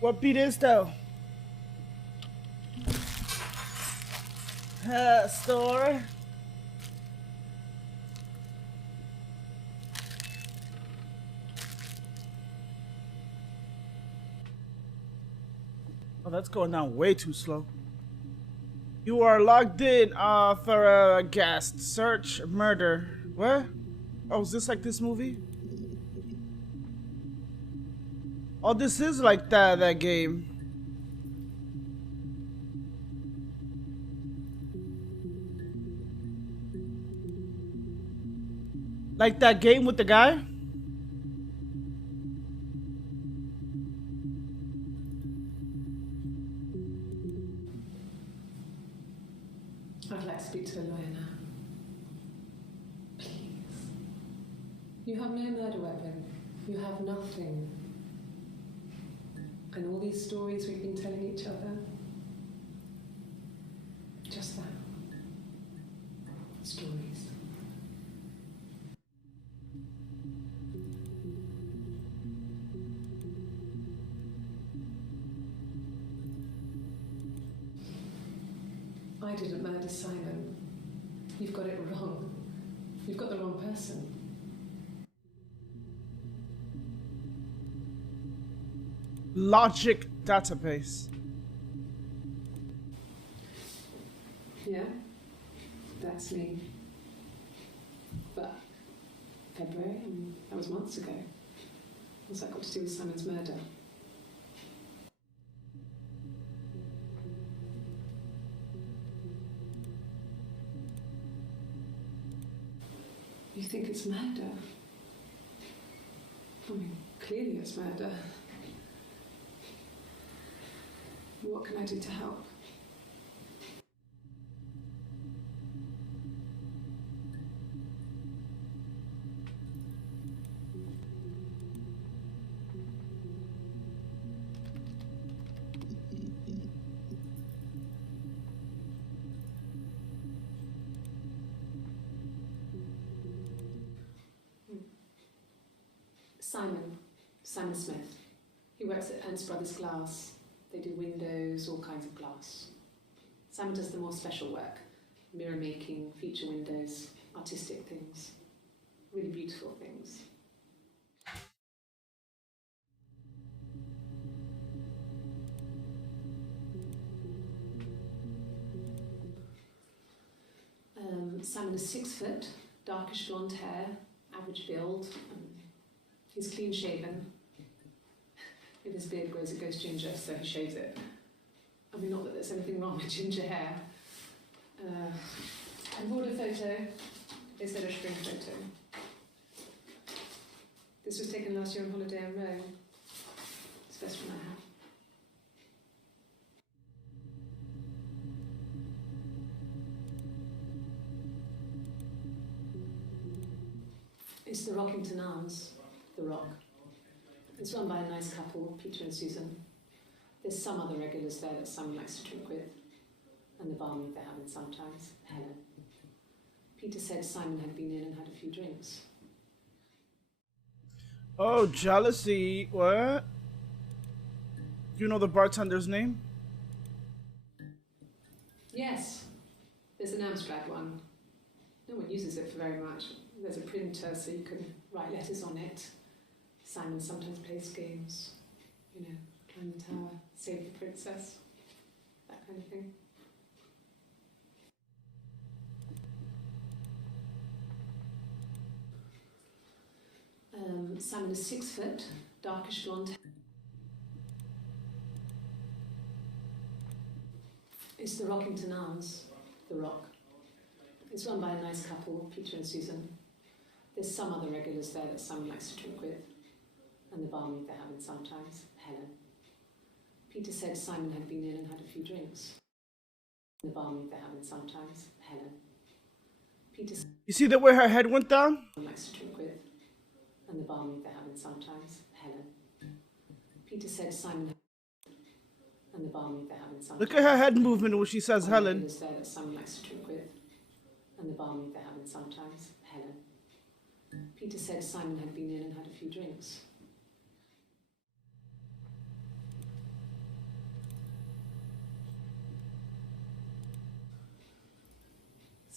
What beat is though? Store. Oh, that's going down way too slow. You are logged in for a guest. Search murder. What? Oh, is this like this movie? Oh, this is like that game. Like that game with the guy? I'd like to speak to a lawyer now. Please. You have no murder weapon. You have nothing. And all these stories we've been telling each other. Just that. Stories. I didn't murder Simon. You've got it wrong. You've got the wrong person. Logic database. Yeah? That's me. But February, and that was months ago. What's that got to do with Simon's murder? You think it's murder? I mean, clearly it's murder. What can I do to help? Simon Smith. He works at Ernst Brothers Glass. They do windows, all kinds of glass. Simon does the more special work, mirror making, feature windows, artistic things, really beautiful things. Simon is 6 foot, darkish blonde hair, average build. He's clean shaven. If his beard grows, it goes ginger, so he shaves it. I mean, not that there's anything wrong with ginger hair. I bought a photo. They said a spring photo. This was taken last year on holiday in Rome. It's the best one I have. It's the Rockington Arms, the Rock. It's run by a nice couple, Peter and Susan. There's some other regulars there that Simon likes to drink with, and the barmaid they're having sometimes, Helen. Peter said Simon had been in and had a few drinks. Oh, jealousy. What? Do you know the bartender's name? Yes, there's an Amstrad one. No one uses it for very much. There's a printer so you can write letters on it. Simon sometimes plays games, you know, climb the tower, save the princess, that kind of thing. Simon is 6 foot, darkish blonde hair. It's the Rockington Arms, the Rock. It's run by a nice couple, Peter and Susan. There's some other regulars there that Simon likes to drink with, and the barmaid they're having sometimes, Helen. Peter said Simon had been in and had a few drinks. The barmaid they're having sometimes, Helen. Peter said You see the way her head went down? Simon likes to drink with, and the barmaid they're having sometimes, Helen. Peter said Simon and the barmaid they're having sometimes. Look at her head movement when she says Helen. Is there that Simon likes to drink with, and the barmaid they're having sometimes, Helen. Peter said Simon had been in and had a few drinks.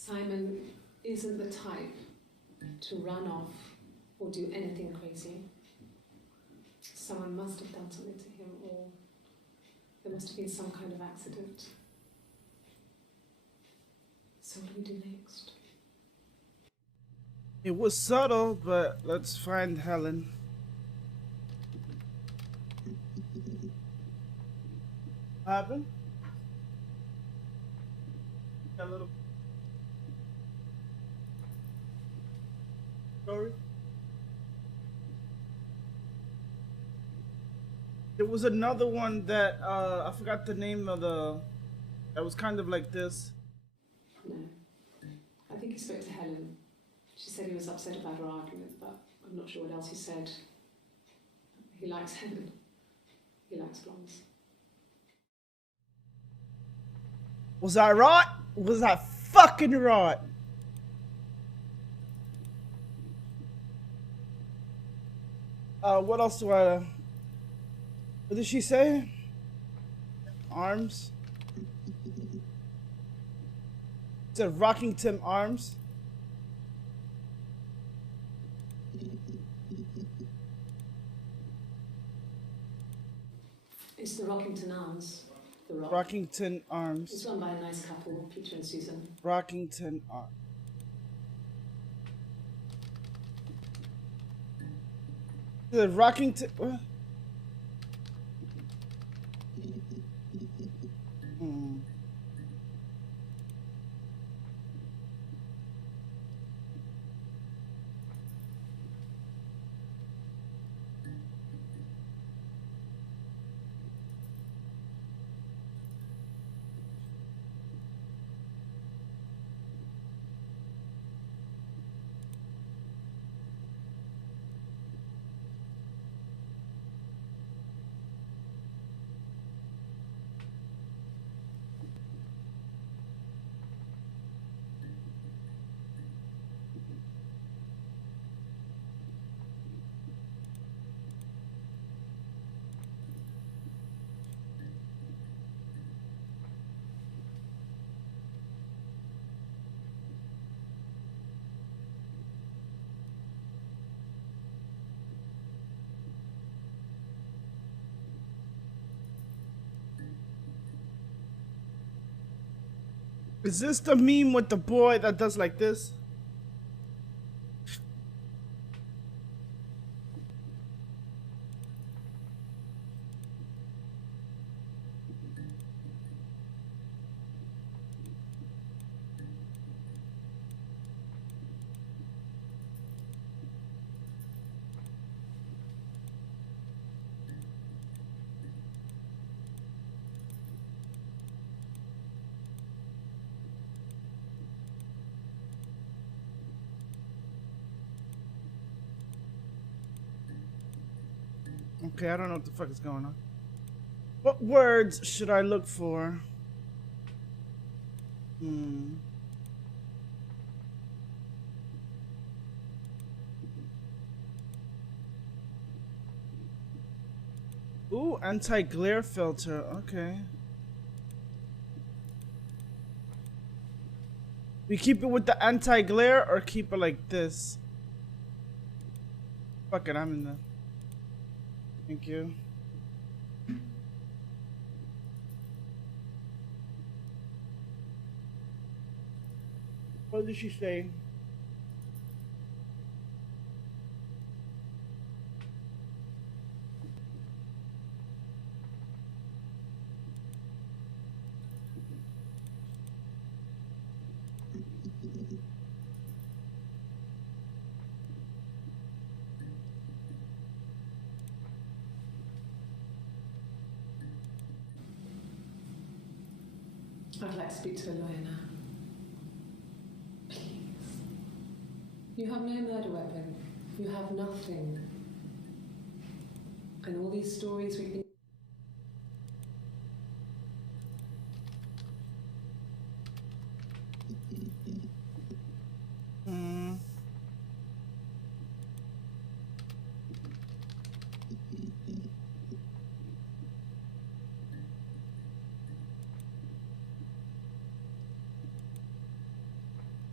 Simon isn't the type to run off or do anything crazy. Someone must have done something to him, or there must have been some kind of accident. So what do we do next? It was subtle, but let's find Helen. What happened? A little story. There was another one that I forgot the name of the. That was kind of like this. No. I think he spoke to Helen. She said he was upset about her argument, but I'm not sure what else he said. He likes Helen. He likes blondes. Was I right? Was I fucking right? What else do I? What did she say? Arms. It's a Rockington Arms. It's the Rockington Arms. The Rock. Rockington Arms. It's run by a nice couple, Peter and Susan. Rockington Arms. The Rockington. What? Hmm. Is this the meme with the boy that does like this? Okay, I don't know what the fuck is going on. What words should I look for? Ooh, anti-glare filter. Okay. We keep it with the anti-glare or keep it like this? Fuck it, I'm in the... Thank you. What did she say? I'd like to speak to a lawyer now. Please. You have no murder weapon. You have nothing. And all these stories we've been...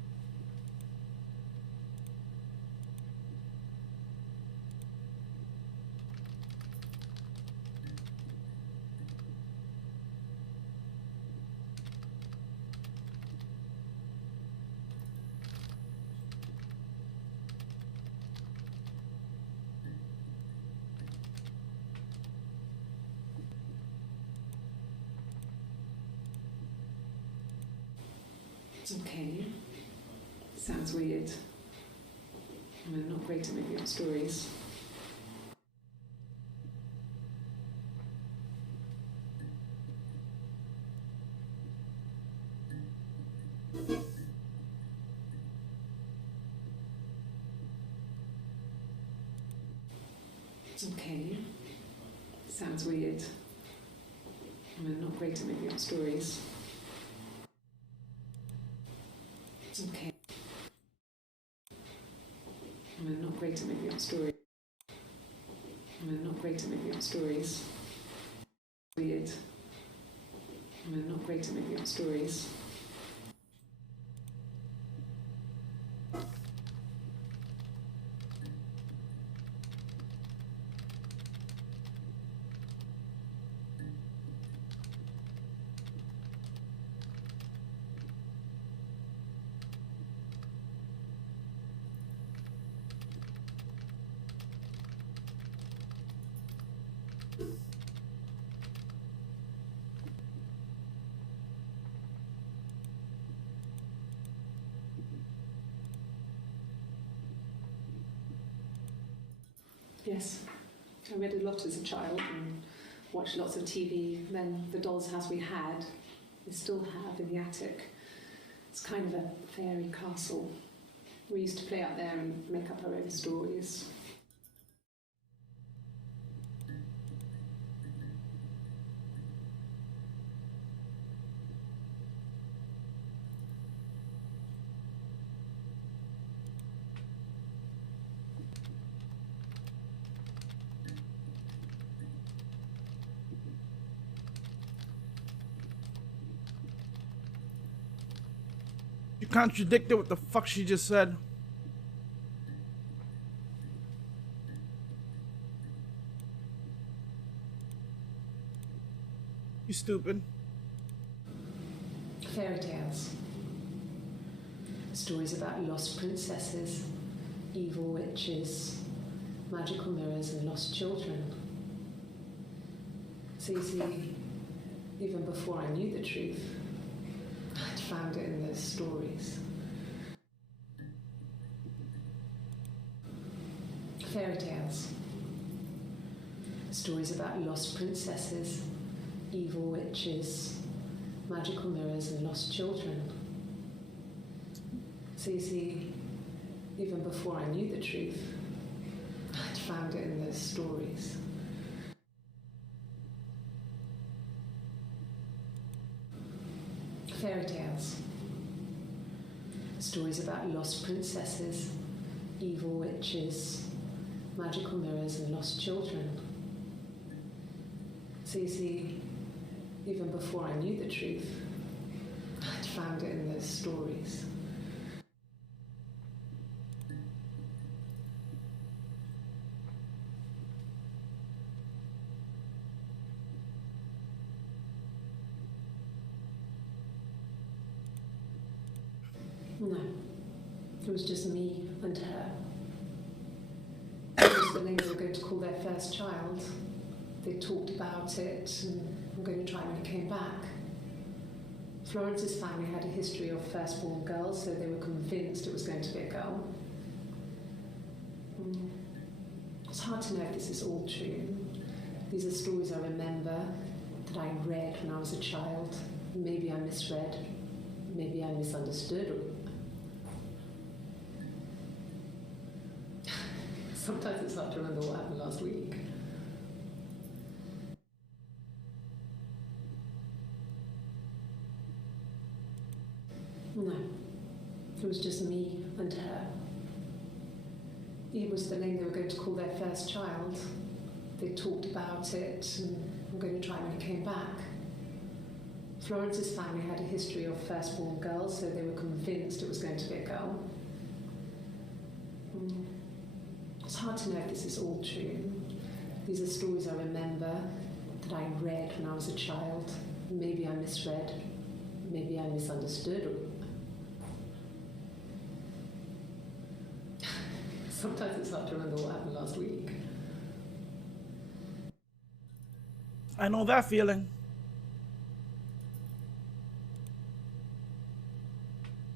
Okay. Sounds weird. I'm not great at making up stories. Okay. Sounds weird. I'm not great at making up stories. Okay. I'm not great at making up stories. I'm not great at making up stories. Weird. I'm not great at making up stories. Yes, I read a lot as a child and watched lots of TV. Then the doll's house we had, we still have in the attic. It's kind of a fairy castle. We used to play out there and make up our own stories. You contradicted what the fuck she just said. You stupid. Fairy tales. Stories about lost princesses, evil witches, magical mirrors and lost children. So you see, even before I knew the truth, I'd found it in those stories. Fairy tales. Stories about lost princesses, evil witches, magical mirrors and lost children. So you see, even before I knew the truth, I'd found it in those stories. Fairy tales. Stories about lost princesses, evil witches, magical mirrors and lost children. So you see, even before I knew the truth, I'd found it in those stories. No, it was just me and her. It was the name they were going to call their first child. They talked about it, and I'm going to try when it came back. Florence's family had a history of firstborn girls, so they were convinced it was going to be a girl. It's hard to know if this is all true. These are stories I remember that I read when I was a child. Maybe I misread, maybe I misunderstood. Sometimes it's hard to remember what happened last week. No, it was just me and her. It was the name they were going to call their first child. They talked about it, and I'm going to try when it came back. Florence's family had a history of firstborn girls, so they were convinced it was going to be a girl. It's hard to know if this is all true. These are stories I remember that I read when I was a child. Maybe I misread, maybe I misunderstood. Sometimes it's hard to remember what happened last week. I know that feeling.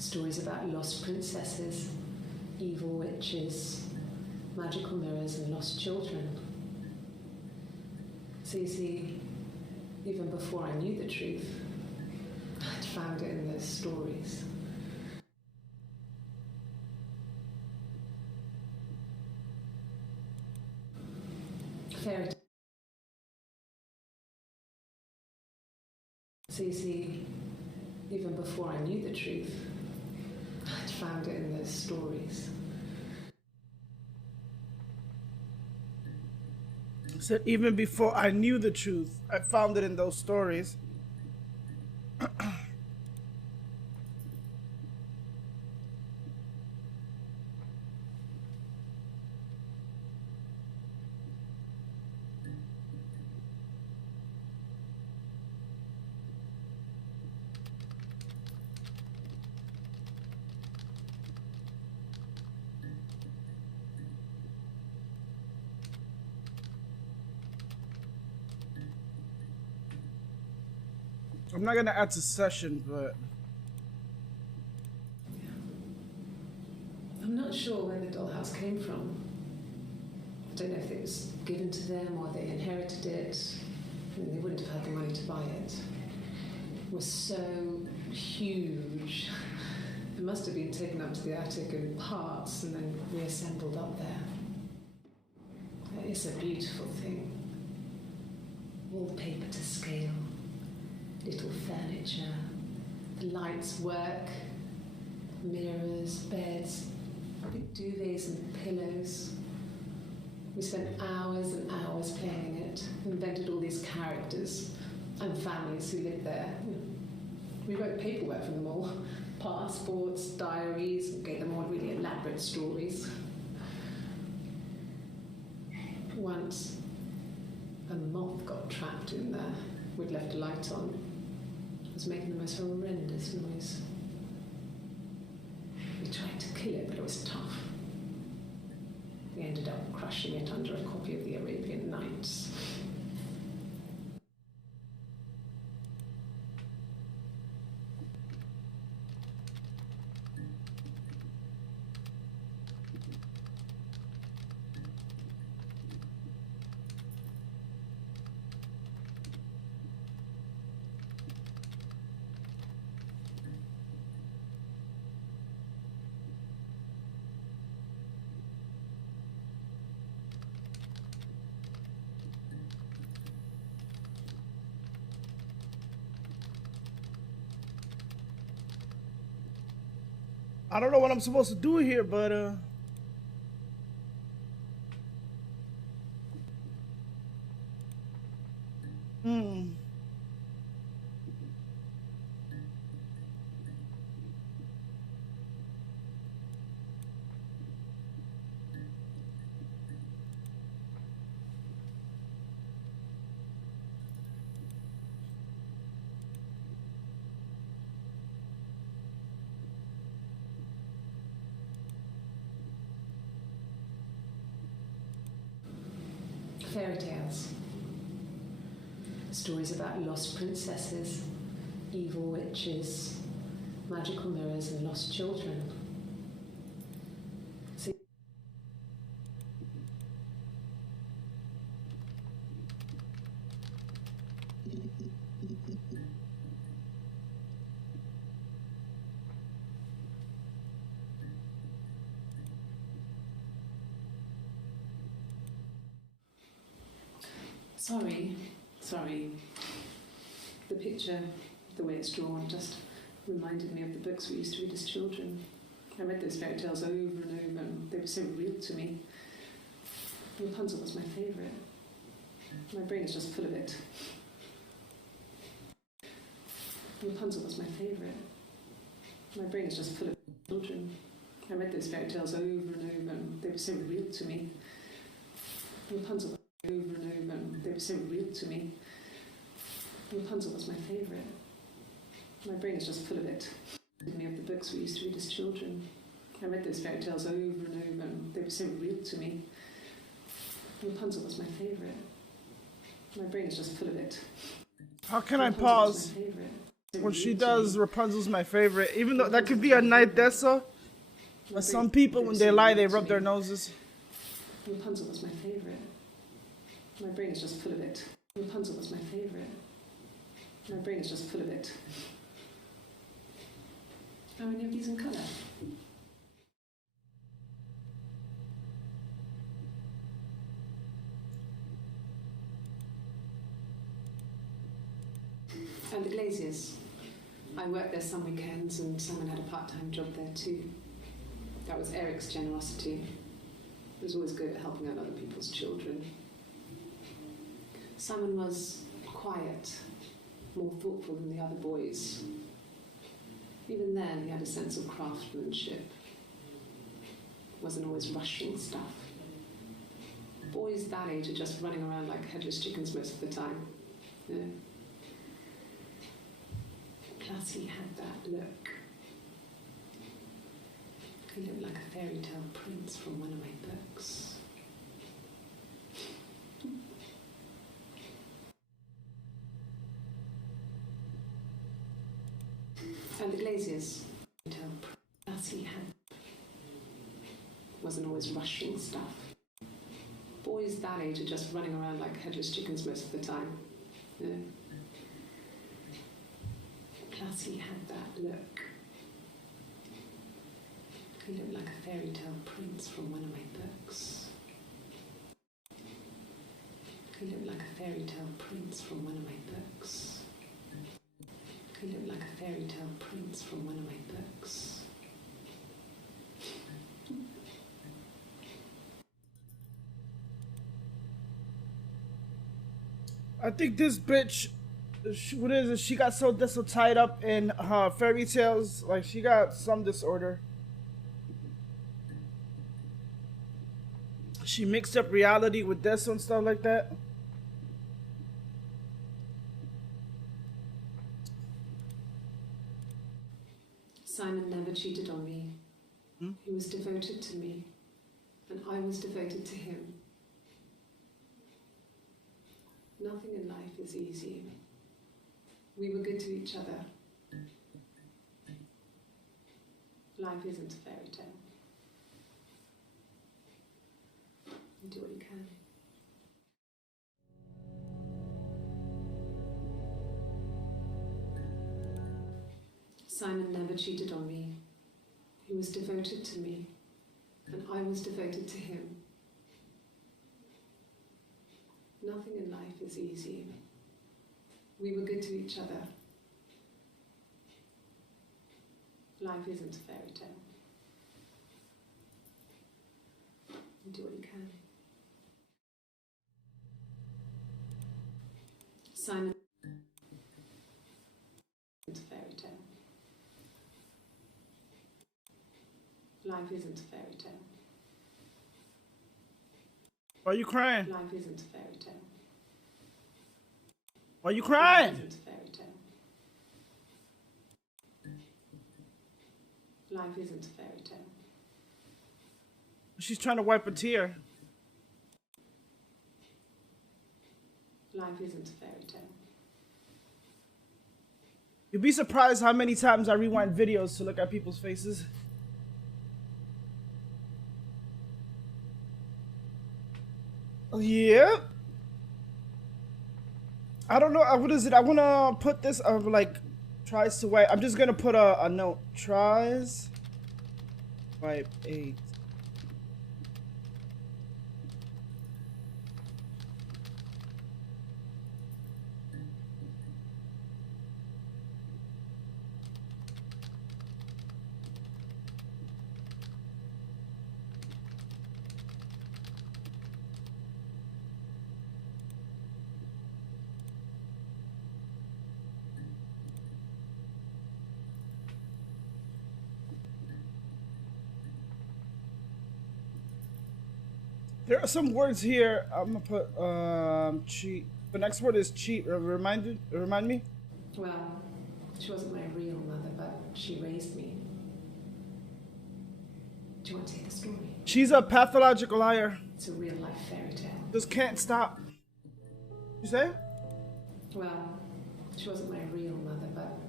Stories about lost princesses, evil witches, magical mirrors, and lost children. So you see, even before I knew the truth, I'd found it in those stories. Fairy tale. So you see, even before I knew the truth, I'd found it in those stories. Said even before I knew the truth, I found it in those stories. I'm not gonna add to session, but I'm not sure where the dollhouse came from. I don't know if it was given to them or they inherited it. I mean, they wouldn't have had the money to buy it. It was so huge. It must have been taken up to the attic in parts and then reassembled up there. It's a beautiful thing. Wallpaper to scale. Little furniture, the lights work, mirrors, beds, big duvets and pillows. We spent hours and hours playing in it, invented all these characters and families who lived there. We wrote paperwork for them all, passports, diaries, and gave them all really elaborate stories. Once, a moth got trapped in there. We'd left a light on. It was making the most horrendous noise. We tried to kill it, but it was tough. We ended up crushing it under a copy of the Arabian Nights. I don't know what I'm supposed to do here, but Fairy tales. Stories about lost princesses, evil witches, magical mirrors, and lost children. See, Sorry. The picture, the way it's drawn, just reminded me of the books we used to read as children. I read those fairy tales over and over, and they were so real to me. Rapunzel was my favourite. My brain is just full of it. Rapunzel was my favourite. My brain is just full of children. I read those fairy tales over and over, and they were so real to me. Rapunzel over and over, and they were so real to me. Rapunzel was my favourite. My brain is just full of it. Me of the books we used to read as children. I read those fairy tales over and over, and they were so real to me. Rapunzel was my favourite. My brain is just full of it. how can I Rapunzel was pause? my favourite. When she does, Rapunzel's my favorite. Even though that could be a night Dessa. But some people, when they lie, they rub their noses. Rapunzel was my favorite. My brain is just full of it. Rapunzel was my favorite. My brain is just full of it. Are any of these in colour? And the Glaziers. I worked there some weekends and someone had a part-time job there too. That was Eric's generosity. He was always good at helping out other people's children. Simon was quiet, more thoughtful than the other boys. Even then, he had a sense of craftsmanship. Wasn't always rushing stuff. Boys that age are just running around like headless chickens most of the time. Yeah. Plus he had that look. He looked like a fairy tale prince from one of my books. And the Glaziers. Plus he had. Wasn't always rushing stuff. Boys that age are just running around like headless chickens most of the time. Yeah. Plus he had that look. He looked like a fairy tale prince from one of my books. He looked like a fairy tale prince from one of my books. He looked like a fairy tale prince from one of my books. I think this bitch, what is it? She got so tied up in her fairy tales, like she got some disorder. She mixed up reality with Dessa and stuff like that. Simon never cheated on me. He was devoted to me, and I was devoted to him. Nothing in life is easy. We were good to each other. Life isn't a fairy tale. You do what you can. Simon never cheated on me. He was devoted to me, and I was devoted to him. Nothing in life is easy. We were good to each other. Life isn't a fairy tale. You do what you can. Simon isn't a fairy tale. Life isn't a fairy tale. Why are you crying? Life isn't a fairy tale. Why are you crying? Life isn't a fairy tale. Life isn't a fairy tale. She's trying to wipe a tear. Life isn't a fairy tale. You'd be surprised how many times I rewind videos to look at people's faces. Yeah. I don't know. What is it? I want to put this like tries to wipe. I'm just going to put a note. Tries wipe 8. There are some words here. I'm gonna put cheat. The next word is cheat. Remind me. Well, she wasn't my real mother, but she raised me. Do you want to hear the story? She's a pathological liar. It's a real life fairy tale. Just can't stop. You say? Well, she wasn't my real mother, but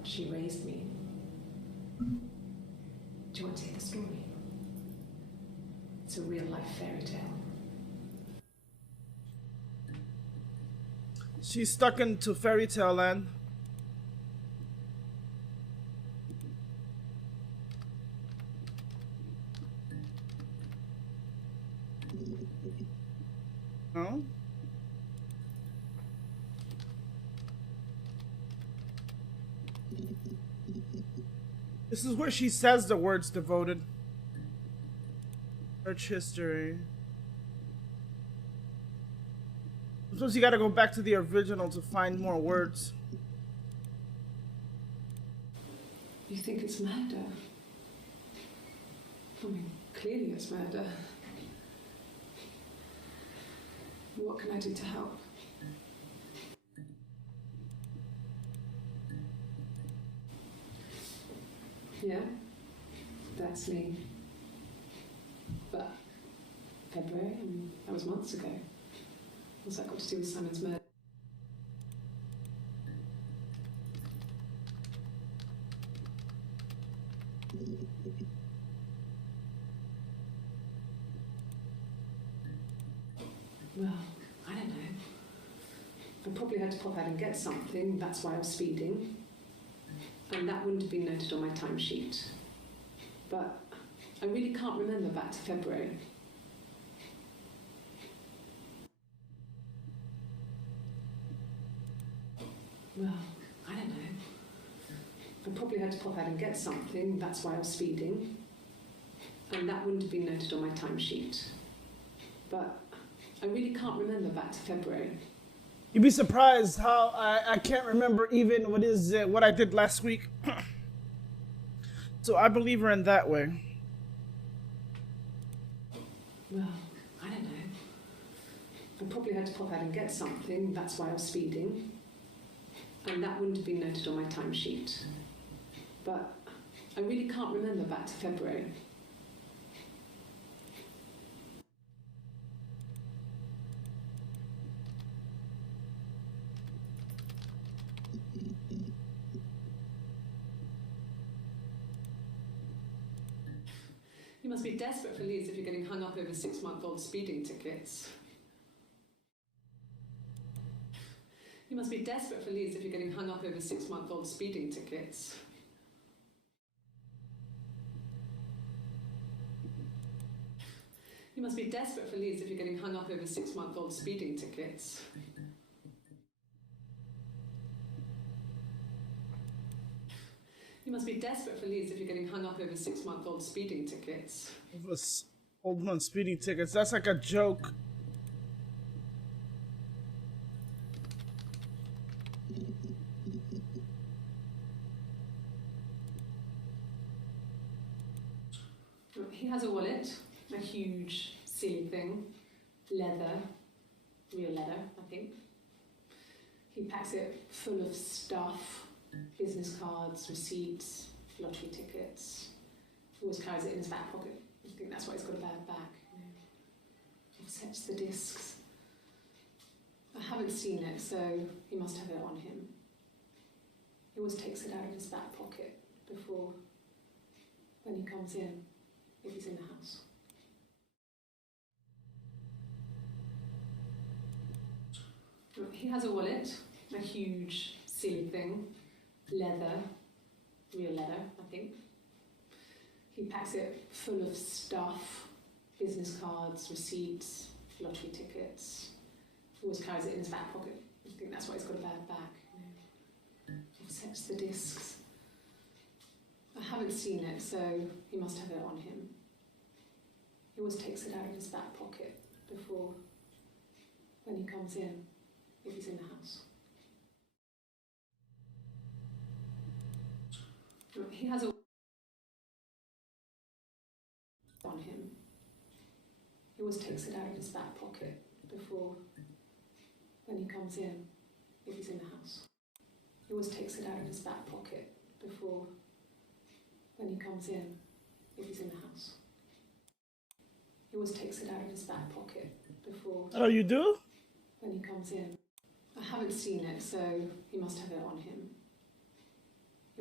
she raised me. Do you want to hear the story? It's a real life fairy tale. She's stuck into fairy tale land. No? This is where she says the words devoted. Search history. I suppose you gotta go back to the original to find more words. You think it's murder? I mean, clearly it's murder. What can I do to help? Yeah, that's me. But February, I mean, that was months ago. What's that got to do with Simon's murder? Well, I don't know. I probably had to pop out and get something, that's why I was speeding. And that wouldn't have been noted on my timesheet. But I really can't remember back to February. Well, I don't know. I probably had to pop out and get something, that's why I was speeding. And that wouldn't have been noted on my timesheet. But I really can't remember back to February. You'd be surprised how I can't remember even what I did last week. So I believe her in that way. Well, I don't know. I probably had to pop out and get something, that's why I was speeding. And that wouldn't have been noted on my timesheet. But I really can't remember back to February. You must be desperate for leads if you're getting hung up over 6-month-old speeding tickets. You must be desperate for leads if you're getting hung up over 6-month-old speeding tickets. You must be desperate for leads if you're getting hung up over 6-month-old speeding tickets. You must be desperate for leads if you're getting hung up over 6-month-old speeding tickets. Old man speeding tickets. That's like a joke. He has a wallet, a huge, silly thing, leather, real leather, I think. He packs it full of stuff. Business cards, receipts, lottery tickets. He always carries it in his back pocket. I think that's why he's got a bad back. Offsets the discs. I haven't seen it, so he must have it on him. He always takes it out of his back pocket before, when he comes in, if he's in the house. He has a wallet, a huge, silly thing. Leather, real leather, I think. He packs it full of stuff, business cards, receipts, lottery tickets. He always carries it in his back pocket. I think that's why he's got a bad back. Offsets the discs. I haven't seen it, so he must have it on him. He always takes it out of his back pocket before, when he comes in, if he's in the house. He has a on him. He always takes it out of his back pocket before, when he comes in, if he's in the house. He always takes it out of his back pocket before, when he comes in, if he's in the house. He always takes it out of his back pocket before. Oh, you do? When he comes in. I haven't seen it, so he must have it on him. He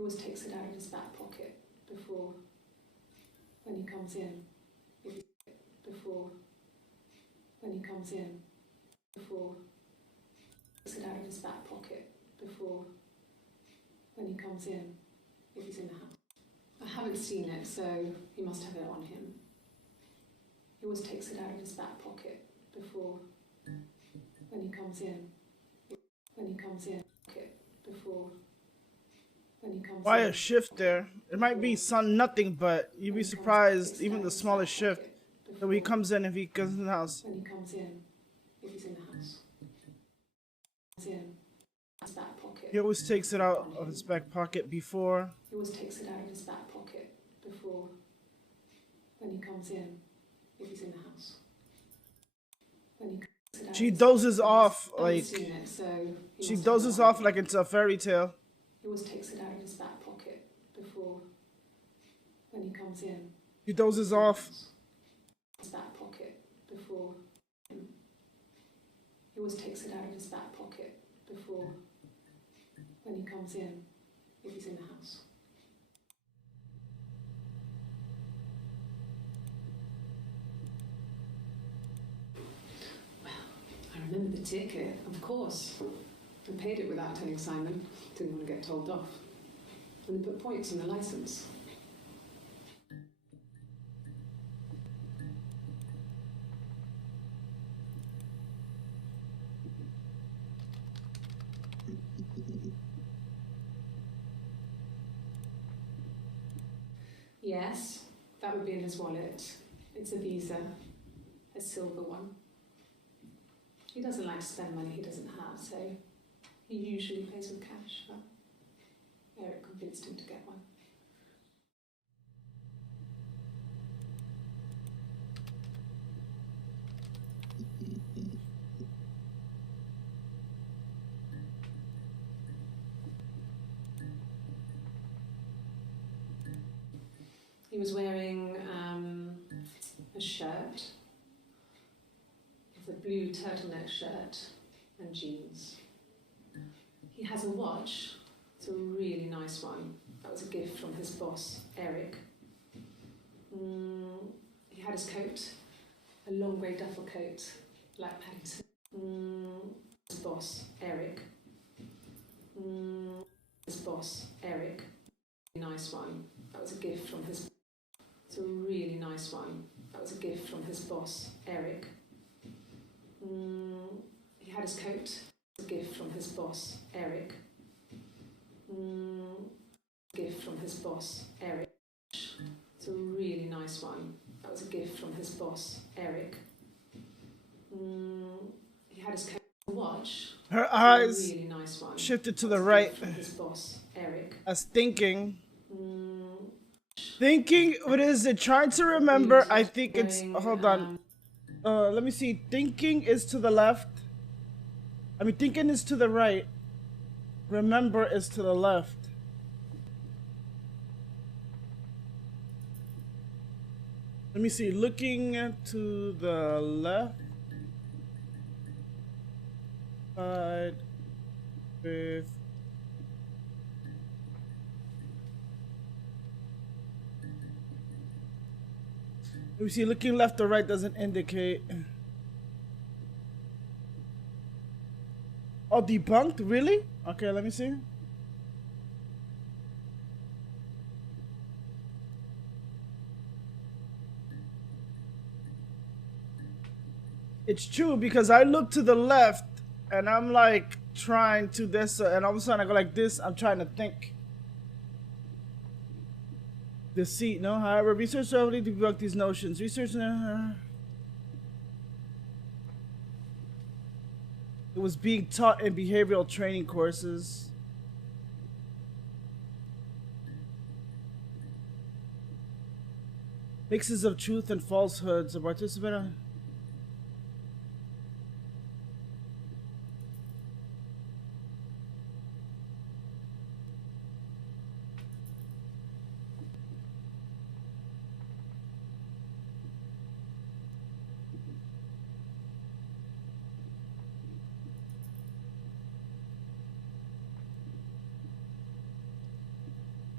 always takes it out of his back pocket before, when he comes in. Before, when he comes in. Before, takes it out of his back pocket before, when he comes in, if he's in the house. I haven't seen it, so he must have it on him. He always takes it out of his back pocket before, when he comes in. When he comes in, before, when he comes Why in. a shift there? It might be nothing, but you'd be surprised, even the smallest shift, that when he comes in, if he goes in the house. When he comes in, if he's in the house. Comes in, his back pocket. He always takes it out of his back pocket before. He always takes it out of his back pocket before, when he comes in, if he's in the house. When he takes it out She of his dozes back off pocket. I like haven't seen it, so he she must have dozes it on off him. like it's a fairy tale. He always takes it out of his back pocket before, when he comes in. He dozes off. His back pocket before. He always takes it out of his back pocket before, when he comes in, if he's in the house. Well, I remember the ticket, of course. I paid it without telling Simon. Didn't want to get told off. And they put points on the license. Yes, that would be in his wallet. It's a Visa, a silver one. He doesn't like to spend money he doesn't have, so he usually pays with cash, but Eric convinced him to get one. He was wearing a shirt, it's a blue turtleneck shirt and jeans. He has a watch, it's a really nice one. That was a gift from his boss, Eric. He had his coat, a long grey duffel coat, like Paddington. His boss, Eric. His boss, Eric. Nice one. That was a gift from his. It's a really nice one. That was a gift from his boss, Eric. He had his coat. A gift from his boss, Eric. Gift from his boss, Eric. It's a really nice one. That was a gift from his boss, Eric. He had his coat. Watch. Her eyes Really nice one. shifted to the right From his boss, Eric. as thinking, what is it? Trying to remember. I think it's, hold on. Let me see. Thinking is to the left. I mean, thinking is to the right. Remember is to the left. Let me see. Looking to the left side with let me see, looking left or right doesn't indicate. Oh, debunked? Really? Okay, let me see. It's true because I look to the left and I'm like trying to this and all of a sudden I go like this. I'm trying to think. Deceit, no? However, research thoroughly debunk these notions. Research. It was being taught in behavioral training courses. Mixes of truth and falsehoods. A participant.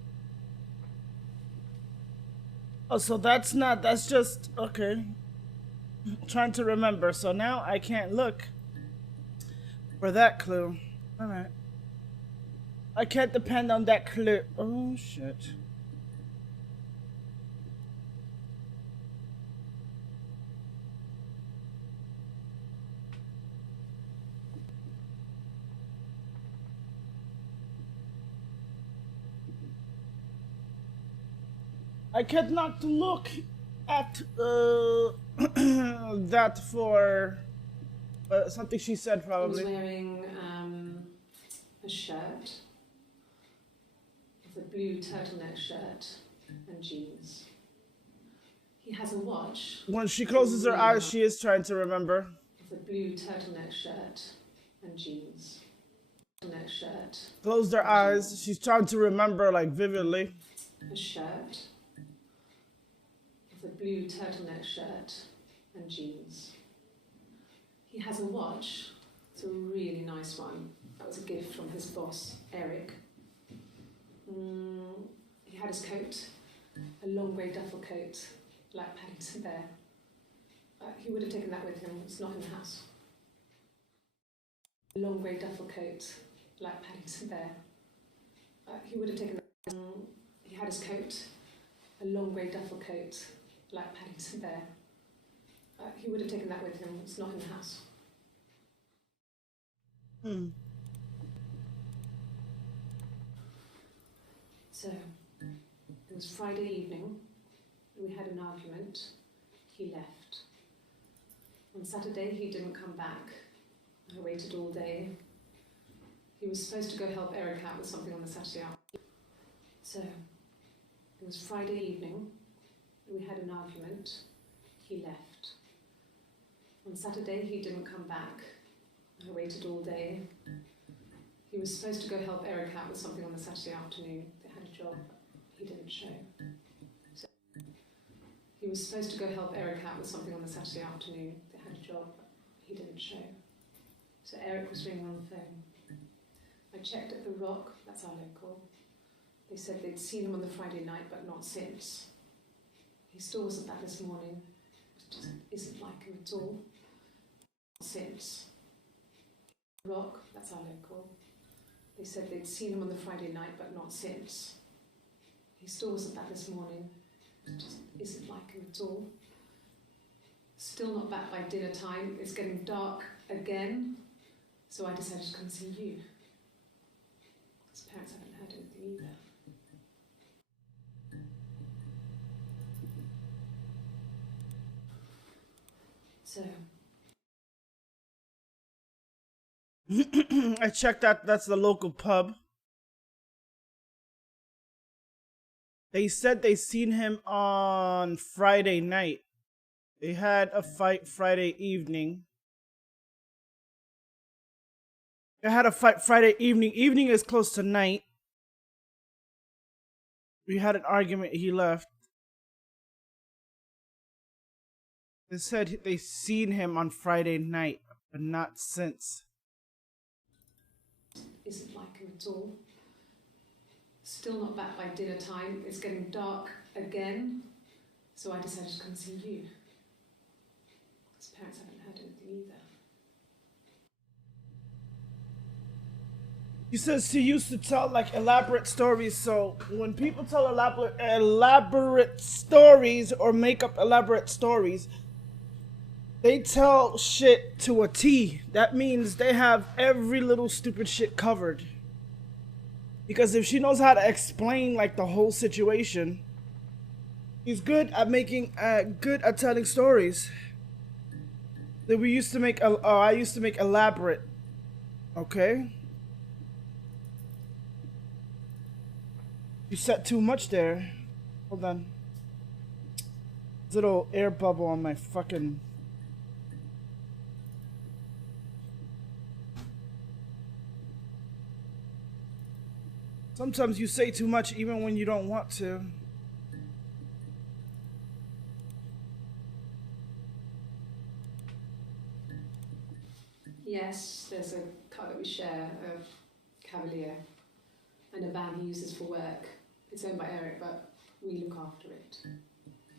Oh, so that's not, that's just, okay. Trying to remember. So now I can't look for that clue. Alright. I can't depend on that clue. Oh, shit. I cannot look at that for something she said He was probably. wearing a shirt, it's a blue turtleneck shirt and jeans. He has a watch. When she closes her eyes, she is trying to remember. It's a blue turtleneck shirt and jeans. Turtleneck shirt. Closed her eyes. She's trying to remember like vividly. A shirt. It's a blue turtleneck shirt and jeans. He has a watch. It's a really nice one. That was a gift from his boss, Eric. He had his coat, a long grey duffel coat, like Paddington Bear. He would have taken that with him. It's not in the house. A long grey duffel coat, like Paddington Bear. He would have taken that. He had his coat, a long grey duffel coat, like Paddington Bear. He would have taken that with him. It's not in the house. So, it was Friday evening. We had an argument. He left. On Saturday, he didn't come back. I waited all day. He was supposed to go help Eric out with something on the Saturday afternoon. So, it was Friday evening. We had an argument. He left. On Saturday, he didn't come back. I waited all day. He was supposed to go help Eric out with something on the Saturday afternoon. They had a job. He didn't show. So he was supposed to go help Eric out with something on the Saturday afternoon. They had a job. He didn't show. So Eric was ringing on the phone. I checked at The Rock, that's our local. They said they'd seen him on the Friday night, but not since. He still wasn't back this morning. It just isn't like him at all. Since. Rock, that's our local. They said they'd seen him on the Friday night, but not since. He still wasn't back this morning. It just isn't like him at all. Still not back by dinner time. It's getting dark again. So I decided to come see you. His parents haven't heard anything either. So I checked that. That's the local pub. They said they seen him on Friday night. They had a fight Friday evening. They had a fight Friday evening. Evening is close to night. We had an argument. He left. They said they seen him on Friday night, but not since. Isn't like him at all. Still not back by dinner time. It's getting dark again. So I decided to come see you. His parents haven't heard anything either. He says she used to tell like elaborate stories. So when people tell elaborate stories or make up elaborate stories, they tell shit to a T. That means they have every little stupid shit covered. Because if she knows how to explain like the whole situation, she's good at making, good at telling stories. That we used to make, I used to make elaborate. Okay. You said too much there. Hold on. Little air bubble on my fucking. Sometimes you say too much even when you don't want to. Yes, there's a car that we share, a Cavalier, and a van he uses for work. It's owned by Eric, but we look after it.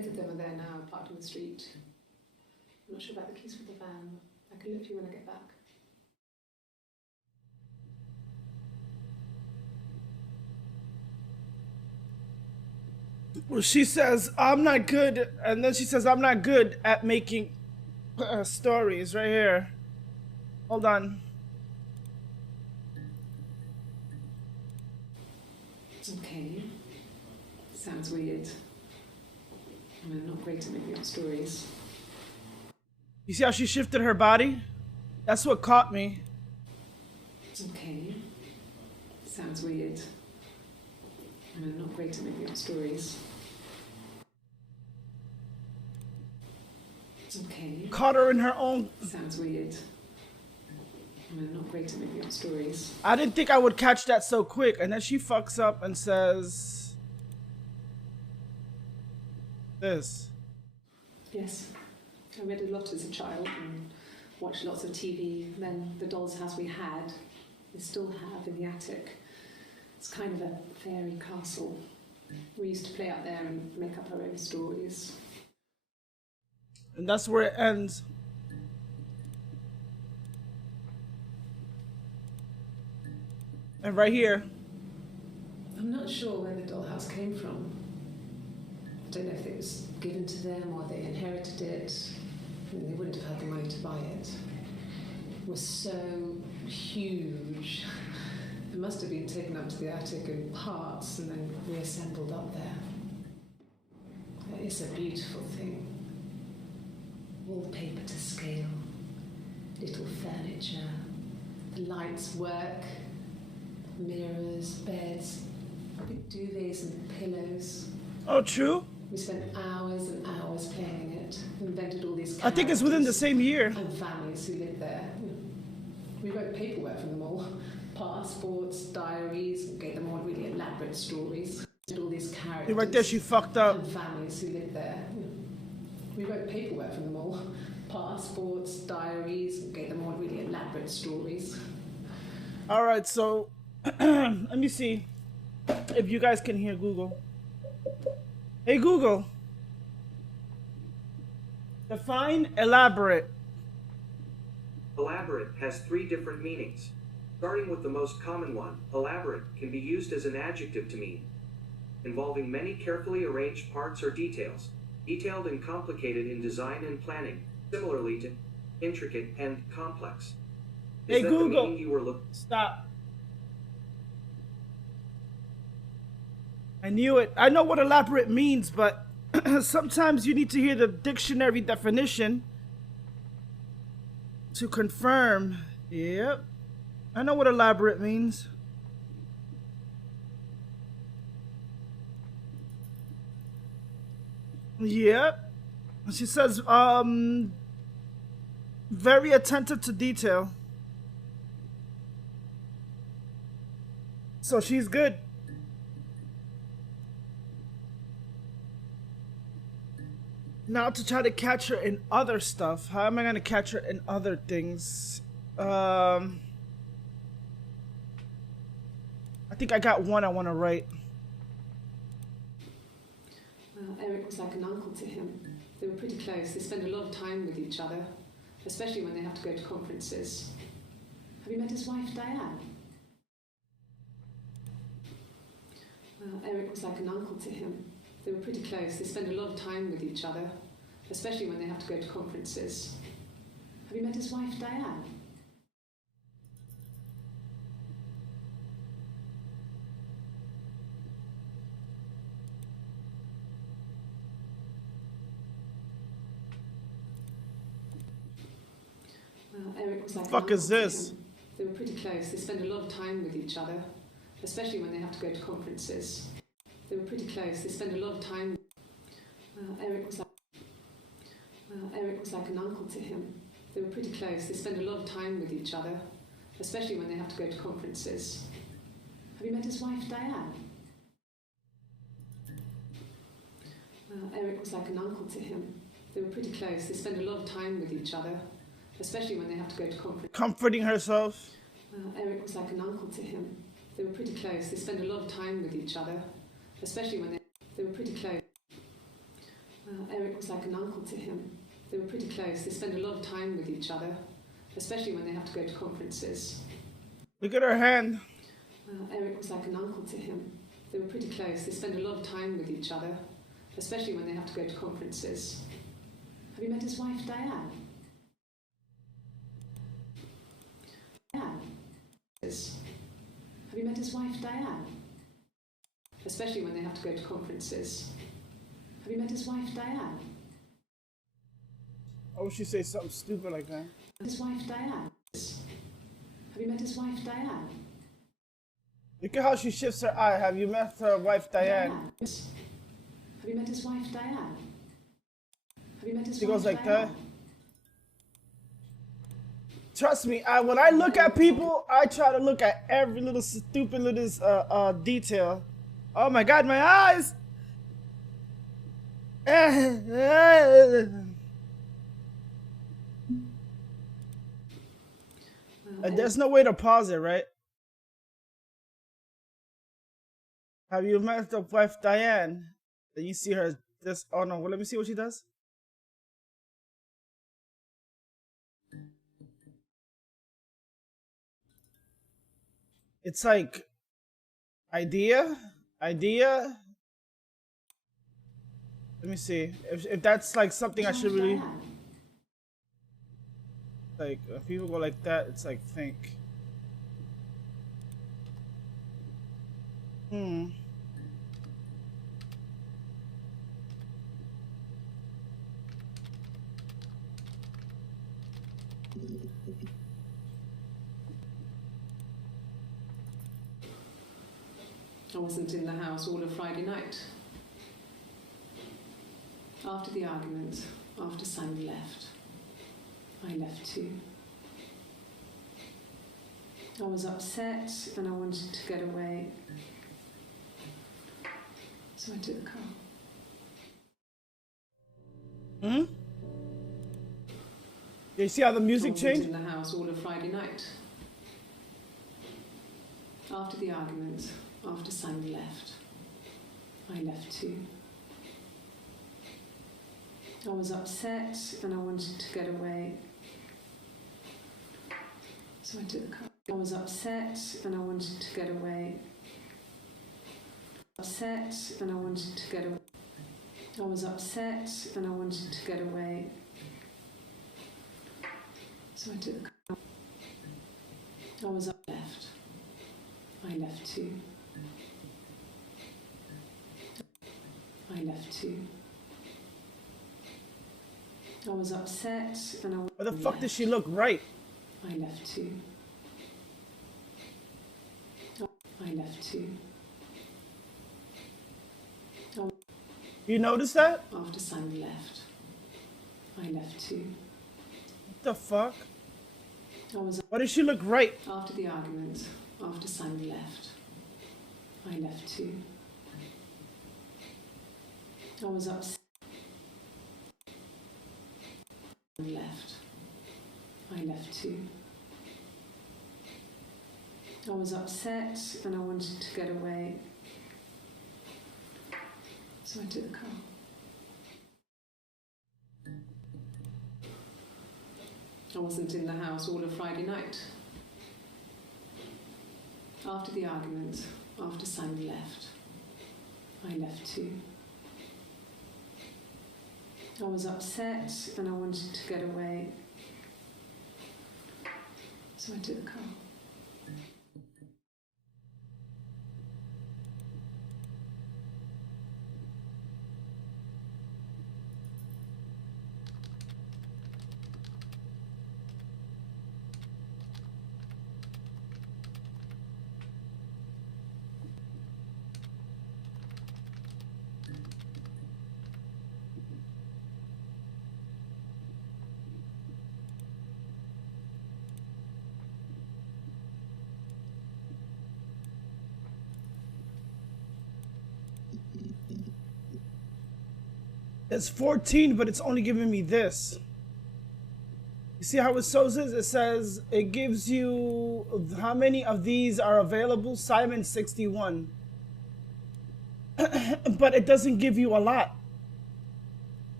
Both of them are there now, parked on the street. I'm not sure about the keys for the van. I can look for you when I get back. Well, she says, I'm not good, and then she says, I'm not good at making stories right here. Hold on. Okay. Sounds weird. I'm not great at making up stories. You see how she shifted her body? That's what caught me. Okay. Sounds weird. I'm not great at making up stories. Okay. Caught her in her own. Sounds weird. I'm not great at making up stories. I didn't think I would catch that so quick, and then she fucks up and says this. Yes. I read a lot as a child and watched lots of TV. Then the doll's house we had, we still have in the attic. It's kind of a fairy castle. We used to play out there and make up our own stories. And that's where it ends. And right here. I'm not sure where the dollhouse came from. I don't know if it was given to them or they inherited it. I mean, they wouldn't have had the money to buy it. It was so huge. It must have been taken up to the attic in parts and then reassembled up there. It's a beautiful thing. Wallpaper to scale, little furniture, the lights work, mirrors, beds, big duvets and pillows. Oh, true? We spent hours and hours playing in it, invented all these characters. I think it's within the same year. And families who lived there. We wrote paperwork for them all. Passports, diaries, gave them all really elaborate stories. Did all these characters. Right there, she fucked up. And families who lived there. We wrote paperwork for them all. Passports, diaries, gave them all really elaborate stories. All right, so let me see if you guys can hear Google. Hey, Google. Define elaborate. Elaborate has 3 different meanings. Starting with the most common one, elaborate can be used as an adjective to mean involving many carefully arranged parts or details, detailed and complicated in design and planning, similarly to intricate and complex. Is Hey, that Google. the meaning you were looking? Stop. I knew it. I know what elaborate means, but sometimes you need to hear the dictionary definition to confirm. Yep. I know what elaborate means. Yep. She says, very attentive to detail. So she's good. Now to try to catch her in other stuff. How am I gonna catch her in other things? I think I got one I want to write. Eric was like an uncle to him. They were pretty close. They spent a lot of time with each other, especially when they have to go to conferences. Have you met his wife, Diane? Eric was like an uncle to him. They were pretty close. They spent a lot of time with each other, especially when they have to go to conferences. Have you met his wife, Diane? Eric was like an Fuck uncle is to this? him. They were pretty close. They spent a lot of time with each other, especially when they have to go to conferences. They were pretty close. They spent a lot of time. Eric was like an uncle to him. They were pretty close. They spent a lot of time with each other, especially when they have to go to conferences. Have you met his wife, Diane? Eric was like an uncle to him. They were pretty close. They spent a lot of time with each other, especially when they have to go to conferences. Comforting herself. Eric was like an uncle to him. They were pretty close. They spent a lot of time with each other, especially when they were pretty close. Eric was like an uncle to him. They were pretty close. They spend a lot of time with each other, especially when they have to go to conferences. Look at her hand. Eric was like an uncle to him. They were pretty close. They spend a lot of time with each other, especially when they have to go to conferences. Have you met his wife, Diane? Diane. Have you met his wife, Diane? Especially when they have to go to conferences. Have you met his wife, Diane? I wish she say something stupid like that. His wife, Diane. Have you met his wife, Diane? Look at how she shifts her eye. Have you met her wife, Diane? Have you met his wife, Diane? Have you met his She wife, goes like Diane? that. Trust me, when I look at people, I try to look at every little stupid little detail. Oh my God, my eyes! There's no way to pause it, right? Have you met the wife Diane? Then you see her just, oh no, well, let me see what she does. It's like, idea. Let me see if that's like something I should really, like, if people go like that, it's like think. I wasn't in the house all of Friday night. After the argument, after Simon left, I left too. I was upset and I wanted to get away, so I took the car. You see how the music I changed? wasn't in the house all of Friday night. After the argument, after Simon left, I left too. I was upset and I wanted to get away, so I took the car. I was upset and I wanted to get away. Upset and I wanted to get away. I was upset and I wanted to get away, so I took the car. I was left. I left too. I left too. I was upset and I Where the fuck does she look right? I left too. I left too. You notice that? After Simon left, I left too. What the fuck? I was Why does she look right? after the argument, after Simon left, I left too. I was upset. Left. I left too. I was upset and I wanted to get away, so I took the car. I wasn't in the house all of Friday night. After the argument, after Simon left, I left too. I was upset and I wanted to get away, so I took the car. It's 14, but it's only giving me this. You see how it shows it? It says it gives you how many of these are available. Simon 61. But it doesn't give you a lot.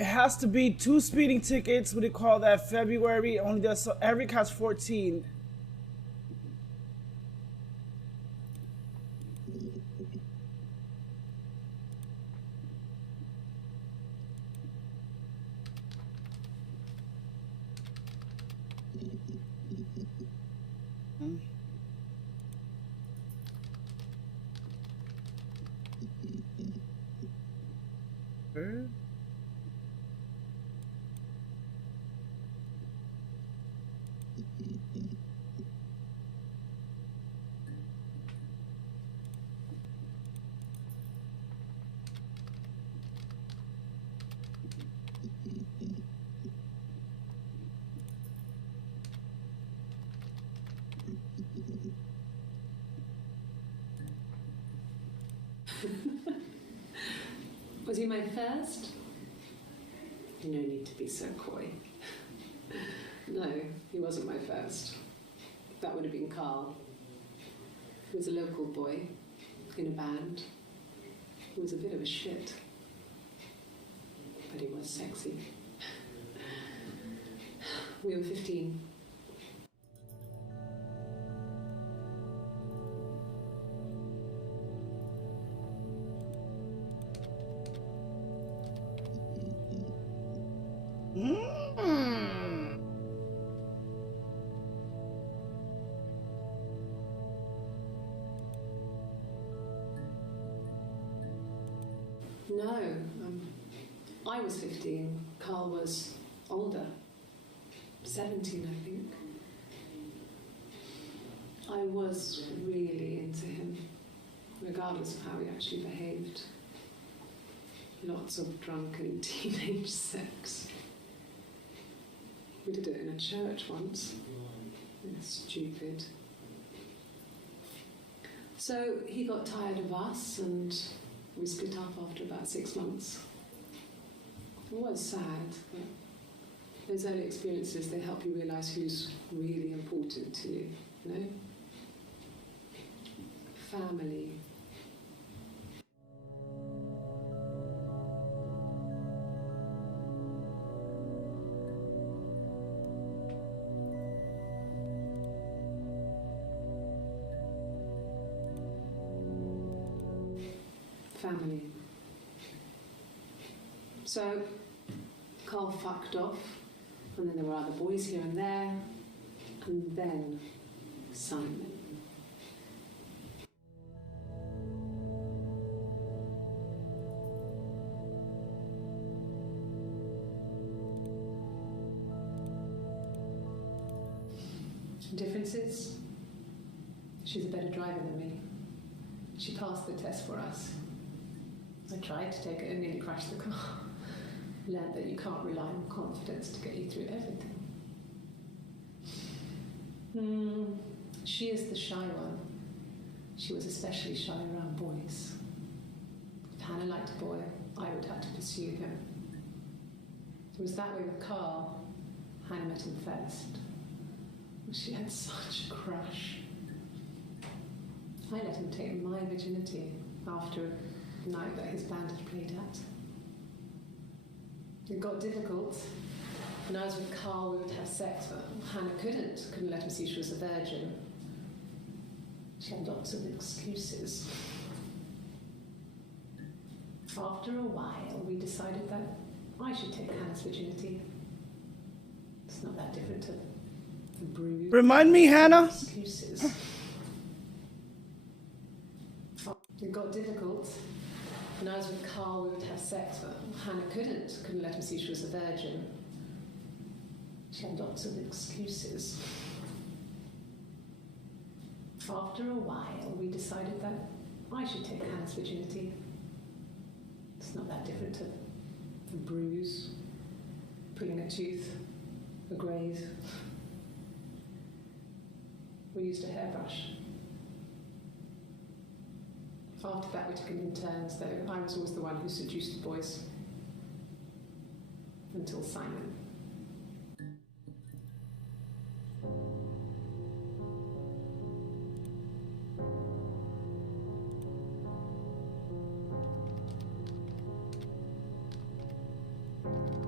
It has to be 2 speeding tickets. What do you call that? February. Only does so Eric has 14. Was he my first? No need to be so coy. No, he wasn't my first. That would have been Carl. He was a local boy in a band. He was a bit of a shit. But he was sexy. We were 15. No, I was 15. Carl was older, 17, I think. I was really into him, regardless of how he actually behaved. Lots of drunken teenage sex. We did it in a church once. Stupid. So he got tired of us and we split up after about 6 months. It was sad, but those early experiences, they help you realise who's really important to you, you know? Family. Family. So, Carl fucked off, and then there were other boys here and there, and then Simon. Differences? She's a better driver than me. She passed the test for us. I tried to take it and nearly crashed the car. Learned that you can't rely on confidence to get you through everything. She is the shy one. She was especially shy around boys. If Hannah liked a boy, I would have to pursue him. It was that way with Carl. Hannah met him first. She had such a crush. I let him take my virginity after a night that his band had played at. It got difficult. When I was with Carl, we would have sex, but Hannah couldn't let him see she was a virgin. She had lots of excuses. After a while, we decided that I should take Hannah's virginity. It's not that different to the bruise. Remind me, Hannah. Excuses. It got difficult. When I was with Carl, we would have sex, but Hannah couldn't let him see she was a virgin. She had lots of excuses. After a while, we decided that I should take Hannah's virginity. It's not that different to a bruise, pulling a tooth, a graze. We used a hairbrush. After that, we took it in turns, though. I was always the one who seduced the boys. Until Simon.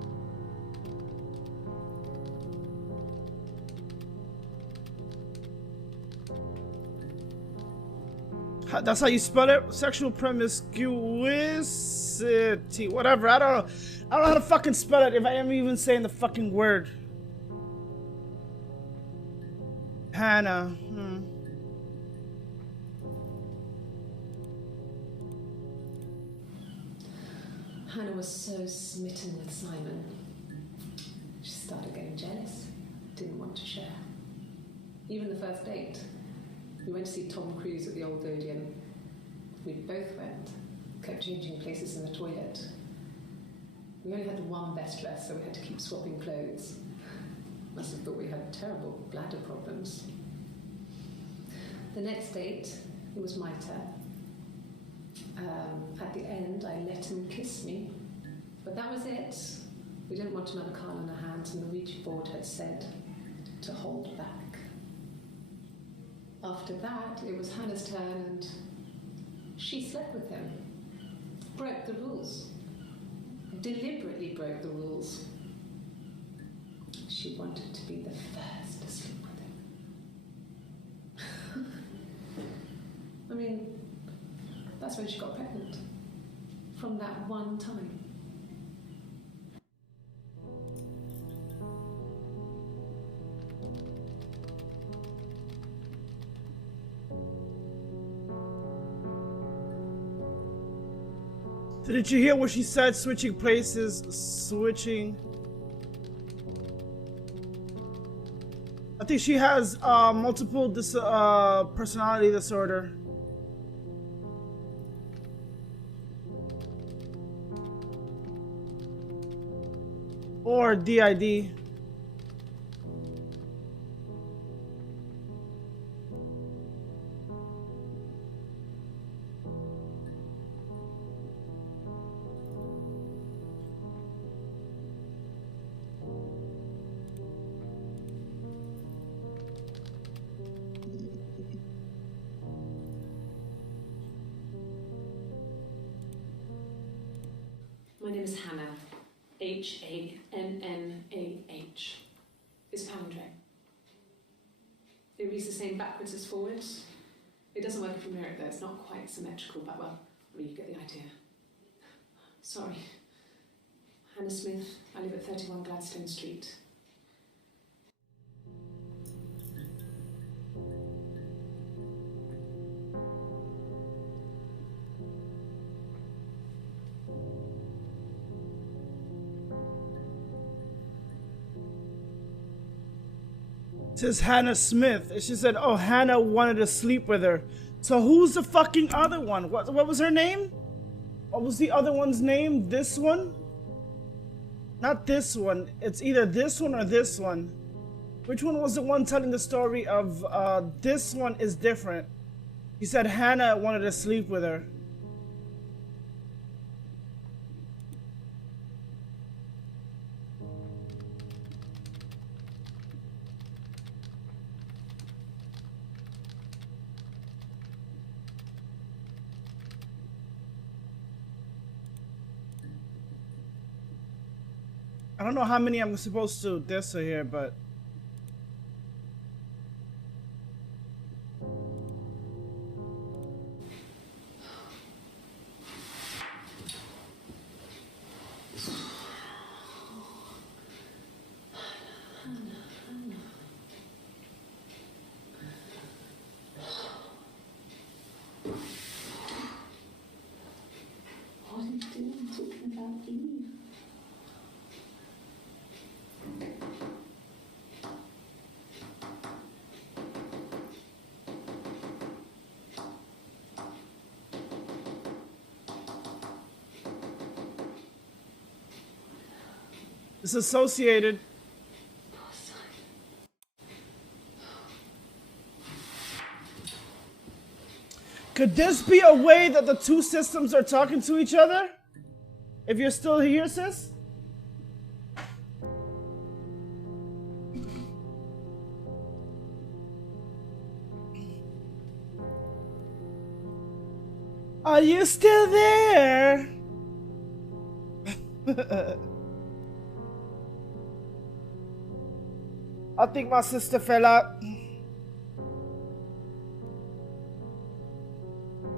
That's how you spell it? Sexual promiscuity. Whatever. I don't know. I don't know how to fucking spell it if I am even saying the fucking word. Hannah. Hannah was so smitten with Simon. She started getting jealous. Didn't want to share. Even the first date. We went to see Tom Cruise at the Old Odeon. We both went. Kept changing places in the toilet. We only had one best dress, so we had to keep swapping clothes. Must have thought we had terrible bladder problems. The next date, it was my turn. At the end, I let him kiss me. But that was it. We didn't want another Carl in our hands, and the Ouija board had said to hold back. After that, it was Hannah's turn, and she slept with him. Broke the rules. Deliberately broke the rules. She wanted to be the first to sleep with him. I mean, that's when she got pregnant. From that one time. Did you hear what she said? Switching places, switching. I think she has multiple personality disorder. Or DID. My name is Hannah. H-A-N-N-A-H. It's palindrome. It reads the same backwards as forwards. It doesn't work if you mirror it though, it's not quite symmetrical, but well, I mean, you get the idea. Sorry. Hannah Smith, I live at 31 Gladstone Street. It says Hannah Smith. And she said, oh, Hannah wanted to sleep with her. So who's the fucking other one? What was her name? What was the other one's name? This one? Not this one. It's either this one or this one. Which one was the one telling the story of this one is different? He said Hannah wanted to sleep with her. I don't know how many I'm supposed to diss here, but What are you doing talking about Eve? it's associated. Could this be a way that the two systems are talking to each other? If you're still here, sis? Are you still there? I think my sister fell out.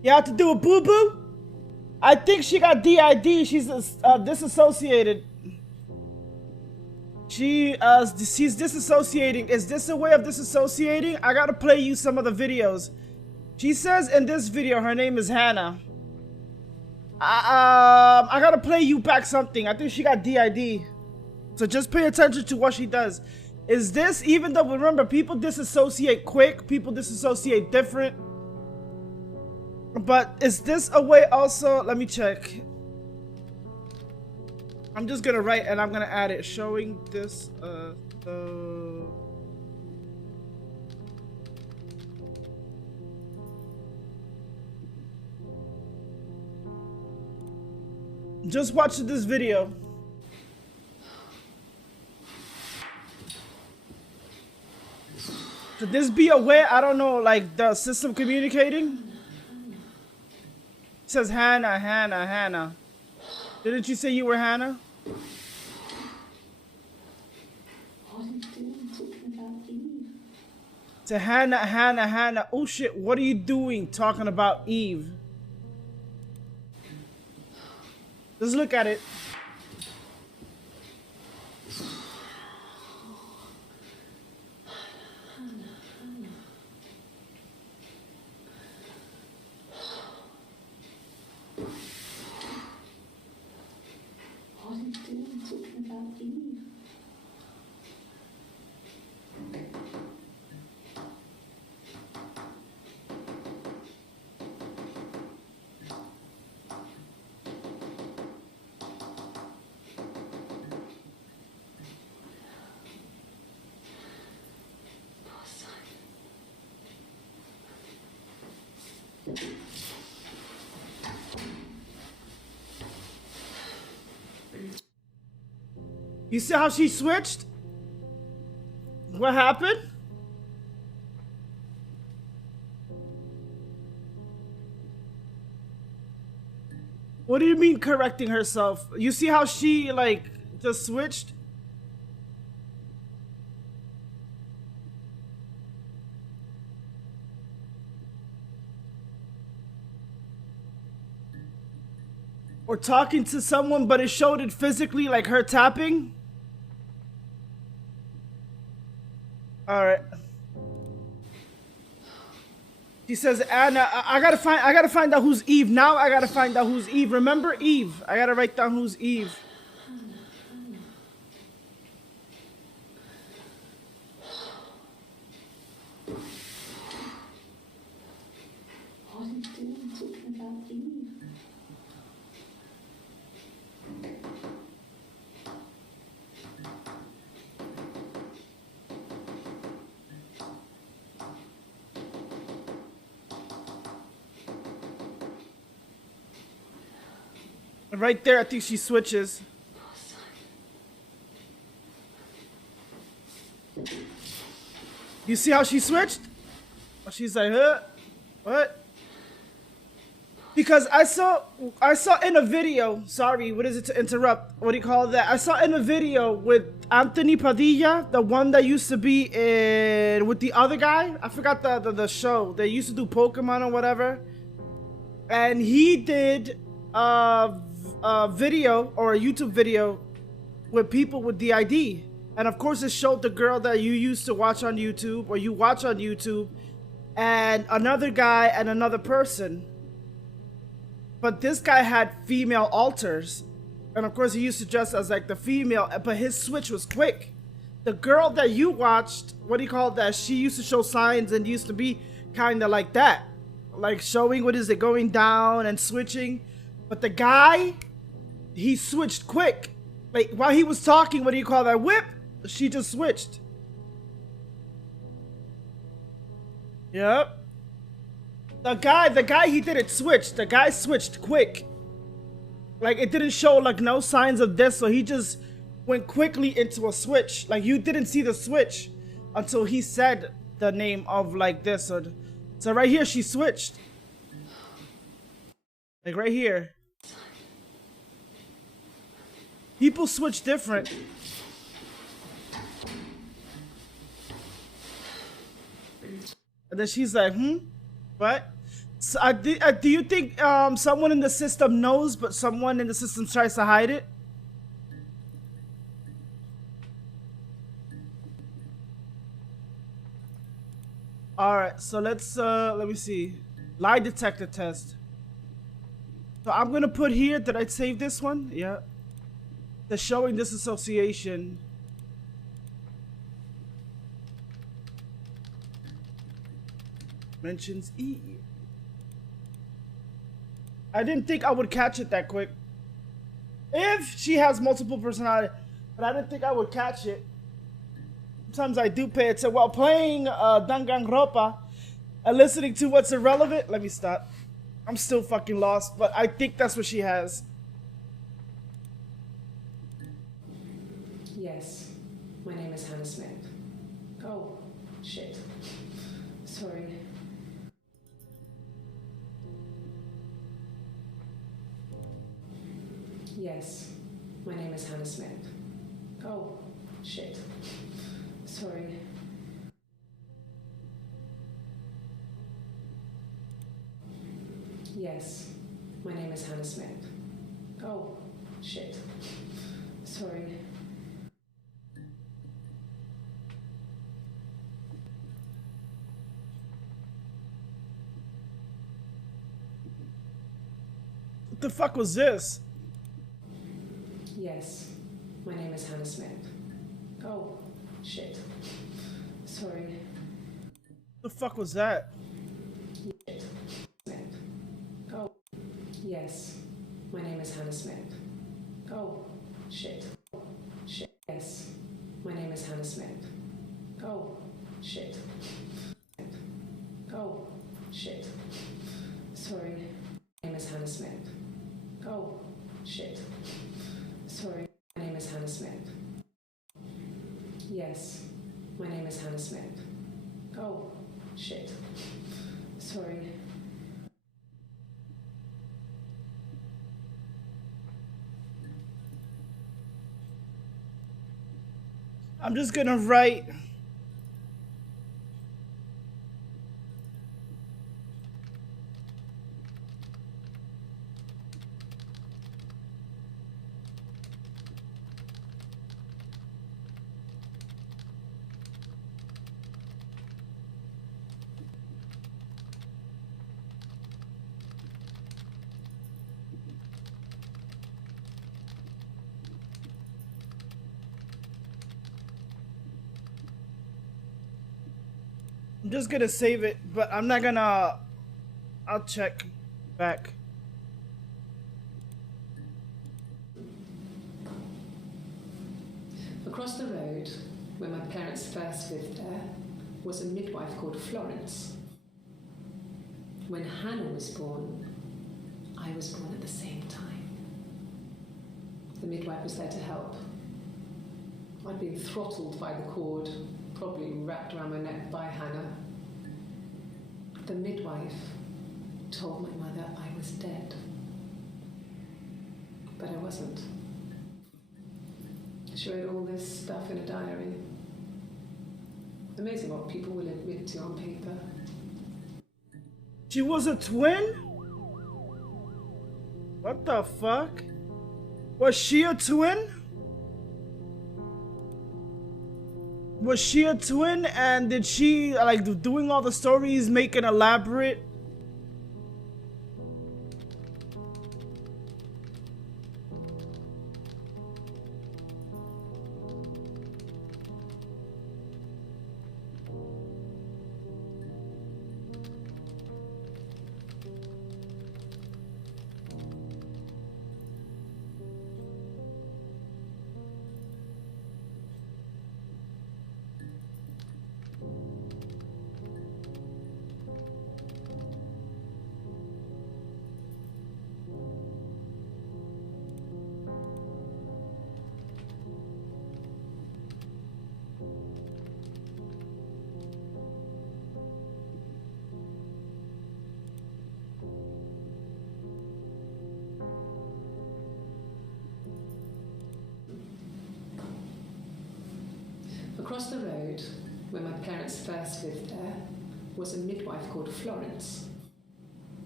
You have to do a boo-boo? I think she got DID. She's disassociated. She's disassociating. Is this a way of disassociating? I gotta play you some of the videos. She says in this video her name is Hannah. I gotta play you back something. I think she got DID. So just pay attention to what she does. Is this, even though, remember, people disassociate quick, people disassociate different. But is this a way also? Let me check. I'm just gonna write and I'm gonna add it. Showing this, just watch this video. Could this be a way, I don't know, like the system communicating? It says Hannah, Hannah, Hannah. Didn't you say you were Hannah? What are you doing talking about Eve? To Hannah, Hannah, Hannah. Oh shit, what are you doing talking about Eve? Let's look at it. What are you doing talking about Eve? You see how she switched? What happened? What do you mean correcting herself? You see how she like just switched? Or talking to someone, but it showed it physically, like her tapping? Alright. She says, Anna, I gotta find out who's Eve. Now I gotta find out who's Eve. Remember Eve? I gotta write down who's Eve. What are you doing talking about Eve? Right there, I think she switches. You see how she switched? She's like, huh? What? Because I saw in a video, sorry, what is it to interrupt? What do you call that? I saw in a video with Anthony Padilla, the one that used to be in, with the other guy. I forgot the show. They used to do Pokemon or whatever. And he did a video or a YouTube video with people with DID. And of course it showed the girl that you used to watch on YouTube or you watch on YouTube and another guy and another person. But this guy had female alters. And of course he used to dress as like the female, but his switch was quick. The girl that you watched, what do you call that? She used to show signs and used to be kind of like that. Like showing, what is it, going down and switching. But the guy, he switched quick. Like while he was talking, what do you call that? Whip, she just switched. Yep. The guy, he didn't switch. The guy switched quick. Like it didn't show like no signs of this, so he just went quickly into a switch. Like you didn't see the switch until he said the name of like this. So right here, she switched. Like right here. People switch different. And then she's like, what? So, do you think someone in the system knows, but someone in the system tries to hide it? All right, so let me see. Lie detector test. So I'm gonna put here. Did I save this one? Yeah. The showing disassociation. Mentions E. I didn't think I would catch it that quick. If she has multiple personality, but I didn't think I would catch it. Sometimes I do pay attention while playing Danganronpa and listening to what's irrelevant. Let me stop. I'm still fucking lost, but I think that's what she has. Yes, my name is Hannah Smith. Oh, shit. Sorry. Yes, my name is Hannah Smith. Oh, shit. Sorry. Yes, my name is Hannah Smith. Oh, shit. Sorry. What the fuck was this? Yes, my name is Hannah Smith. Oh, shit. Sorry. The fuck was that? Shit. Smith. Oh, yes, my name is Hannah Smith. Oh, shit. Shit. Yes, my name is Hannah Smith. Oh, shit. Oh, shit. Sorry. My name is Hannah Smith. Oh, shit. Sorry. My name is Hannah Smith. Yes, my name is Hannah Smith. Oh, shit. Sorry. I'm just gonna write. I'm just gonna save it, but I'm not gonna. I'll check back. Across the road, where my parents first lived there, was a midwife called Florence. When Hannah was born, I was born at the same time. The midwife was there to help. I'd been throttled by the cord, probably wrapped around my neck by Hannah. The midwife told my mother I was dead. But I wasn't. She wrote all this stuff in a diary. Amazing what people will admit to on paper. She was a twin? What the fuck? Was she a twin? Was she a twin, and did she, like, doing all the stories, make an elaborate? Across the road, where my parents first lived there, was a midwife called Florence.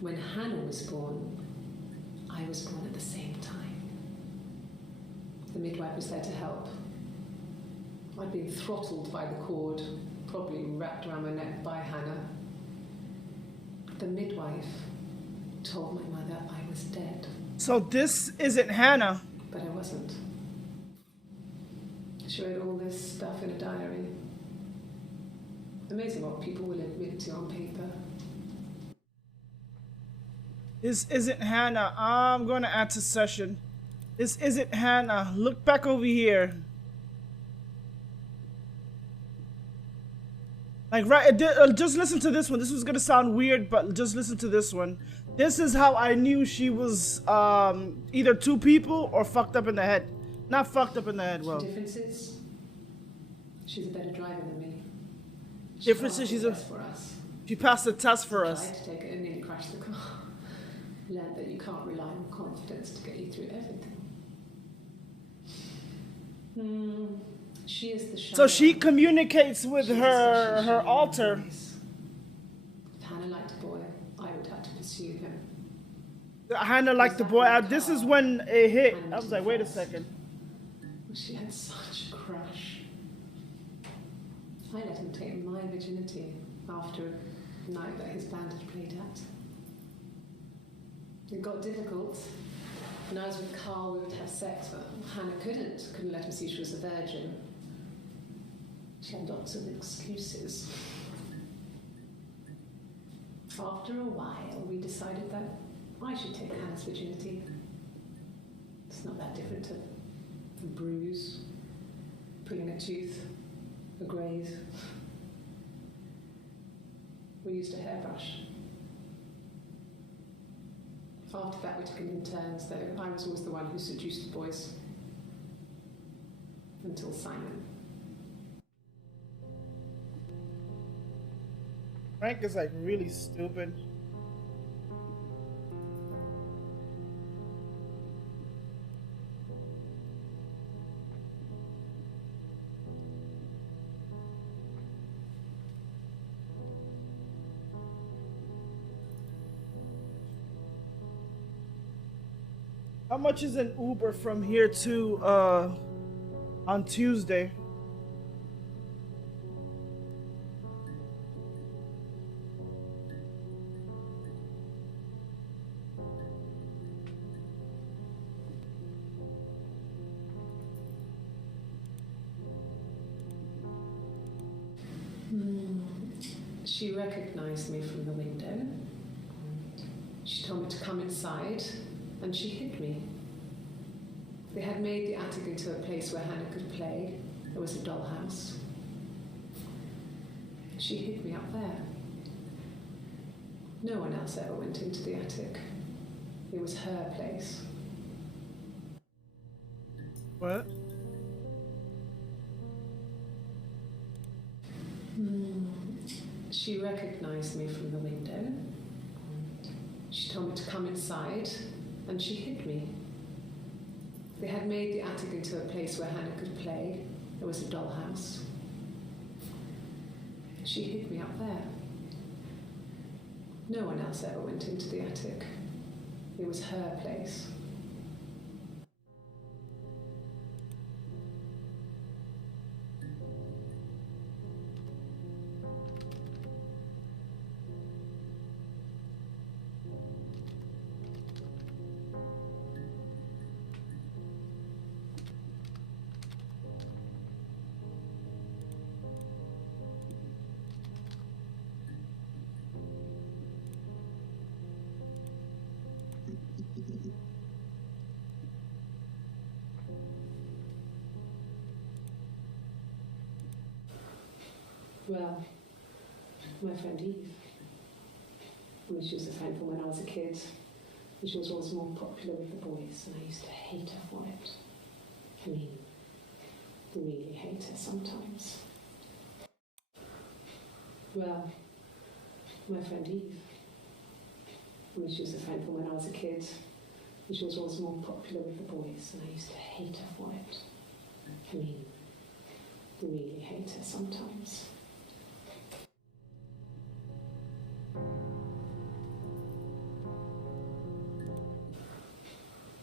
When Hannah was born, I was born at the same time. The midwife was there to help. I'd been throttled by the cord, probably wrapped around my neck by Hannah. The midwife told my mother I was dead. So this isn't Hannah. But I wasn't. She wrote all this stuff in a diary. Amazing what people will admit to on paper. This isn't Hannah. I'm going to add to session. This isn't Hannah. Look back over here. Like, right, just listen to this one. This was going to sound weird, but just listen to this one. This is how I knew she was either two people or fucked up in the head. Not fucked up in the head, well. The difference is, she's a better driver than me. Difference is she passed the test for us. Tried to take it and nearly crashed the car. Learned that you can't rely on confidence to get you through everything. She is the shadow. So she communicates with her alter. If Hannah liked a boy, I would have to pursue him. Hannah liked the boy. This is when it hit. I was like, wait a second. She had such a crush. I let him take my virginity after a night that his band had played at. It got difficult. When I was with Carl, we would have sex, but Hannah couldn't let him see she was a virgin. She had lots of excuses. After a while, we decided that I should take Hannah's virginity. It's not that different to a bruise, pulling a tooth, a graze. We used a hairbrush. After that, we took it in turns, though I was always the one who seduced the boys. Until Simon. Frank is like really stupid. How much is an Uber from here to on Tuesday? She recognized me from the window. She told me to come inside, and she hid me. They had made the attic into a place where Hannah could play. There was a dollhouse. She hid me up there. No one else ever went into the attic. It was her place. What? She recognized me from the window. She told me to come inside, and she hid me. They had made the attic into a place where Hannah could play. There was a dollhouse. She hid me up there. No one else ever went into the attic. It was her place. Well, my friend Eve. I mean, she was a friend from when I was a kid. And she was always more popular with the boys, and I used to hate her for it. I mean, really hate her sometimes. Well, my friend Eve. I mean, she was a friend from when I was a kid. And she was always more popular with the boys, and I used to hate her for it. I mean, really hate her sometimes.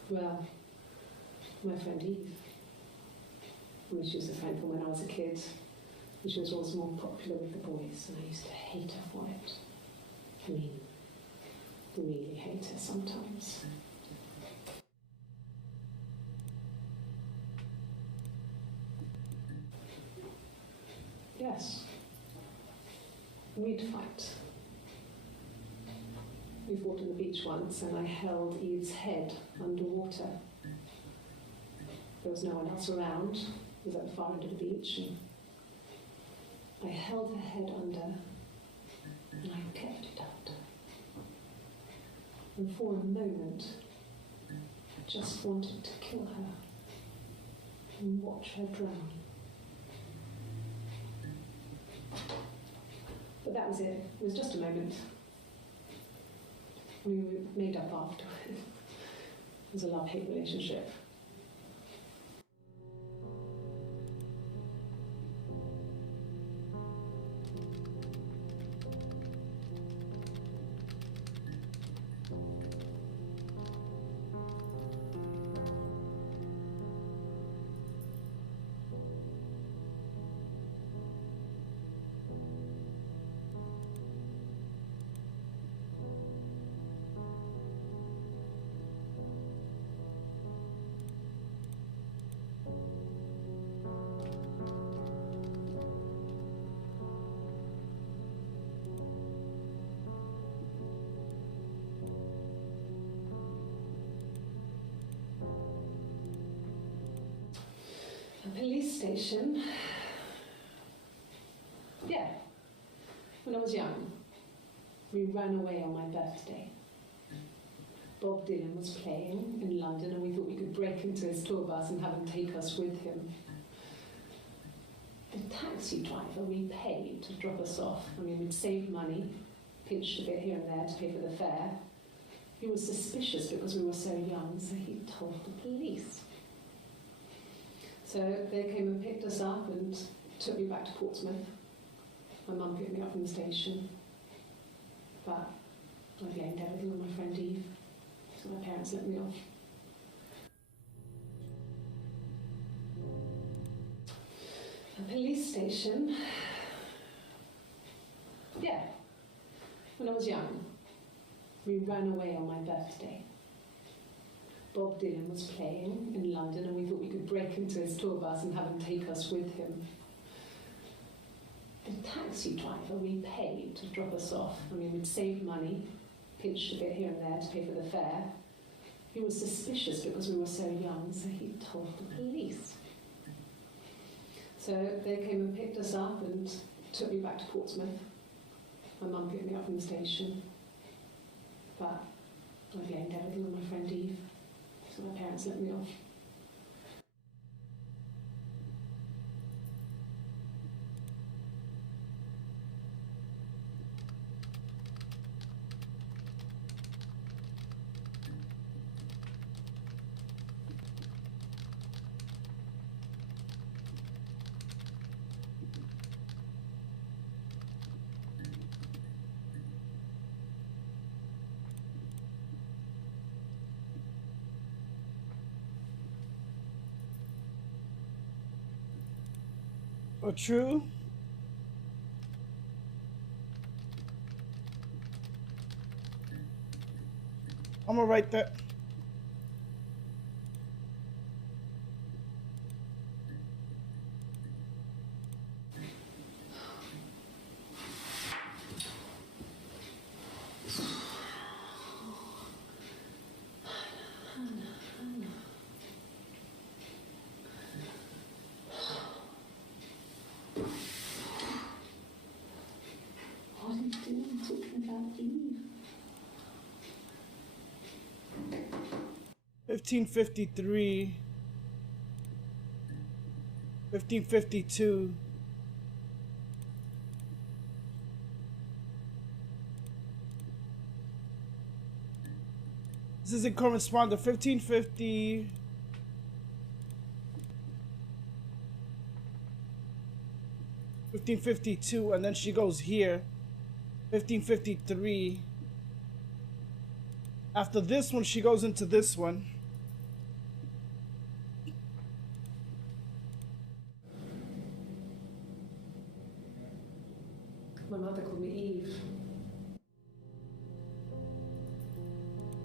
Well, my friend Eve. I mean, she was a friend from when I was a kid. And she was always more popular with the boys, and I used to hate her for it. I mean, really hate her sometimes. Yes. We'd fight. We fought on the beach once, and I held Eve's head underwater. There was no one else around. It was at the far end of the beach, and I held her head under, and I kept it under. And for a moment, I just wanted to kill her and watch her drown. But that was it. It was just a moment. We made up after. It was a love-hate relationship. A police station. Yeah. When I was young, we ran away on my birthday. Bob Dylan was playing in London, and we thought we could break into his tour bus and have him take us with him. The taxi driver we paid to drop us off. I mean, we'd saved money, pinched a bit here and there to pay for the fare. He was suspicious because we were so young, so he told the police. So they came and picked us up and took me back to Portsmouth. My mum picked me up from the station. But I blamed everything on my friend Eve, so my parents let me off. A police station. Yeah. When I was young, we ran away on my birthday. Bob Dylan was playing in London, and we thought we could break into his tour bus and have him take us with him. The taxi driver we paid to drop us off. I mean, we'd saved money, pinched a bit here and there to pay for the fare. He was suspicious because we were so young, so he told the police. So they came and picked us up and took me back to Portsmouth. My mum picked me up from the station. But I blamed everything on my friend Eve, so my parents let me off. Oh, true. I'm gonna write that. What are you doing talking about Eve? 1553. 1552. This is in correspondence. 1550. 1552, and then she goes here. 1553. After this one, she goes into this one.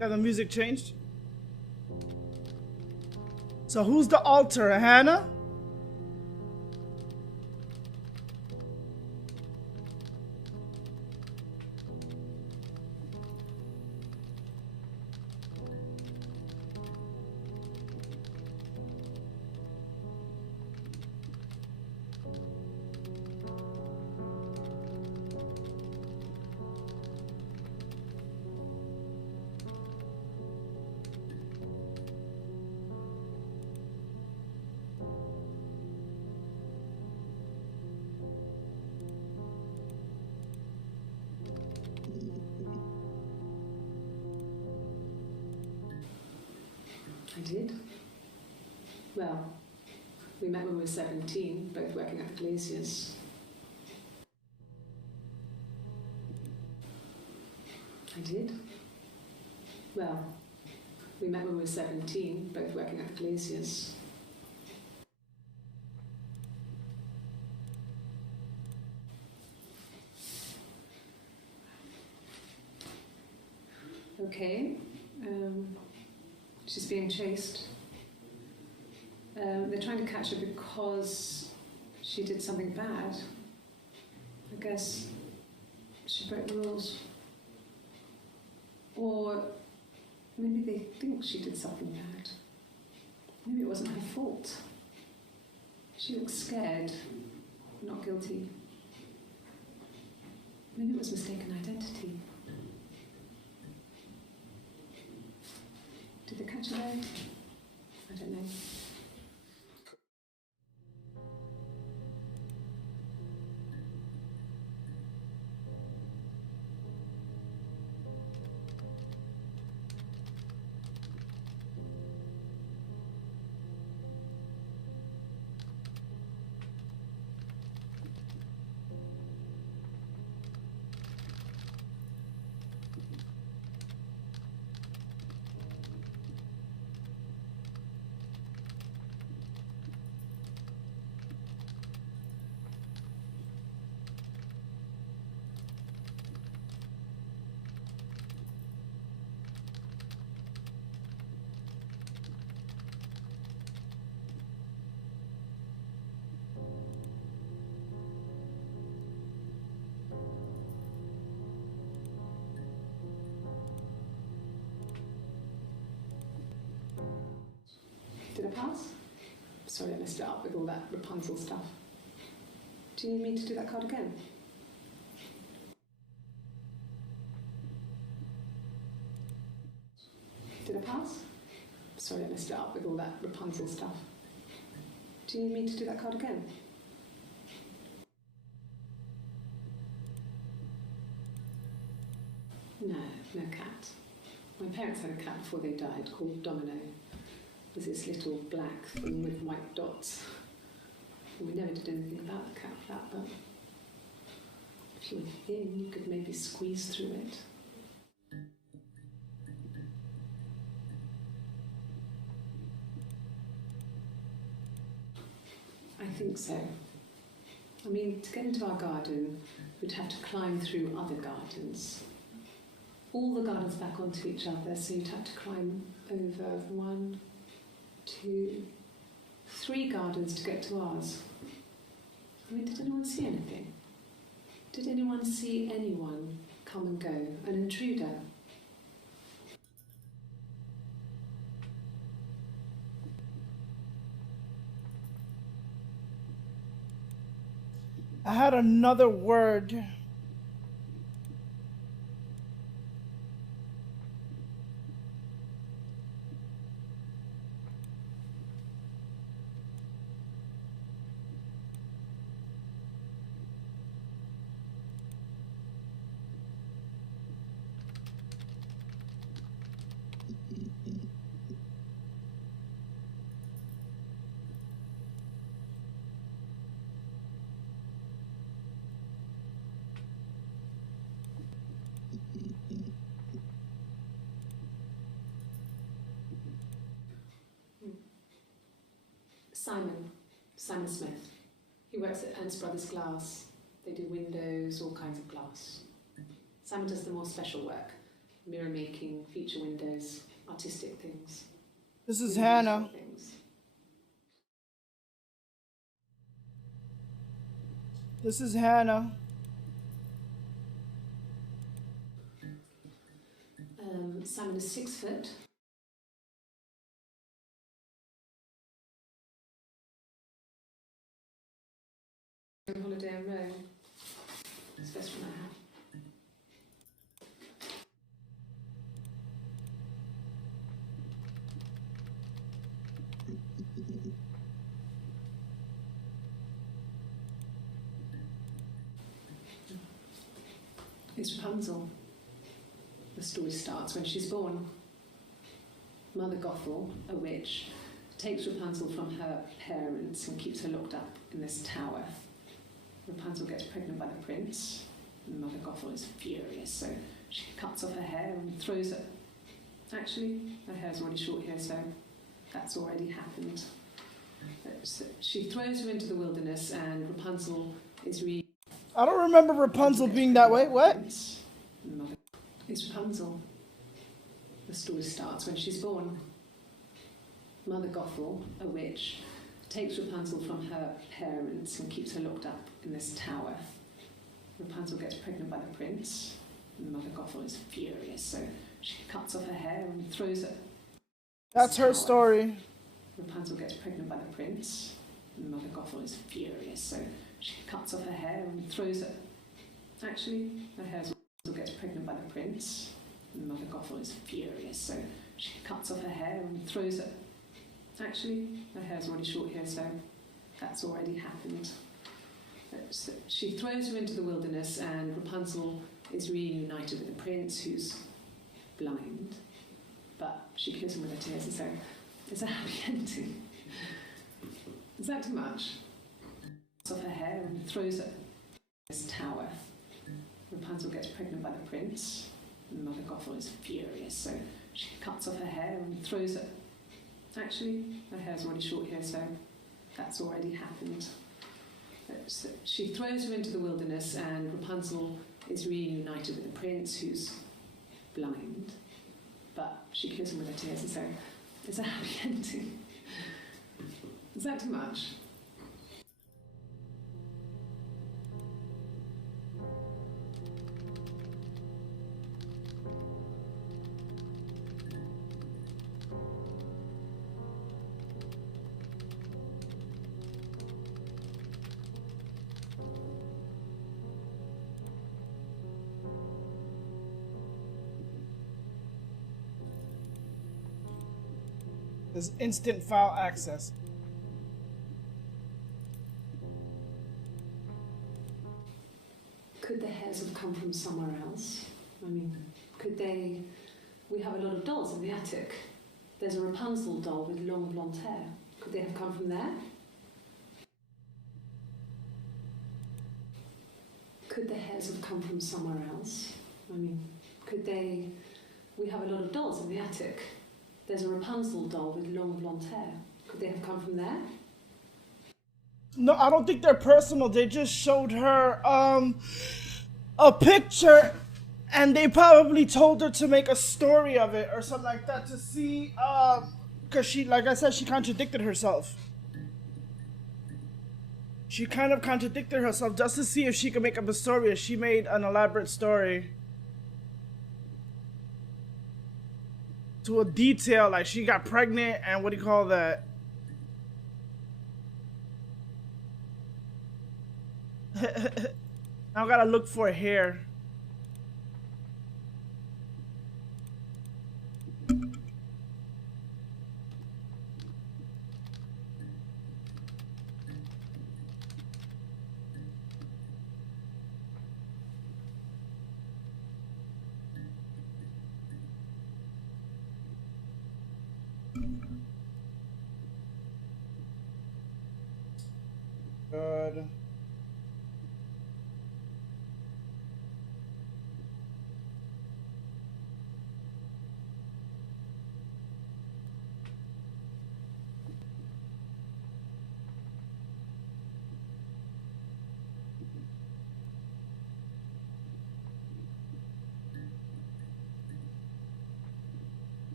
Yeah, the music changed. So who's the altar? Hannah? I did. Well, we met when we were 17, both working at the Glaciers. I did. Well, we met when we were 17, both working at the Glaciers. Okay. She's being chased. They're trying to catch her because she did something bad. I guess she broke the rules. Or maybe they think she did something bad. Maybe it wasn't her fault. She looks scared, not guilty. Maybe it was mistaken identity. Did they catch her there? I don't know. Did I pass? Sorry, I messed it up with all that Rapunzel stuff. Do you need me to do that card again? Did I pass? Sorry, I messed it up with all that Rapunzel stuff. Do you need me to do that card again? No, no cat. My parents had a cat before they died called Domino. It was this little black thing with white dots. And we never did anything about the cat for that, but if you were thin, you could maybe squeeze through it. I think so. I mean, to get into our garden, we'd have to climb through other gardens. All the gardens back onto each other, so you'd have to climb over 1, 2, 3 gardens to get to ours. I mean, did anyone see anything? Did anyone see anyone come and go? An intruder? I had another word. Simon Smith. He works at Ernst Brothers Glass. They do windows, all kinds of glass. Simon does the more special work, mirror making, feature windows, artistic things. This is Hannah. Things. This is Hannah. Simon is 6 foot. Holiday in Rome. It's the best one I have. It's Rapunzel. The story starts when she's born. Mother Gothel, a witch, takes Rapunzel from her parents and keeps her locked up in this tower. Rapunzel gets pregnant by the prince, and Mother Gothel is furious, so she cuts off her hair and throws it. Actually, her hair's already short here, so that's already happened. So she throws her into the wilderness, and Rapunzel is I don't remember Rapunzel being that way. What? It's Rapunzel. The story starts when she's born. Mother Gothel, a witch, takes Rapunzel from her parents and keeps her locked up in this tower. Rapunzel gets pregnant by the prince, and Mother Gothel is furious, so she cuts off her hair and throws it. That's her story. Rapunzel gets pregnant by the prince, and Mother Gothel is furious, so she cuts off her hair and throws it. Actually, her hair's gets pregnant by the prince, and Mother Gothel is furious, so she cuts off her hair and throws it. Actually, her hair's already short here, so that's already happened. So she throws her into the wilderness, and Rapunzel is reunited with the prince, who's blind, but she kills him with her tears, and so it's a happy ending. Is that too much? Cuts off her hair and throws it in this tower. Rapunzel gets pregnant by the prince, and Mother Gothel is furious, so she cuts off her hair and throws it. Actually, her hair's already short here, so that's already happened. So she throws her into the wilderness, and Rapunzel is reunited with the prince, who's blind, but she kills him with her tears, and so it's a happy ending. Is that too much? There's instant file access. Could the hairs have come from somewhere else? I mean, could they... We have a lot of dolls in the attic. There's a Rapunzel doll with long blonde hair. Could they have come from there? Could the hairs have come from somewhere else? I mean, could they... We have a lot of dolls in the attic. There's a Rapunzel doll with long blonde hair. Could they have come from there? No, I don't think they're personal. They just showed her a picture, and they probably told her to make a story of it or something like that to see, because she, like I said, she contradicted herself. She kind of contradicted herself just to see if she could make up a story, and she made an elaborate story. To a detail, like she got pregnant and what do you call that? Now I gotta look for hair. Good.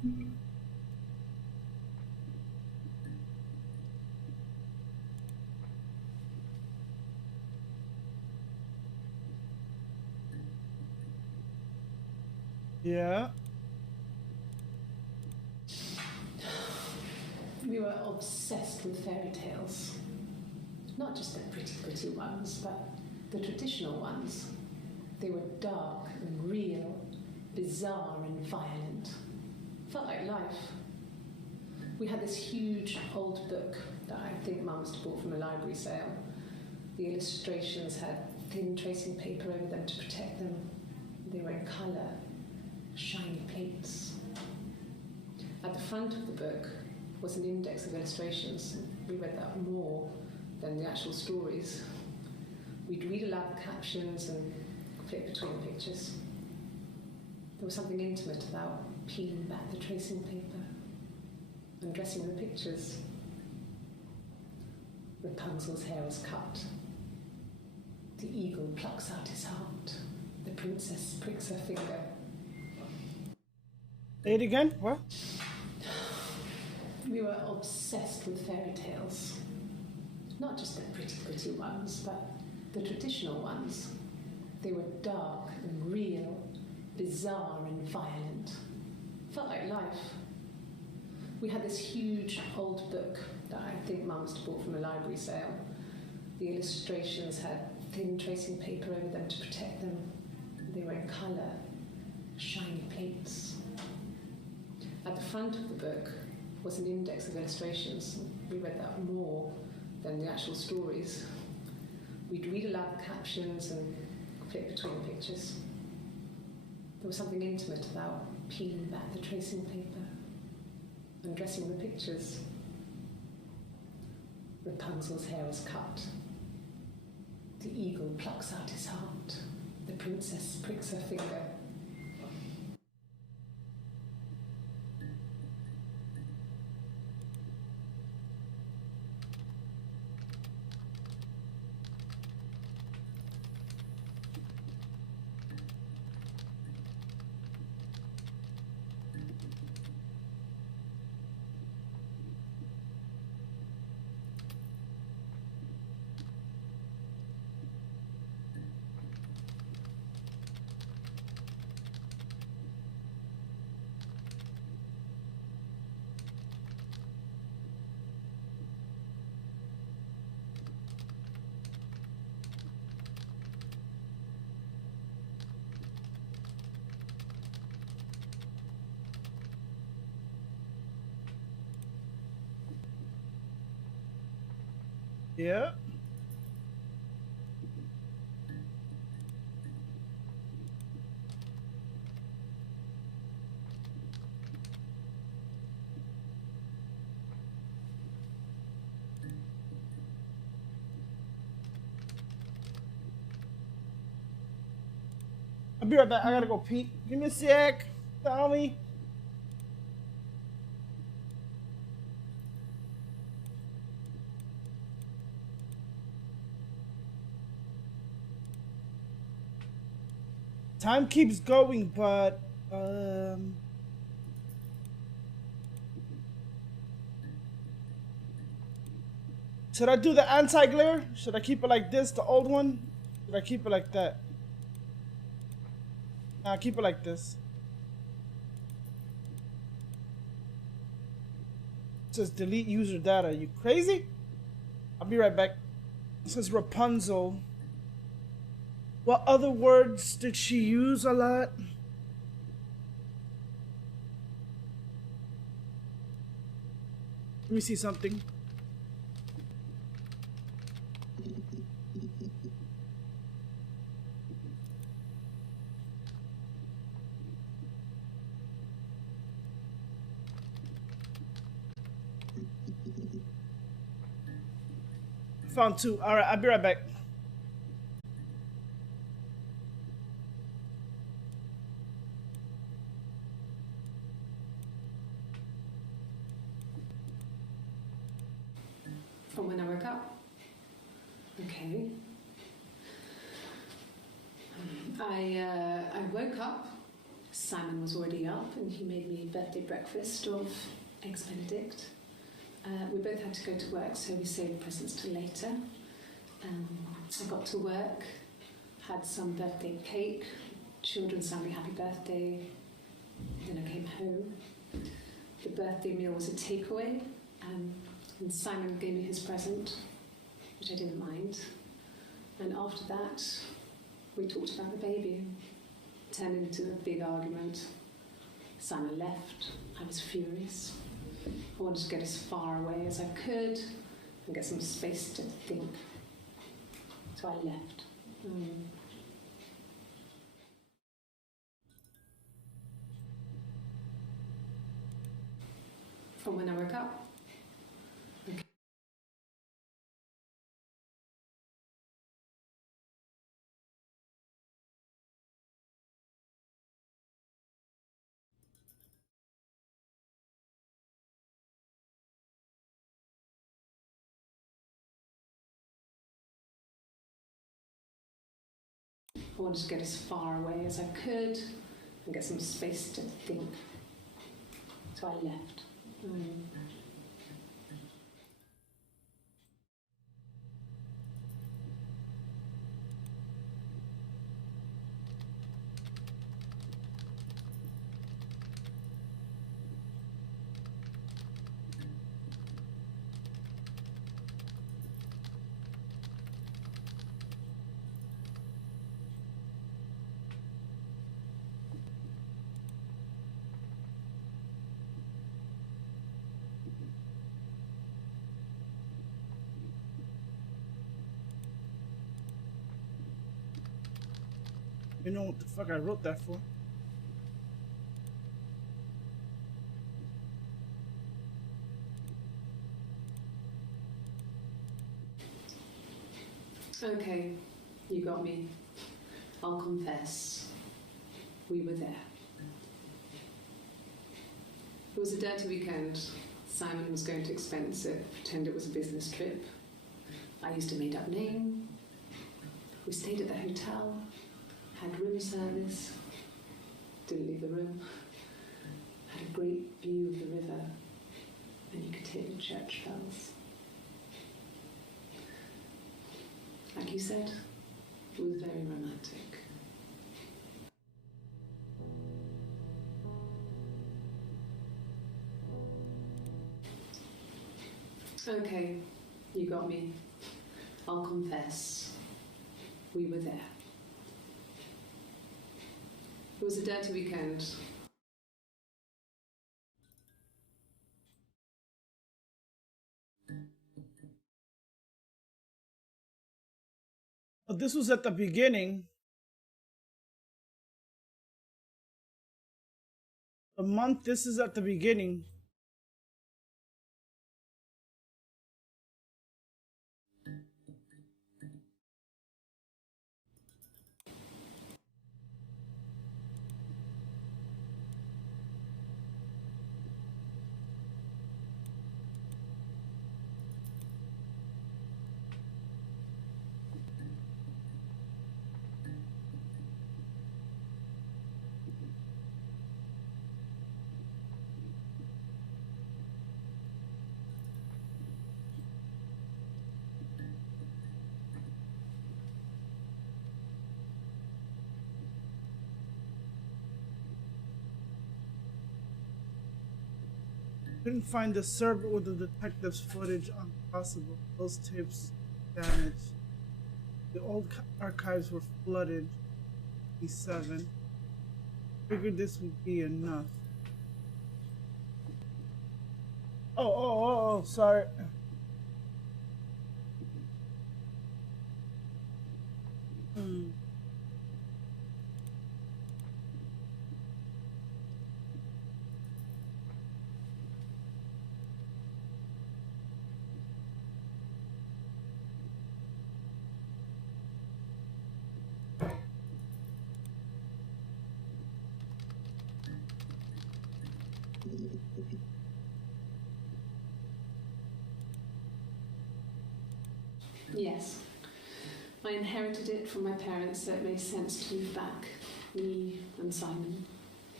Yeah. We were obsessed with fairy tales. Not just the pretty, pretty ones, but the traditional ones. They were dark and real, bizarre and violent. Felt like life. We had this huge old book that I think Mum must have bought from a library sale. The illustrations had thin tracing paper over them to protect them. They were in colour, shiny plates. At the front of the book was an index of illustrations. We read that more than the actual stories. We'd read aloud the captions and flip between the pictures. There was something intimate about peeling back the tracing paper, undressing the pictures. Rapunzel's hair was cut. The eagle plucks out his heart. The princess pricks her finger. Say it again. What? We were obsessed with fairy tales. Not just the pretty, pretty ones, but the traditional ones. They were dark and real, bizarre and violent. Felt like life. We had this huge old book that I think Mum must have bought from a library sale. The illustrations had thin tracing paper over them to protect them. They were in colour, shiny plates. At the front of the book was an index of illustrations. We read that more than the actual stories. We'd read aloud the captions and flip between the pictures. There was something intimate about peeling back the tracing paper, undressing the pictures. Rapunzel's hair was cut. The eagle plucks out his heart. The princess pricks her finger. Yeah. I'll be right back. I gotta go pee. Give me a sec. Tommy. Time keeps going, but should I do the anti-glare? Should I keep it like this, the old one? Should I keep it like that? Nah, keep it like this. It says delete user data. You crazy? I'll be right back. It says Rapunzel. What other words did she use a lot? Let me see something. Found two. All right, I'll be right back. From when I woke up. Okay. I woke up Simon was already up and he made me birthday breakfast of eggs Benedict. We both had to go to work, so we saved presents till later. I got to work, had some birthday cake, children sang me happy birthday, then I came home. The birthday meal was a takeaway, and Simon gave me his present, which I didn't mind. And after that, we talked about the baby. It turned into a big argument. Simon left. I was furious. I wanted to get as far away as I could and get some space to think. So I left. From when I woke up. Okay. I wanted to get as far away as I could and get some space to think. So I left. You know what the fuck I wrote that for? Okay, you got me. I'll confess. We were there. It was a dirty weekend. Simon was going to expense it, pretend it was a business trip. I used a made-up name. We stayed at the hotel, had room service, didn't leave the room, had a great view of the river, and you could hear the church bells. Like you said, it was very romantic. Okay, you got me. I'll confess. We were there. It was a dirty weekend. Oh, this was at the beginning. The month, this is at the beginning. Couldn't find the server with the detective's footage on possible. Those tapes damaged. The old archives were flooded. E7. Figured this would be enough. Oh, sorry. Yes. I inherited it from my parents, so it made sense to move back, me and Simon.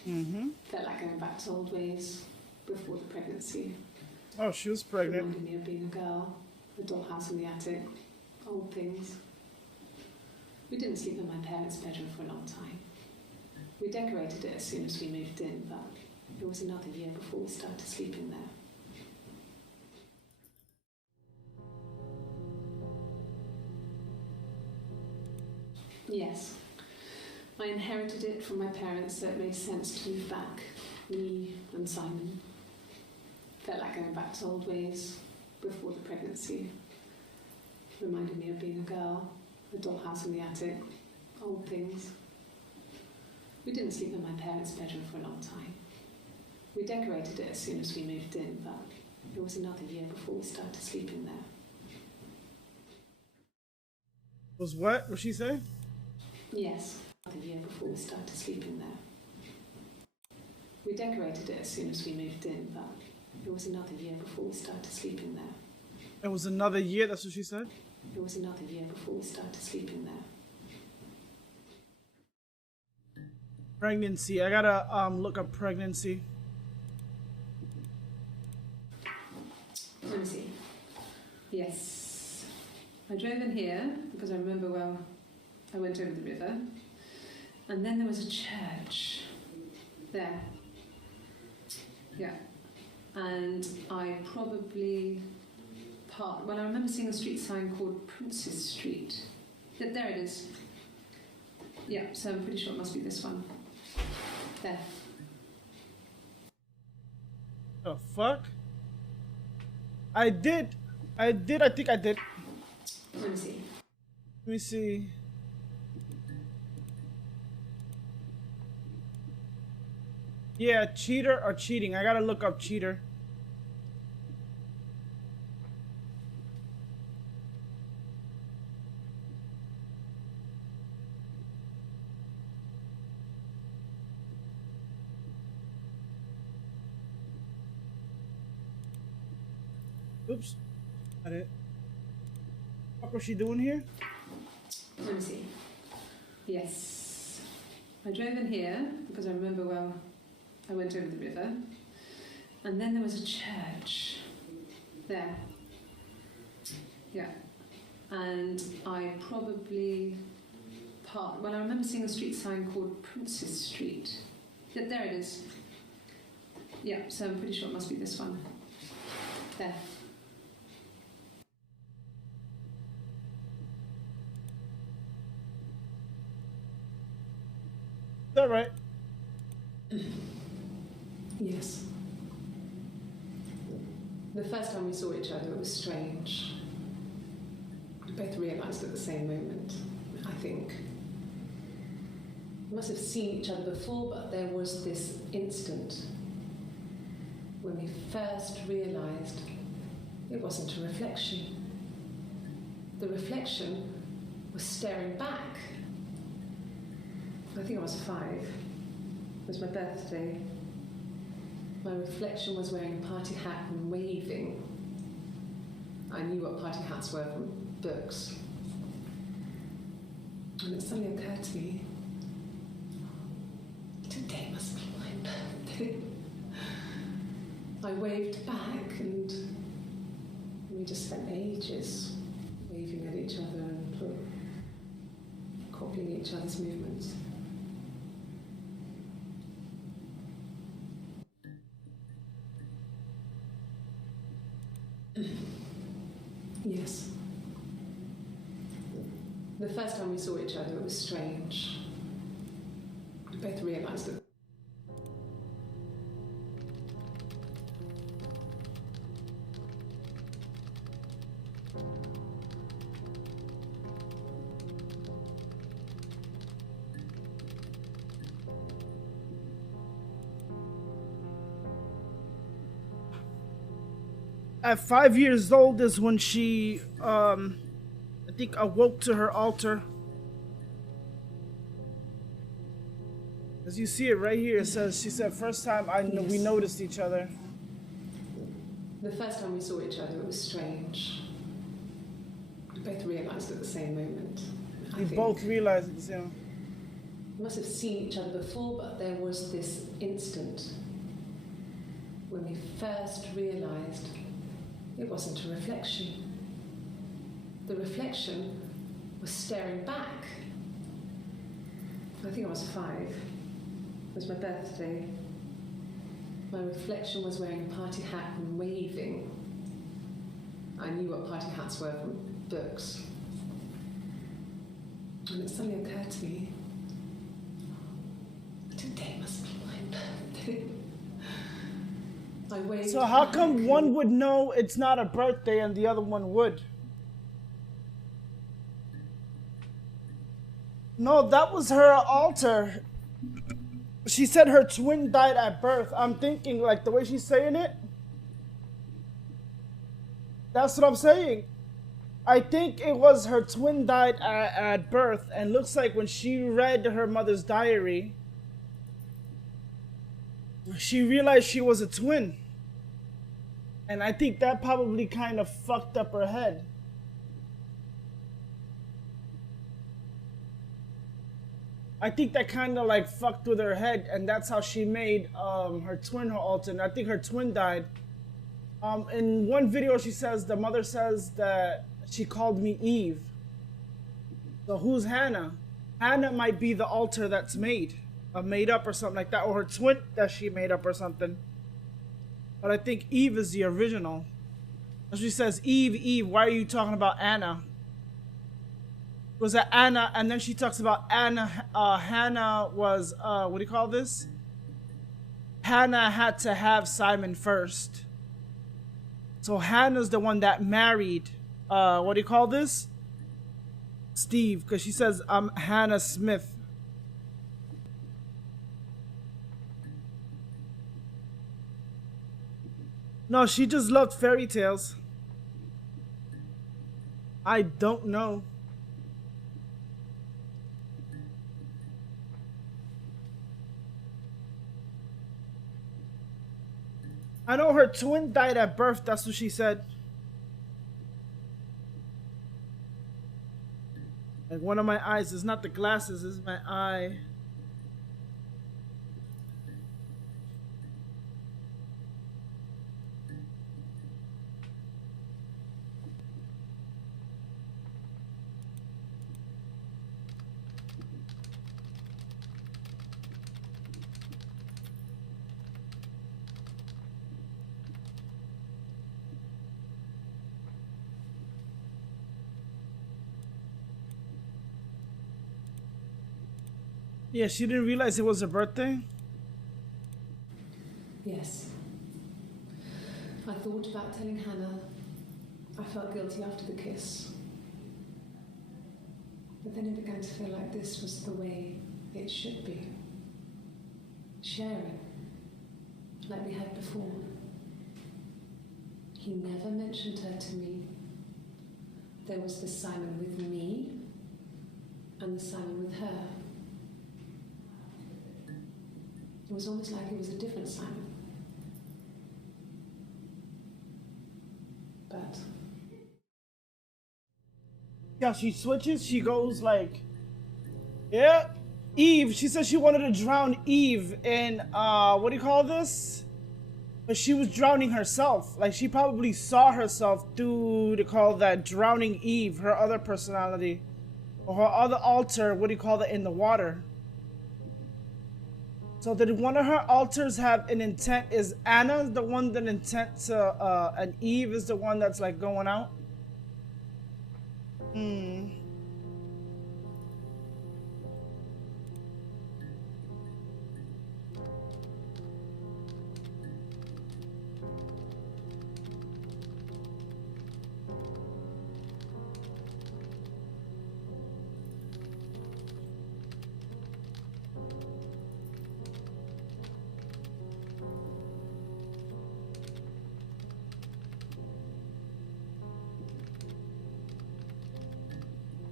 Felt like going back to old ways before the pregnancy. Oh, she was pregnant. Reminded me of being a girl, the dollhouse in the attic, old things. We didn't sleep in my parents' bedroom for a long time. We decorated it as soon as we moved in, but it was another year before we started sleeping there. Yes, I inherited it from my parents, so it made sense to move back, me and Simon. Felt like going back to old ways before the pregnancy. Reminded me of being a girl, the dollhouse in the attic, old things. We didn't sleep in my parents' bedroom for a long time. We decorated it as soon as we moved in, but it was another year before we started sleeping there. Was what? What'd she say? Yes, another year before we started sleeping there. We decorated it as soon as we moved in, but it was another year before we started sleeping there. It was another year, that's what she said? It was another year before we started sleeping there. Pregnancy. I gotta look up pregnancy. Let me see. Yes. I drove in here because I remember well I went over the river, and then there was a church there. Yeah. And I probably well, I remember seeing a street sign called Princess Street. There it is. Yeah, so I'm pretty sure it must be this one. There. The fuck? I think I did. Let me see. Let me see. Yeah, cheater or cheating. I gotta look up cheater. Oops. Got it. What was she doing here? Let me see. Yes. I drove in here because I remember well I went over the river, and then there was a church there. Yeah. And I probably well, I remember seeing a street sign called Princess Street. There it is. Yeah, so I'm pretty sure it must be this one. There. Is that right? Yes. The first time we saw each other, it was strange. We both realised at the same moment, I think. We must have seen each other before, but there was this instant when we first realised it wasn't a reflection. The reflection was staring back. I think I was 5. It was my birthday. My reflection was wearing a party hat and waving. I knew what party hats were from books. And it suddenly occurred to me, today must be my birthday. I waved back and we just spent ages waving at each other and copying each other's movements. Yes. The first time we saw each other, it was strange. We both realised it. At 5 years old is when she, I think, awoke to her altar. As you see it right here, it says, she said, first time we noticed each other. The first time we saw each other, it was strange. We both realised at the same moment. We both realized at the same. We must have seen each other before, but there was this instant when we first realised it wasn't a reflection. The reflection was staring back. I think I was 5. It was my birthday. My reflection was wearing a party hat and waving. I knew what party hats were from books. And it suddenly occurred to me, today must be my birthday. I waved. So how back. come one would know it's not a birthday and the other one would? No, that was her altar. She said her twin died at birth. I'm thinking, like, the way she's saying it, that's what I'm saying. I think it was her twin died at birth, and looks like when she read her mother's diary, she realized she was a twin. And I think that probably kind of fucked up her head. I think that kind of like fucked with her head, and that's how she made her twin her altar. And I think her twin died. In one video, she says, the mother says that she called me Eve. So who's Hannah? Hannah might be the altar that's made up or something like that, or her twin that she made up or something. But I think Eve is the original. And she says, Eve, Eve, why are you talking about Anna? Was that Anna? And then she talks about Anna. Hannah was, what do you call this? Hannah had to have Simon first. So Hannah's the one that married, what do you call this? Steve, because she says, I'm Hannah Smith. No, she just loved fairy tales. I don't know. I know her twin died at birth, that's what she said. Like one of my eyes, it's not the glasses, it's my eye. Yeah, she didn't realize it was her birthday? Yes. I thought about telling Hannah. I felt guilty after the kiss. But then it began to feel like this was the way it should be. Sharing, like we had before. He never mentioned her to me. There was the Simon with me and the Simon with her. It was almost like it was a different Simon. But Yeah, she switches, she goes like, yeah, Eve, she said she wanted to drown Eve in, what do you call this? But she was drowning herself. Like, she probably saw herself through, to call that, drowning Eve, her other personality. Or her other altar, what do you call that, in the water. So did one of her altars have an intent? Is Anna the one that intent to, and Eve is the one that's like going out?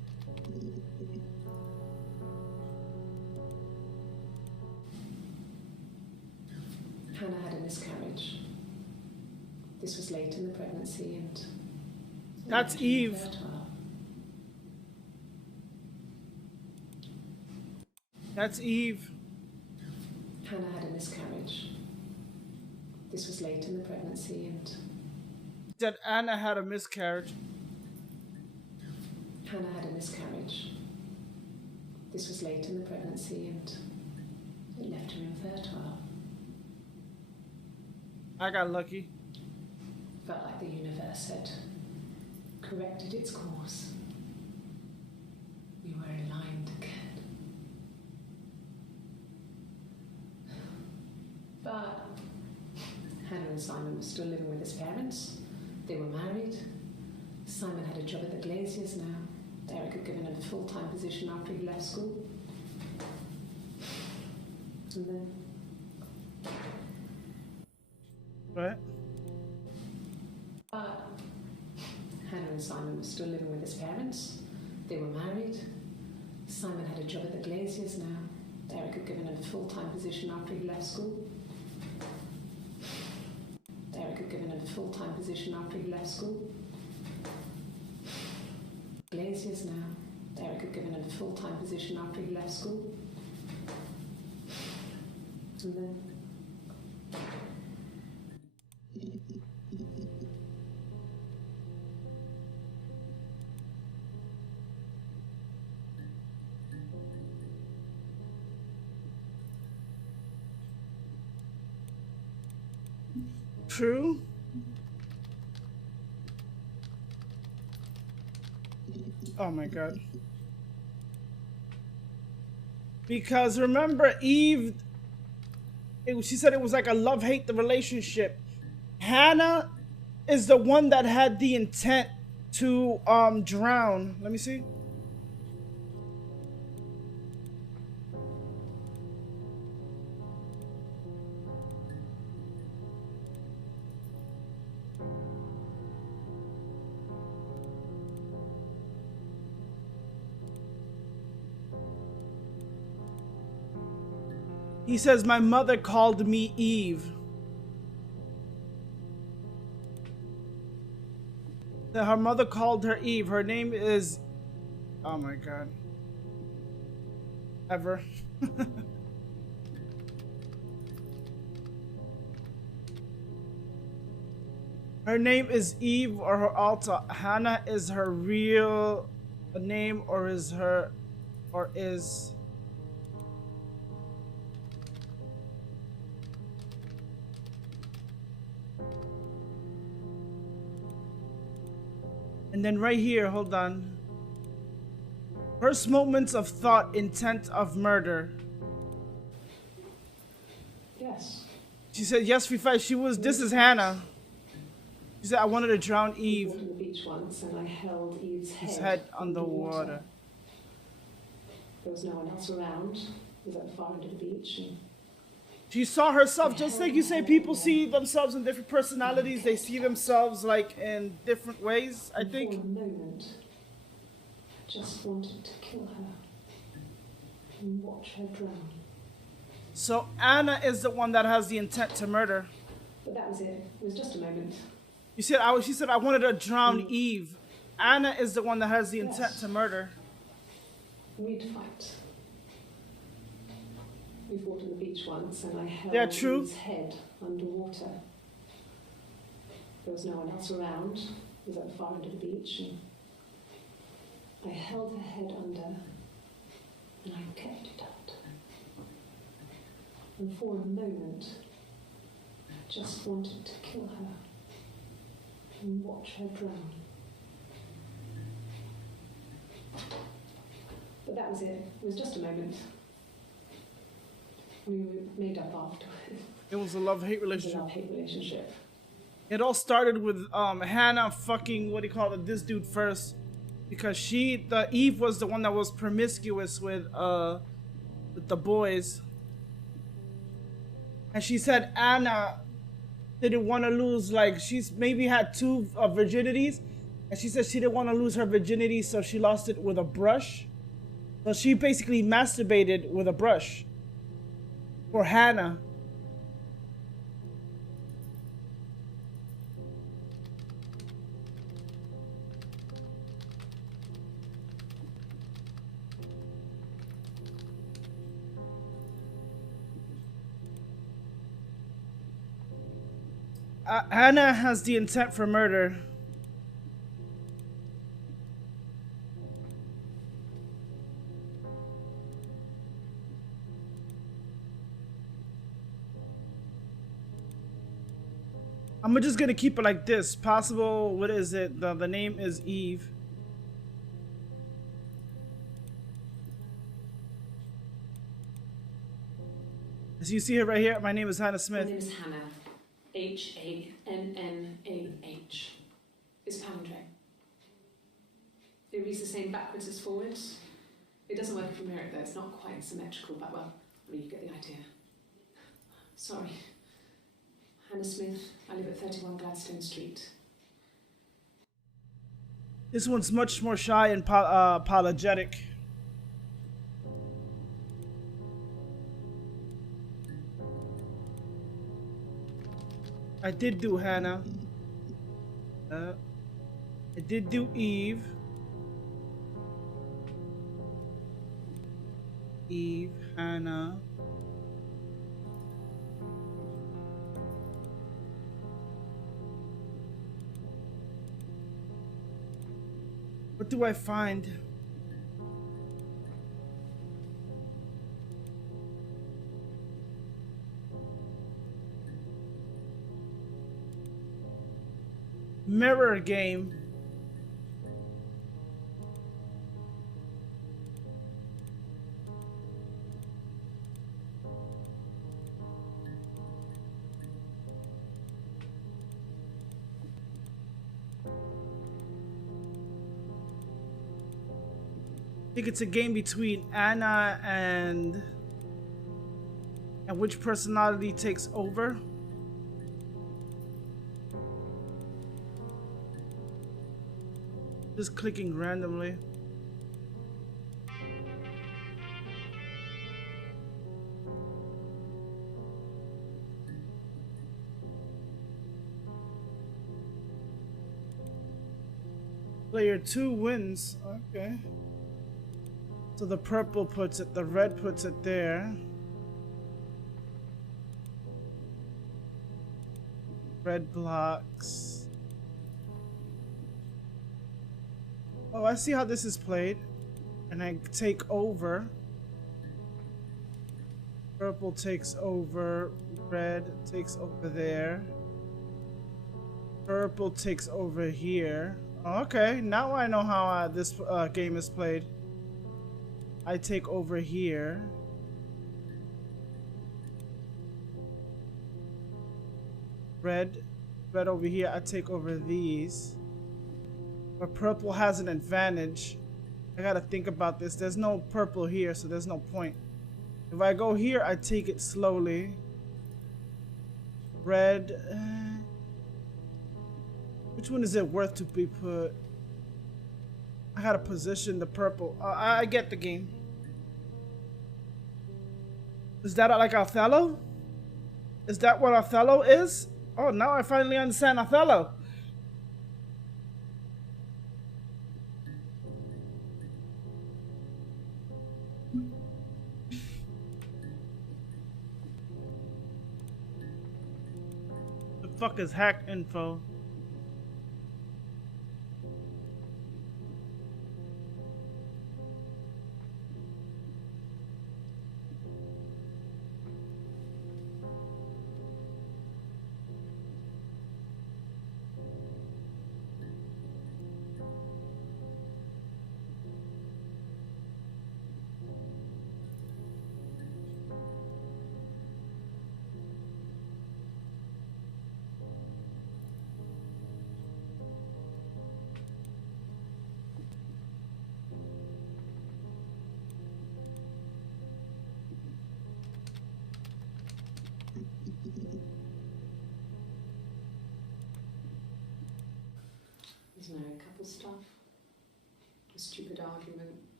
Hannah had a miscarriage. This was late in the pregnancy and... That's Eve. Fertile. That's Eve. Hannah had a miscarriage. This was late in the pregnancy and... That Anna had a miscarriage. Hannah had a miscarriage. This was late in the pregnancy and it left her infertile. I got lucky. Felt like the universe had corrected its course. We were aligned again. But Hannah and Simon were still living with his parents. They were married. Simon had a job at the Glaziers now. Derek had given him a full-time position after he left school. And then... What? But Hannah and Simon were still living with his parents. They were married. Simon had a job at the Glaziers now. Derek had given him a full-time position after he left school. Derek had given him a full-time position after he left school. Glaziers now. Derek had given him a full-time position after he left school. And then... True. Oh my god. Because remember Eve, she said it was like a love-hate the relationship. Hannah is the one that had the intent to drown. Let me see. He says, my mother called me Eve. That her mother called her Eve. Her name is... Oh my god. Ever. Her name is Eve or her alter. Hannah is her real name or is her... Or is... And then right here, hold on. First moments of thought, intent of murder. Yes. She said, yes, we fight. She was, this is Hannah. She said, I wanted to drown We Eve. walked on the beach once and I held Eve's His head underwater. There was no one else around. It was at the far end of the beach. And She saw herself, just like you say, people see themselves in different personalities. They see themselves like in different ways, I think. for a moment, I just wanted to kill her and watch her drown. So Anna is the one that has the intent to murder. But that was it. It was just a moment. You said, she said, I wanted to drown Eve. Anna is the one that has the intent to murder. We'd fight. We fought on the beach once and I held true. Eve's head underwater. There was no one else around. It was at the far end of the beach and I held her head under and I kept it under. And for a moment, I just wanted to kill her and watch her drown. But that was it. It was just a moment. We made up afterwards. It was a love-hate It was a relationship. love-hate relationship. It all started with Hannah fucking, what do you call it, this dude first. Because Eve was the one that was promiscuous with the boys. And she said Anna didn't want to lose, like, she's maybe had two virginities. And she said she didn't want to lose her virginity, so she lost it with a brush. So she basically masturbated with a brush for Hannah. Hannah has the intent for murder. I'm just gonna keep it like this. Possible, what is it? The name is Eve. As you see her right here, my name is Hannah Smith. My name is Hannah. H-A-N-N-A-H. It's palindrome. It reads the same backwards as forwards. It doesn't work if you mirror it though, it's not quite symmetrical, but well, you get the idea. Sorry. Hannah Smith, I live at 31 Gladstone Street. This one's much more shy and apologetic. I did do Hannah. I did do Eve. Eve, Hannah. What do I find? Mirror game. I think it's a game between Anna and which personality takes over. Just clicking randomly. Player 2 wins. Okay. So the purple puts it, the red puts it there. Red blocks. Oh, I see how this is played. And I take over. Purple takes over. Red takes over there. Purple takes over here. Okay, now I know how this game is played. I take over here. Red over here. I take over these. But purple has an advantage. I gotta think about this. There's no purple here, so there's no point. If I go here, I take it slowly. Red. Which one is it worth to be put? I gotta position the purple. I get the game. Is that like Othello? Is that what Othello is? Oh, now I finally understand Othello. The fuck is hack info? There's no couple stuff. A stupid argument.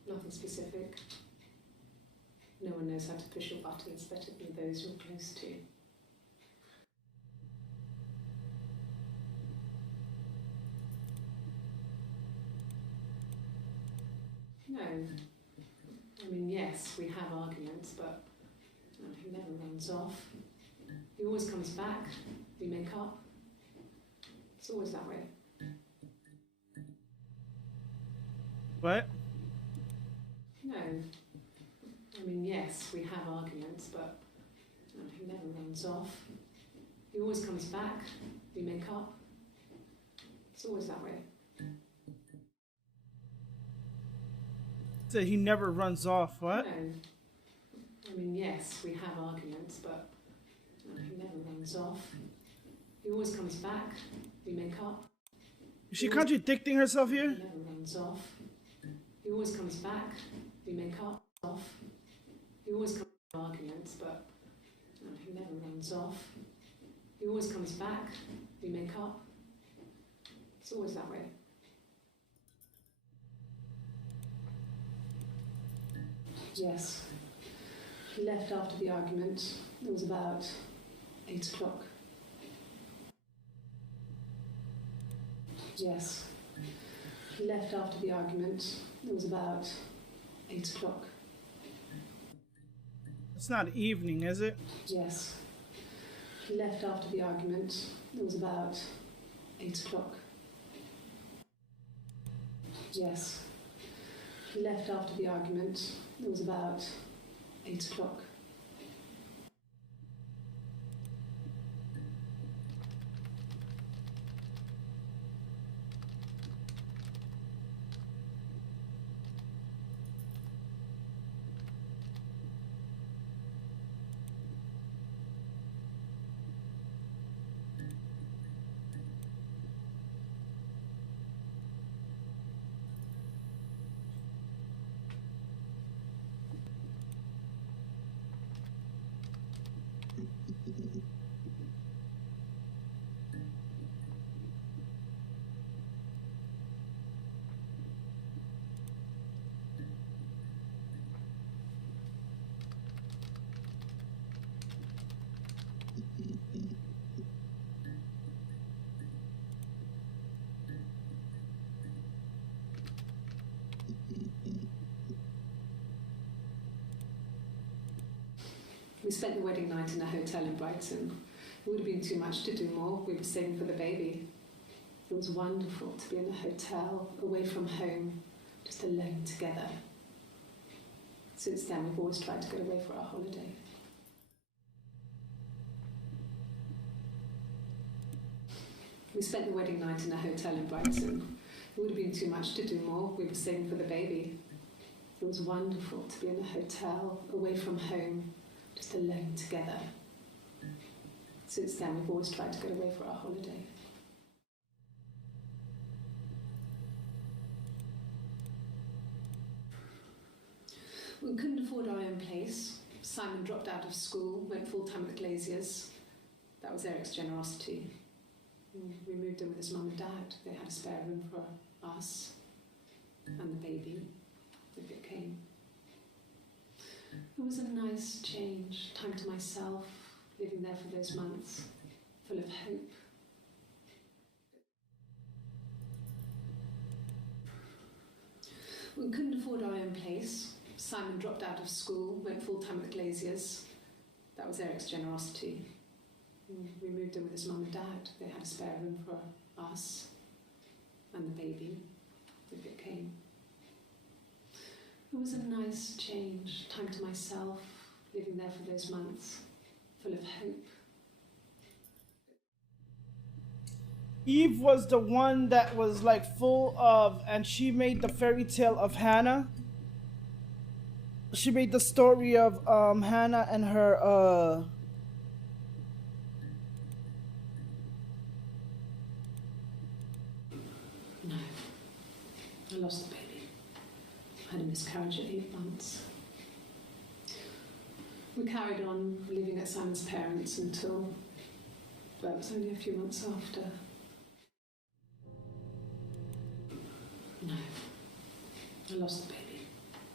Nothing specific. No one knows how to push your buttons better than those you're close to. No. I mean, yes, we have arguments, but he never runs off. He always comes back. We make up. It's always that way. What? No. I mean, yes, we have arguments, but he never runs off. He always comes back. We make up. It's always that way. Said he never runs off. What? No. I mean, yes, we have arguments, but he never runs off. He always comes back. We make up. Is she contradicting herself He here? never runs off. He always comes back. We make up. He always comes back. Arguments, but he never runs off. He always comes back. We make up. It's always that way. Yes. He left after the argument. It was about 8 o'clock. Yes. He left after the argument. It was about 8 o'clock. It's not evening, is it? Yes. He left after the argument. It was about 8 o'clock. Yes. He left after the argument. It was about 8 o'clock. We spent the wedding night in a hotel in Brighton. It would have been too much to do more. We were saving for the baby. It was wonderful to be in a hotel, away from home, just alone together. Since then, we've always tried to get away for our holiday. We spent the wedding night in a hotel in Brighton. It would have been too much to do more. We were saving for the baby. It was wonderful to be in a hotel, away from home, just alone together. Since then, we've always tried to get away for our holiday. We couldn't afford our own place. Simon dropped out of school, went full-time at the Glaziers. That was Eric's generosity. We moved in with his mum and dad. They had a spare room for us and the baby, if it came. It was a nice change, time to myself, living there for those months, full of hope. We couldn't afford our own place. Simon dropped out of school, went full-time at the Glaziers. That was Eric's generosity. We moved in with his mum and dad. They had a spare room for us and the baby, if it came. It was a nice change, time to myself, living there for those months, full of hope. Eve was the one that was like full of, and she made the fairy tale of Hannah. She made the story of Hannah and her No, I lost the baby. I had a miscarriage at 8 months. We carried on living at Simon's parents until, well, it was only a few months after. No, I lost the baby.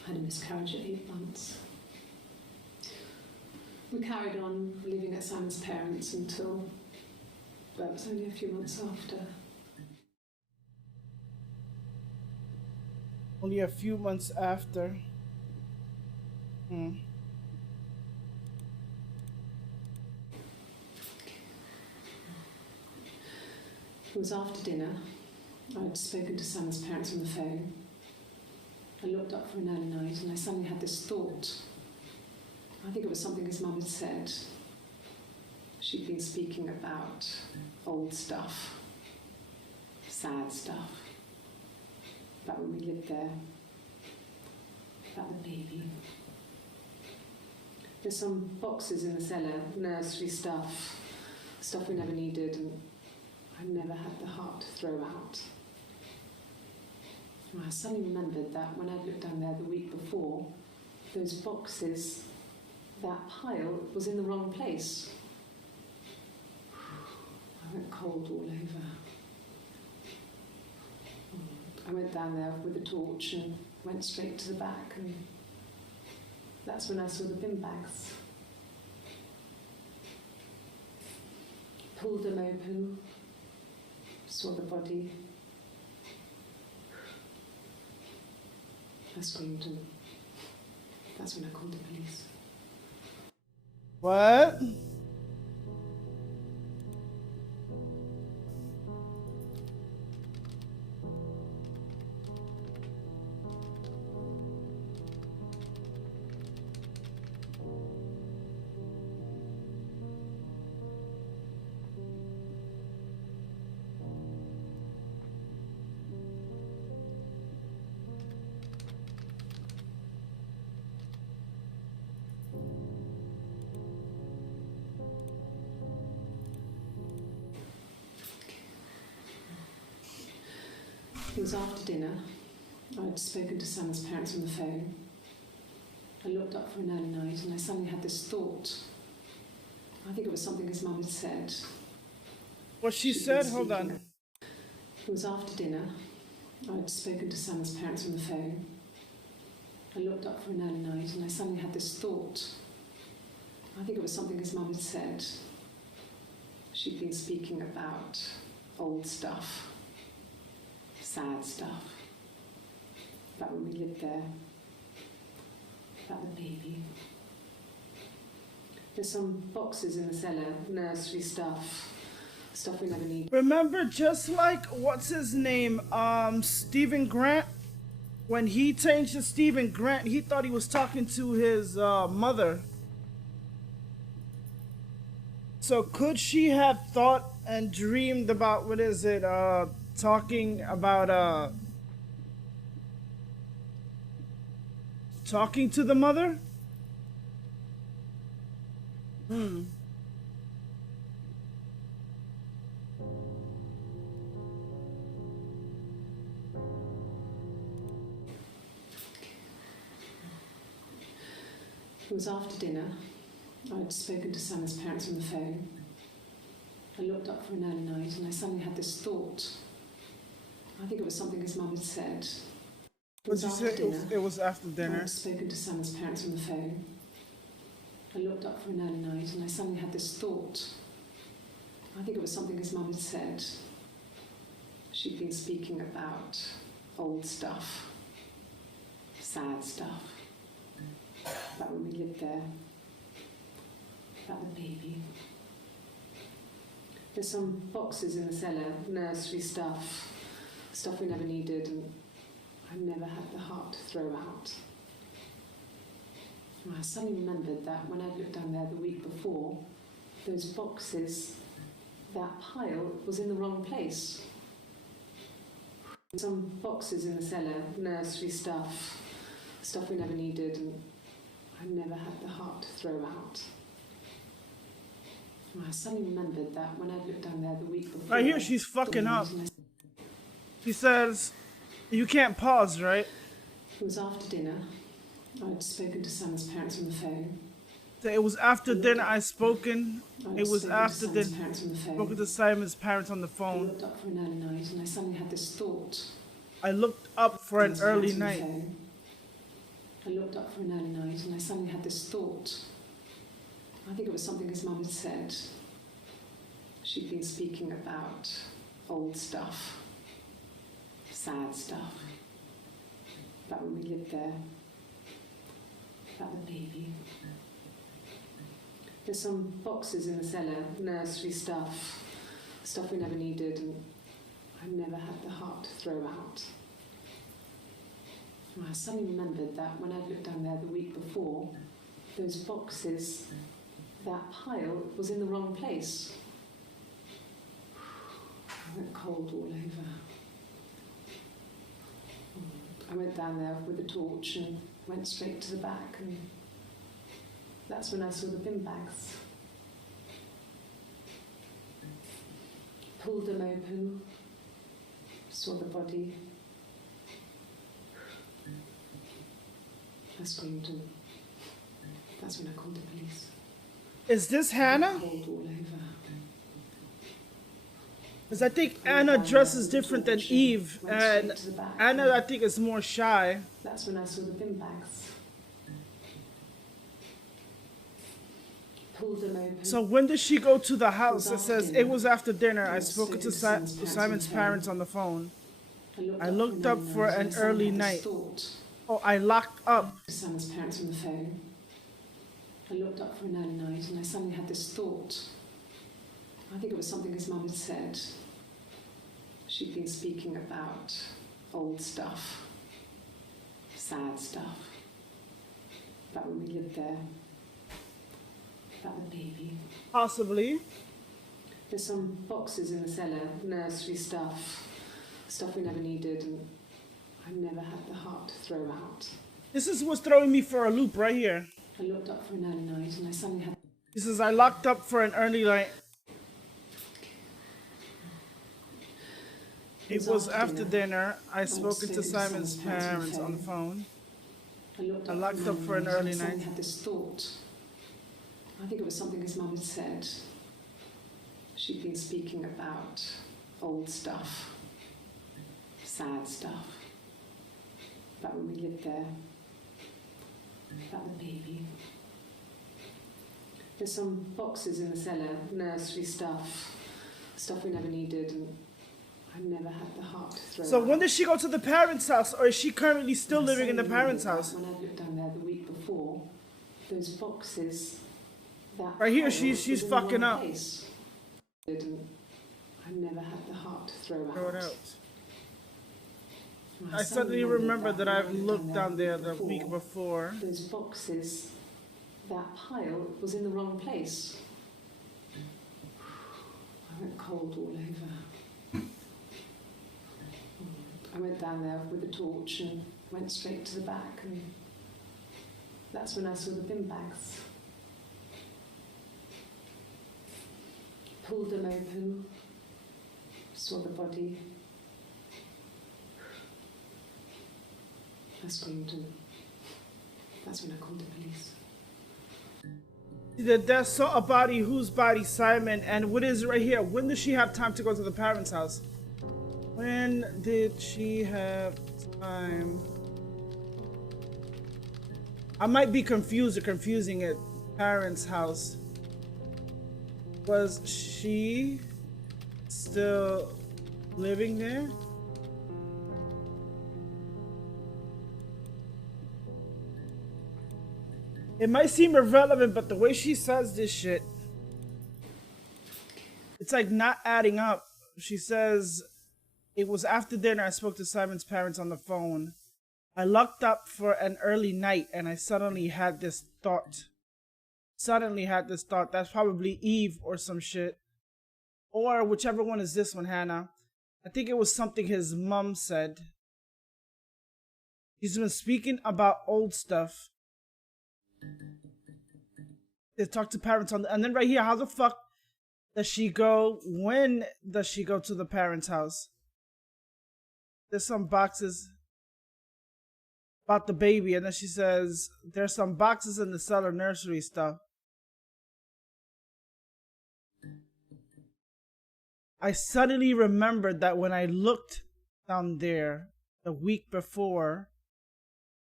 I had a miscarriage at 8 months. We carried on living at Simon's parents until, well, it was only a few months after. Only a few months after. It was after dinner. I had spoken to Simon's parents on the phone. I looked up for an early night and I suddenly had this thought. I think it was something his mum had said. She'd been speaking about old stuff, sad stuff, about when we lived there, about the baby. There's some boxes in the cellar, nursery stuff, stuff we never needed and I never had the heart to throw out. And I suddenly remembered that when I'd looked down there the week before, those boxes, that pile was in the wrong place. I went cold all over. I went down there with a torch and went straight to the back, and that's when I saw the bin bags. Pulled them open, saw the body. I screamed, and that's when I called the police. What? It was after dinner. I had spoken to Simon's parents on the phone. I looked up for an early night and I suddenly had this thought. I think it was something his mum had said. What she said? Hold on. It was after dinner. I had spoken to Simon's parents on the phone. I looked up for an early night and I suddenly had this thought. I think it was something his mum had said. She'd been speaking about old stuff, sad stuff, about when we lived there, about the baby. There's some boxes in the cellar, nursery stuff, stuff we never need. Remember, just like, what's his name? Stephen Grant? When he changed to Stephen Grant, he thought he was talking to his mother. So could she have thought and dreamed about, what is it, talking about, talking to the mother? It was after dinner. I had spoken to Simon's parents on the phone. I looked up for an early night and I suddenly had this thought. I think it was something his mum had said. What did you say? It was after I dinner. had spoken to Simon's parents on the phone. I looked up for an early night and I suddenly had this thought. I think it was something his mum had said. She'd been speaking about old stuff, sad stuff, about when we lived there, about the baby. There's some boxes in the cellar, nursery stuff, stuff we never needed and I never had the heart to throw out. And I suddenly remembered that when I looked down there the week before, those boxes, that pile was in the wrong place. Some boxes in the cellar, nursery stuff, stuff we never needed and I never had the heart to throw out. And I suddenly remembered that when I looked down there the week before... Right here, she's fucking up. She says, you can't pause, right? It was after dinner. I had spoken to Simon's parents on the phone. It was after dinner I spoken. It was after dinner. Spoken Spoken to Simon's parents on the I phone. looked up for an early night and I suddenly had this thought. I looked up for an early Simon's night. parents on the phone. I looked up for an early night and I suddenly had this thought. I think it was something his mum had said. She'd been speaking about old stuff, sad stuff, about when we lived there, about the baby. There's some boxes in the cellar, nursery stuff, stuff we never needed and I never had the heart to throw out. And I suddenly remembered that when I'd looked down there the week before, those boxes, that pile was in the wrong place. I went cold all over. I went down there with a torch and went straight to the back, and that's when I saw the bin bags. Pulled them open, saw the body. I screamed, and that's when I called the police. Is this Hannah? Cold all over. Because I think Anna dresses different than Eve, and Anna, I think, is more shy. That's when I saw the bin bags. Pulled them open. So when did she go to the house? It says it was after dinner. I spoke to Simon's parents on the phone. I looked up for an early night. Oh, I locked up. Simon's parents on the phone. I looked up for an early night and I suddenly had this thought. I think it was something his mum had said. She'd been speaking about old stuff, sad stuff, about when we lived there, about the baby. Possibly. There's some boxes in the cellar, nursery stuff, stuff we never needed, and I never had the heart to throw out. This is what's throwing me for a loop right here. I looked up for an early night and I suddenly had... He says, I locked up for an early night. It was after dinner. I spoke to Simon's parents on the phone. I locked up for an early night. I had this thought. I think it was something his mum had said. She'd been speaking about old stuff, sad stuff, about when we lived there, about the baby. There's some boxes in the cellar, nursery stuff, stuff we never needed, and I never had the heart to throw So out. when did she go to the parents' house, or is she currently still living in the parents' house? When I looked down there the week before, those boxes, that Right here, pile she's was in the fucking wrong up. place. And I never had the heart to throw out. Throw it out. And I suddenly remembered that I've looked down there the before, week before. Those boxes, that pile was in the wrong place. I went cold all over. I went down there with a torch and went straight to the back, and that's when I saw the bin bags. Pulled them open, saw the body. I screamed, and that's when I called the police. The death saw a body. Whose body? Simon. And what is it right here? When does she have time to go to the parents' house? When did she have time? I might be confused or confusing it. Parents' house. Was she still living there? It might seem irrelevant, but the way she says this shit, it's like not adding up. She says, it was after dinner. I spoke to Simon's parents on the phone. I locked up for an early night and I suddenly had this thought. That's probably Eve or some shit. Or whichever one is this one, Hannah. I think it was something his mom said. He's been speaking about old stuff. They talk to parents on and then right here, how the fuck does she go? When does she go to the parents' house? There's some boxes about the baby, and then she says there's some boxes in the cellar, nursery stuff. I suddenly remembered that when I looked down there the week before,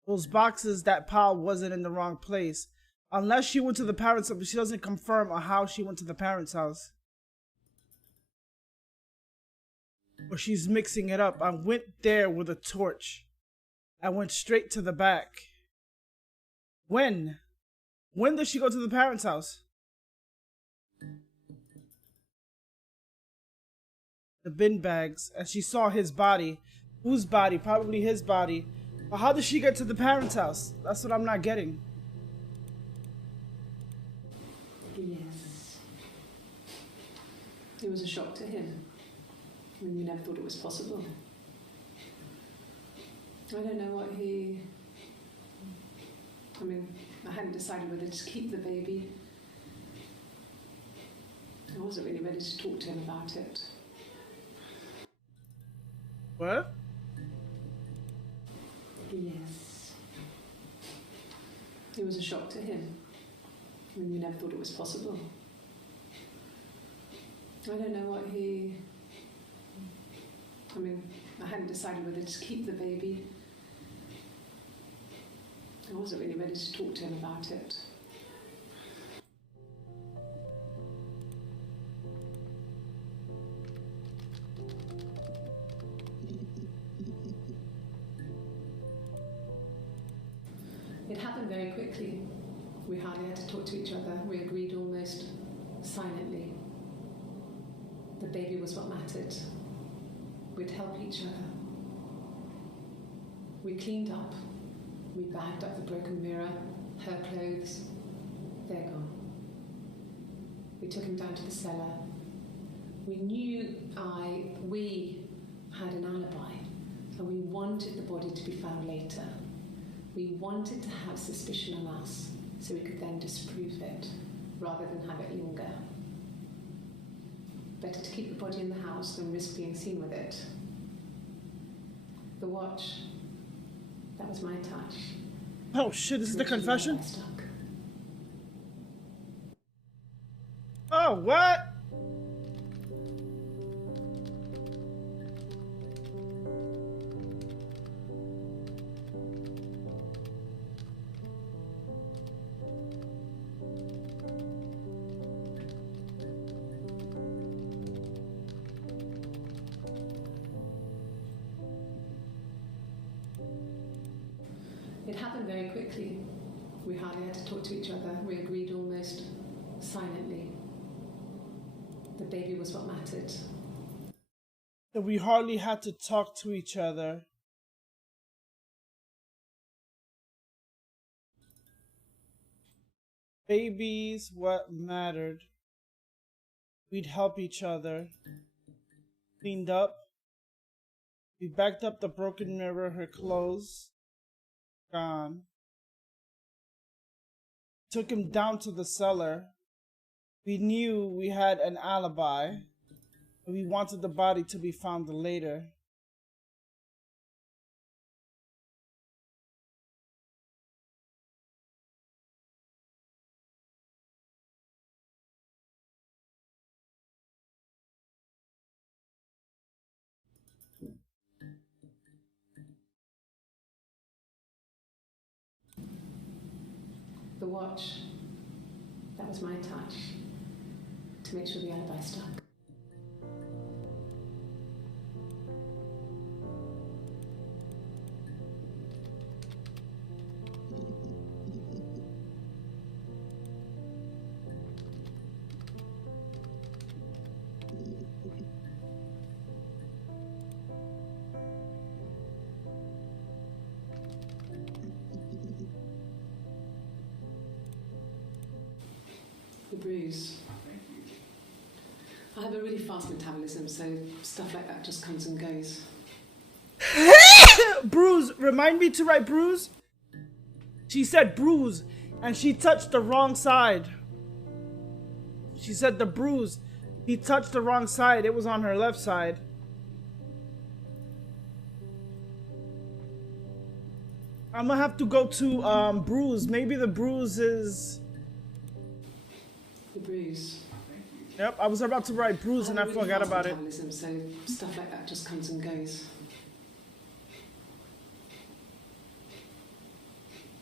those boxes that pile wasn't in the wrong place. Unless she went to the parents' house, but she doesn't confirm on how she went to the parents' house. Or she's mixing it up. I went there with a torch. I went straight to the back. When? When did she go to the parents' house? The bin bags, and she saw his body. Whose body? Probably his body. But how did she get to the parents' house? That's what I'm not getting. Yes. It was a shock to him. I mean, we never thought it was possible. I don't know what he... I mean, I hadn't decided whether to keep the baby. I wasn't really ready to talk to him about it. What? Yes. It was a shock to him. I mean, we never thought it was possible. I don't know what he... I mean, I hadn't decided whether to keep the baby. I wasn't really ready to talk to him about it. It happened very quickly. We hardly had to talk to each other. We agreed almost silently. The baby was what mattered. We'd help each other. We cleaned up. We bagged up the broken mirror, her clothes. They're gone. We took him down to the cellar. We knew we had an alibi, and we wanted the body to be found later. We wanted to have suspicion on us, so we could then disprove it, rather than have it linger. Better to keep the body in the house than risk being seen with it. The watch, that was my touch. Oh shit, this is the confession? Oh, what? It happened very quickly. We hardly had to talk to each other. We agreed almost silently. The baby was what mattered. That we hardly had to talk to each other. Babies, what mattered. We'd help each other. Cleaned up. We backed up the broken mirror, her clothes. Gone. Took him down to the cellar. We knew we had an alibi. And we wanted the body to be found later. The watch, that was my touch, to make sure the alibi stuck. The bruise. I have a really fast metabolism, so stuff like that just comes and goes. Bruise. Remind me to write bruise. She said bruise, and she touched the wrong side. She said the bruise. He touched the wrong side. It was on her left side. I'm gonna have to go to bruise. Maybe the bruise is... The bruise. Yep, I was about to write bruise and I forgot about it. So stuff like that just comes and goes.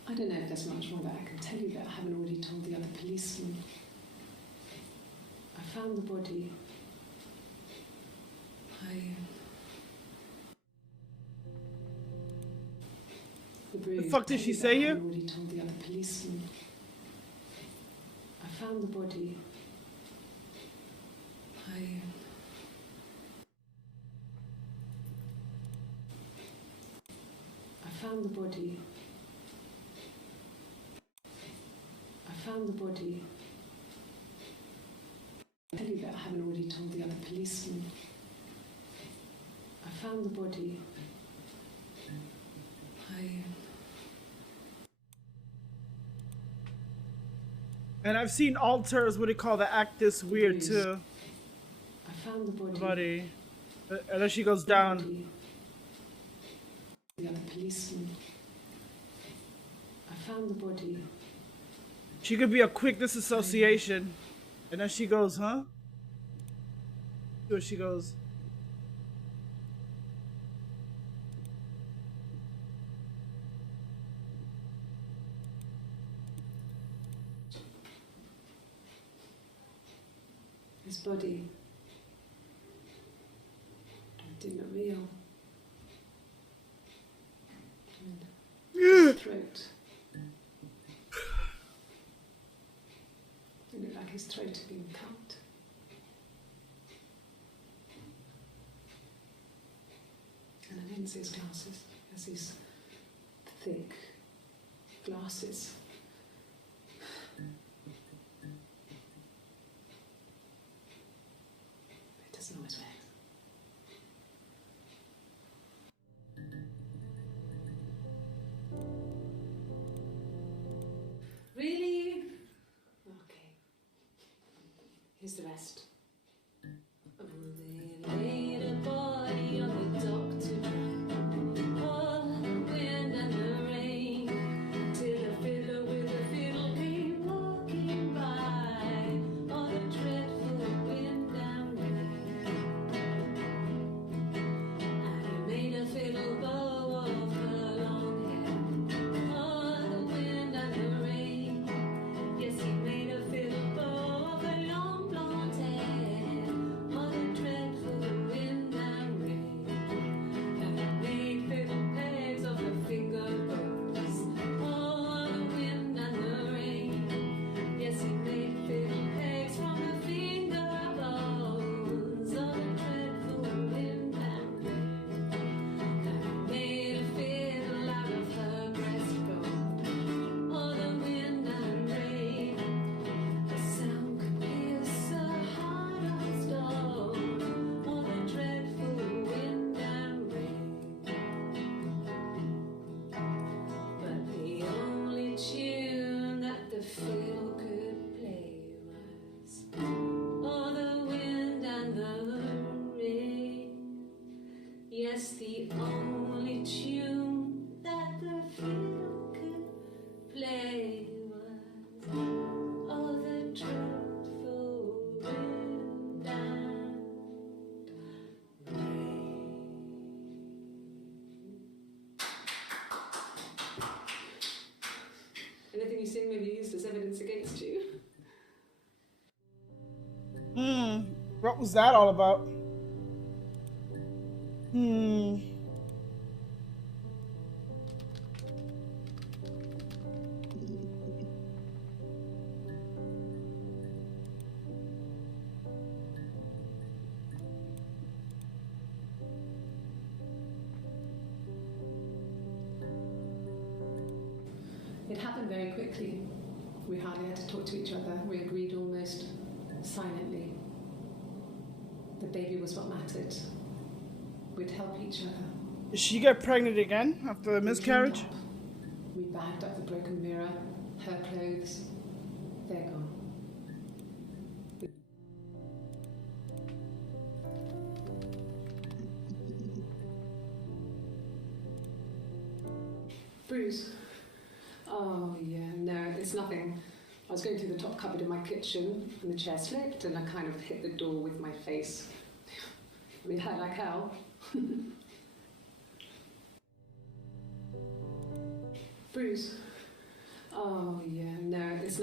I don't know if there's much more that I can tell you that I haven't already told the other policemen. I found the body. The fuck did she say here? I already told the other policemen. I found the body. I found the body. I found the body. I tell you that I haven't already told the other policemen. I found the body. And I've seen alters, what do you call the act this weird too. I found the body. Body. And then she goes down. The other policeman. I found the body. She could be a quick disassociation. And then she goes, huh? So she goes. His body did not real. And his throat. It looked like his throat had been cut. And I didn't see his glasses. He has these thick glasses. It doesn't always wear. Really? Okay. Here's the rest. They laid a body on the dock to dry. All the wind and the rain, till a fiddler with a fiddle came walking by. All the dreadful wind and rain. And he made a fiddle bow of her long hair. All the wind and the rain. Yes, he made a fiddle bow of her long blonde hair. All the dreadful wind and rain. And he made fiddle pegs of her finger bows. All the wind and the rain. Yes, he made fiddle pegs from her finger bows. All the dreadful wind and rain. And he made a fiddle out of her breastbone. All the wind and rain. The sound could pierce a heart of stone. All the dreadful wind and rain. But the only tune that the fiddle could play was all the wind and the rain. Yes, the only tune that the fiddle could play was all the dreadful wind and rain. Anything you sing may be used as evidence against you. What was that all about? It happened very quickly. We hardly had to talk to each other. We agreed almost silently. The baby was what mattered. We'd help each other. Did she get pregnant again after the miscarriage? cleaned up. We bagged up the broken mirror, her clothes. They're gone. Bruce. Oh yeah, no, it's nothing. I was going through the top cupboard in my kitchen and the chair slipped and I kind of hit the door with my face. I mean, it hurt like hell. Bruce.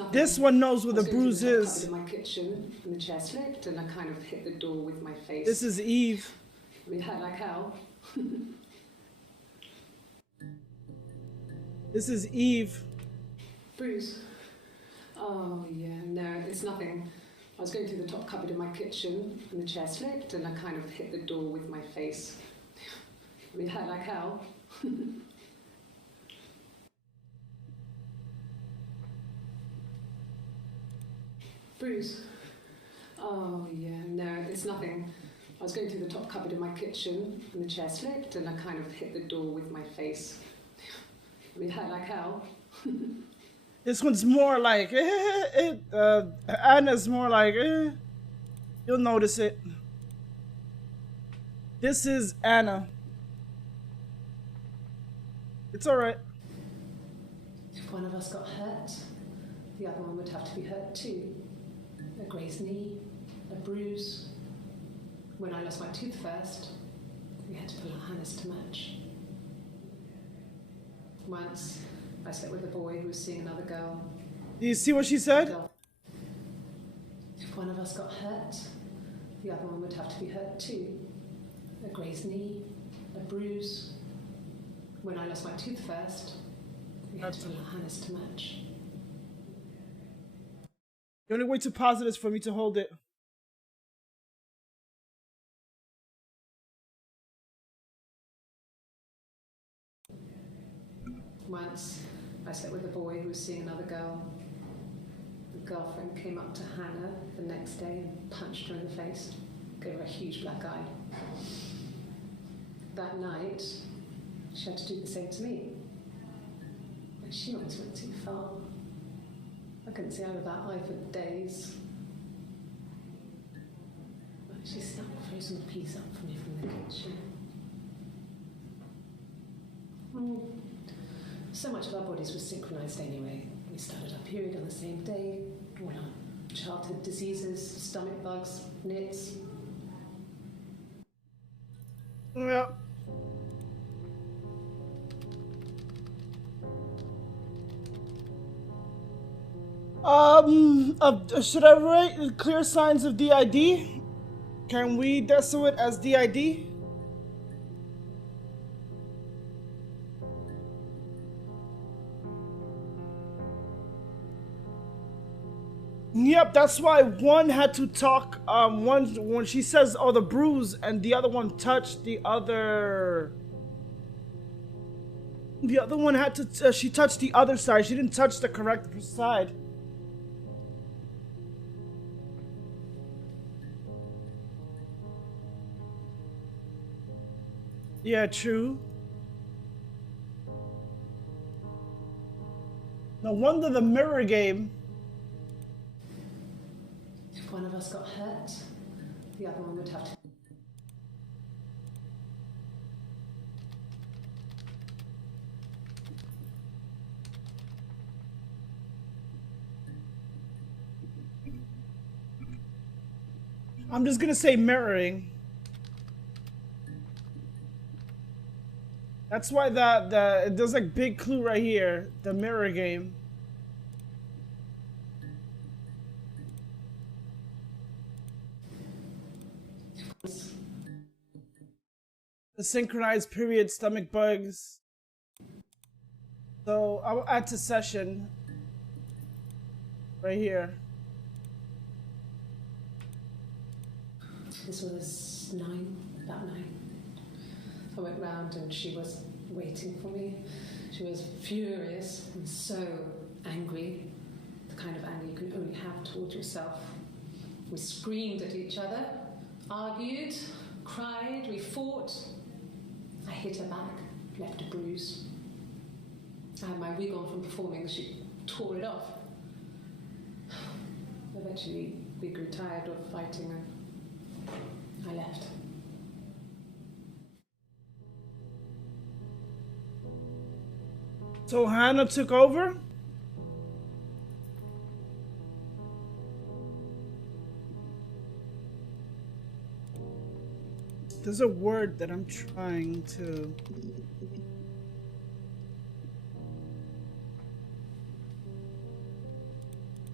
nothing. This one knows where I the was going bruise through the top is. cupboard in my kitchen, and the chair slipped, and I kind of hit the door with my face. This is Eve. We hurt like hell. This is Eve. Bruise. Oh yeah, no, it's nothing. I was going through the top cupboard in my kitchen, and the chair slipped, and I kind of hit the door with my face. We hurt like hell. Bruise. Oh yeah, no, it's nothing. I was going through the top cupboard in my kitchen, and the chair slipped, and I kind of hit the door with my face. We hurt like hell. This one's more like, Anna's more like, You'll notice it. This is Anna. It's alright. If one of us got hurt, the other one would have to be hurt too. A grazed knee, a bruise. When I lost my tooth first, we had to pull our harness to match. Once, I slept with a boy who was seeing another girl. Do you see what she said? If one of us got hurt, the other one would have to be hurt too. A grazed knee, a bruise. When I lost my tooth first, we had to pull our harness to match. The only way to pause it is for me to hold it. Once, I slept with a boy who was seeing another girl. The girlfriend came up to Hannah the next day and punched her in the face, gave her a huge black eye. That night, she had to do the same to me. But she almost went too far. I couldn't see out of that eye for days. But she stuck a frozen piece up for me from the kitchen. So much of our bodies was synchronized anyway. We started our period on the same day. All our childhood diseases, stomach bugs, nits. Yeah. Should I write clear signs of DID? Can we deso it as DID? Yep, that's why one had to talk, one, when she says, oh, the bruise, and the other one touched the other... The other one had to, she touched the other side, she didn't touch the correct side. Yeah, true. No wonder the mirror game. If one of us got hurt, the other one would have to. I'm just gonna say mirroring. That's why there's like big clue right here, the mirror game. The synchronized period, stomach bugs. So I'll add to session right here. This was about 9. I went round and she was waiting for me. She was furious and so angry, the kind of anger you can only have towards yourself. We screamed at each other, argued, cried, we fought. I hit her back, left a bruise. I had my wig on from performing, she tore it off. Eventually, we grew tired of fighting and I left. So Hannah took over? There's a word that I'm trying to...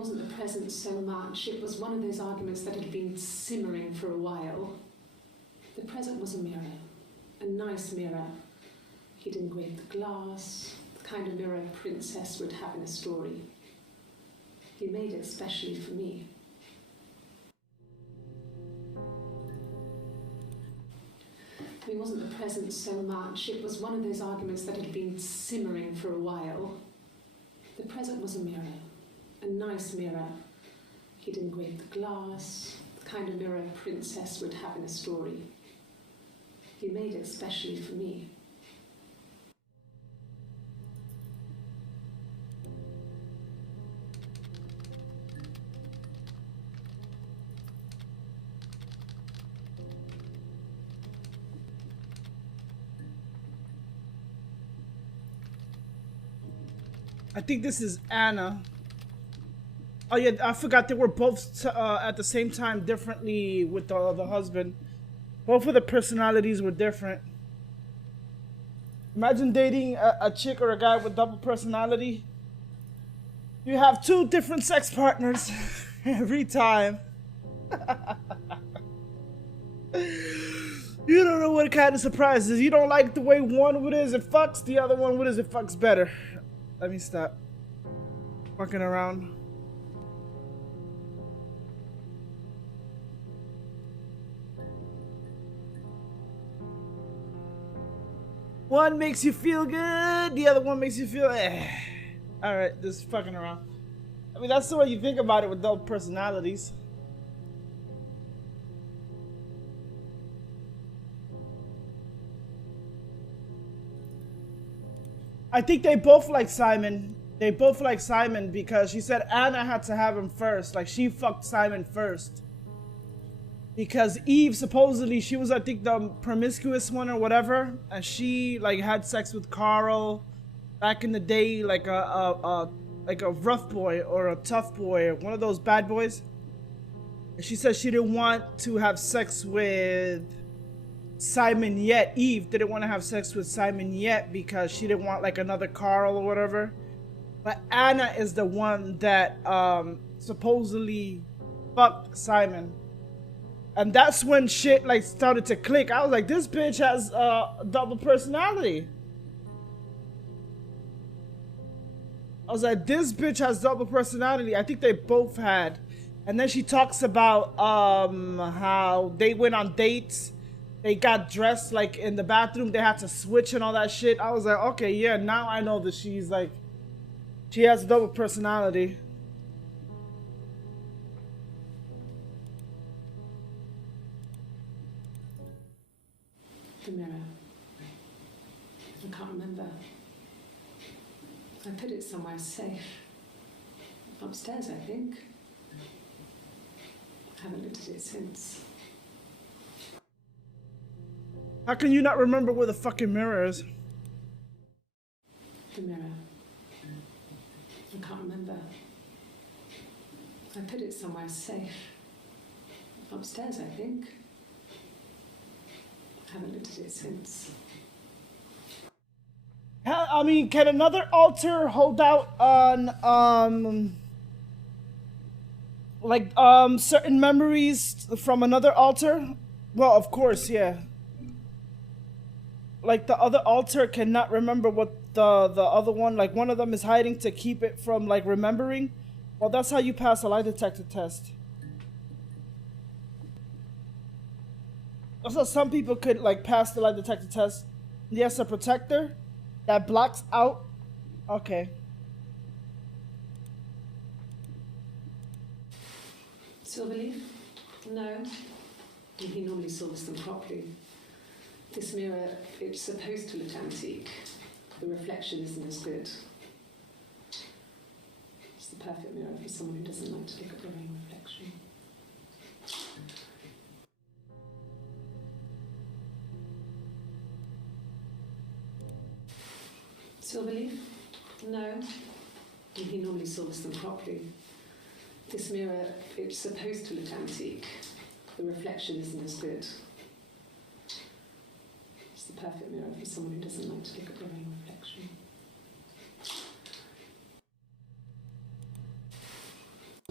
wasn't the present so much. It was one of those arguments that had been simmering for a while. The present was a mirror, a nice mirror. He'd engraved the glass, the kind of mirror a princess would have in a story. He made it specially for me. It wasn't the present so much. It was one of those arguments that had been simmering for a while. The present was a mirror, a nice mirror. He'd engraved the glass, the kind of mirror a princess would have in a story. He made it specially for me. I think this is Anna. Oh yeah, I forgot they were both at the same time differently with the husband. Both of the personalities were different. Imagine dating a chick or a guy with double personality. You have two different sex partners every time. You don't know what kind of surprises. You don't like the way one what is it fucks, the other one what is it fucks better. Let me stop fucking around. One makes you feel good, the other one makes you feel Alright, just fucking around. I mean, that's the way you think about it with double personalities. I think they both like Simon. They both like Simon because she said Anna had to have him first. Like, she fucked Simon first. Because Eve, supposedly, she was, I think, the promiscuous one or whatever. And she, like, had sex with Carl back in the day, like a rough boy or a tough boy, or one of those bad boys. And she said she didn't want to have sex with Simon yet. Eve didn't want to have sex with Simon yet because she didn't want like another Carl or whatever. But Anna is the one that supposedly fucked Simon. And that's when shit like started to click. I was like, this bitch has a double personality. I was like, this bitch has double personality. I think they both had. And then she talks about how they went on dates. They got dressed like in the bathroom. They had to switch and all that shit. I was like, okay, yeah, now I know that she's like, she has a double personality. The mirror. I can't remember. I put it somewhere safe. Upstairs, I think. I haven't looked at it since. How can you not remember where the fucking mirror is? The mirror. I can't remember. I put it somewhere safe. Upstairs, I think. I haven't looked at it since. I mean, can another altar hold out on certain memories from another altar? Well, of course, yeah. Like the other altar cannot remember what the other one, like one of them is hiding to keep it from like remembering. Well, that's how you pass a lie detector test. Also, some people could like pass the lie detector test. Yes, a protector that blocks out. Okay. Silverleaf? No. He normally silvers them properly. This mirror, it's supposed to look antique. The reflection isn't as good. It's the perfect mirror for someone who doesn't like to look at their own reflection. Silverleaf? No. He normally silvers them properly. This mirror, it's supposed to look antique. The reflection isn't as good. It's the perfect mirror for someone who doesn't like to look at their own reflection.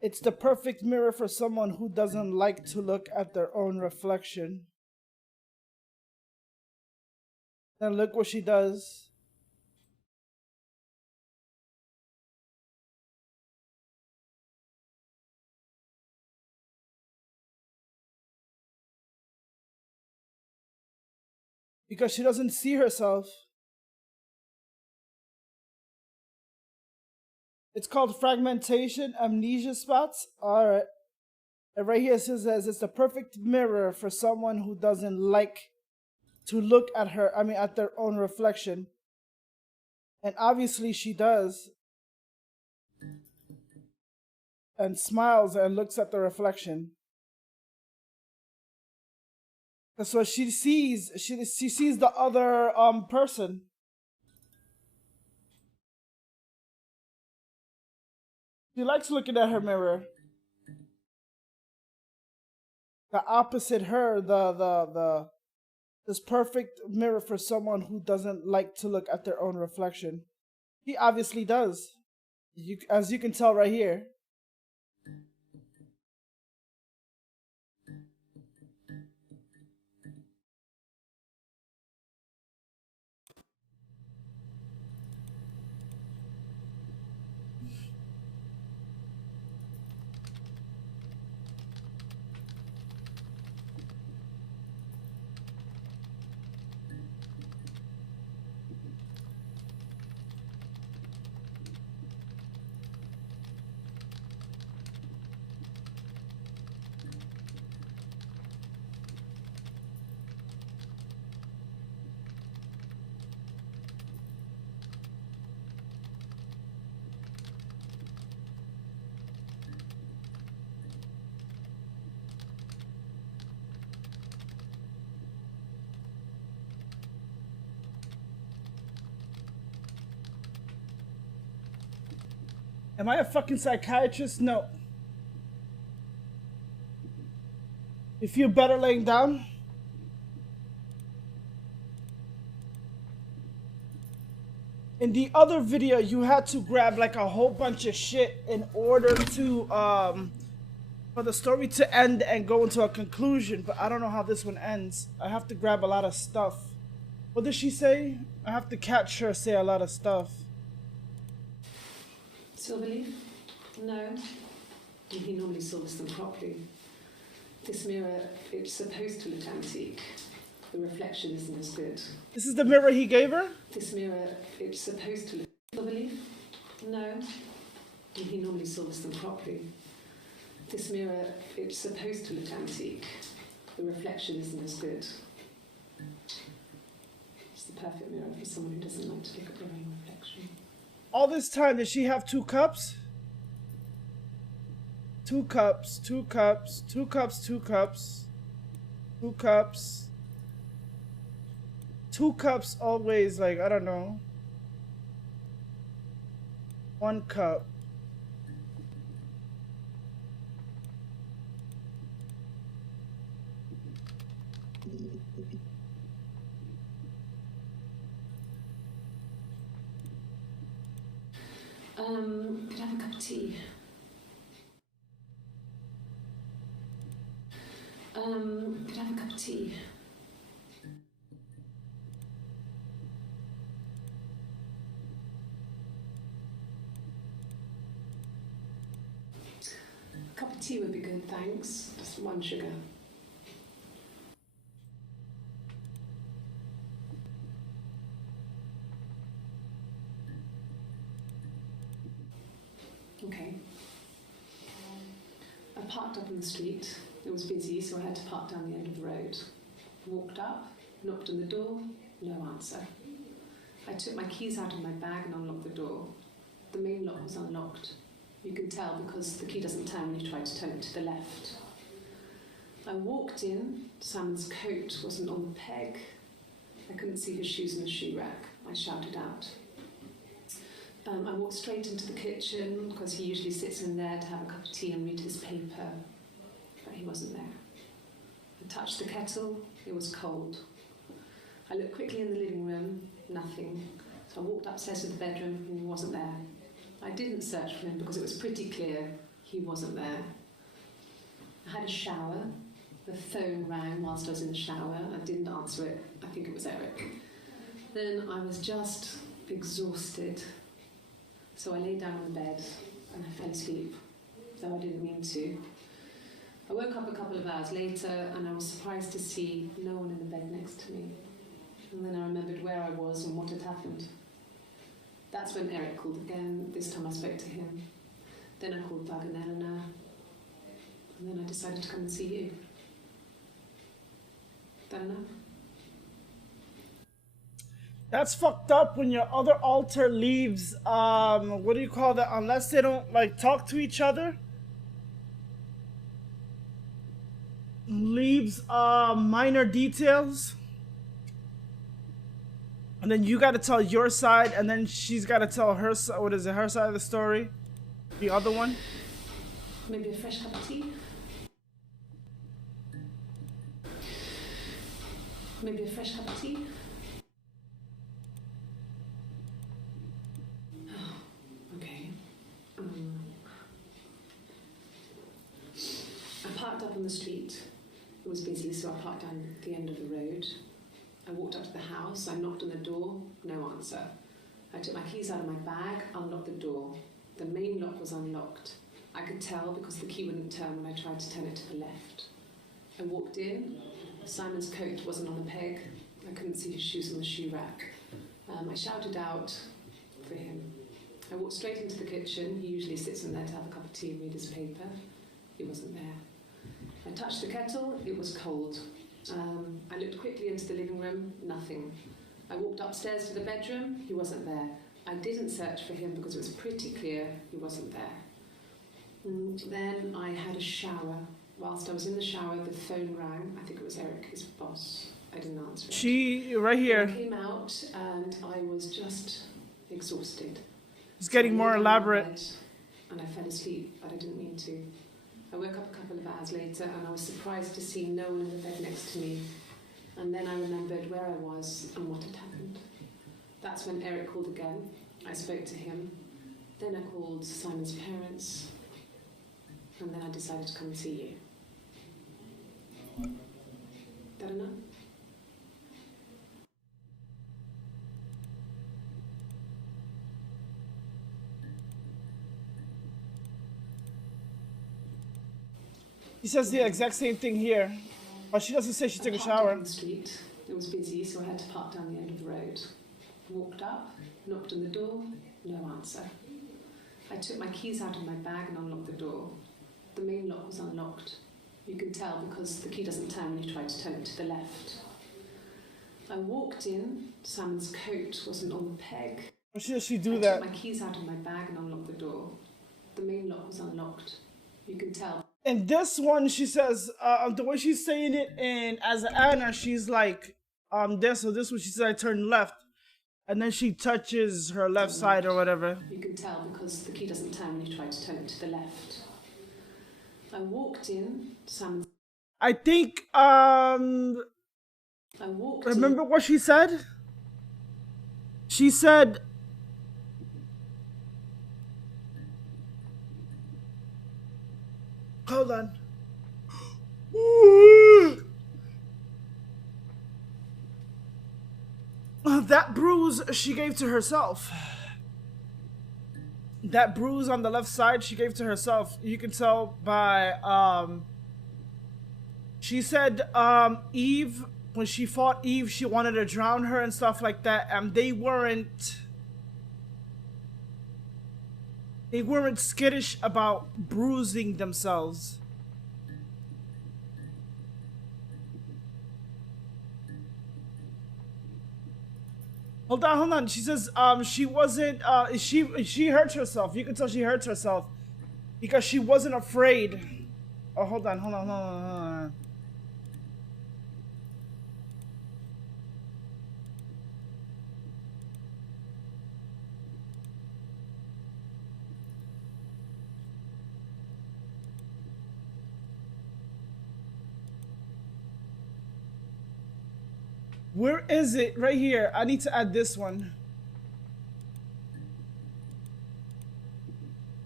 It's the perfect mirror for someone who doesn't like to look at their own reflection. And look what she does. Because she doesn't see herself. It's called fragmentation, amnesia spots. Alright. And right here it says it's the perfect mirror for someone who doesn't like to look at at their own reflection. And obviously she does. And smiles and looks at the reflection. That's what she sees. She sees the other person. She likes looking at her mirror. The opposite her, this perfect mirror for someone who doesn't like to look at their own reflection. He obviously does. As you can tell right here. Am I a fucking psychiatrist? No. You feel better laying down? In the other video, you had to grab like a whole bunch of shit in order to, for the story to end and go into a conclusion, but I don't know how this one ends. I have to grab a lot of stuff. What did she say? I have to catch her say a lot of stuff. Silverleaf? No. He normally silvers them properly. This mirror, it's supposed to look antique. The reflection isn't as good. This is the mirror he gave her? This mirror, it's supposed to look... Silverleaf? No. He normally silvers them properly. This mirror, it's supposed to look antique. The reflection isn't as good. It's the perfect mirror for someone who doesn't like to look at their own reflection. All this time, did she have 2 cups? 2 cups, 2 cups, 2 cups, 2 cups, 2 cups. 2 cups always, like, I don't know. 1 cup. Could I have a cup of tea? Could I have a cup of tea? A cup of tea would be good, thanks. Just 1 sugar. Okay. I parked up on the street. It was busy, so I had to park down the end of the road. Walked up, knocked on the door, no answer. I took my keys out of my bag and unlocked the door. The main lock was unlocked. You can tell because the key doesn't turn when you try to turn it to the left. I walked in. Simon's coat wasn't on the peg. I couldn't see his shoes in the shoe rack. I shouted out. I walked straight into the kitchen because he usually sits in there to have a cup of tea and read his paper, but he wasn't there. I touched the kettle, it was cold. I looked quickly in the living room, nothing. So I walked upstairs to the bedroom and he wasn't there. I didn't search for him because it was pretty clear he wasn't there. I had a shower. The phone rang whilst I was in the shower. I didn't answer it. I think it was Eric. Then I was just exhausted. So I lay down on the bed and I fell asleep, though I didn't mean to. I woke up a couple of hours later and I was surprised to see no one in the bed next to me. And then I remembered where I was and what had happened. That's when Eric called again. This time I spoke to him. Then I called Doug and Eleanor. And then I decided to come and see you. That enough? That's fucked up when your other alter leaves, what do you call that? Unless they don't, like, talk to each other. Leaves, minor details. And then you gotta tell your side, and then she's gotta tell her side, what is it, her side of the story? The other one? Maybe a fresh cup of tea? Maybe a fresh cup of tea? Okay. I parked up on the street. It was busy, so I parked down the end of the road. I walked up to the house, I knocked on the door, no answer. I took my keys out of my bag, unlocked the door. The main lock was unlocked. I could tell because the key wouldn't turn when I tried to turn it to the left. I walked in. Simon's coat wasn't on the peg. I couldn't see his shoes on the shoe rack. I shouted out for him. I walked straight into the kitchen. He usually sits in there to have a cup of tea and read his paper. He wasn't there. I touched the kettle. It was cold. I looked quickly into the living room. Nothing. I walked upstairs to the bedroom. He wasn't there. I didn't search for him because it was pretty clear he wasn't there. And then I had a shower. Whilst I was in the shower, the phone rang. I think it was Eric, his boss. I didn't answer it. She, right here. I came out and I was just exhausted. It's getting more elaborate. And I fell asleep, but I didn't mean to. I woke up a couple of hours later and I was surprised to see no one in the bed next to me. And then I remembered where I was and what had happened. That's when Eric called again. I spoke to him. Then I called Simon's parents. And then I decided to come and see you. That enough? He says the exact same thing here. But she doesn't say she took a shower. On the street. It was busy, so I had to park down the end of the road. Walked up, knocked on the door, no answer. I took my keys out of my bag and unlocked the door. The main lock was unlocked. You can tell because the key doesn't turn when you try to turn it to the left. I walked in. Simon's coat wasn't on the peg. Why should she do I that? took my keys out of my bag and unlocked the door. The main lock was unlocked. You can tell. And this one, she says, the way she's saying it, and as Anna, she's like, this one, she said, I turned left. And then she touches her left side or whatever. You can tell because the key doesn't turn when you try to turn it to the left. I walked in. Simon's. I think, I walked remember what she said? She said, hold on. That bruise she gave to herself. That bruise on the left side she gave to herself. You can tell by, she said, Eve, when she fought Eve, she wanted to drown her and stuff like that. And they weren't skittish about bruising themselves. Hold on. She says, she wasn't, she hurt herself. You can tell she hurt herself because she wasn't afraid. Oh, hold on. Where is it? Right here. I need to add this one.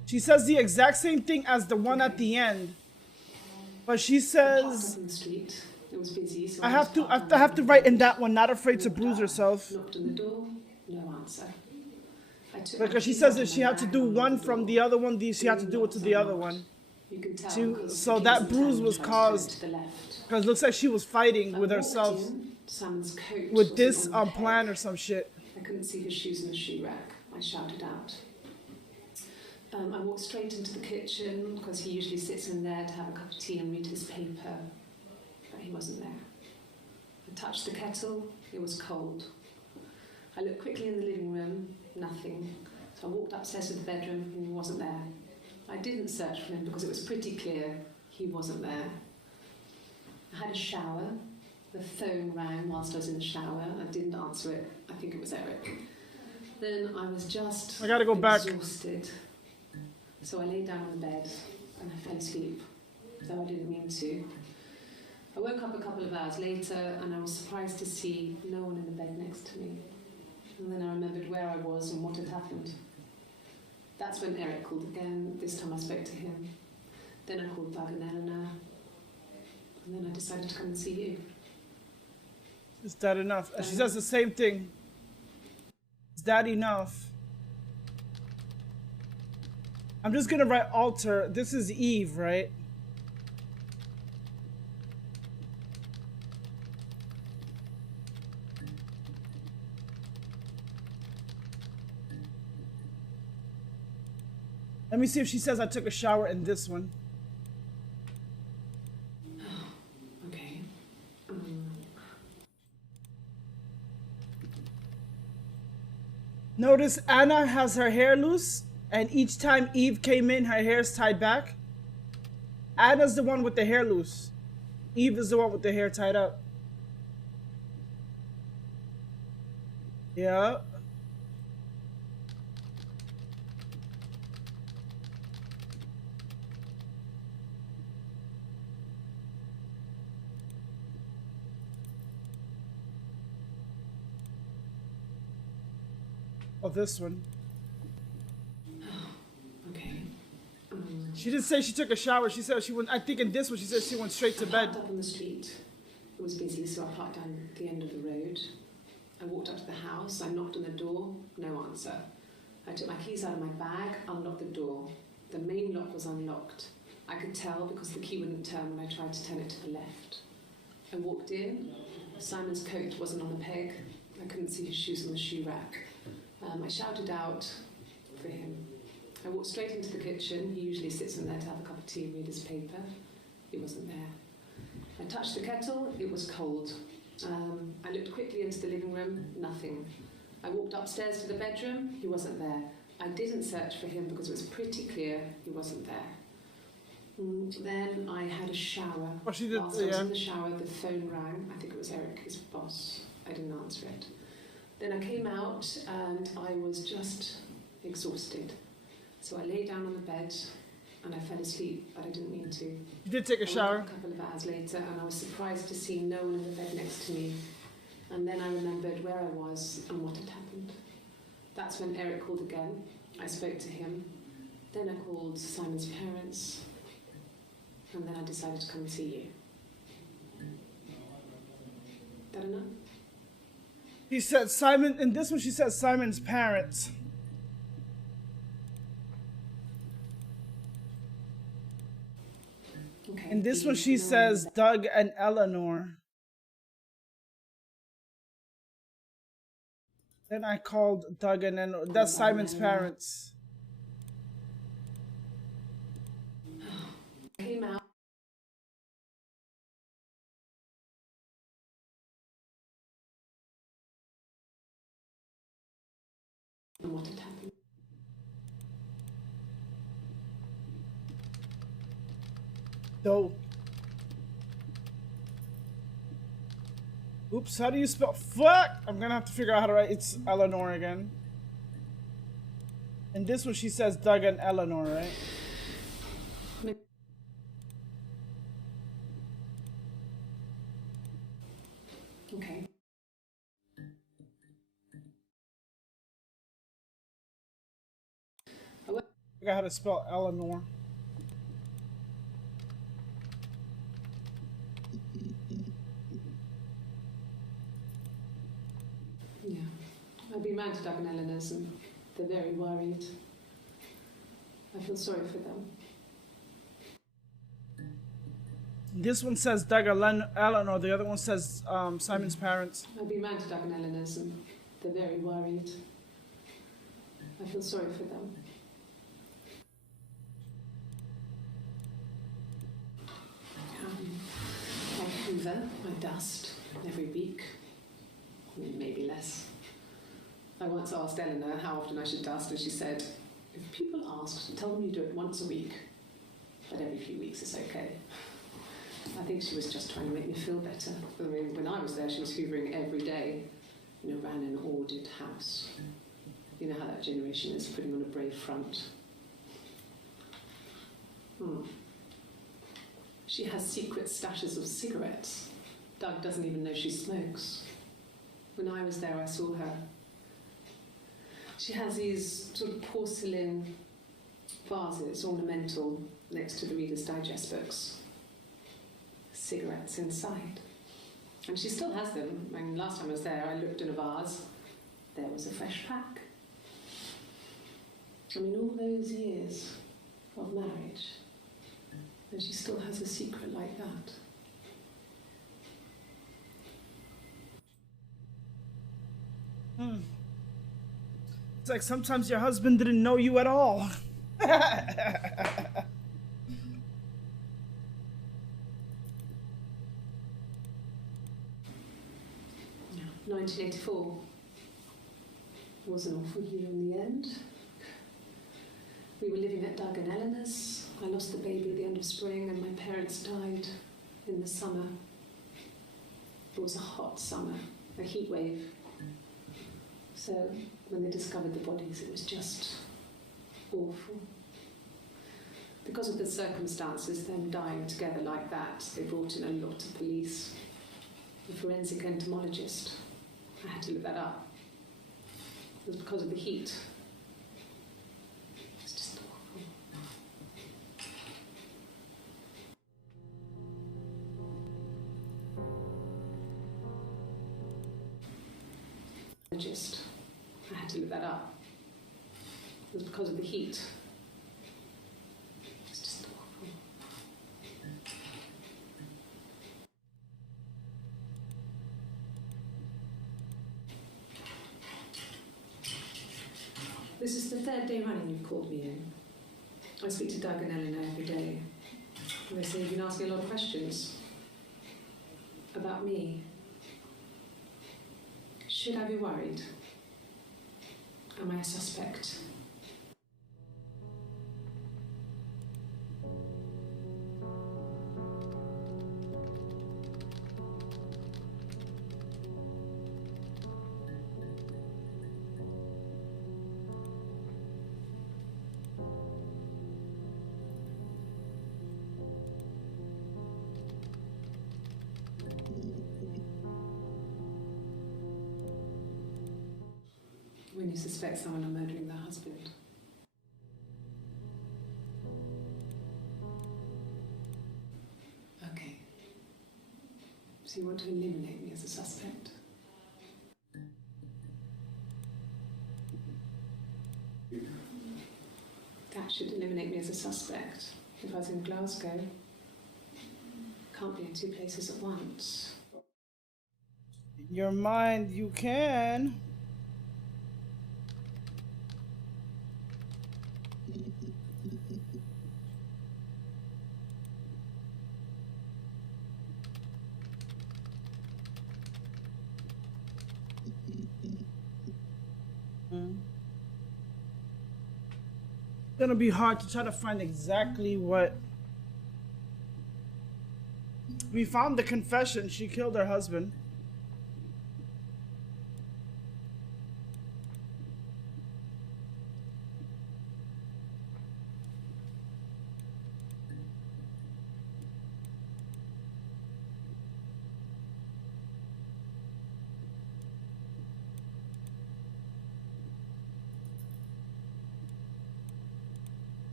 She says the exact same thing as the one at the end. But she I parked says up in the street. It was busy, so I just have to parked I on have the to write in road. that one, not afraid to Walked bruise up, herself. knocked on the door, no answer. I took my Because she keys says out that of she my had to bag do and unlocked one the from door. the other one, she had to The do it to lock the was other unlocked. one. You can tell She, because so the that keys bruise and was tab tried to caused turn to the left. because it looks like she was fighting I with walked herself in, Simon's coat with wasn't this on the peg. plan or some shit. I couldn't see his shoes in the shoe rack. I shouted out. I walked straight into the kitchen because he usually sits in there to have a cup of tea and read his paper, but he wasn't there. I touched the kettle, it was cold. I looked quickly in the living room, nothing. So I walked upstairs to the bedroom and he wasn't there. I didn't search for him because it was pretty clear he wasn't there. I had a shower. The phone rang whilst I was in the shower. I didn't answer it. I think it was Eric. Then I was just I gotta go back. exhausted. So I lay down on the bed and I fell asleep, though I didn't mean to. I woke up a couple of hours later and I was surprised to see no one in the bed next to me. And then I remembered where I was and what had happened. That's when Eric called again. This time I spoke to him. Then I called Doug and Eleanor. And then I decided to come and see you. Is that enough? And she says the same thing. Is that enough? I'm just gonna write alter. This is Eve, right? Let me see if she says I took a shower in this one. Okay. Notice Anna has her hair loose, and each time Eve came in, her hair's tied back. Anna's the one with the hair loose. Eve is the one with the hair tied up. Yeah. Oh, this one. Okay. She didn't say she took a shower. She said she went. I think in this one she said she went straight to I bed. parked up on the street. It was busy, so I parked down the end of the road. I walked up to the house. I knocked on the door. No answer. I took my keys out of my bag, unlocked the door. The main lock was unlocked. I could tell because the key wouldn't turn when I tried to turn it to the left. I walked in. Simon's coat wasn't on the peg. I couldn't see his shoes on the shoe rack. I shouted out for him. I walked straight into the kitchen. He usually sits in there to have a cup of tea and read his paper. He wasn't there. I touched the kettle. It was cold. I looked quickly into the living room. Nothing. I walked upstairs to the bedroom. He wasn't there. I didn't search for him because it was pretty clear he wasn't there. Then I had a shower. Oh, she did. Whilst I was Yeah. in the shower, the phone rang. I think it was Eric, his boss. I didn't answer it. Then I came out and I was just exhausted. So I lay down on the bed and I fell asleep, but I didn't mean to. You did take a I woke shower. up a couple of hours later and I was surprised to see no one in the bed next to me. And then I remembered where I was and what had happened. That's when Eric called again. I spoke to him. Then I called Simon's parents. And then I decided to come and see you. That enough? He said Simon. In this one, she says Simon's parents. Okay. In this Do one, you she know says Doug and Eleanor. Then I called Doug and Eleanor. That's Simon's parents. came out? And what had happened? Dope. Oops, how do you spell fuck? I'm gonna have to figure out how to write it's Eleanor again. And this one she says Doug and Eleanor, right? Okay. forgot how to spell Eleanor. Yeah. I've been round to Doug and Eleanor's and they're very worried. I feel sorry for them. This one says Doug Eleanor. The other one says Simon's parents. I've been round to Doug and Eleanor's and they're very worried. I feel sorry for them. I hoover, I dust every week. Maybe less. I once asked Eleanor how often I should dust, and she said, if people ask, tell them you do it once a week, but every few weeks is okay. I think she was just trying to make me feel better. I mean, when I was there, she was hoovering every day, ran an ordered house. You know how that generation is, putting on a brave front. She has secret stashes of cigarettes. Doug doesn't even know she smokes. When I was there, I saw her. She has these sort of porcelain vases, ornamental, next to the Reader's Digest books. Cigarettes inside. And she still has them. I mean, last time I was there, I looked in a vase. There was a fresh pack. I mean, all those years of marriage, and she still has a secret like that. It's like sometimes your husband didn't know you at all. 1984 was an awful year in the end. We were living at Doug and Eleanor's. I lost the baby at the end of spring and my parents died in the summer. It was a hot summer, a heat wave. So when they discovered the bodies, it was just awful. Because of the circumstances, them dying together like that, they brought in a lot of police. The forensic entomologist. I had to look that up. It was because of the heat. It's just awful. I had to look that up. It was because of the heat. It's just awful. This is the third day running you've called me in. I speak to Doug and Eleanor every day. And they say you've been asking a lot of questions about me. Should I be worried? Am I a suspect? When you suspect someone of murdering their husband. Okay. So you want to eliminate me as a suspect? That should eliminate me as a suspect. If I was in Glasgow, can't be in two places at once. In your mind, you can. It's gonna be hard to try to find exactly what. We found the confession. She killed her husband.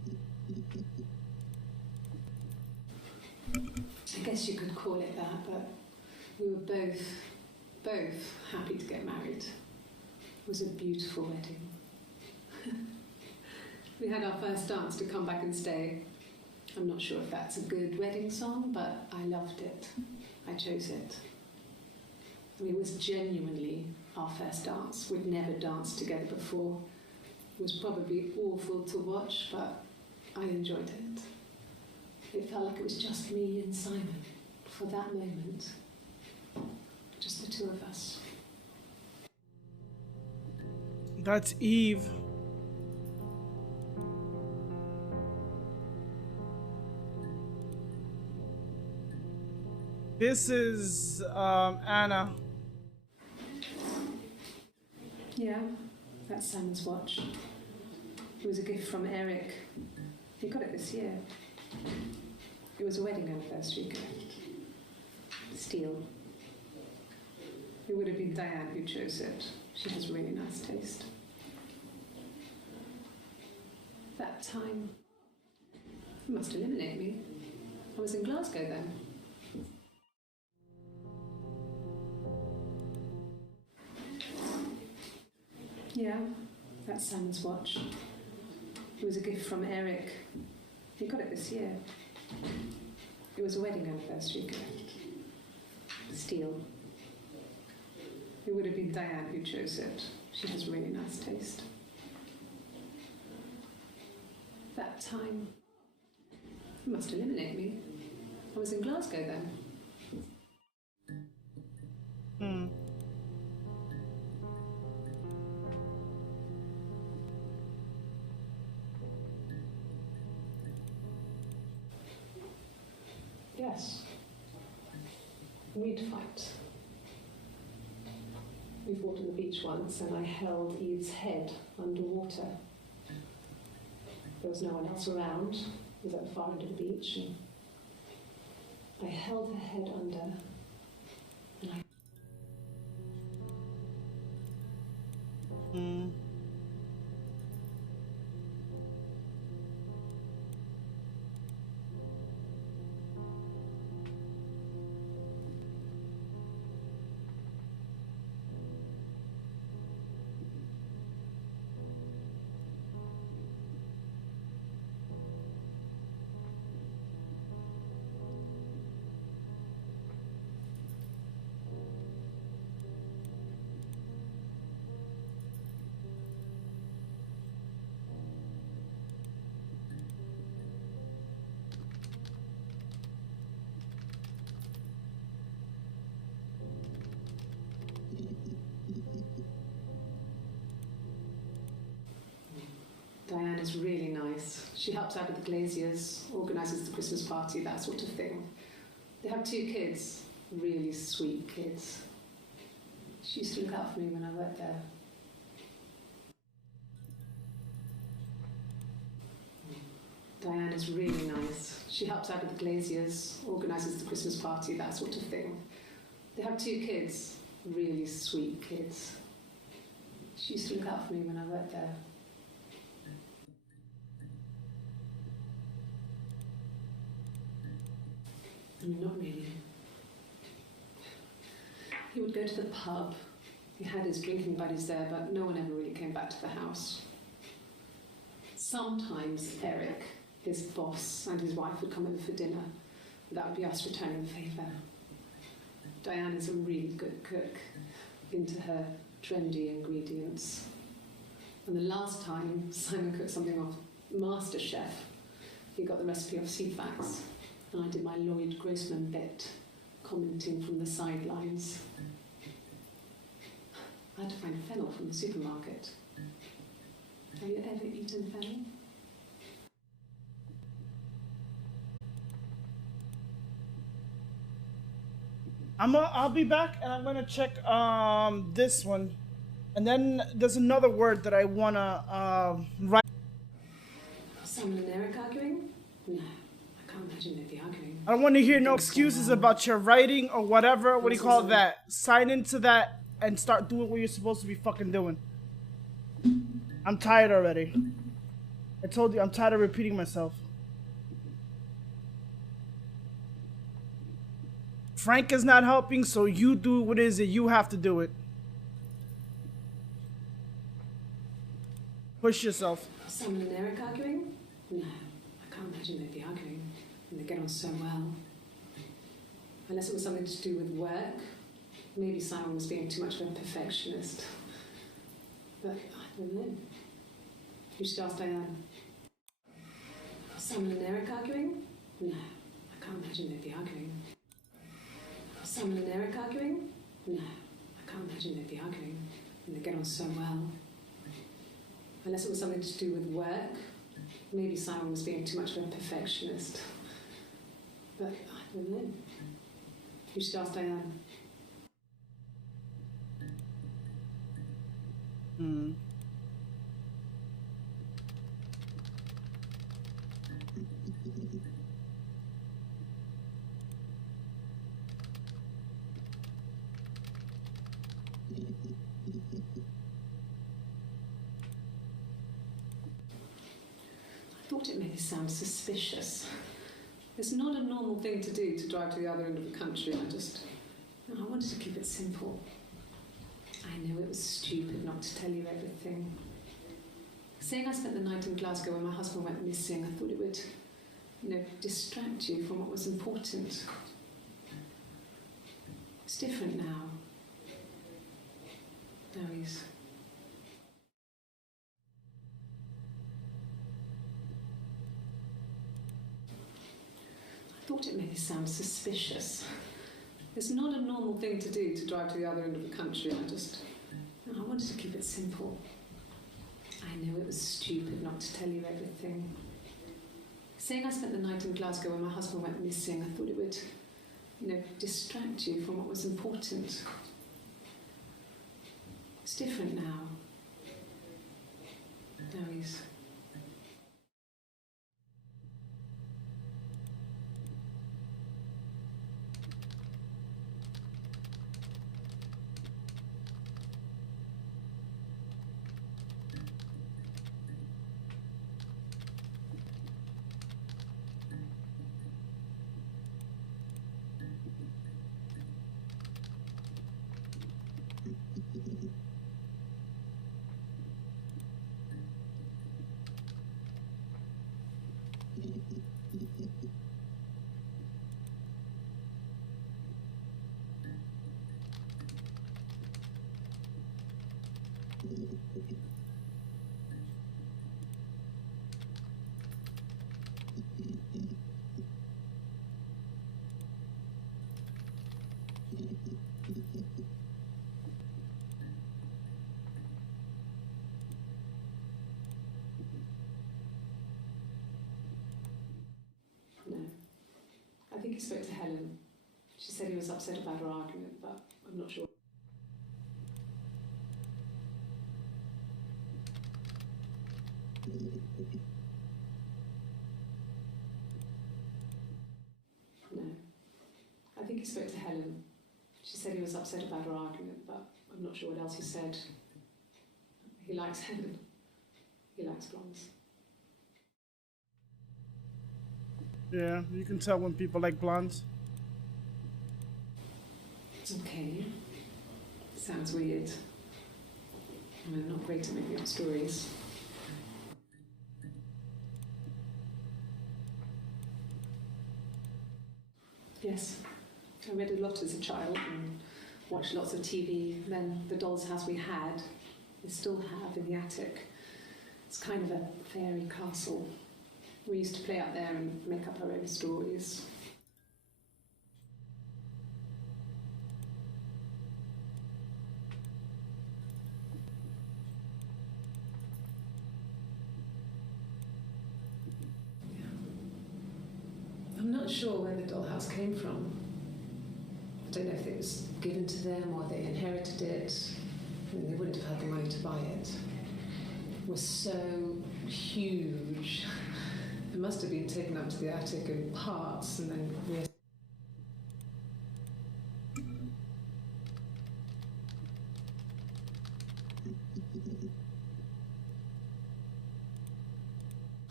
I guess you could call it that, but we were both happy to get married. It was a beautiful wedding. We had our first dance to Come Back and Stay. I'm not sure if that's a good wedding song, but I loved it. I chose it. I mean, it was genuinely our first dance. We'd never danced together before. It was probably awful to watch, but I enjoyed it. It felt like it was just me and Simon for that moment. Just the two of us. That's Eve. This is Anna. Yeah, that's Simon's watch. It was a gift from Eric. He got it this year. It was a wedding anniversary gift. Steel. It would have been Diane who chose it. She has really nice taste. That time, it must eliminate me. I was in Glasgow then. Yeah, that's Simon's watch. It was a gift from Eric. He got it this year. It was a wedding anniversary gift. Steel. It would have been Diane who chose it. She has really nice taste. That time, it must eliminate me. I was in Glasgow then. Yes. We'd fight. We fought on the beach once and I held Eve's head underwater. There was no one else around. It was at the far end of the beach and I held her head under and I... Diane is really nice. She helps out with the Glaziers, organises the Christmas party, that sort of thing. They have 2 kids, really sweet kids. She used to look out for me when I worked there. Diane is really nice. She helps out with the Glaziers, organises the Christmas party, that sort of thing. They have 2 kids, really sweet kids. She used to look out for me when I worked there. I mean, not really. He would go to the pub. He had his drinking buddies there, but no one ever really came back to the house. Sometimes Eric, his boss, and his wife would come over for dinner. That would be us returning the favour. Diane is a really good cook, into her trendy ingredients. And the last time Simon cooked something off MasterChef, he got the recipe off CFAX. And I did my Lloyd Grossman bit, commenting from the sidelines. I had to find fennel from the supermarket. Have you ever eaten fennel? I'll be back and I'm gonna check this one, and then there's another word that I wanna write. Simon and Eric arguing? No, I can't imagine they'd be arguing. I don't want to hear no excuses about your writing or whatever. What do you call that? Sign into that and start doing what you're supposed to be fucking doing. I'm tired already. I told you, I'm tired of repeating myself. Frank is not helping, so you do what it is that you have to do it. Push yourself. Sam and Eric arguing? No, I can't imagine they'd be arguing. And they get on so well. Unless it was something to do with work. Maybe Simon was being too much of a perfectionist. But I don't know. You should ask Diane. Sam and Eric arguing? No, I can't imagine they'd be arguing. Sam and Eric arguing? No, I can't imagine they'd be arguing. And they get on so well. Unless it was something to do with work. Maybe Simon was being too much of a perfectionist. But I don't know. You should ask Diane. Hmm. I thought it made me sound suspicious. It's not a normal thing to do to drive to the other end of the country. I wanted to keep it simple. I know it was stupid not to tell you everything. Saying I spent the night in Glasgow when my husband went missing, I thought it would, distract you from what was important. It's different now. Now he's... I thought it made me sound suspicious. It's not a normal thing to do to drive to the other end of the country. I wanted to keep it simple. I know it was stupid not to tell you everything. Saying I spent the night in Glasgow when my husband went missing, I thought it would, distract you from what was important. It's different now. Now he's... No. I think he spoke to Helen. She said he was upset about her argument, but I'm not sure. No. I think he spoke to Helen. She said he was upset about her argument, but I'm not sure what else he said. He likes Helen. He likes blondes. Yeah, you can tell when people like blondes. Okay. Sounds weird. I'm not great at making up stories. Yes, I read a lot as a child and watched lots of TV. Then the doll's house we had, we still have in the attic. It's kind of a fairy castle. We used to play out there and make up our own stories. I'm not sure where the dollhouse came from. I don't know if it was given to them or they inherited it. I mean, they wouldn't have had the money to buy it. It was so huge. It must have been taken up to the attic in parts and then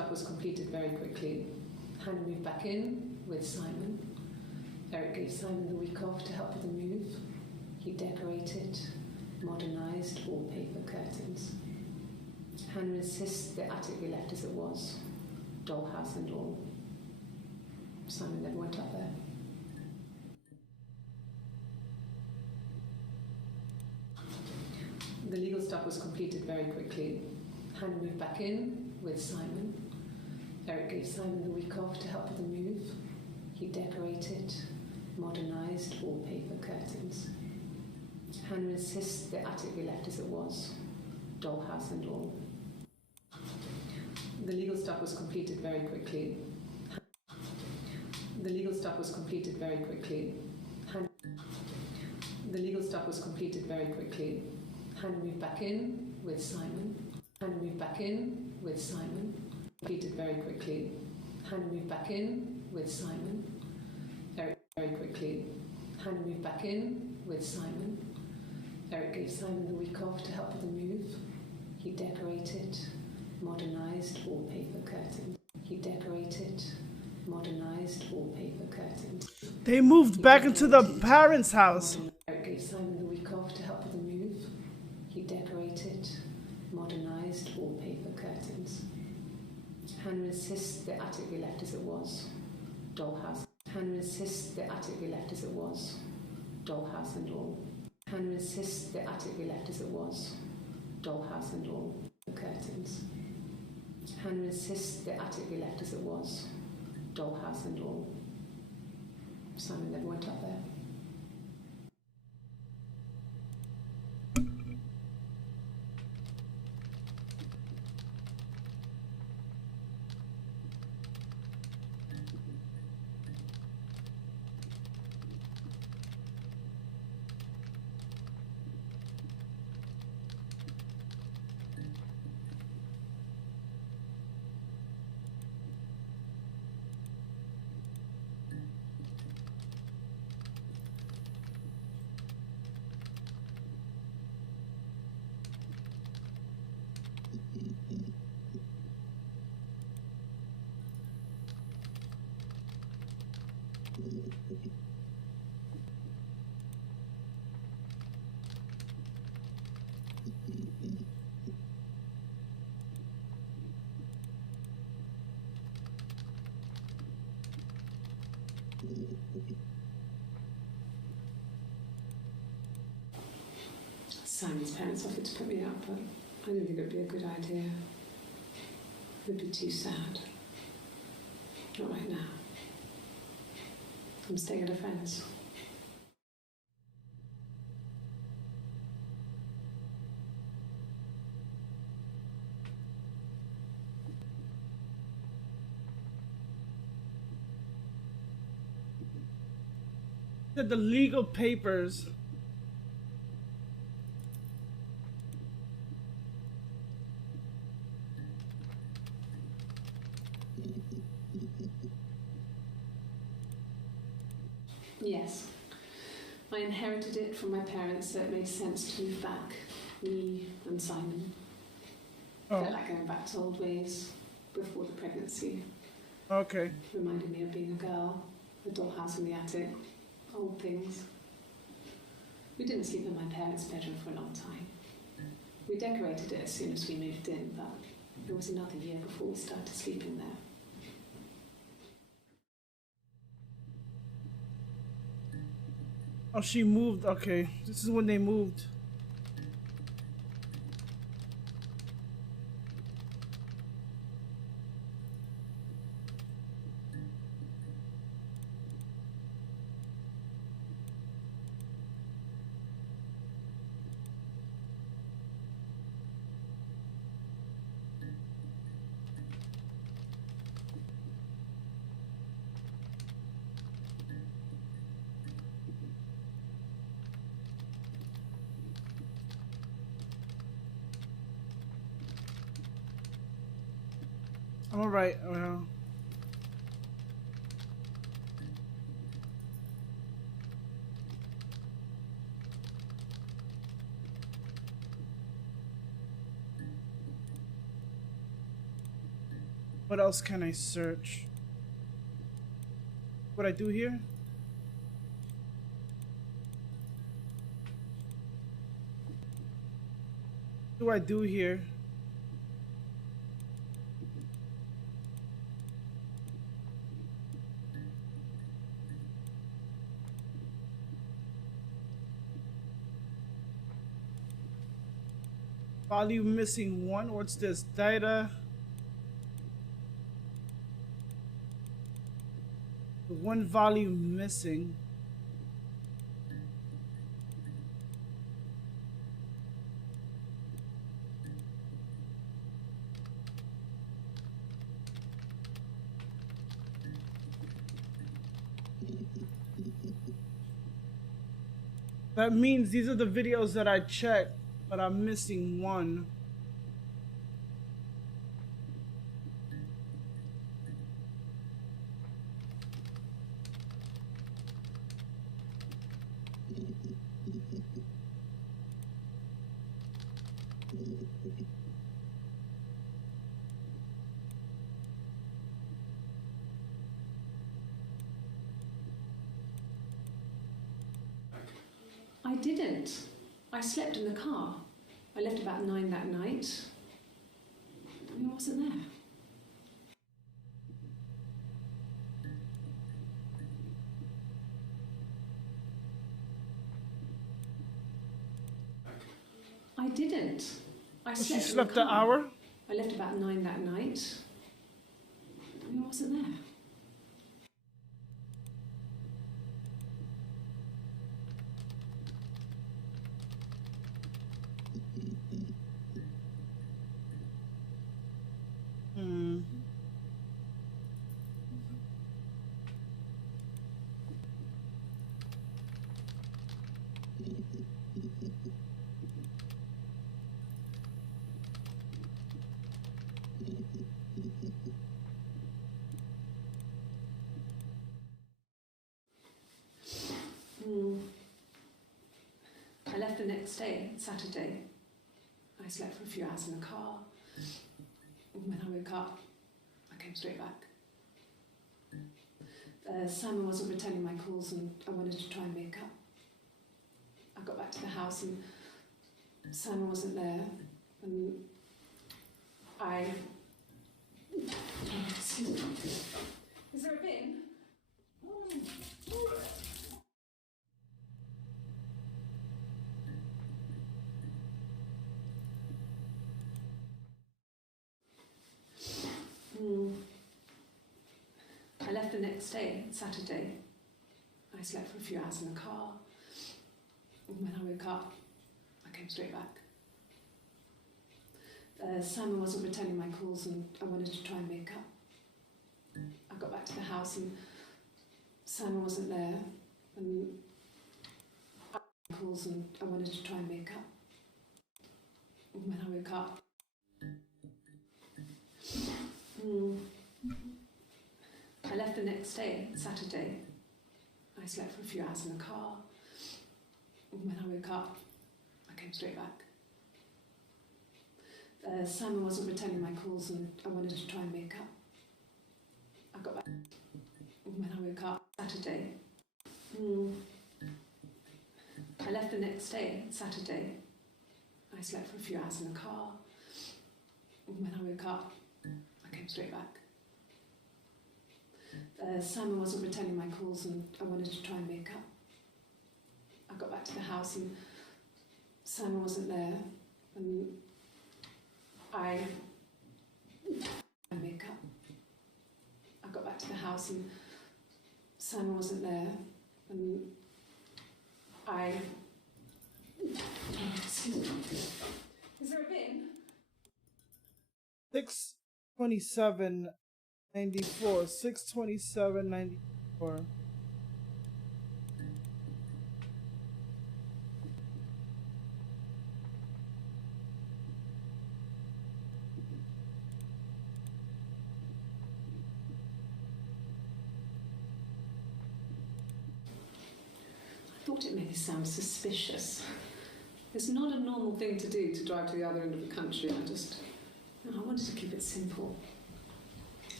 stuff was completed very quickly. Hannah moved back in with Simon. Eric gave Simon the week off to help with the move. He decorated, modernised wallpaper curtains. Hannah insists the attic be left as it was, dollhouse and all. Simon never went up there. The legal stuff was completed very quickly. Hannah moved back in with Simon. Eric gave Simon the week off to help with the move. He decorated, modernised wallpaper curtains. Hannah insists the attic be left as it was, dollhouse and all. The legal stuff was completed very quickly. The legal stuff was completed very quickly. The legal stuff was completed very quickly. Hannah moved back in with Simon. Hannah moved back in with Simon. Completed very quickly. Hannah moved back in with Simon. Eric very quickly. Hannah moved back in with Simon. Eric gave Simon the week off to help with the move. He decorated, modernised wallpaper curtains. He decorated, modernised wallpaper curtains. They moved back into the parents' house. Eric gave Simon the week off to help with the move. He decorated, modernised wallpaper curtains. Hannah insists the attic be left as it was, dollhouse. Hannah insists the attic be left as it was, dollhouse and all. Hannah insists the attic be left as it was, dollhouse and all. The curtains. Hannah insists the attic be left as it was, dollhouse and all. Simon never went up there. Simon's parents offered to put me up, but I didn't think it would be a good idea. It would be too sad. Not right now. I'm staying at a friend's. The legal papers. Yes. I inherited it from my parents, so it made sense to move back. Me and Simon. Felt like going back to old ways before the pregnancy. Okay. Reminded me of being a girl, the dollhouse in the attic, old things. We didn't sleep in my parents' bedroom for a long time. We decorated it as soon as we moved in, but it was another year before we started sleeping there. Oh, she moved. Okay. This is when they moved. I'm alright. What else can I search? What I do here? What do I do here? Volume missing 1. What's this? Data. One volume missing. That means these are the videos that I checked, but I'm missing one. I didn't. I slept in the car. I left about 9 that night. I wasn't there. I didn't. I She slept in slept the an car. hour? I left about 9 that night. I wasn't there. I left the next day, Saturday. I slept for a few hours in the car. When I woke up, I came straight back. Simon wasn't returning my calls and I wanted to try and make up. I got back to the house and Simon wasn't there and I... Excuse me. Is there a bin? I left the next day, Saturday. I slept for a few hours in the car. When I woke up, I came straight back. Simon wasn't returning my calls and I wanted to try and make up. I got back to the house and Simon wasn't there and I calls and I wanted to try and make up. When I woke up, I left the next day, Saturday. I slept for a few hours in the car. When I woke up, I came straight back. Simon wasn't returning my calls and I wanted to try and make up. I got back. When I woke up, Saturday. I left the next day, Saturday. I slept for a few hours in the car. When I woke up, I came straight back. Simon wasn't returning my calls and I wanted to try and make up. I got back to the house and Simon wasn't there and I make up. I got back to the house and Simon wasn't there and I... Excuse me. Is there a bin? 627.94. 627.94. I thought it made me sound suspicious. It's not a normal thing to do to drive to the other end of the country. I wanted to keep it simple.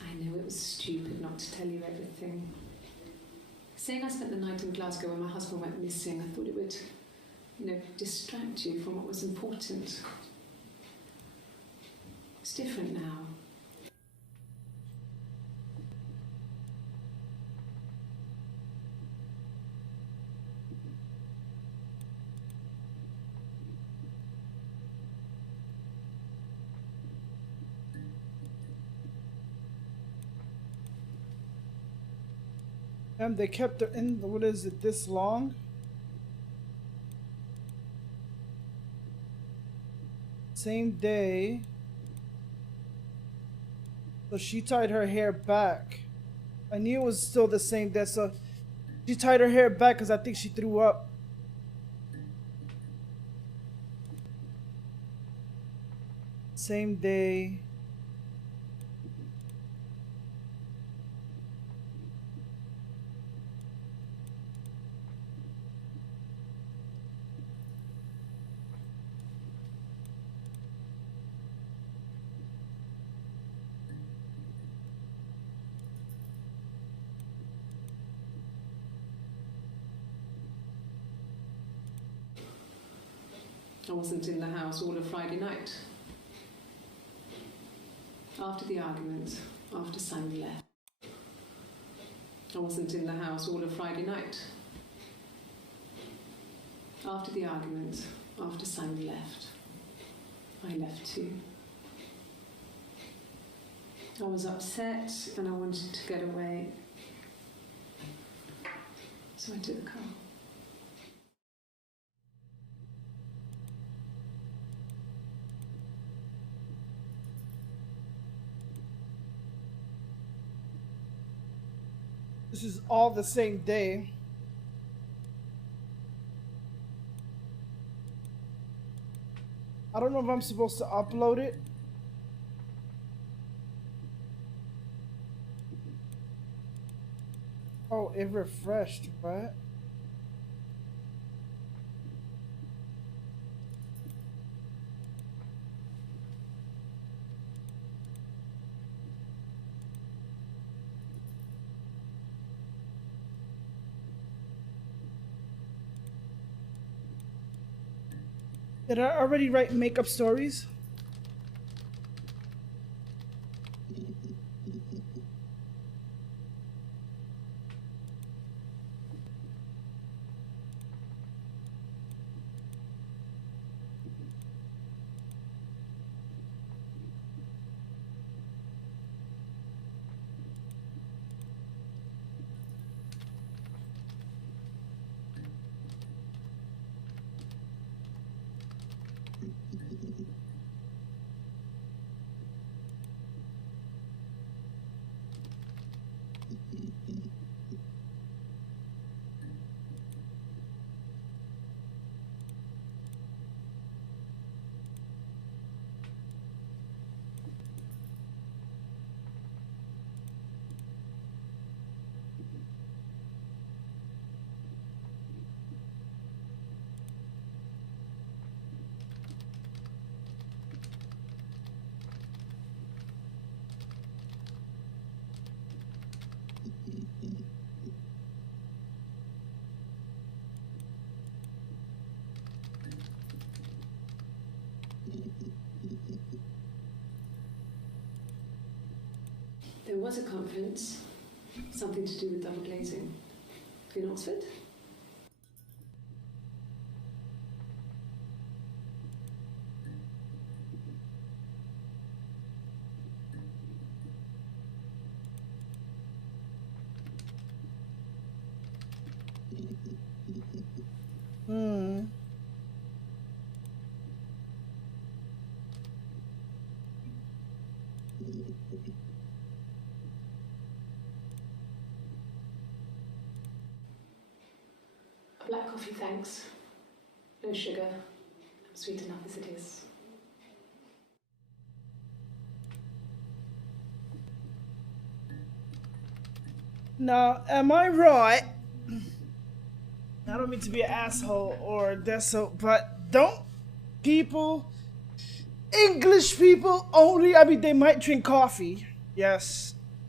I know it was stupid not to tell you everything. Saying I spent the night in Glasgow when my husband went missing, I thought it would, distract you from what was important. It's different now. They kept her in, what is it, this long? Same day. So she tied her hair back. I knew it was still the same day, so she tied her hair back because I think she threw up. Same day. I wasn't in the house all of Friday night. After the argument, after Simon left. I wasn't in the house all of Friday night. After the argument, after Simon left. I left too. I was upset and I wanted to get away. So I took the car. This is all the same day. I don't know if I'm supposed to upload it. Oh, it refreshed, right? Did I already write makeup stories? There was a conference, something to do with double glazing, in Oxford. Black coffee, thanks. No sugar. I'm sweet enough as it is. Now, am I right? I don't mean to be an asshole or deso, but don't English people only, I mean, they might drink coffee, yes,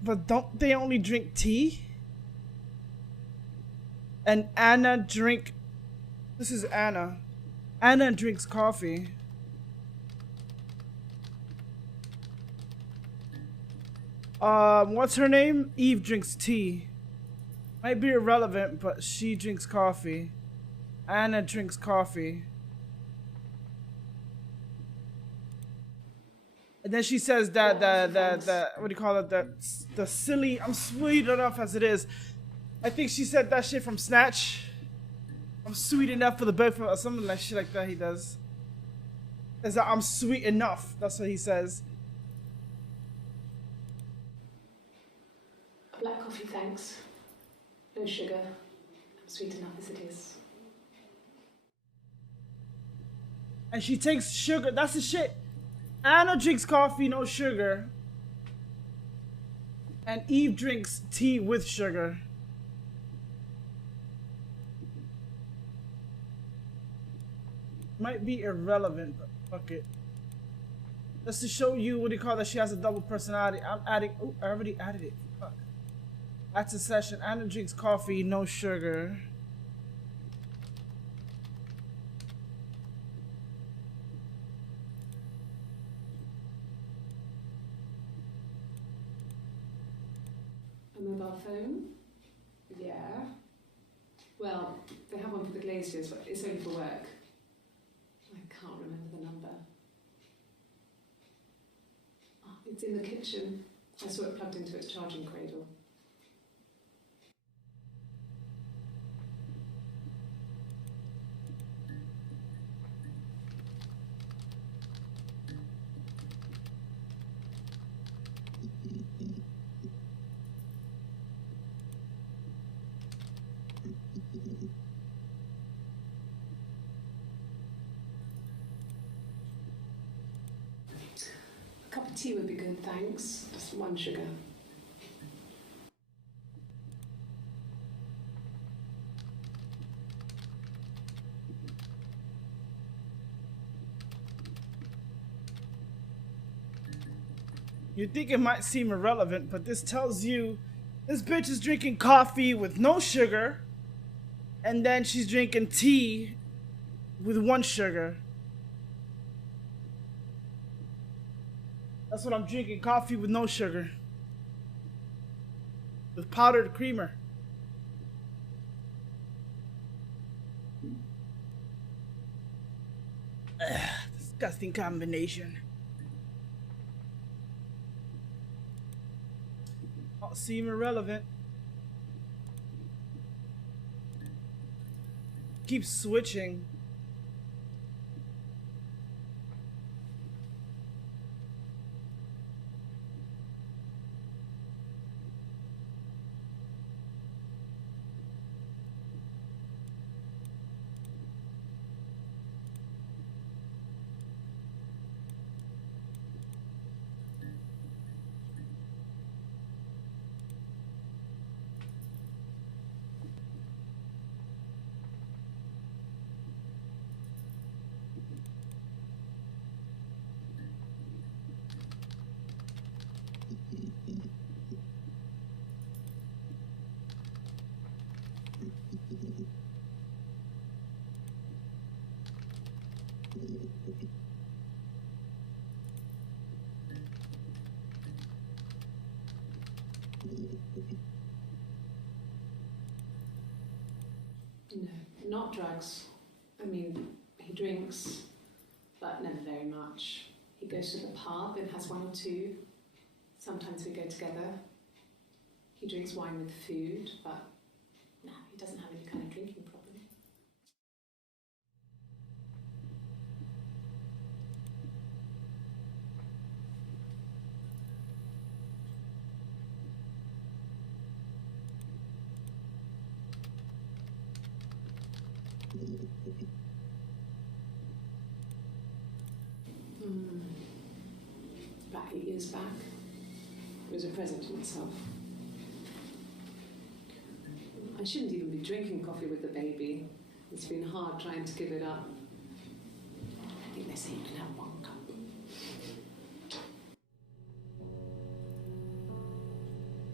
But don't they only drink tea? And Anna drink... This is Anna. Anna drinks coffee. What's her name? Eve drinks tea. Might be irrelevant, but she drinks coffee. Anna drinks coffee. And then she says that what do you call it? The silly, I'm sweet enough as it is. I think she said that shit from Snatch. I'm sweet enough for the both of us, something like shit like that he does. Is that I'm sweet enough. That's what he says. Black coffee, thanks. No sugar. I'm sweet enough as it is. And she takes sugar. That's the shit. Anna drinks coffee, no sugar. And Eve drinks tea with sugar. Might be irrelevant, but fuck it. Just to show you, what do you call that? She has a double personality. I'm adding. Oh, I already added it. Fuck. That's a session. Anna drinks coffee, no sugar. A mobile phone? Yeah. Well, they have one for the Glaziers, but it's only for work. I can't remember the number. Oh, it's in the kitchen. I saw it plugged into its charging cradle. A cup of tea would be good, thanks. Just one sugar. You think it might seem irrelevant, but this tells you this bitch is drinking coffee with no sugar, and then she's drinking tea with 1 sugar. That's what I'm drinking, coffee with no sugar. With powdered creamer. Disgusting combination. Don't seem irrelevant. Keep switching. No, not drugs. I mean, he drinks, but never very much. He goes to the pub and has 1 or 2. Sometimes we go together. He drinks wine with food, but no, he doesn't have any kind of drinking problem. About 8 years back, it was a present to myself. I shouldn't even be drinking coffee with the baby. It's been hard trying to give it up. I think they say you can have 1 cup.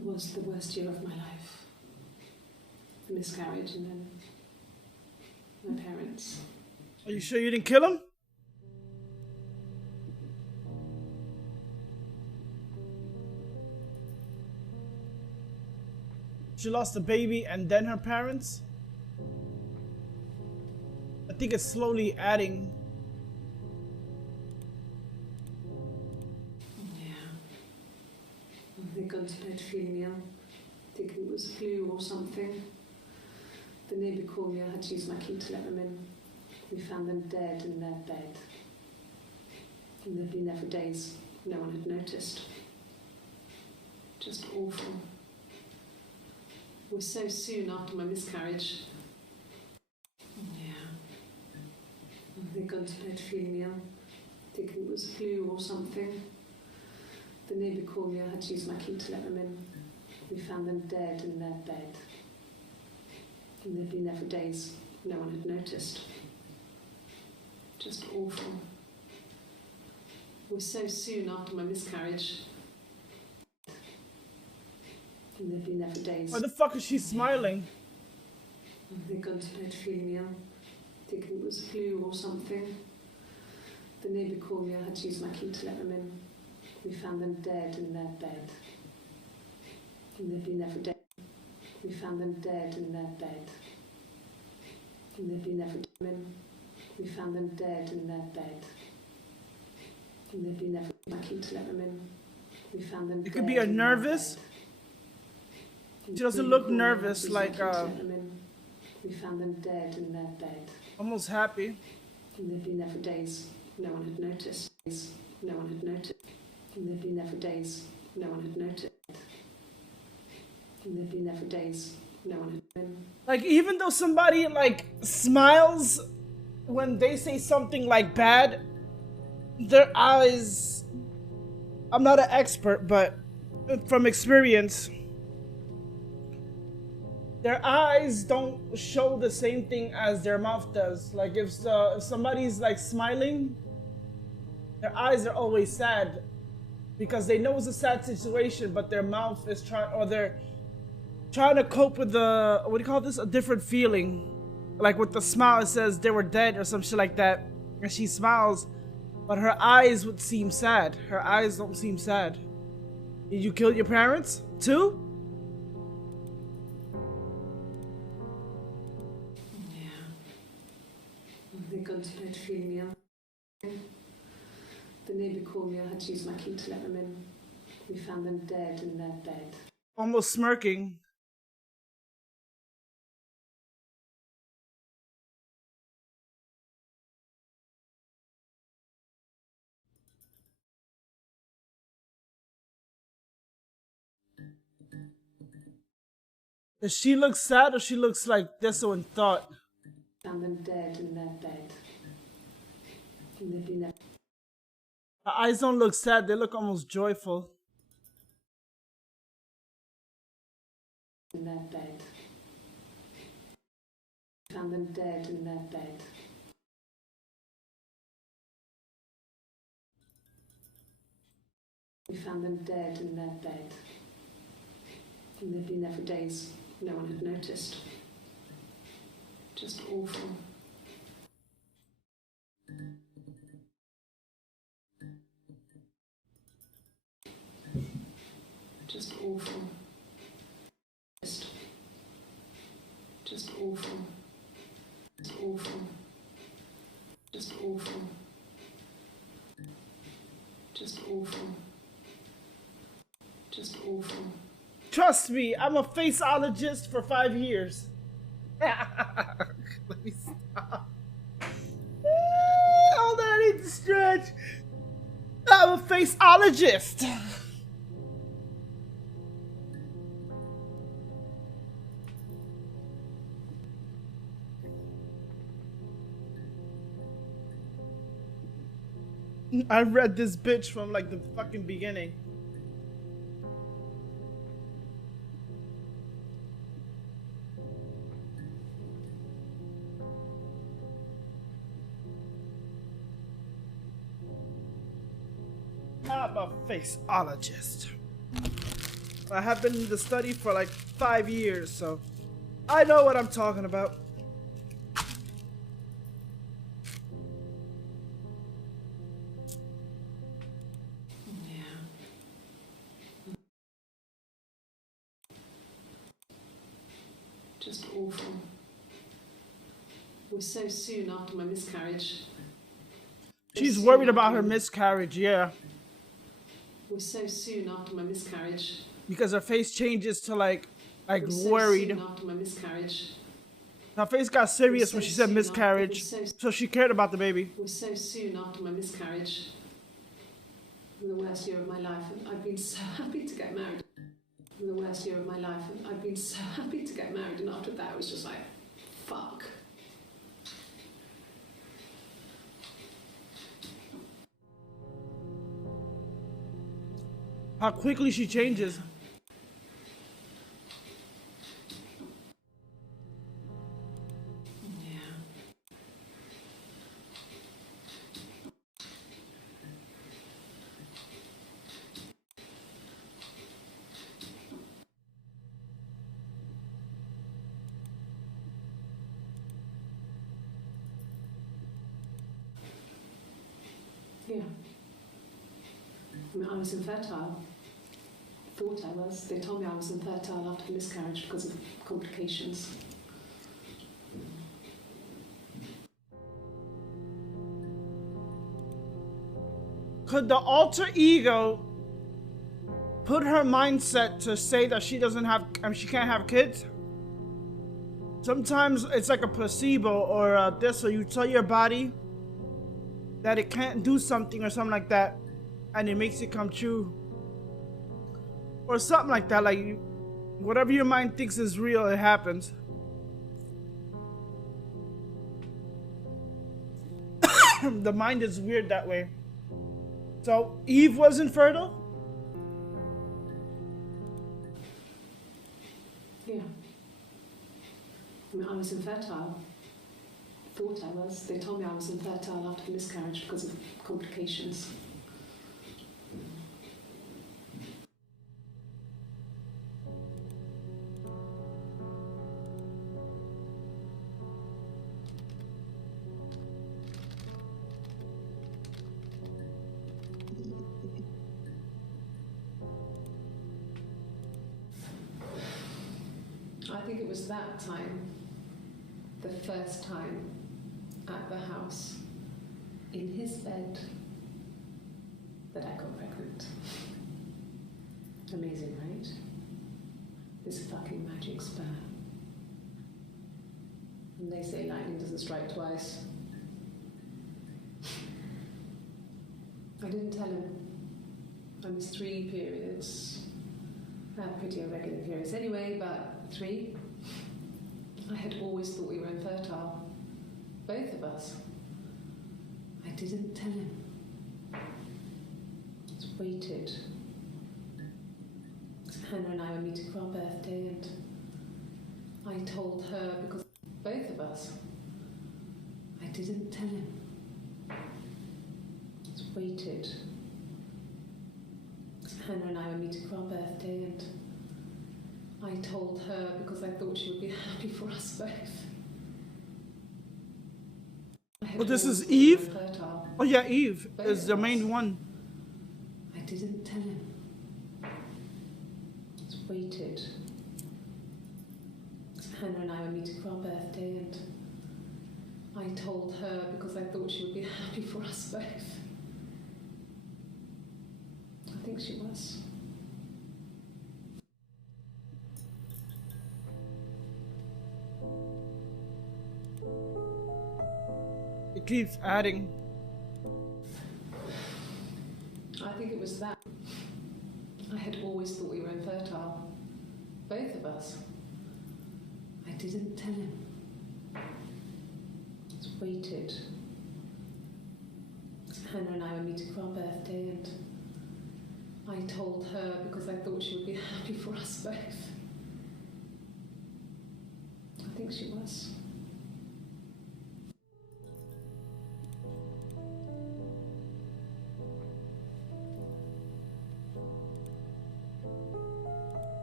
It was the worst year of my life. The miscarriage and then my parents. Are you sure you didn't kill him? She lost the baby and then her parents? I think it's slowly adding. Yeah. They'd gone to bed feeling ill, thinking it was flu or something. The neighbour called me, I had to use my key to let them in. We found them dead in their bed. And they'd been there for days. No one had noticed. Just awful. It was so soon after my miscarriage. Yeah. They'd gone to bed feeling ill, thinking it was flu or something. The neighbour called me, I had to use my key to let them in. We found them dead in their bed. And they'd been there for days. No one had noticed. Just awful. It was so soon after my miscarriage. And they'd been there for days. Why the fuck is she smiling? They'd gone to bed feeling ill, thinking it was flu or something. The neighbour called me, I had to use my key to let them in. We found them dead in their bed. And they'd been there for days. We found them dead in their bed. And they'd been there for days. We found them dead in their bed. And they'd been there for my key to let them in. We found them. It could be a nervous. She doesn't look nervous, like we found them dead in their bed. Almost happy. And they'd been there for days. No one had noticed. No one had noticed. And they'd been there for days. No one had noticed. And they'd been there for days. No one had been. Like, even though somebody like smiles when they say something like bad, their eyes, I'm not an expert, but from experience, their eyes don't show the same thing as their mouth does. Like if somebody's like smiling, their eyes are always sad because they know it's a sad situation, but their mouth is they're trying to cope with the, what do you call this? A different feeling. Like with the smile, it says they were dead or some shit like that. And she smiles, but her eyes would seem sad. Her eyes don't seem sad. Did you kill your parents too? They'd gone to bed feeling ill. The neighbour called me, I had to use my key to let them in. We found them dead in their bed. Almost smirking. Does she look sad or she looks like deso in thought? Found them dead in their bed. And they'd been there. Her eyes don't look sad, they look almost joyful. In their bed. Found them dead in their bed. We found them dead in their bed. And they'd been there for days. No one had noticed. Just awful. Just awful. Just awful. Just awful. Just awful. Just awful. Just awful. Trust me, I'm a faceologist for 5 years. Let me stop. Hold on, I need to stretch. I'm a faceologist. I read this bitch from like the fucking beginning. I'm a faceologist. I have been in the study for like 5 years, so I know what I'm talking about. Just awful. It was so soon after my miscarriage. She's worried about her miscarriage, yeah. It was so soon after my miscarriage. Because her face changes to like It was so worried. soon after my miscarriage. Her face got serious when she said miscarriage, so she cared about the baby. It was so soon after my miscarriage. The worst year of my life, and I've been so happy to get married. The worst year of my life, and I've been so happy to get married, and after that, I was just like, fuck. How quickly she changes. Yeah. I mean, I was infertile. Thought I was. They told me I was infertile after the miscarriage because of complications. Could the alter ego put her mindset to say that she doesn't have, she can't have kids? Sometimes it's like a placebo or this, so you tell your body that it can't do something or something like that, and it makes it come true. Or something like that, like whatever your mind thinks is real, it happens. The mind is weird that way. So Eve was infertile? Yeah. I mean, I was infertile. Thought I was. They told me I was infertile after the miscarriage because of complications. I think it was that time, the first time at the house, in his bed, that I got pregnant. Amazing, right? This fucking magic spur. And they say lightning doesn't strike twice. I didn't tell him. I missed 3 periods. I had pretty irregular periods anyway, but 3. I had always thought we were infertile. Both of us. I didn't tell him. Just waited. Hannah and I were meeting for our birthday, and I told her because both of us. I didn't tell him. Just waited. Hannah and I were meeting for our birthday, and I told her because I thought she would be happy for us both. Well, this is Eve? Fertile. Oh yeah, Eve Both is the of main us. one. I didn't tell him. Just waited. Hannah and I were meeting for our birthday, and I told her because I thought she would be happy for us both. I think she was. It keeps adding. I think it was that. I had always thought we were infertile. Both of us. I didn't tell him. Just waited. Hannah and I were meeting for our birthday, and I told her because I thought she would be happy for us both. I think she was.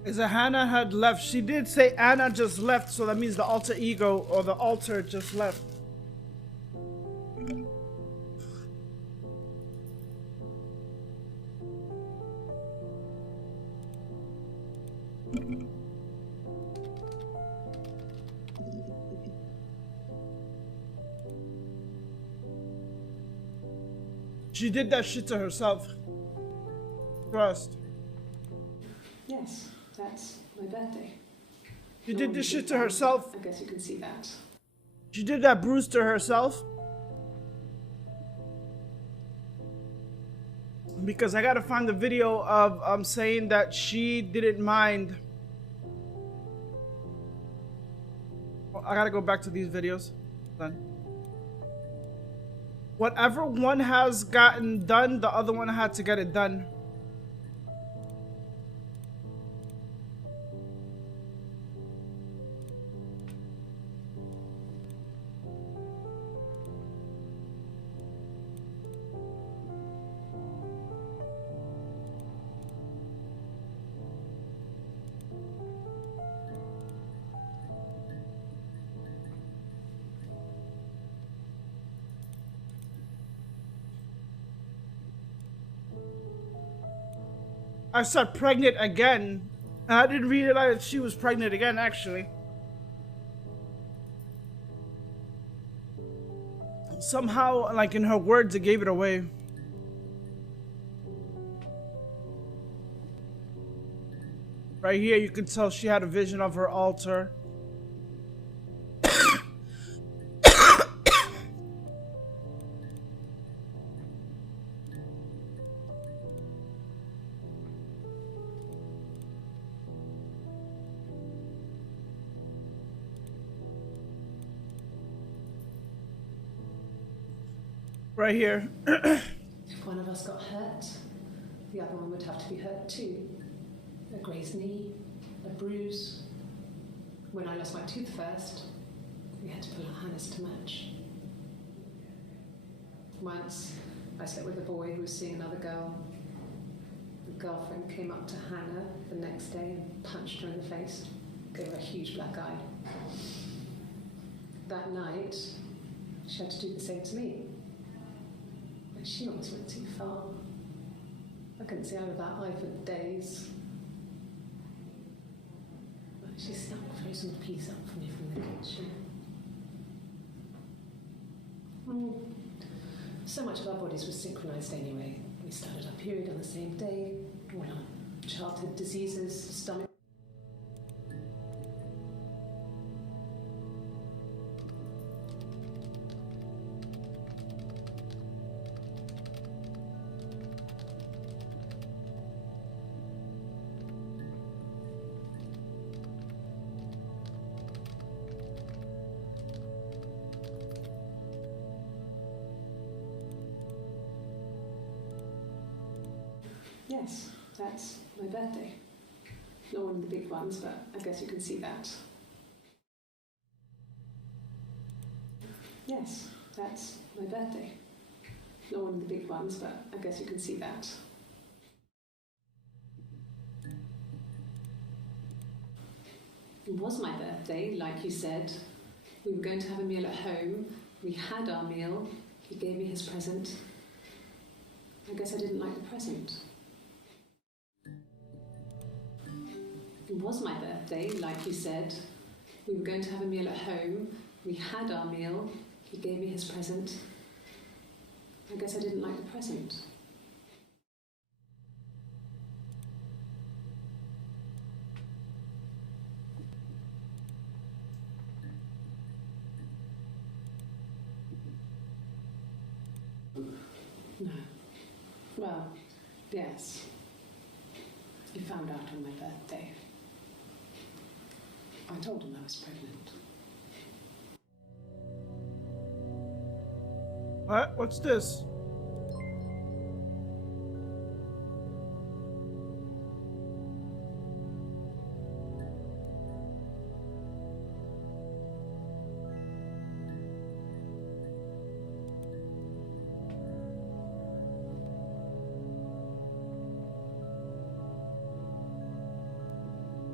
Is that Hannah had left. She did say Anna just left, so that means the alter ego or the alter just left. She did that shit to herself. Trust. Yes, that's my birthday. She did this shit to herself. I guess you can see that. She did that bruise to herself. Because I gotta find the video of saying that she didn't mind. Well, I gotta go back to these videos. Then. Whatever one has gotten done, the other one had to get it done. I said pregnant again. And I didn't realize she was pregnant again, actually. Somehow, like in her words, it gave it away. Right here, you can tell she had a vision of her altar. Right here. If one of us got hurt, the other one would have to be hurt too. A grazed knee, a bruise. When I lost my tooth first, we had to pull out Hannah's to match. Once, I slept with a boy who was seeing another girl. The girlfriend came up to Hannah the next day and punched her in the face, gave her a huge black eye. That night, she had to do the same to me. But she almost went too far. I couldn't see out of that eye for days. But she snuck a frozen piece up for me from the kitchen. So much of our bodies were synchronized anyway. We started our period on the same day, all our childhood diseases, stomach. Yes, that's my birthday. Not one of the big ones, but I guess you can see that. Yes, that's my birthday. Not one of the big ones, but I guess you can see that. It was my birthday, like you said. We were going to have a meal at home. We had our meal. He gave me his present. I guess I didn't like the present. It was my birthday, like you said. We were going to have a meal at home. We had our meal. He gave me his present. I guess I didn't like the present. No. Well, yes. He found out on my birthday. I told him I was pregnant. What? What's this?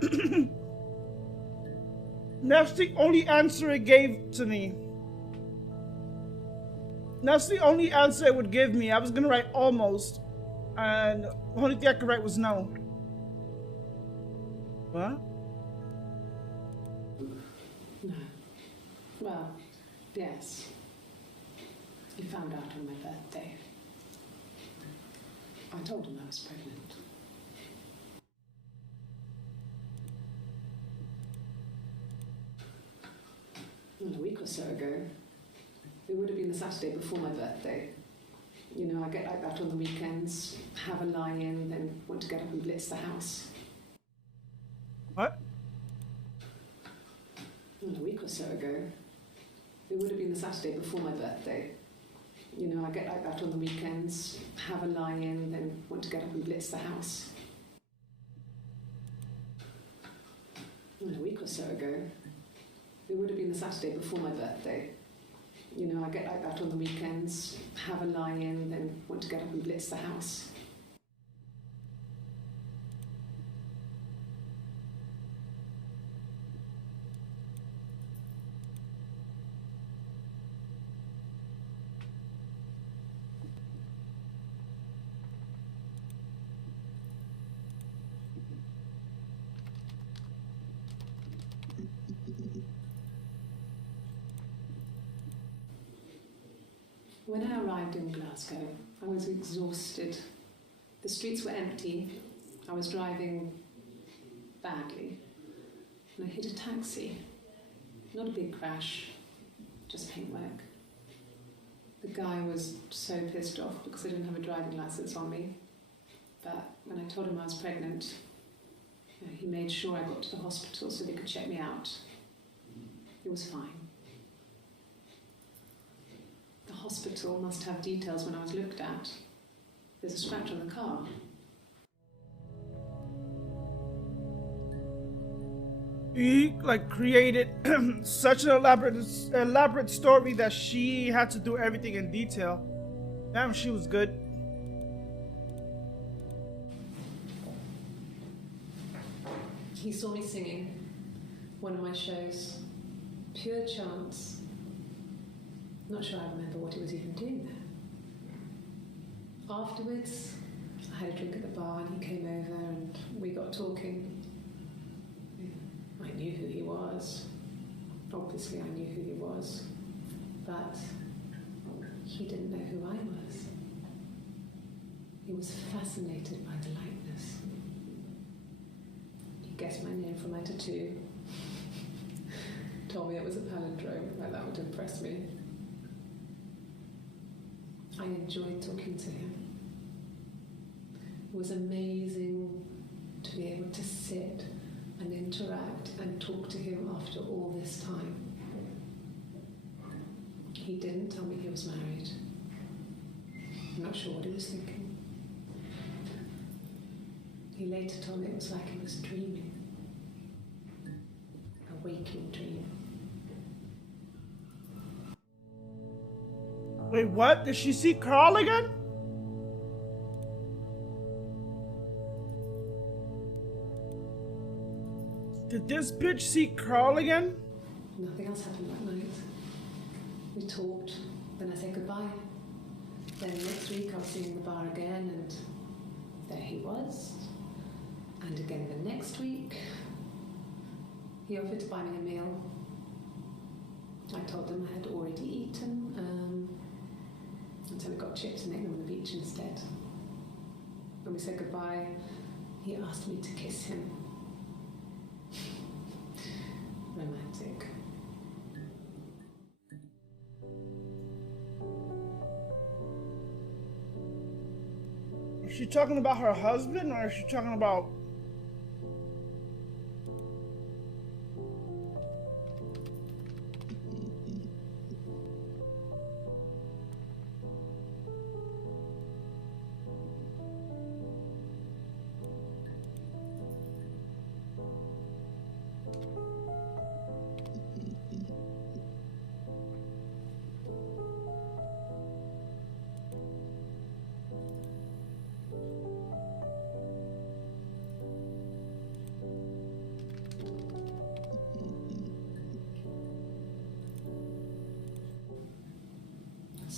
That's the only answer it gave to me. That's the only answer it would give me. I was gonna write almost, and the only thing I could write was no. What? No. Well, yes. He found out on my birthday. I told him I was pregnant. Well, a week or so ago. It would have been the Saturday before my birthday. You know, I get like that on the weekends, have a lie-in, then want to get up and blitz the house. What? Well, a week or so ago. It would have been the Saturday before my birthday. You know, I get like that on the weekends, have a lie-in, then want to get up and blitz the house. Well, a week or so ago. It would have been the Saturday before my birthday. You know, I get like that on the weekends, have a lie-in, then want to get up and blitz the house. When I arrived in Glasgow, I was exhausted. The streets were empty. I was driving badly. And I hit a taxi. Not a big crash, just paintwork. The guy was so pissed off because I didn't have a driving license on me. But when I told him I was pregnant, he made sure I got to the hospital so they could check me out. It was fine. The hospital must have details when I was looked at. There's a scratch on the car. He like created such an elaborate story that she had to do everything in detail. Damn, she was good. He saw me singing one of my shows. Pure chance. Not sure I remember what he was even doing there. Afterwards, I had a drink at the bar and he came over and we got talking. I knew who he was. Obviously I knew who he was. But he didn't know who I was. He was fascinated by the likeness. He guessed my name from my tattoo. Told me it was a palindrome, like that would impress me. I enjoyed talking to him. It was amazing to be able to sit and interact and talk to him after all this time. He didn't tell me he was married. I'm not sure what he was thinking. He later told me it was like he was dreaming. A waking dream. Wait, what? Did she see Carl again? Did this bitch see Carl again? Nothing else happened that night. We talked, then I said goodbye. Then next week I was seeing the bar again and there he was. And again the next week. He offered to buy me a meal. I told him I had already eaten. And so we got chips and ate them on the beach instead. When we said goodbye, he asked me to kiss him. Romantic. Is she talking about her husband or is she talking about...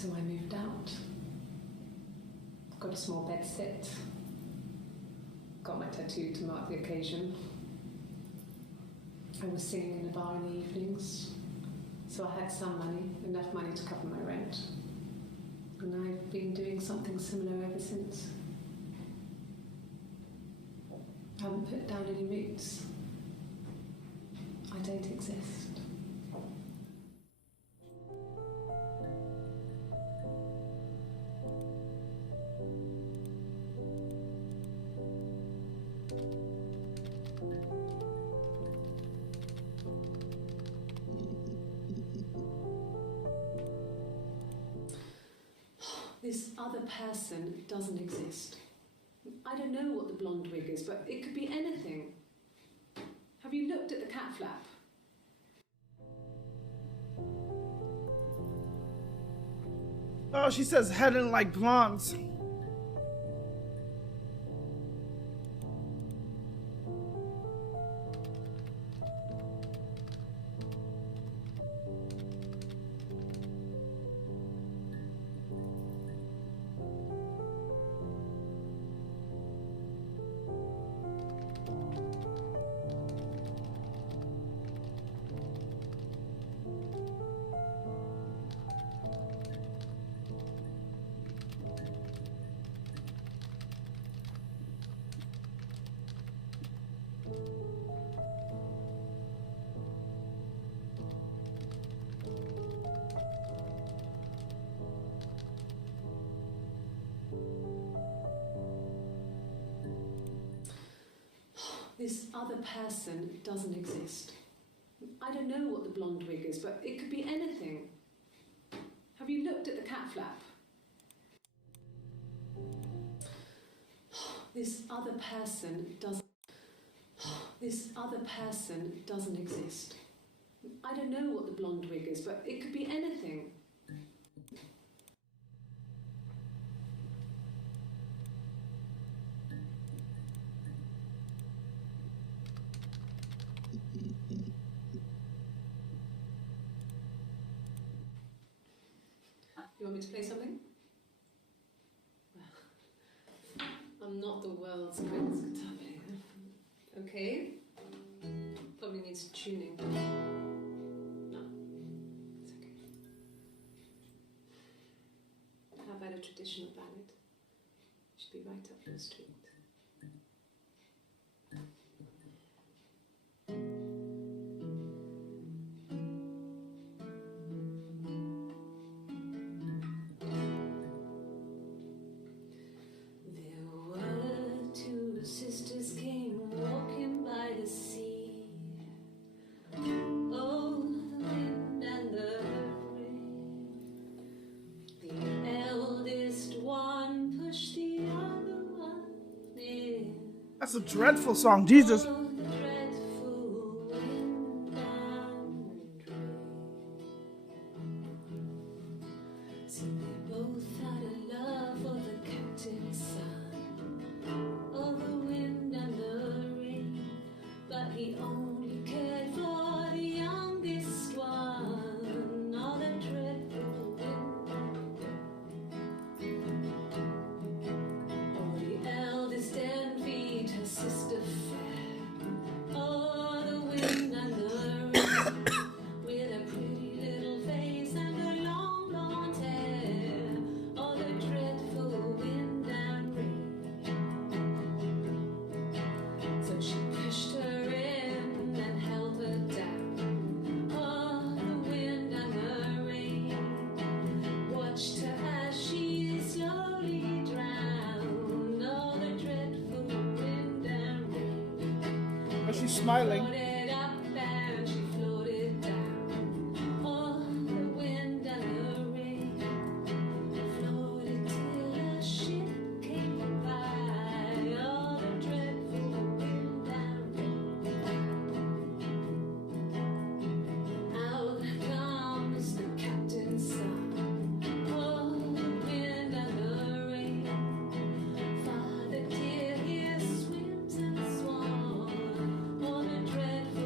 So I moved out. Got a small bed set. Got my tattoo to mark the occasion. I was singing in a bar in the evenings, so I had some money, enough money to cover my rent. And I've been doing something similar ever since. I haven't put down any roots. I don't exist. This other person doesn't exist. I don't know what the blonde wig is, but it could be anything. Have you looked at the cat flap? Oh, she says heading like blondes. This other person doesn't exist. I don't know what the blonde wig is, but it could be anything. Have you looked at the cat flap? This other person doesn't. This other person doesn't exist. I don't know what the blonde wig is, but it could be anything. You want me to play something? Well, I'm not the world's greatest guitar player. Okay. Probably needs tuning. No, it's okay. How about a traditional ballad? Should be right up your street. That's a dreadful song, Jesus. She's smiling. Father dear, here swims and swans.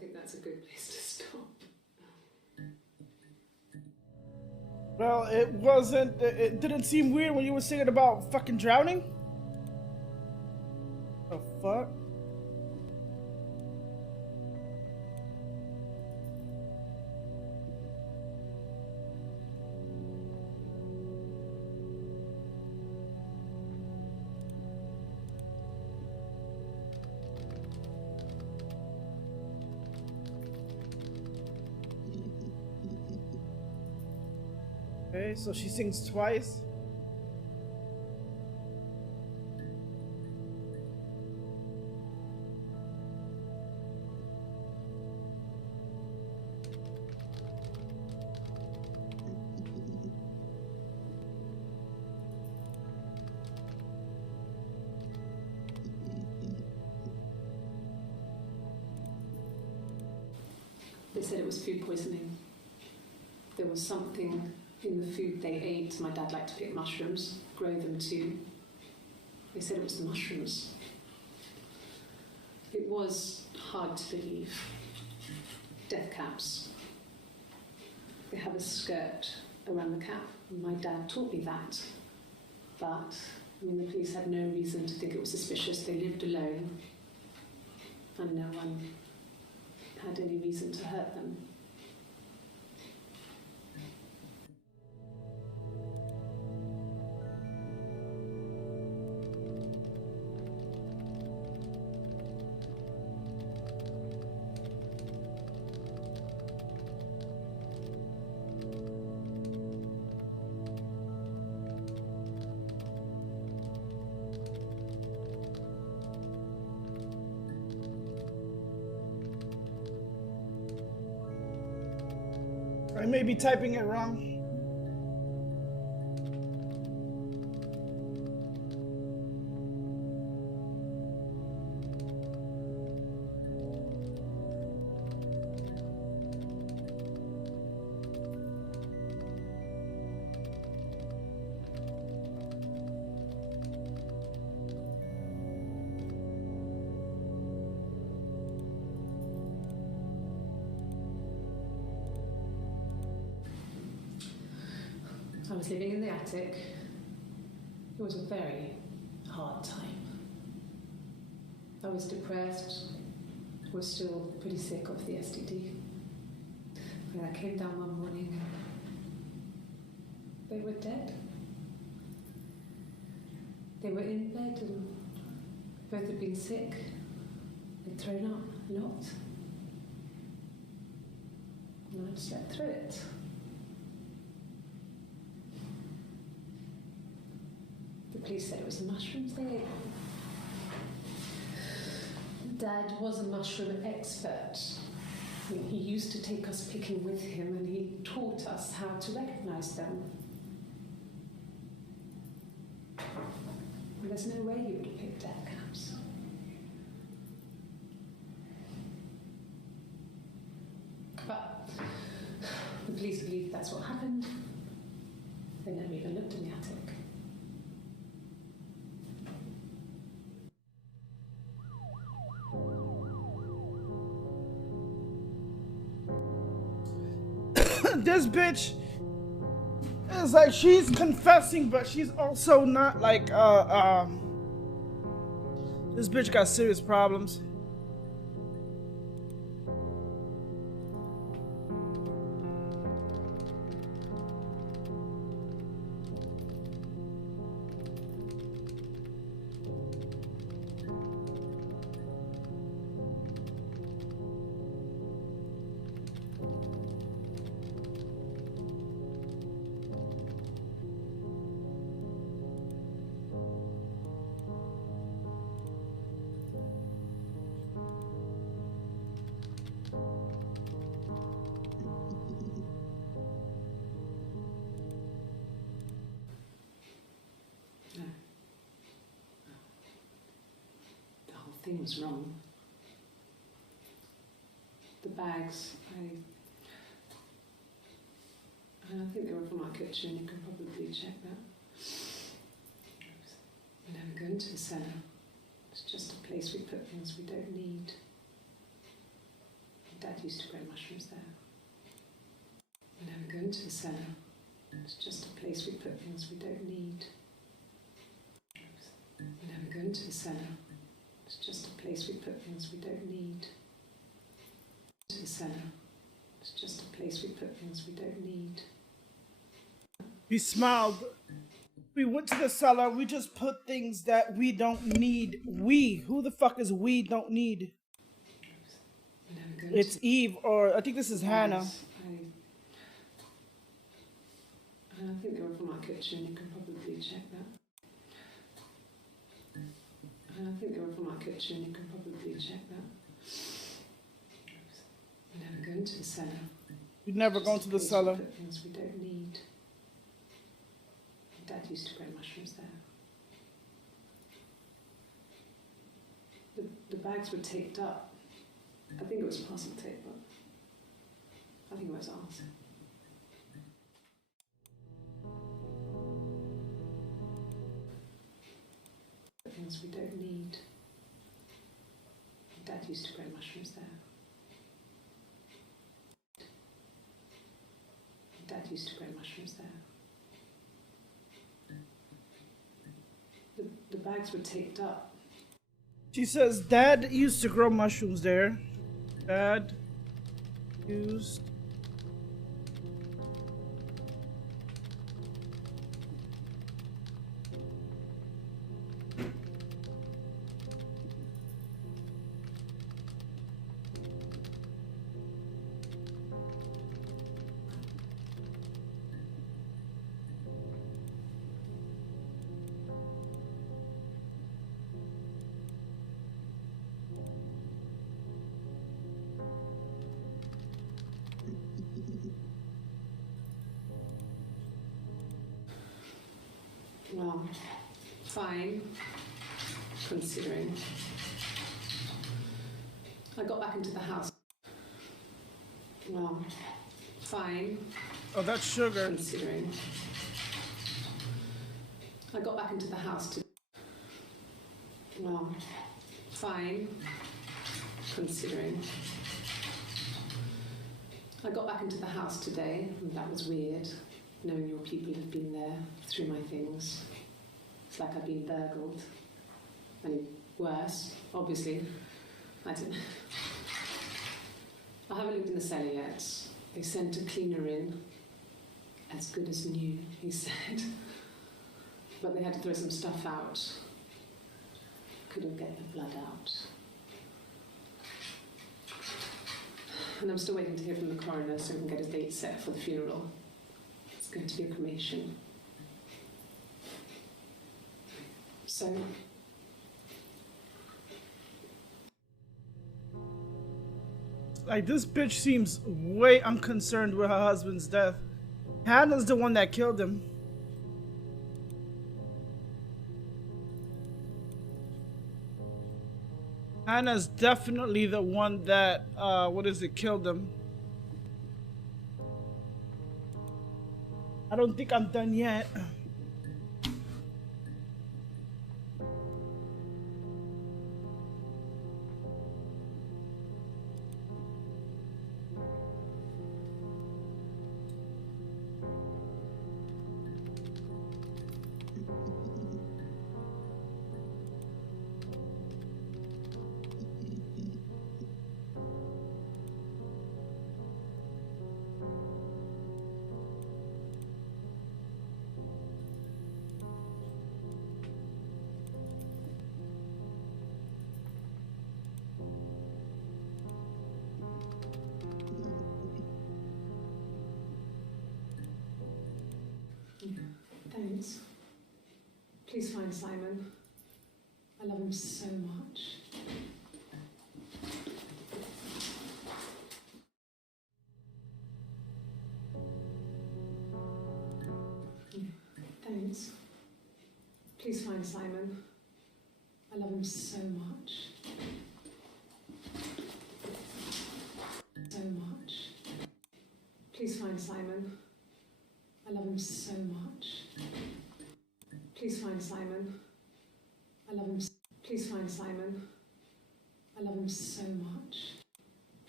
think that's a good place to stop. Well, it wasn't. It didn't seem weird when you were singing about fucking drowning. The fuck? Okay, so she sings twice. They said it was food poisoning. There was something in the food they ate. My dad liked to pick mushrooms, grow them too. They said it was the mushrooms. It was hard to believe. Death caps. They have a skirt around the cap. My dad taught me that. But, I mean, the police had no reason to think it was suspicious. They lived alone. And no one had any reason to hurt them. I may be typing it wrong. I was living in the attic. It was a very hard time. I was depressed, was still pretty sick of the STD. When I came down one morning, they were dead. They were in bed and both had been sick. They'd thrown up a lot. And I'd slept through it. The police said it was the mushrooms they ate. Dad was a mushroom expert. I mean, he used to take us picking with him and he taught us how to recognise them. And there's no way you would have picked death caps. But the police believe that's what happened. They never even looked in the attic. This bitch is like, she's confessing, but she's also not like, this bitch got serious problems. The thing was wrong. The bags, I think they were from our kitchen. You can probably check that. We never go into the cellar. It's just a place we put things we don't need. Dad used to grow mushrooms there. We never go into the cellar. It's just a place we put things we don't need. We never go into the cellar. It's just a place we put things we don't need. To the cellar. It's just a place we put things we don't need. He smiled. We went to the cellar. We just put things that we don't need. We. Who the fuck is we don't need? It's Eve, or I think this is Hannah. I think they were from our kitchen. You can probably check that. I think they were from our kitchen. You can probably check that. We never go into the cellar. We never go into the cellar. Put things we don't need. Dad used to grow mushrooms there. The bags were taped up. I think it was parcel tape, but I think it was ours. Things we don't need. Dad used to grow mushrooms there. Dad used to grow mushrooms there. The bags were taped up. She says Dad used to grow mushrooms there. Dad used. Well, fine, considering. I got back into the house. Well, fine. Oh, that's sugar. Considering. I got back into the house to. Well, fine, considering. I got back into the house today, and that was weird, knowing your people have been there through my things. It's like I've been burgled. And worse, obviously. I don't know. I haven't looked in the cellar yet. They sent a cleaner in. As good as new, he said. But they had to throw some stuff out. Couldn't get the blood out. And I'm still waiting to hear from the coroner so we can get a date set for the funeral. It's going to be a cremation. So, like, this bitch seems way unconcerned with her husband's death. Hannah's the one that killed him. Hannah's definitely the one that, killed him. I don't think I'm done yet. thanks. Please find Simon. I love him so much. Thanks. Please find Simon. I love him so much. So much. Please find Simon. I love him so much. Please find Simon. I love him. Please find Simon. I love him so much.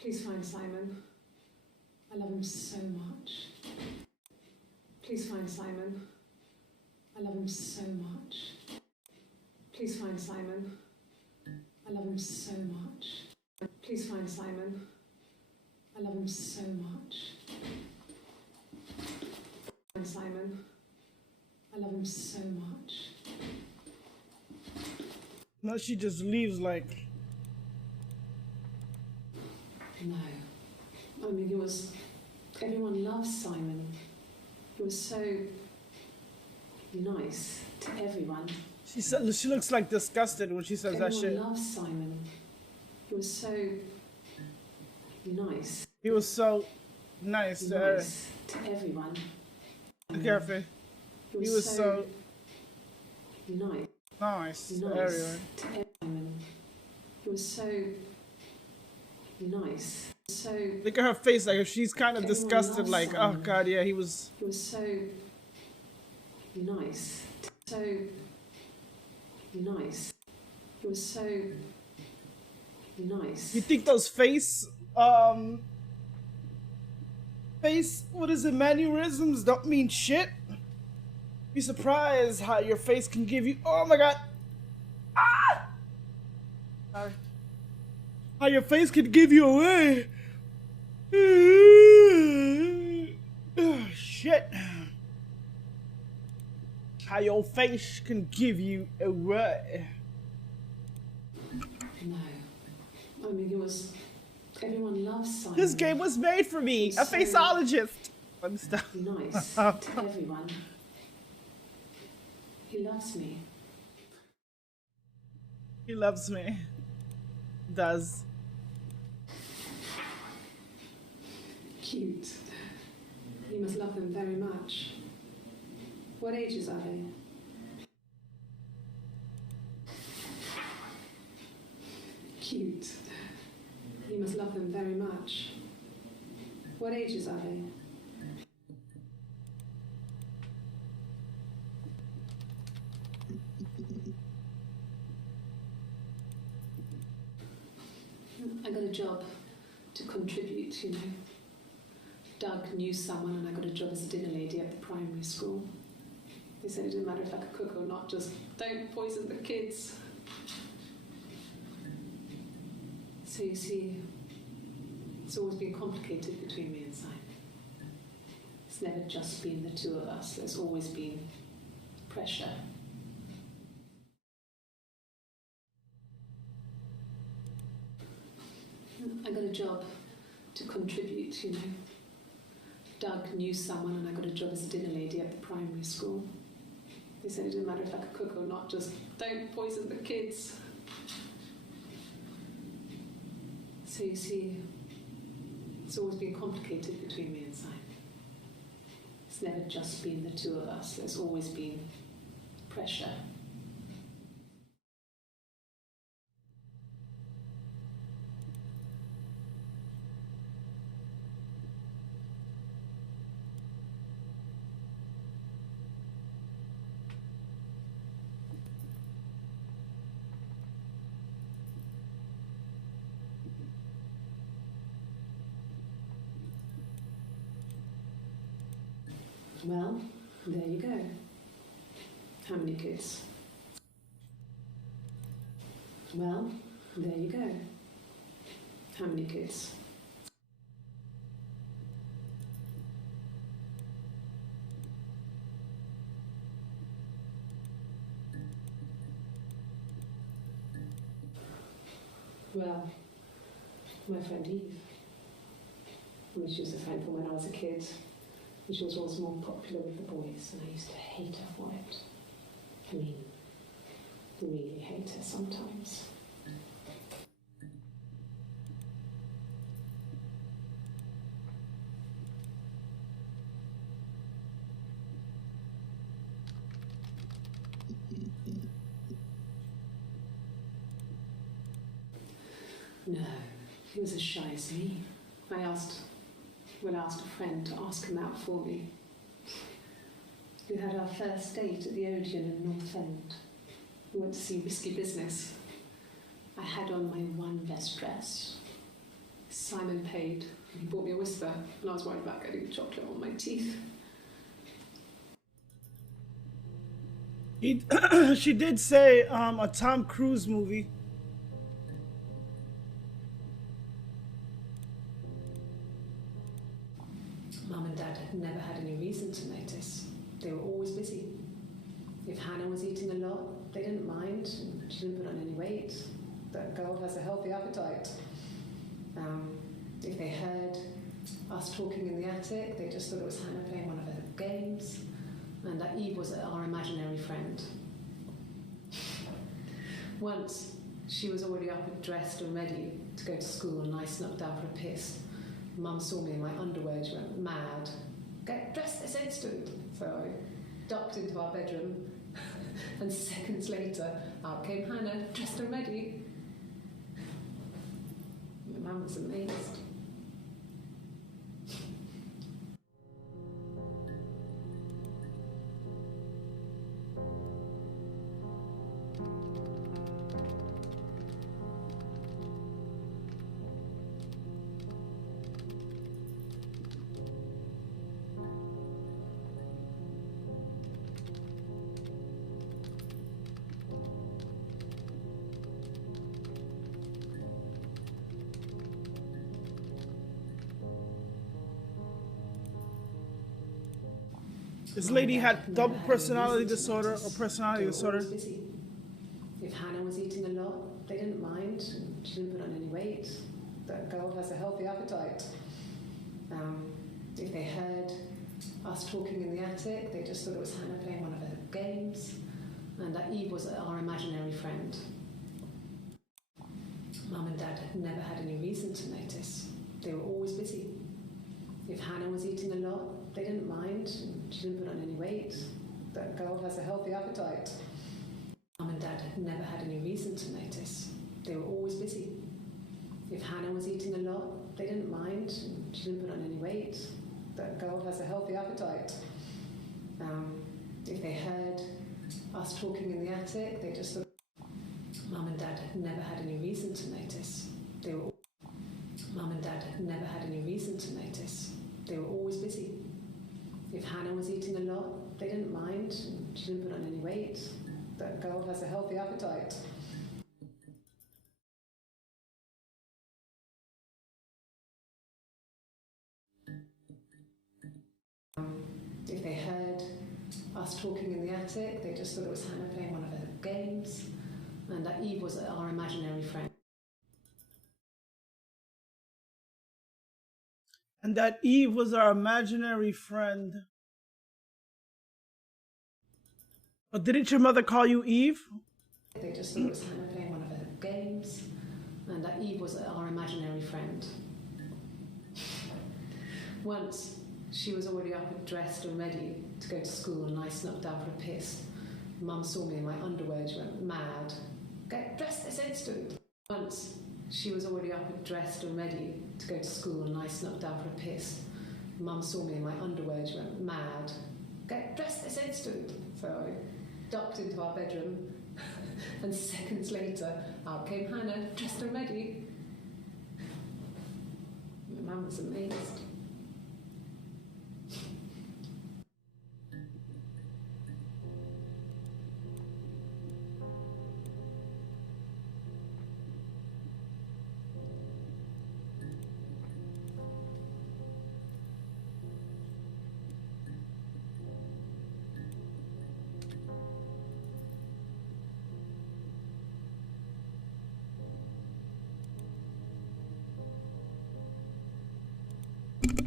Please find Simon. I love him so much. Please find Simon. I love him so much. Please find Simon. I love him so much. Please find Simon. I love him so much. Find Simon. I love him so much. Now she just leaves like. No. I mean, he was. Everyone loves Simon. He was so nice to everyone. She said she looks like disgusted when she says that shit. Everyone loves Simon. He was so nice. He was so nice to her. Nice to everyone. Careful. He was so nice. nice to Nice everyone. to everyone. He was so nice. So Look at her face, like if she's kind of Everyone disgusted, loves like, oh Simon. god, yeah, he was. he was so nice. So nice. He was so nice. You think those face, what is it, mannerisms don't mean shit? Be surprised how your face can give you, oh my god. Ah! Sorry. How your face can give you away. Oh, shit. How your face can give you away. No. I mean, he was. Everyone loves Simon. This game was made for me, a So- faceologist. Let me stop. Nice to everyone. He loves me. He loves me. Does. Cute. You must love them very much. What ages are they? Cute. You must love them very much. What ages are they? I got a job to contribute, you know. Doug knew someone and I got a job as a dinner lady at the primary school. They said it didn't matter if I could cook or not, just don't poison the kids. So you see, it's always been complicated between me and Simon. It's never just been the two of us, there's always been pressure. I got a job to contribute, you know. Doug knew someone and I got a job as a dinner lady at the primary school. They said it didn't matter if I could cook or not, just don't poison the kids. So you see, it's always been complicated between me and Simon. It's never just been the two of us, there's always been pressure. Well, there you go. How many kids? Well, there you go. How many kids? Well, my friend Eve. I mean, she was a friend from when I was a kid. And she was always more popular with the boys, and I used to hate her for it. I mean, really hate her sometimes. No, he was as shy as me. I asked a friend to ask him out for me. We had our first date at the Odeon in North End. We went to see Risky Business. I had on my one best dress. Simon paid. He bought me a whisper, and I was worried about getting chocolate on my teeth. She did say a Tom Cruise movie. Mum and Dad had never had any reason to notice. They were always busy. If Hannah was eating a lot, they didn't mind. She didn't put on any weight. That girl has a healthy appetite. If they heard us talking in the attic, they just thought it was Hannah playing one of her games, and that Eve was our imaginary friend. Once, she was already up and dressed and ready to go to school, and I snuck down for a piss. Mum saw me in my underwear, she went mad. Get dressed this instant! So I ducked into our bedroom, and seconds later, out came Hannah, dressed and ready. Mum was amazed. This lady had double personality disorder or personality disorder. Busy. If Hannah was eating a lot, they didn't mind. She didn't put on any weight. That girl has a healthy appetite. If they heard us talking in the attic, they just thought it was Hannah playing one of her games, and that Eve was our imaginary friend. Mum and Dad had never had any reason to notice. They were always busy. If Hannah was eating a lot, they didn't mind. She didn't put on any weight. That girl has a healthy appetite. Mum and Dad had never had any reason to notice. They were always busy. If Hannah was eating a lot, they didn't mind. She didn't put on any weight. That girl has a healthy appetite. If they heard us talking in the attic, they just thought. Mum and Dad had never had any reason to notice. They were. Mum and Dad had never had any reason to notice. They were always busy. If Hannah was eating a lot, they didn't mind. She didn't put on any weight. That girl has a healthy appetite. If they heard us talking in the attic, they just thought it was Hannah playing one of her games, and that Eve was our imaginary friend. And that Eve was our imaginary friend. But didn't your mother call you Eve? They just thought it was Hannah playing one of her games, and that Eve was our imaginary friend. Once, she was already up and dressed and ready to go to school, and I snuck down for a piss. Mum saw me in my underwear, she went mad. Get dressed this instant! Once, she was already up and dressed and ready to go to school, and I snuck down for a piss. Mum saw me in my underwear, she went mad. Get dressed this instant! So I ducked into our bedroom, and seconds later, out came Hannah, dressed and ready. Mum was amazed.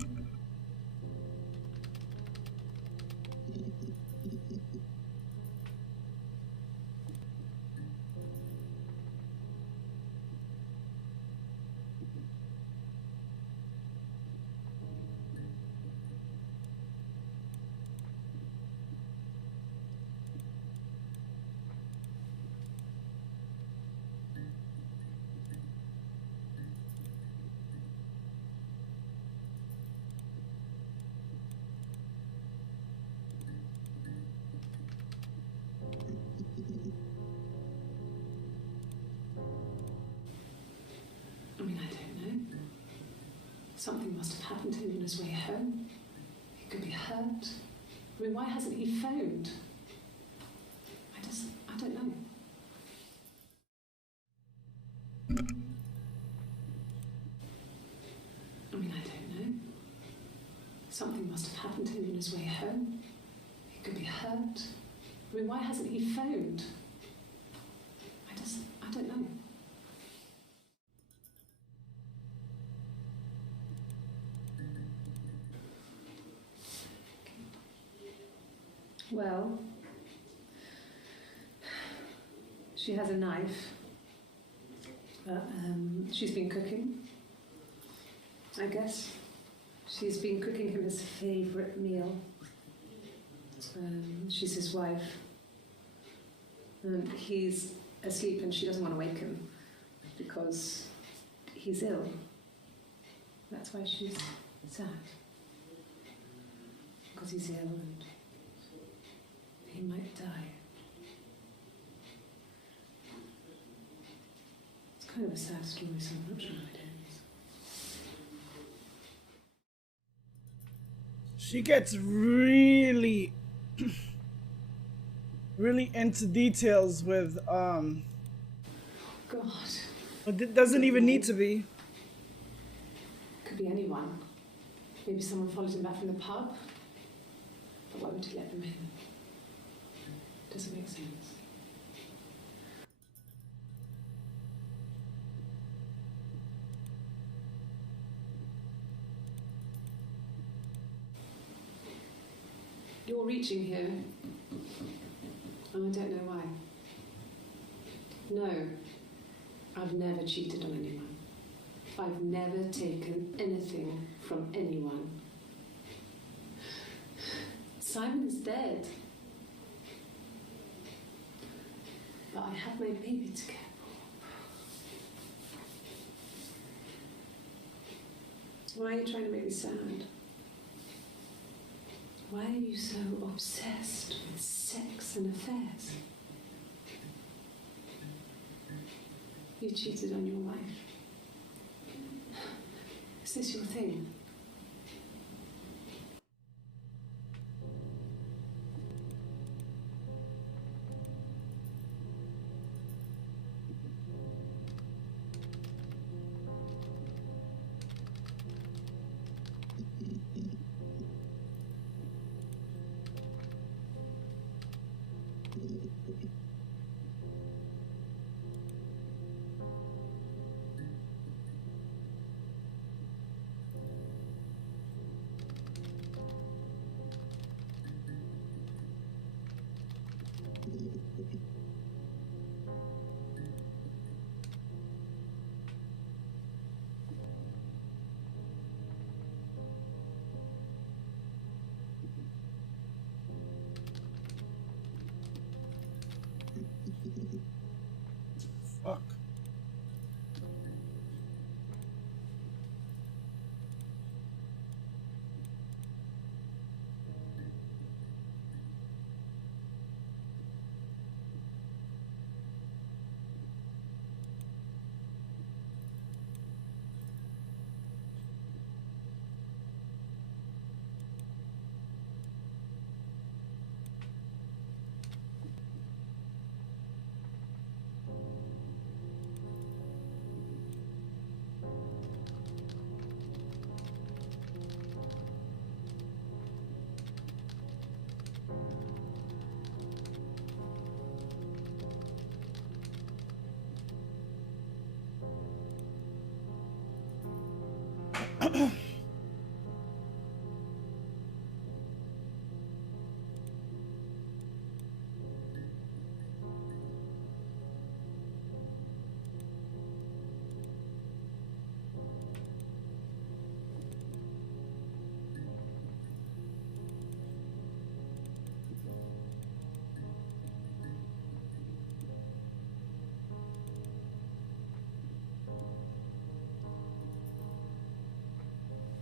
Something must have happened to him on his way home. He could be hurt. I mean, why hasn't he phoned? I don't know. I mean, I don't know. Something must have happened to him on his way home. He could be hurt. I mean, why hasn't he phoned? I don't know. Well, she has a knife. She's been cooking, I guess. She's been cooking him his favourite meal. She's his wife. And he's asleep and she doesn't want to wake him because he's ill. That's why she's sad. Because he's ill and he might die. It's kind of a sad story, so I'm not sure how it ends. She gets really, really into details with, God. but it doesn't even need to be. Could be anyone. Maybe someone followed him back from the pub. But why would he let them in? Doesn't make sense. You're reaching here. And I don't know why. No, I've never cheated on anyone. I've never taken anything from anyone. Simon is dead. But I have my baby to care for. Why are you trying to make me sad? Why are you so obsessed with sex and affairs? You cheated on your wife. Is this your thing? Fuck.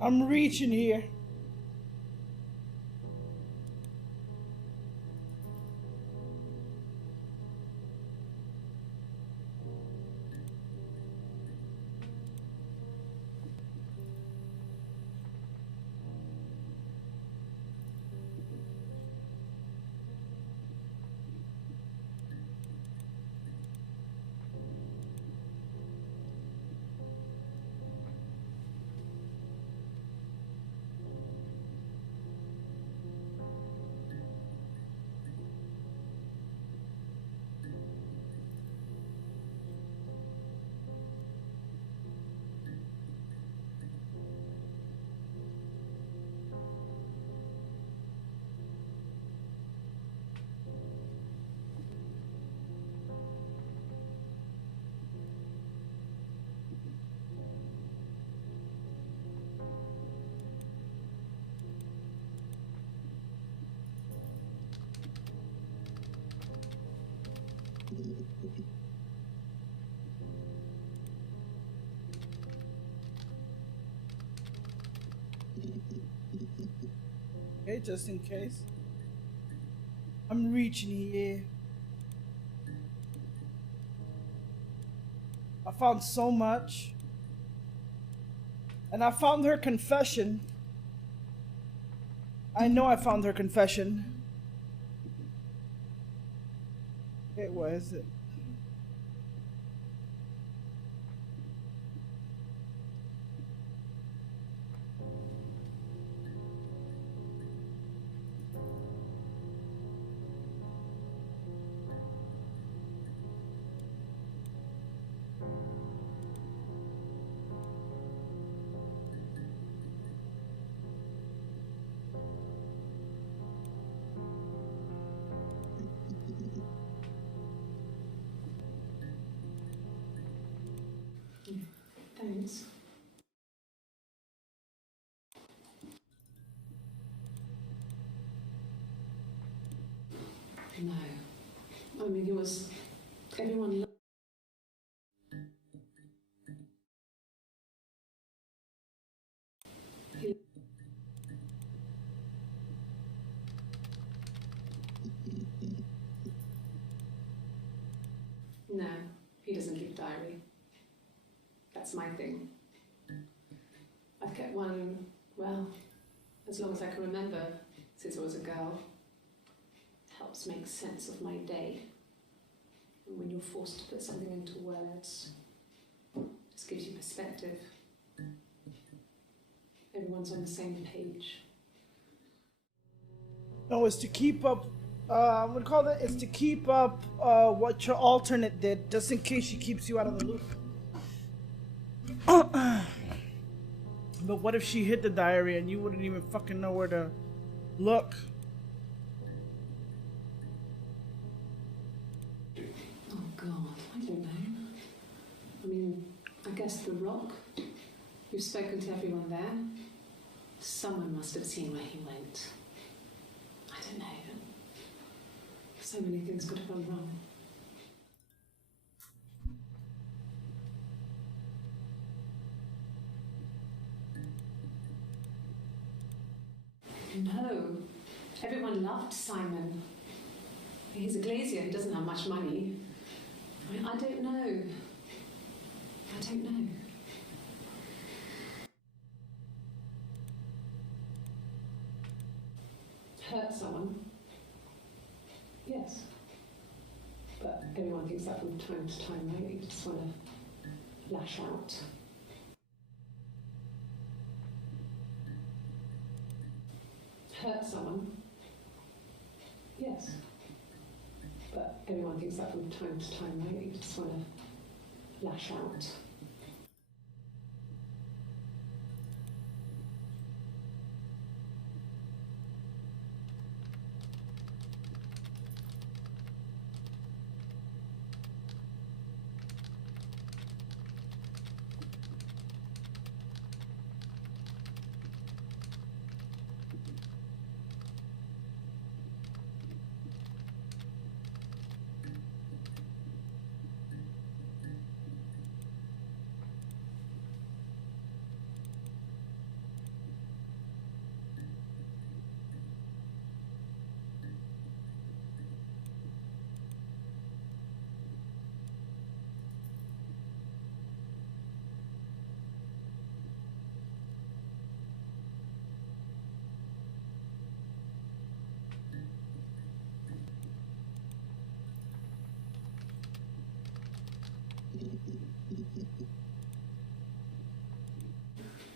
I'm reaching here. Okay, just in case. I'm reaching here. I found so much. And I found her confession. I know I found her confession. Okay, where is it? Thanks. No. I mean, it was... Everyone... No, he doesn't keep a diary. That's my thing. I've kept one, well, as long as I can remember, since I was a girl. Helps make sense of my day. And when you're forced to put something into words, just gives you perspective. Everyone's on the same page. No, it's to keep up. I'm gonna call it. It's to keep up what your alternate did, just in case she keeps you out of the loop. But what if she hid the diary and you wouldn't even fucking know where to look? Oh God, I don't know. I mean, I guess the Rock. You've spoken to everyone there. Someone must have seen where he went. I don't know. So many things could have gone wrong. No. Everyone loved Simon. He's a glazier, he doesn't have much money. I mean, I don't know. I don't know. Hurt someone? Yes. But everyone thinks that from time to time, right? You just want to lash out. Hurt someone? Yes. But everyone thinks that from time to time, right? You just want to lash out.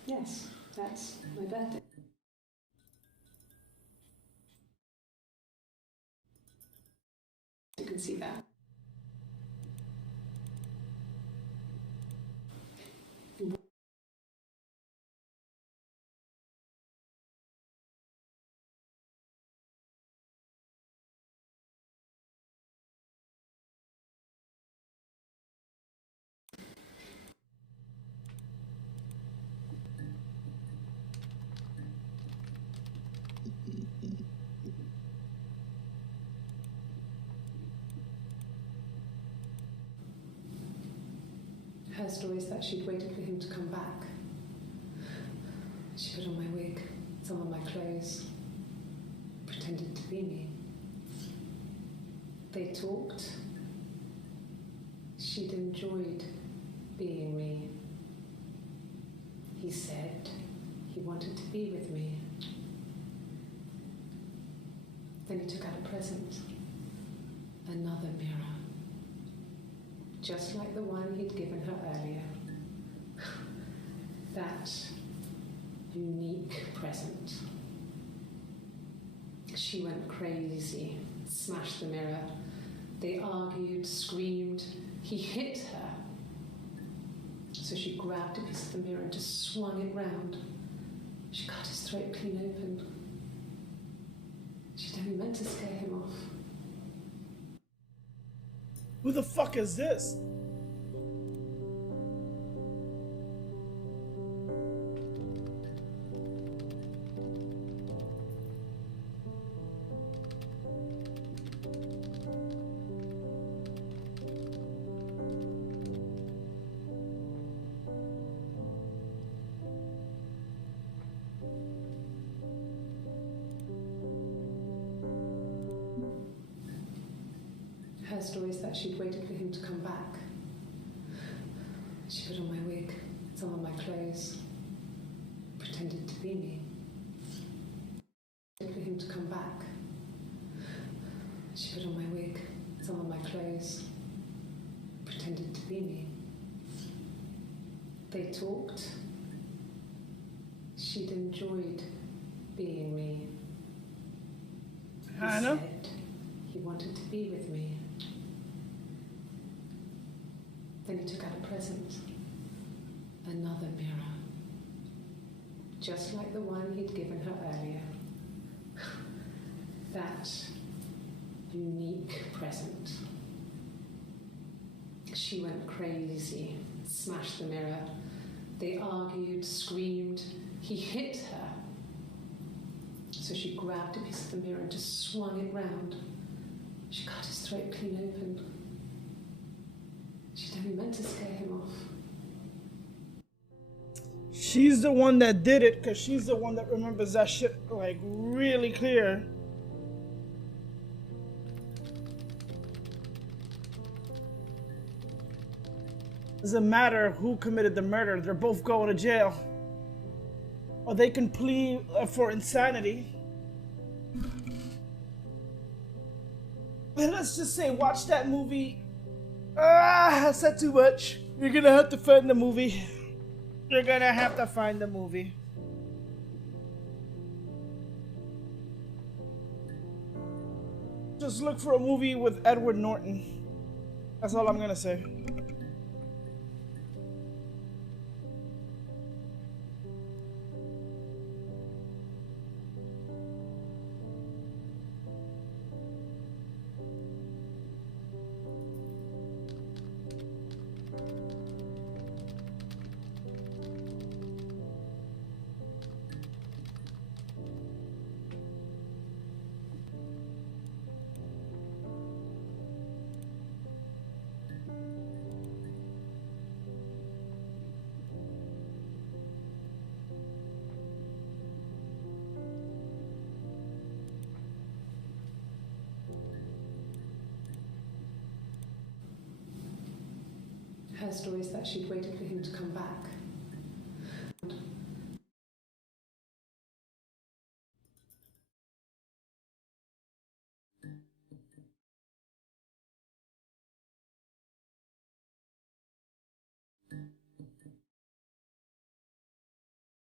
Yes, that's my birthday. You can see that. Her story is that she'd waited for him to come back. She put on my wig, some of my clothes, pretended to be me. They talked. She'd enjoyed being me. He said he wanted to be with me. Then he took out a present, another mirror, just like the one he'd given her earlier. That unique present. She went crazy, smashed the mirror. They argued, screamed. He hit her. So she grabbed a piece of the mirror and just swung it round. She cut his throat clean open. She'd only meant to scare him off. Who the fuck is this? Her story is that she'd waited for him to come back. She put on my wig, some of my clothes, pretended to be me. Waited for him to come back. She put on my wig, some of my clothes, pretended to be me. They talked. She'd enjoyed being me. He Hannah? said he wanted to be with me. Then he took out a present, another mirror, just like the one he'd given her earlier. That unique present. She went crazy, smashed the mirror. They argued, screamed. He hit her. So she grabbed a piece of the mirror and just swung it round. She cut his throat clean open. She'd only meant to scare him off. She's the one that did it because she's the one that remembers that shit like really clear. Doesn't matter who committed the murder, they're both going to jail. Or they can plea for insanity. And let's just say, watch that movie. I said too much. You're gonna have to find the movie. You're gonna have to find the movie. Just look for a movie with Edward Norton. That's all I'm gonna say. Her story is that she'd waited for him to come back.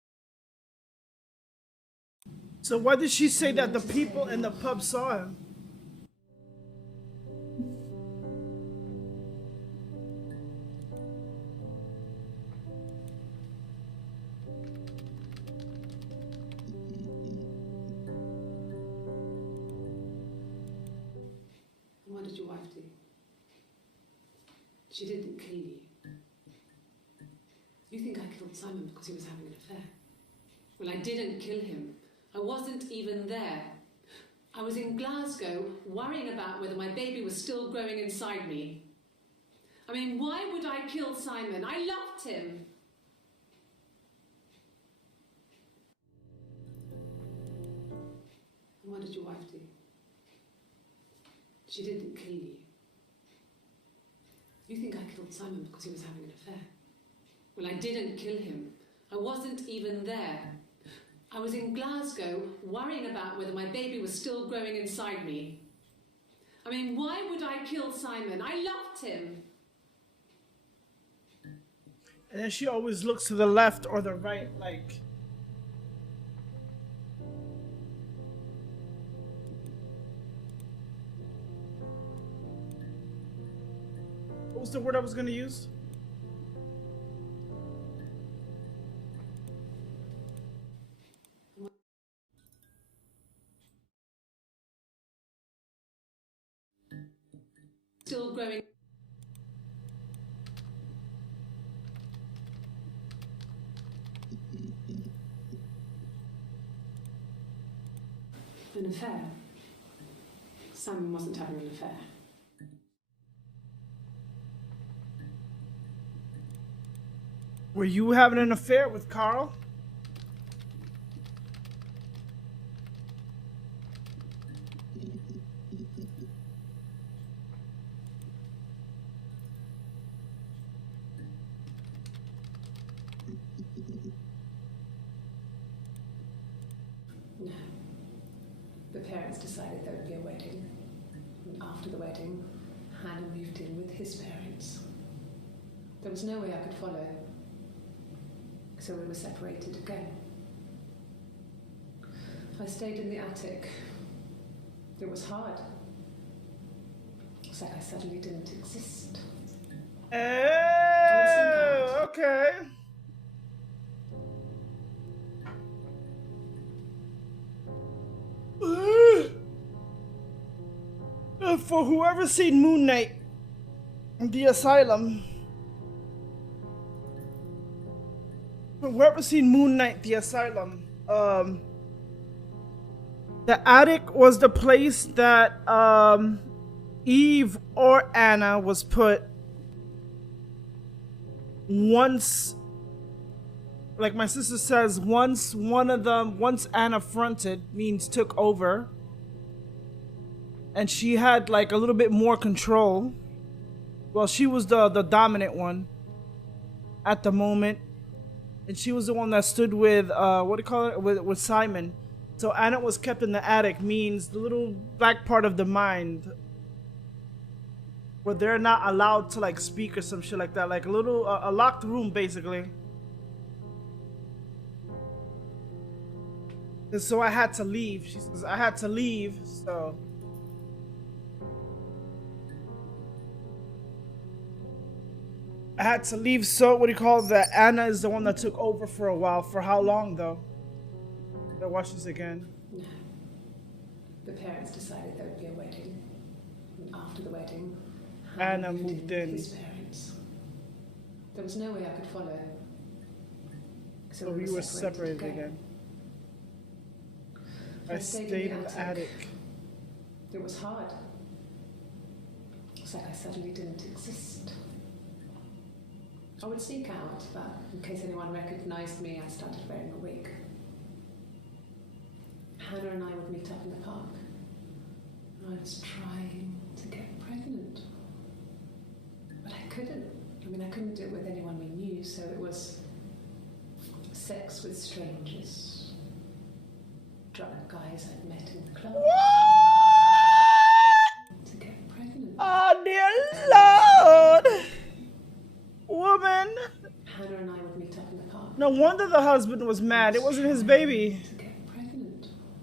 So why did she say that the people in the pub saw him? And what did your wife do? She didn't kill you. You think I killed Simon because he was having an affair? Well, I didn't kill him. I wasn't even there. I was in Glasgow worrying about whether my baby was still growing inside me. I mean, why would I kill Simon? I loved him. And what did your wife do? She didn't kill you. You think I killed Simon because he was having an affair? Well, I didn't kill him. I wasn't even there. I was in Glasgow worrying about whether my baby was still growing inside me. I mean, why would I kill Simon? I loved him. And then she always looks to the left or the right, like. What was the word I was gonna use? Still growing. An affair? Simon wasn't having an affair. Were you having an affair with Carl? No. The parents decided there would be a wedding. And after the wedding, Hannah moved in with his parents. There was no way I could follow. So we were separated again. I stayed in the attic. It was hard. It's like I suddenly didn't exist. Oh, okay. For whoever's seen Moon Knight, The Asylum. Whoever's seen Moon Knight, The Asylum, the attic was the place that Eve or Anna was put once, like my sister says, once Anna fronted, means took over, and she had like a little bit more control. Well, she was the dominant one at the moment. And she was the one that stood with, what do you call it, with Simon. So Anna was kept in the attic, means the little back part of the mind where they're not allowed to like speak or some shit like that. Like a little, a locked room basically. And so I had to leave. She says, I had to leave, so. I had to leave, so what do you call that? Anna is the one that took over for a while. For how long, though? I'll watch this again. No. The parents decided there would be a wedding. And after the wedding, Anna moved in. His parents. There was no way I could follow. So we were separated again. I stayed in the attic. It was hard. It's like I suddenly didn't exist. I would sneak out, but in case anyone recognized me, I started wearing a wig. Hannah and I would meet up in the park. I was trying to get pregnant. But I couldn't. I mean, I couldn't do it with anyone we knew, so it was sex with strangers. Drunk guys I'd met in the club. What? To get pregnant. Oh, dear Lord! Woman! Hannah and I would meet up in the park. No wonder the husband was mad. It wasn't his baby. To get pregnant.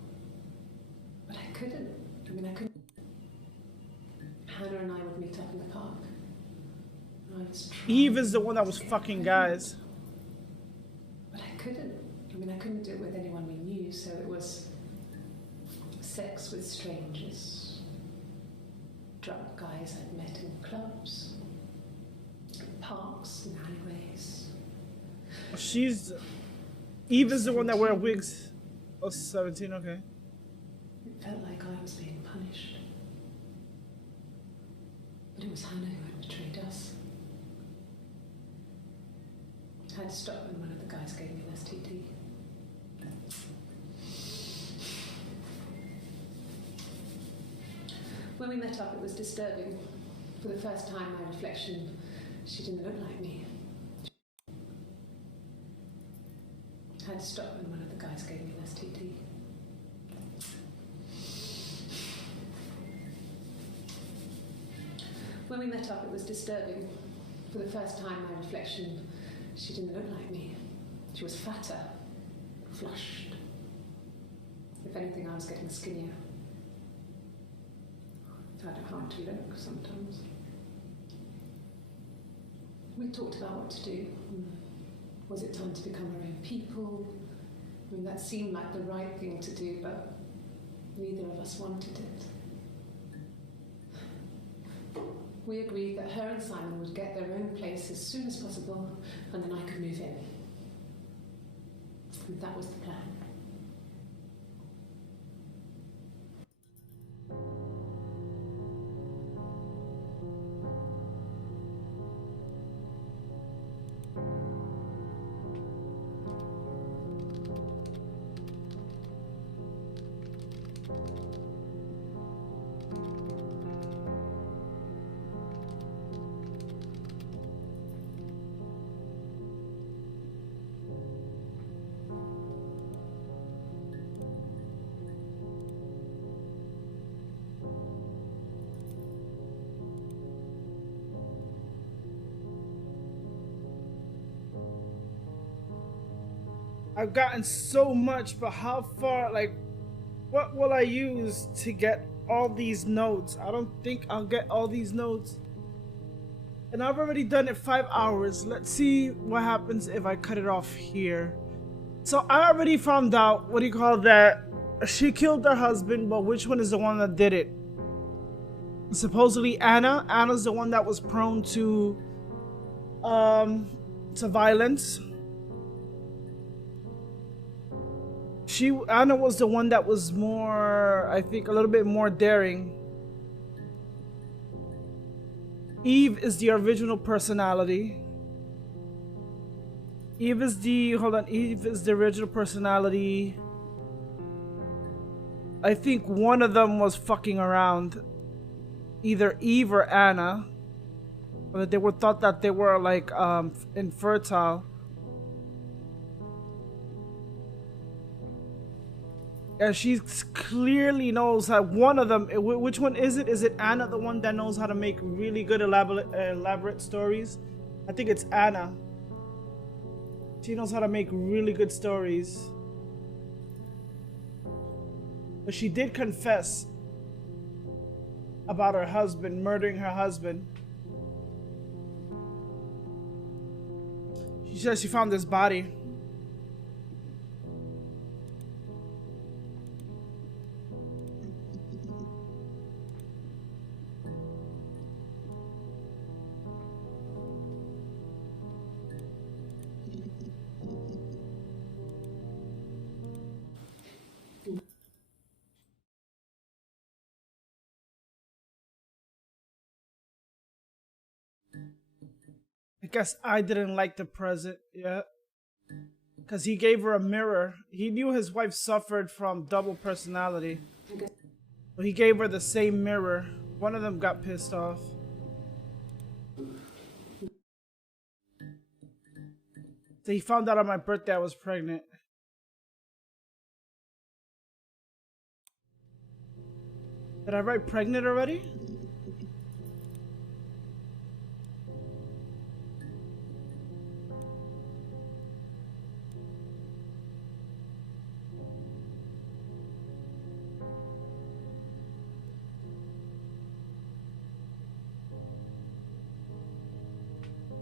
was trying. Eve is the one that was fucking guys. But I couldn't. I mean, I couldn't do it with anyone we knew, so it was sex with strangers, drunk guys I'd met in clubs, parks and alleyways. Eve is the one that wear wigs. Oh, 17, okay. It felt like I was being punished. But it was Hannah who had betrayed us. I had to stop when one of the guys gave me an STD. When we met up, it was disturbing. For the first time, my reflection, she didn't look like me. I had to stop when one of the guys gave me an STD. When we met up, it was disturbing. For the first time, my reflection, she didn't look like me. She was fatter, flushed. If anything, I was getting skinnier. I found it hard to look sometimes. We talked about what to do. Was it time to become our own people? I mean, that seemed like the right thing to do, but neither of us wanted it. We agreed that her and Simon would get their own place as soon as possible, and then I could move in. And that was the plan. I've gotten so much, but how far, like, what will I use to get all these nodes? I don't think I'll get all these nodes. And I've already done it 5 hours. Let's see what happens if I cut it off here. So I already found out, what do you call that? She killed her husband, but which one is the one that did it? Supposedly Anna. Anna's the one that was prone to violence. Anna was the one that was more, I think, a little bit more daring. Eve is the original personality. Eve is the original personality. I think one of them was fucking around. Either Eve or Anna. But they were thought that they were like infertile. And she clearly knows that one of them, which one is it? Is it Anna, the one that knows how to make really good elaborate stories? I think it's Anna. She knows how to make really good stories. But she did confess about her husband, murdering her husband. She says she found this body. I guess I didn't like the present yet. Because he gave her a mirror. He knew his wife suffered from double personality. But he gave her the same mirror. One of them got pissed off. So he found out on my birthday I was pregnant. Did I write pregnant already?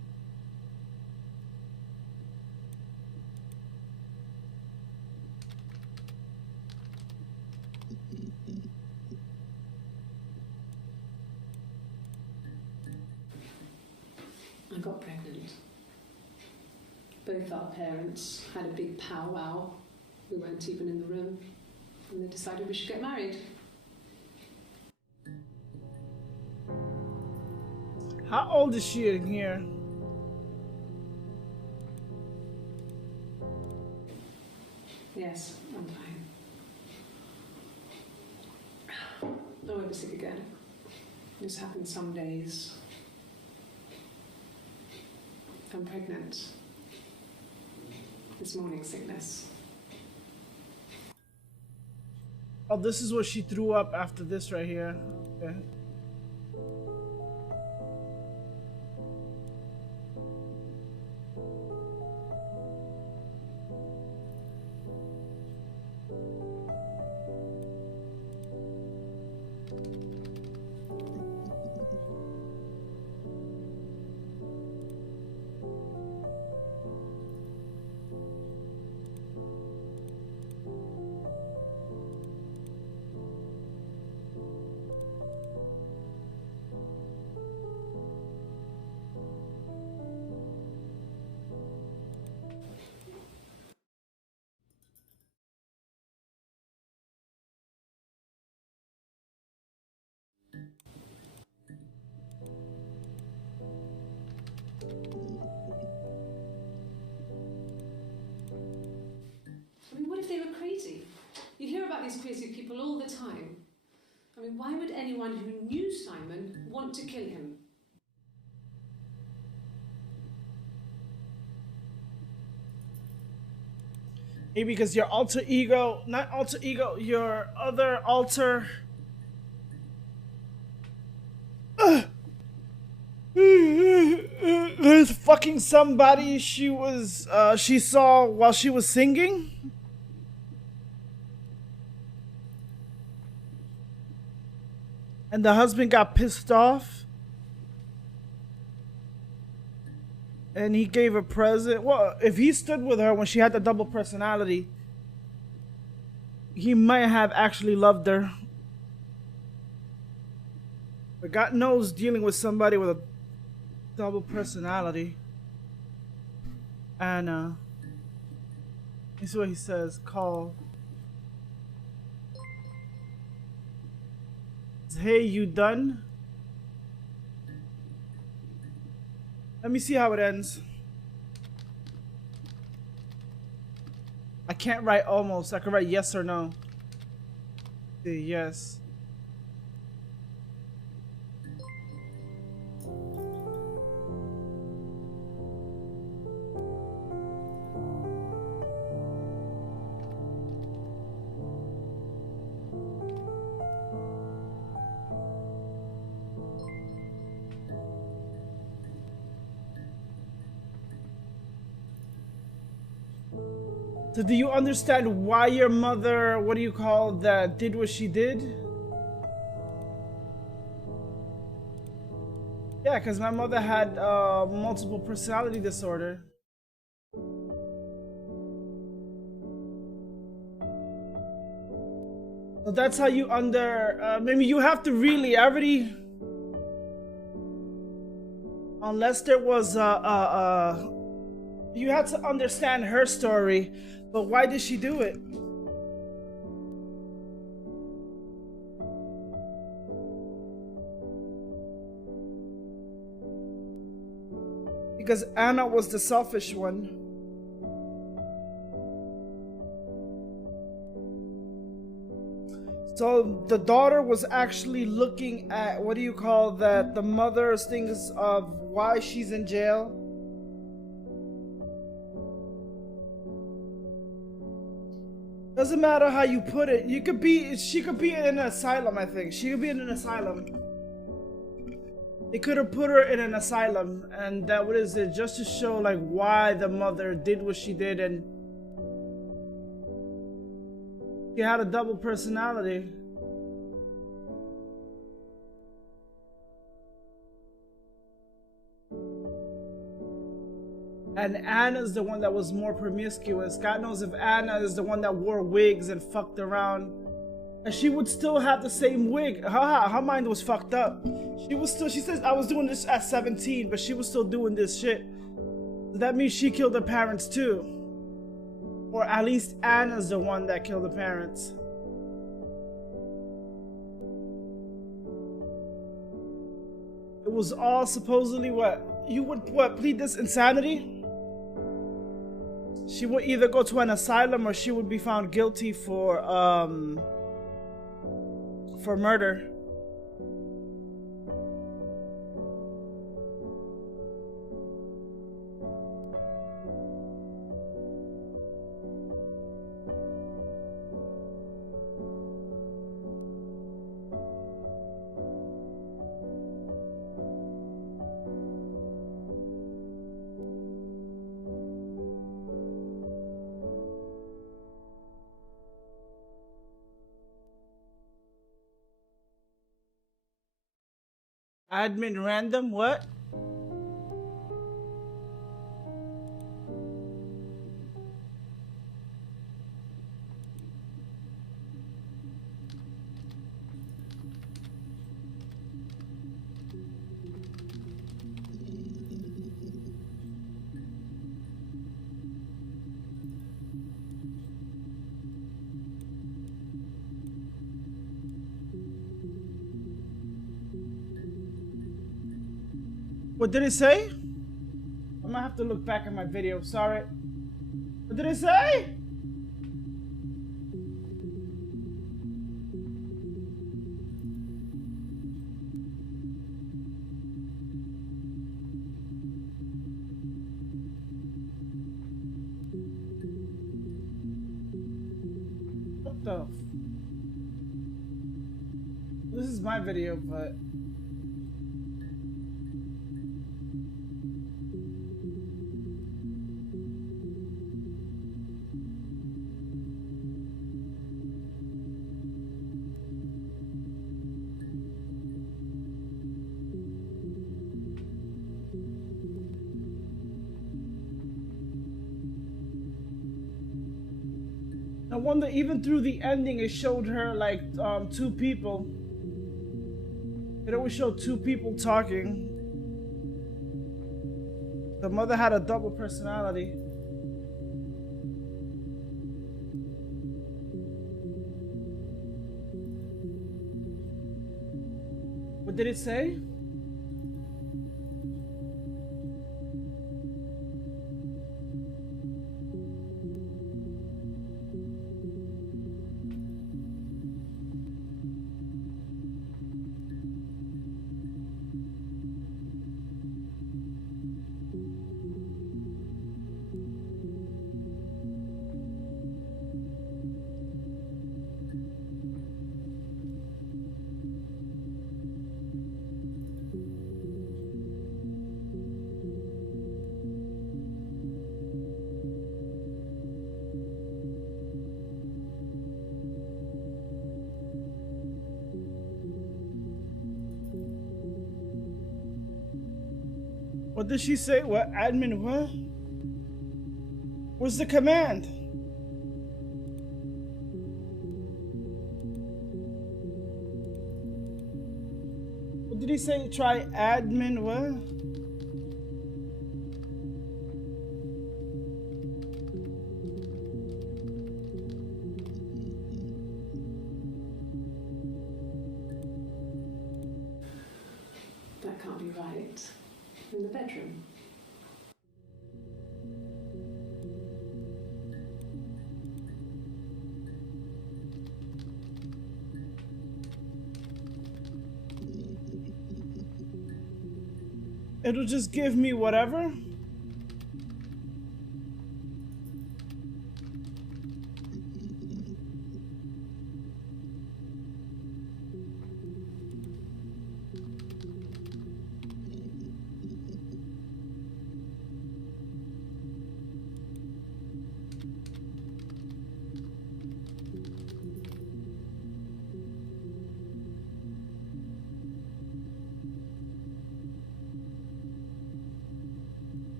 got pregnant. Both our parents had a big powwow. We weren't even in the room. And they decided we should get married. How old is she in here? Yes, I'm fine. I won't be sick again. This happens some days. I'm pregnant. This morning sickness. Oh, this is what she threw up after this right here. Okay. I mean, what if they were crazy? You hear about these crazy people all the time. I mean, why would anyone who knew Simon want to kill him? Maybe because your alter ego, not alter ego, your other alter. There's fucking somebody she saw while she was singing. And the husband got pissed off. And he gave a present. Well, if he stood with her when she had the double personality, he might have actually loved her. But God knows dealing with somebody with a double personality. And this is what he says, call. Hey, you done? Let me see how it ends. I can't write almost. I can write yes or no. See, yes. So do you understand why your mother, what do you call that, did what she did? Yeah, because my mother had multiple personality disorder. So that's how you maybe you have to really, unless there was you had to understand her story. But why did she do it? Because Anna was the selfish one. So the daughter was actually looking at, what do you call that, the mother's things of why she's in jail. Doesn't matter how you put it. She could be in an asylum, I think. She could be in an asylum. They could have put her in an asylum, and that what is it, just to show like why the mother did what she did, and she had a double personality. And Anna's the one that was more promiscuous. God knows if Anna is the one that wore wigs and fucked around And she would still have the same wig. Her mind was fucked up. She says I was doing this at 17, but she was still doing this shit. That means she killed her parents too. Or at least Anna's the one that killed the parents. It was all supposedly what? You would plead this insanity? She would either go to an asylum or she would be found guilty for murder. Admin random, what? What did it say? I'm gonna have to look back at my video, sorry. What did it say? What the? This is my video, but... I wonder, even through the ending, it showed her like two people. It always showed two people talking. The mother had a double personality. What did it say? What did she say? What? Admin what? Where's the command? What did he say? Try admin what? That can't be right. In the bedroom. It'll just give me whatever.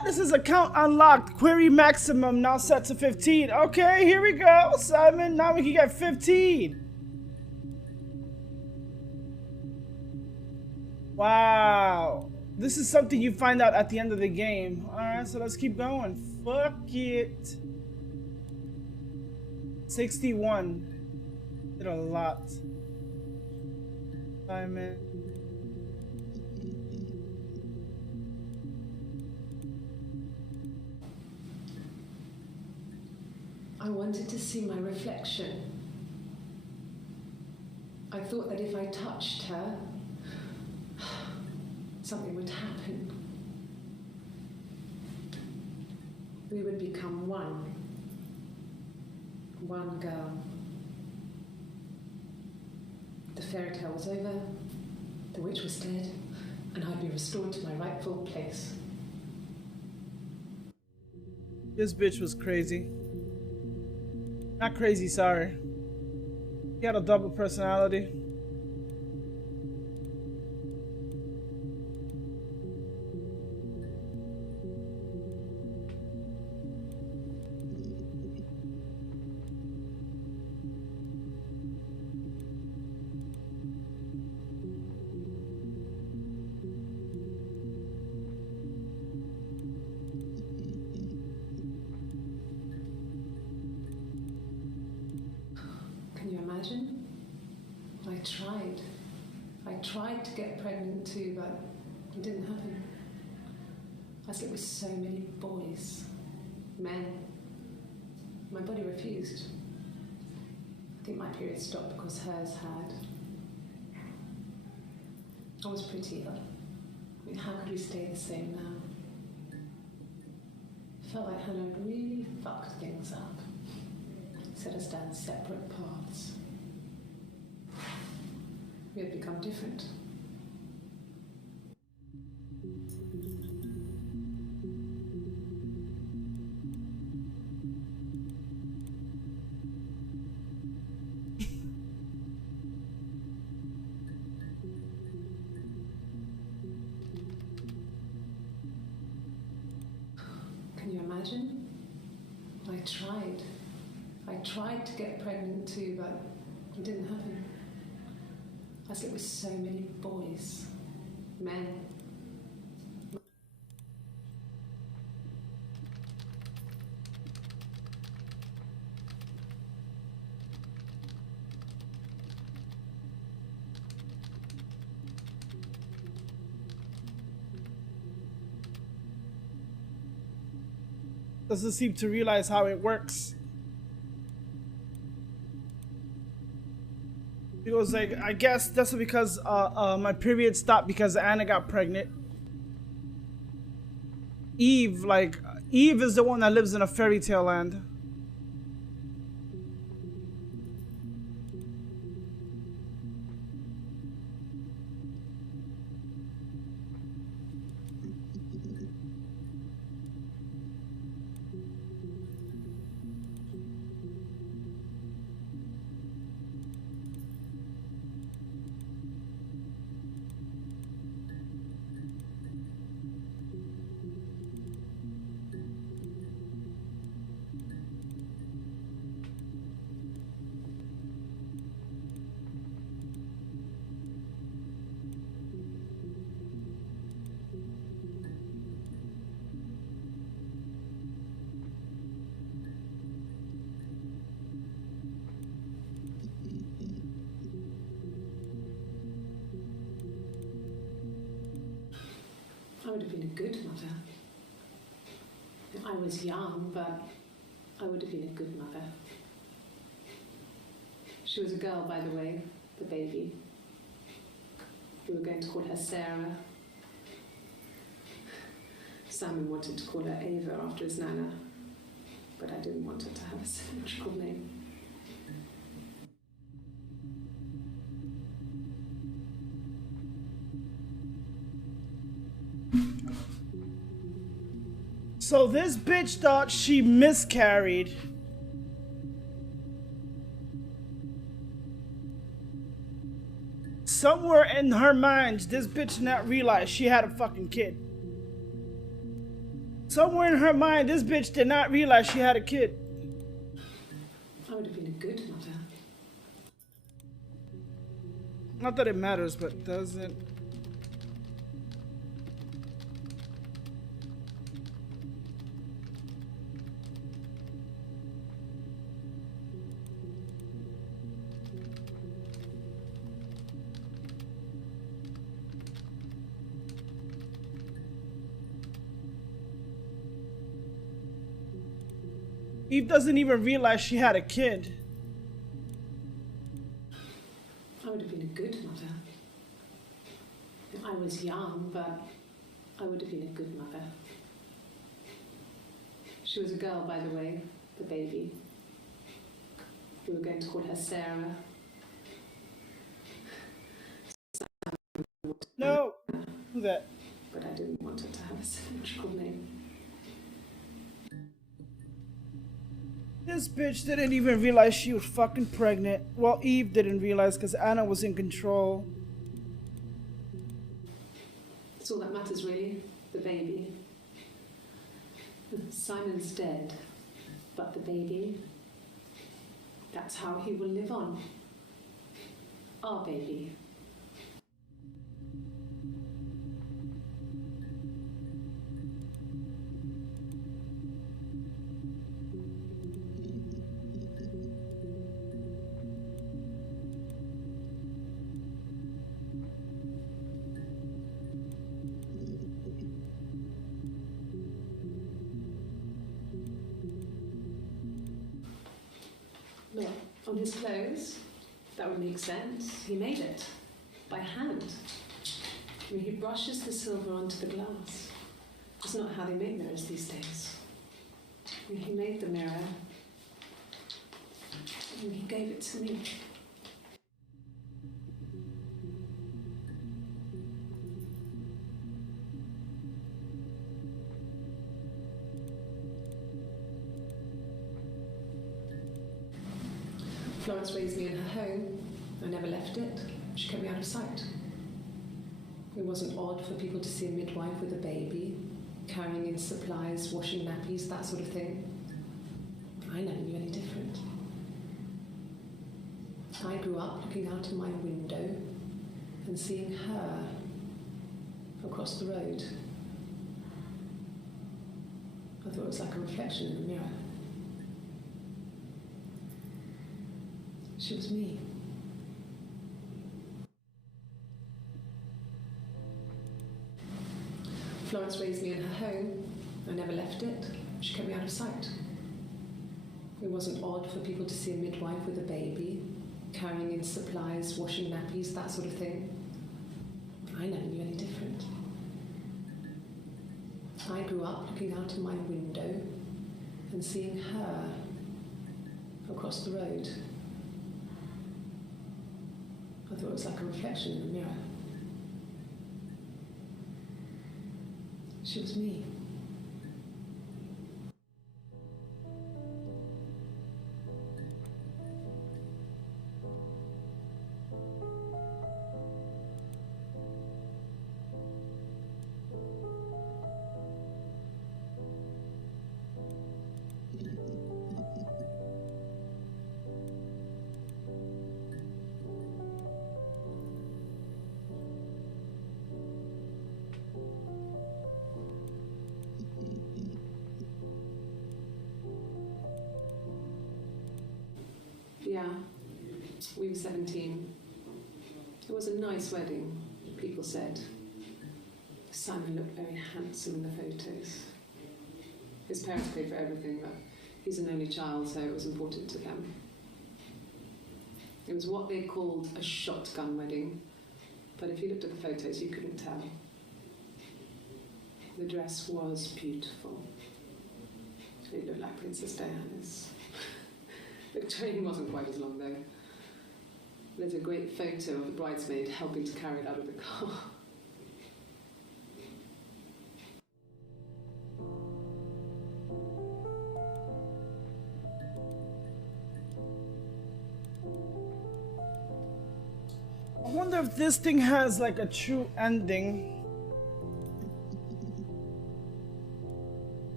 This is account unlocked. Query maximum now set to 15. Okay, here we go, Simon. Now we can get 15. Wow. This is something you find out at the end of the game. Alright, so let's keep going. Fuck it. 61. Did a lot. Simon. I wanted to see my reflection. I thought that if I touched her, something would happen. We would become one. One girl. The fairy tale was over, the witch was dead, and I'd be restored to my rightful place. This bitch was crazy. Not crazy, sorry. He had a double personality. I tried to get pregnant too, but it didn't happen. I slept with so many boys, men. My body refused. I think my period stopped because hers had. I was pretty ill. I mean, how could we stay the same now? I felt like Hannah had really fucked things up. Set us down separate paths. We had become different. Can you imagine? I tried to get pregnant too, but it didn't happen. I slept with so many boys, men. Doesn't seem to realize how it works. He was like, I guess that's because my period stopped because Anna got pregnant. Eve is the one that lives in a fairy tale land. I would have been a good mother. I was young, but I would have been a good mother. She was a girl, by the way, the baby. We were going to call her Sarah. Simon wanted to call her Ava after his nana, but I didn't want her to have a symmetrical name. So this bitch thought she miscarried. Somewhere in her mind, this bitch did not realize she had a fucking kid. Somewhere in her mind, this bitch did not realize she had a kid. I would have been a good mother. Not that it matters, but doesn't. Eve doesn't even realize she had a kid. I would have been a good mother. I was young, but I would have been a good mother. She was a girl, by the way, the baby. We were going to call her Sarah. No, do that. But I didn't want her to have a symmetrical name. This bitch didn't even realize she was fucking pregnant. Well, Eve didn't realize because Anna was in control. That's all that matters, really. The baby. Simon's dead, but the baby, that's how he will live on. Our baby. Well, on his clothes, that would make sense. He made it by hand. I mean, he brushes the silver onto the glass. It's not how they make mirrors these days. I mean, he made the mirror, and he gave it to me. Florence raised me in her home. I never left it. She kept me out of sight. It wasn't odd for people to see a midwife with a baby, carrying in supplies, washing nappies, that sort of thing. I never knew any different. I grew up looking out of my window and seeing her across the road. I thought it was like a reflection in the mirror. She was me. Florence raised me in her home. I never left it. She kept me out of sight. It wasn't odd for people to see a midwife with a baby, carrying in supplies, washing nappies, that sort of thing. I never knew any different. I grew up looking out of my window and seeing her across the road. I thought it was like a reflection in the mirror. She was me. Yeah, we were 17. It was a nice wedding, people said. Simon looked very handsome in the photos. His parents paid for everything, but he's an only child, so it was important to them. It was what they called a shotgun wedding, but if you looked at the photos, you couldn't tell. The dress was beautiful. It looked like Princess Diana's. The train wasn't quite as long though. There's a great photo of the bridesmaid helping to carry it out of the car. I wonder if this thing has like a true ending.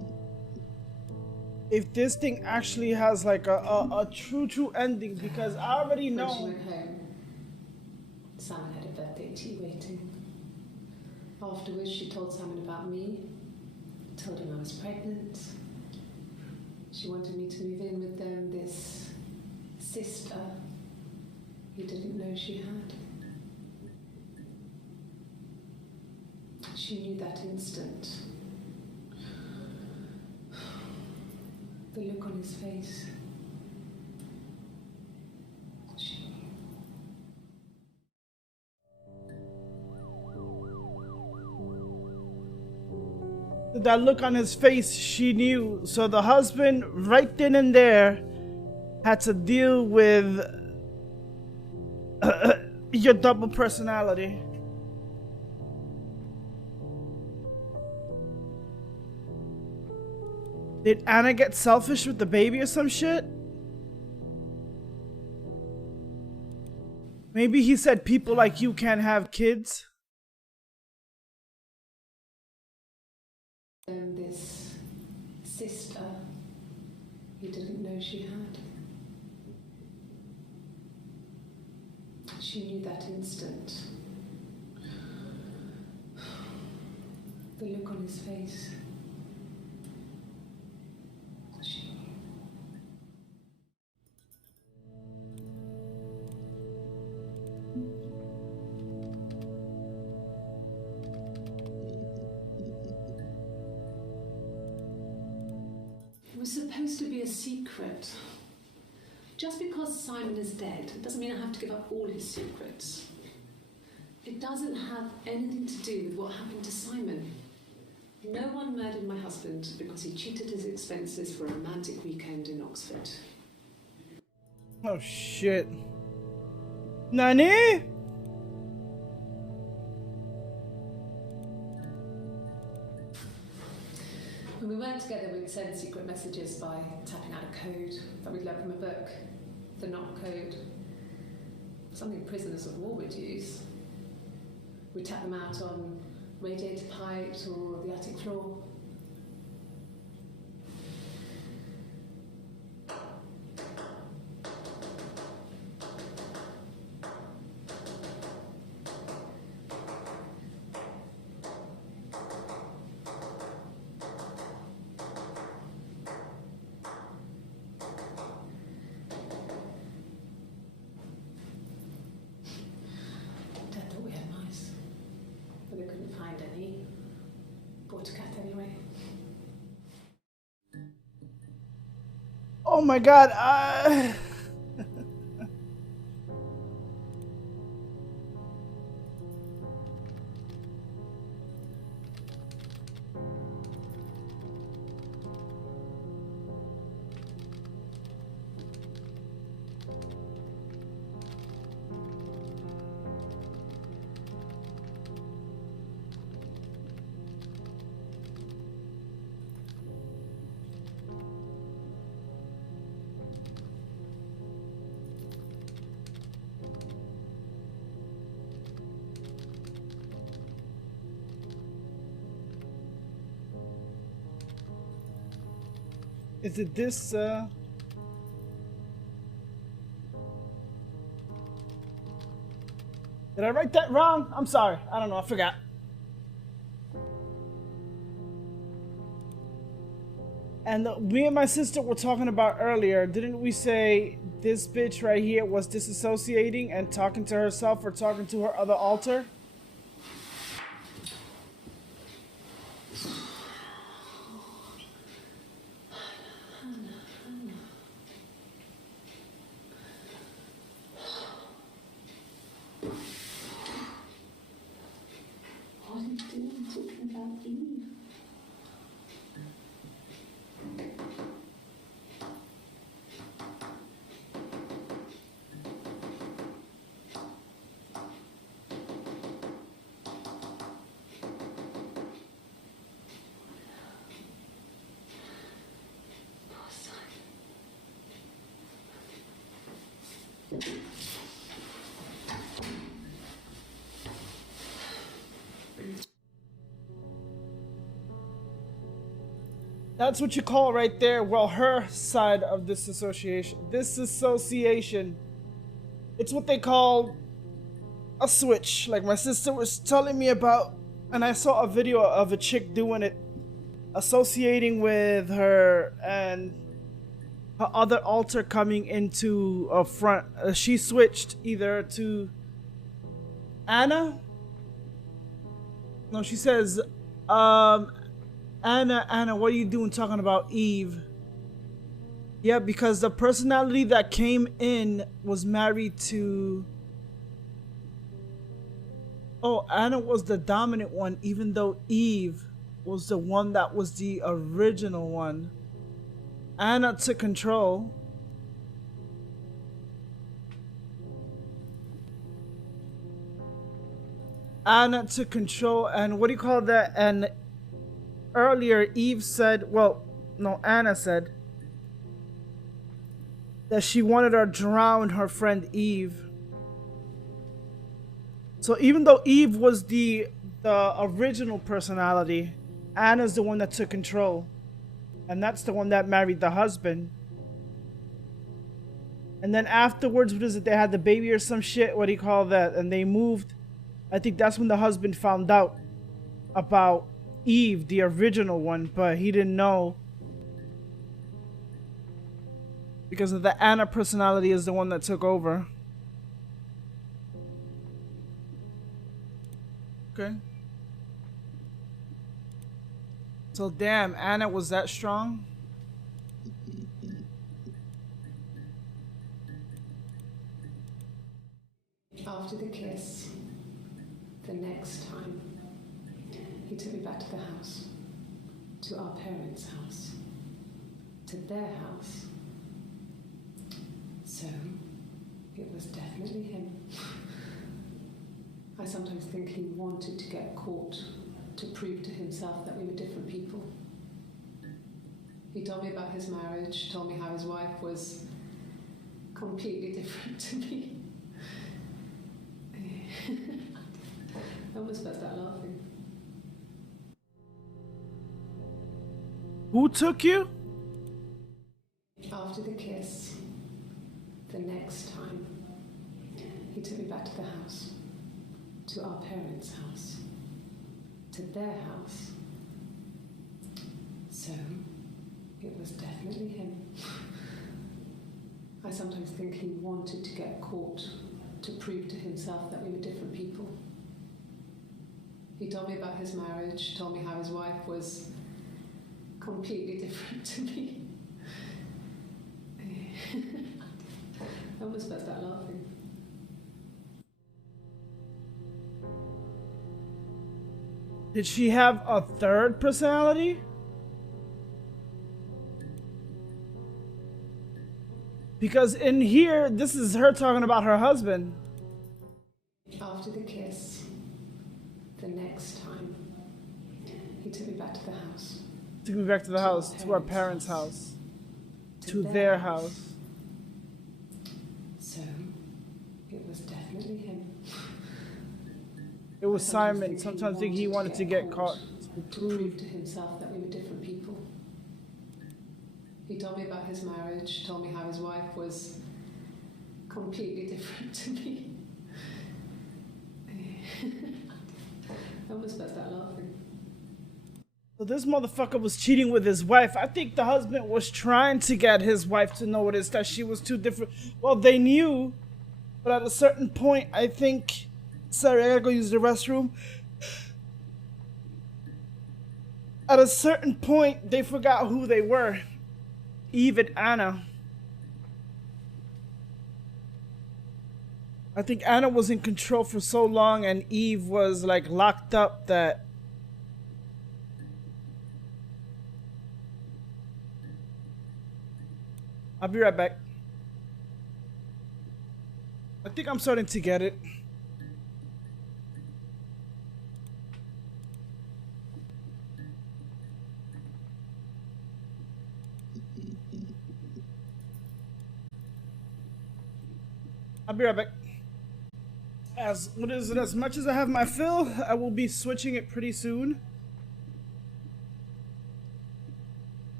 if this thing actually has like a true ending, because I already When she know. went home, Simon had a birthday tea waiting. Afterwards, she told Simon about me, told him I was pregnant. She wanted me to move in with them, this sister he didn't know she had. She knew that instant. The look on his face. She knew. That look on his face, she knew. So the husband, right then and there, had to deal with your double personality. Did Anna get selfish with the baby or some shit? Maybe he said people like you can't have kids. And this sister he didn't know she had. She knew that instant. The look on his face. She knew. It was supposed to be a secret. Just because Simon is dead doesn't mean I have to give up all his secrets. It doesn't have anything to do with what happened to Simon. No one murdered my husband because he cheated his expenses for a romantic weekend in Oxford. Oh shit. Nani? When we weren't together, we'd send secret messages by tapping out a code that we'd learned from a book, the Knock Code. Something prisoners of war would use. We'd tap them out on radiator pipes or the attic floor. Dad thought we had mice, but we couldn't find any. Bought a cat anyway. Oh my god, is it this, Did I write that wrong? I'm sorry. I don't know. I forgot. And me and my sister were talking about earlier. Didn't we say this bitch right here was disassociating and talking to herself or talking to her other alter? What are you doing talking about Eve? Poor Simon. That's what you call right there. Well, her side of this association. This association. It's what they call a switch. Like my sister was telling me about, and I saw a video of a chick doing it, associating with her and her other alter coming into a front. She switched either to Anna. No, she says, Anna, what are you doing talking about Eve? Yeah, because the personality that came in was married to... Oh, Anna was the dominant one, even though Eve was the one that was the original one. Anna took control. Anna took control, and what do you call that? And earlier, Eve said, well, no, Anna said that she wanted to drown her friend Eve. So even though Eve was the original personality, Anna's the one that took control. And that's the one that married the husband. And then afterwards, what is it? They had the baby or some shit. What do you call that? And they moved. I think that's when the husband found out about Eve, the original one, but he didn't know because of the Anna personality is the one that took over. Okay. So damn, Anna was that strong? After the kiss, the next time, he took me back to the house, to our parents' house, to their house. So, it was definitely him. I sometimes think he wanted to get caught to prove to himself that we were different people. He told me about his marriage, told me how his wife was completely different to me. I almost burst out laughing. Who took you? After the kiss, the next time, he took me back to the house, to our parents' house, to their house. So, it was definitely him. I sometimes think he wanted to get caught to prove to himself that we were different people. He told me about his marriage, told me how his wife was completely different to me. I almost burst out laughing. Did she have a third personality? Because in here, this is her talking about her husband. After the kiss, the next time, he took me back to the house. Took me back to the house, to our parents' house. To their house. So, it was definitely him. It was Simon. Sometimes I think he wanted to get caught. To prove to himself that we were different people. He told me about his marriage, told me how his wife was completely different to me. I almost burst out laughing. So this motherfucker was cheating with his wife. I think the husband was trying to get his wife to know it is that she was too different. Well, they knew, but at a certain point, I think... Sorry, I gotta go use the restroom. At a certain point, they forgot who they were. Eve and Anna. I think Anna was in control for so long and Eve was like locked up that... I'll be right back. I think I'm starting to get it. I'll be right back. As much as I have my fill, I will be switching it pretty soon.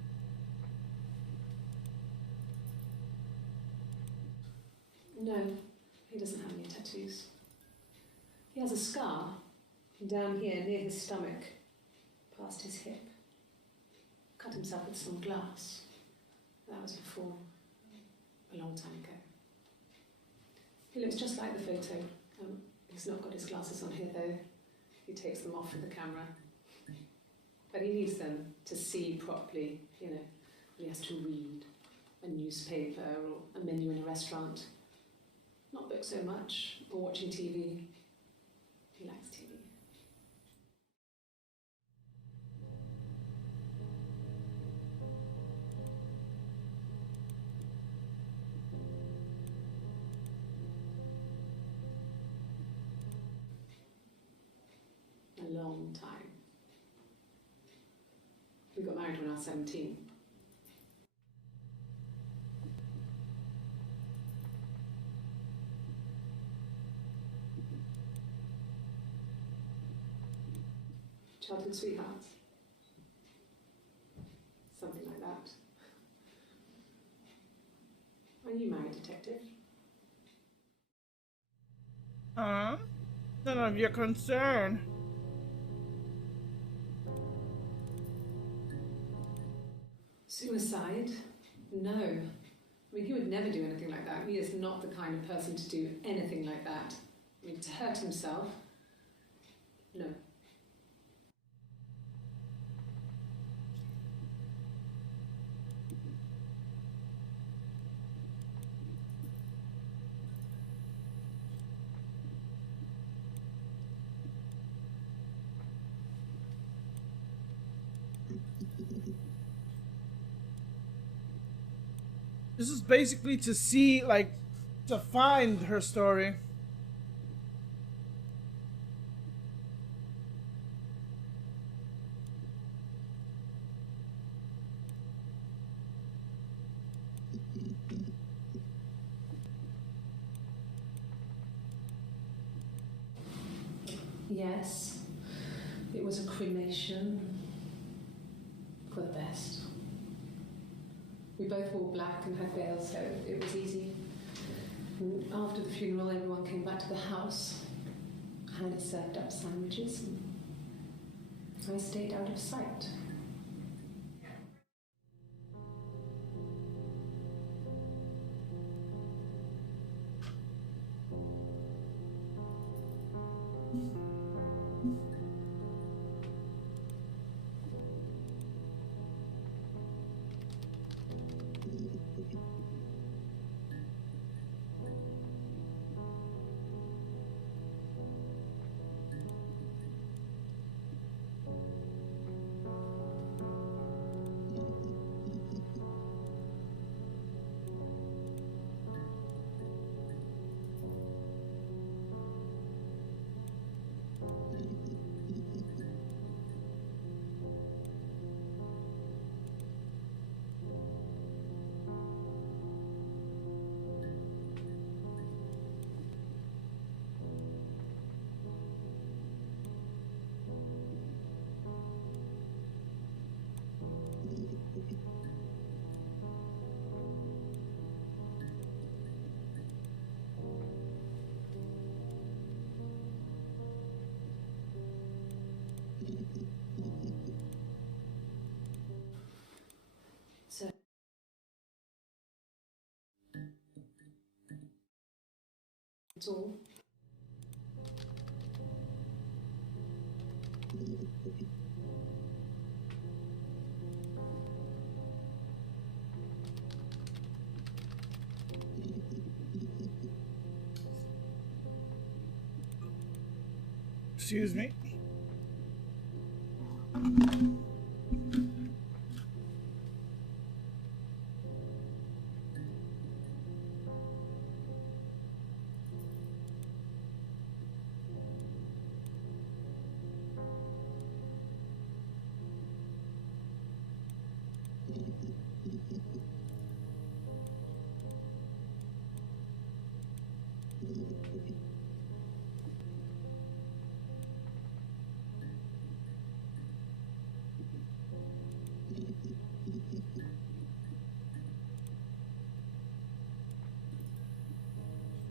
No, he doesn't have any tattoos. He has a scar down here near his stomach, past his hip. Cut himself with some glass. That was before, a long time ago. He looks just like the photo. He's not got his glasses on here though. He takes them off with the camera. But he needs them to see properly, you know, when he has to read a newspaper or a menu in a restaurant. Not books so much, or watching TV. He likes TV. A long time. We got married when I was 17. Childhood sweethearts. Something like that. Are you married, detective? None of your concern. Suicide? No. I mean, he would never do anything like that. He is not the kind of person to do anything like that. I mean, to hurt himself? No. This is basically to see, like, to find her story. Yes, it was a cremation for the best. We both wore black and had veils, so it was easy. And after the funeral, everyone came back to the house. Hannah served up sandwiches, and I stayed out of sight. So, it's all. Excuse me.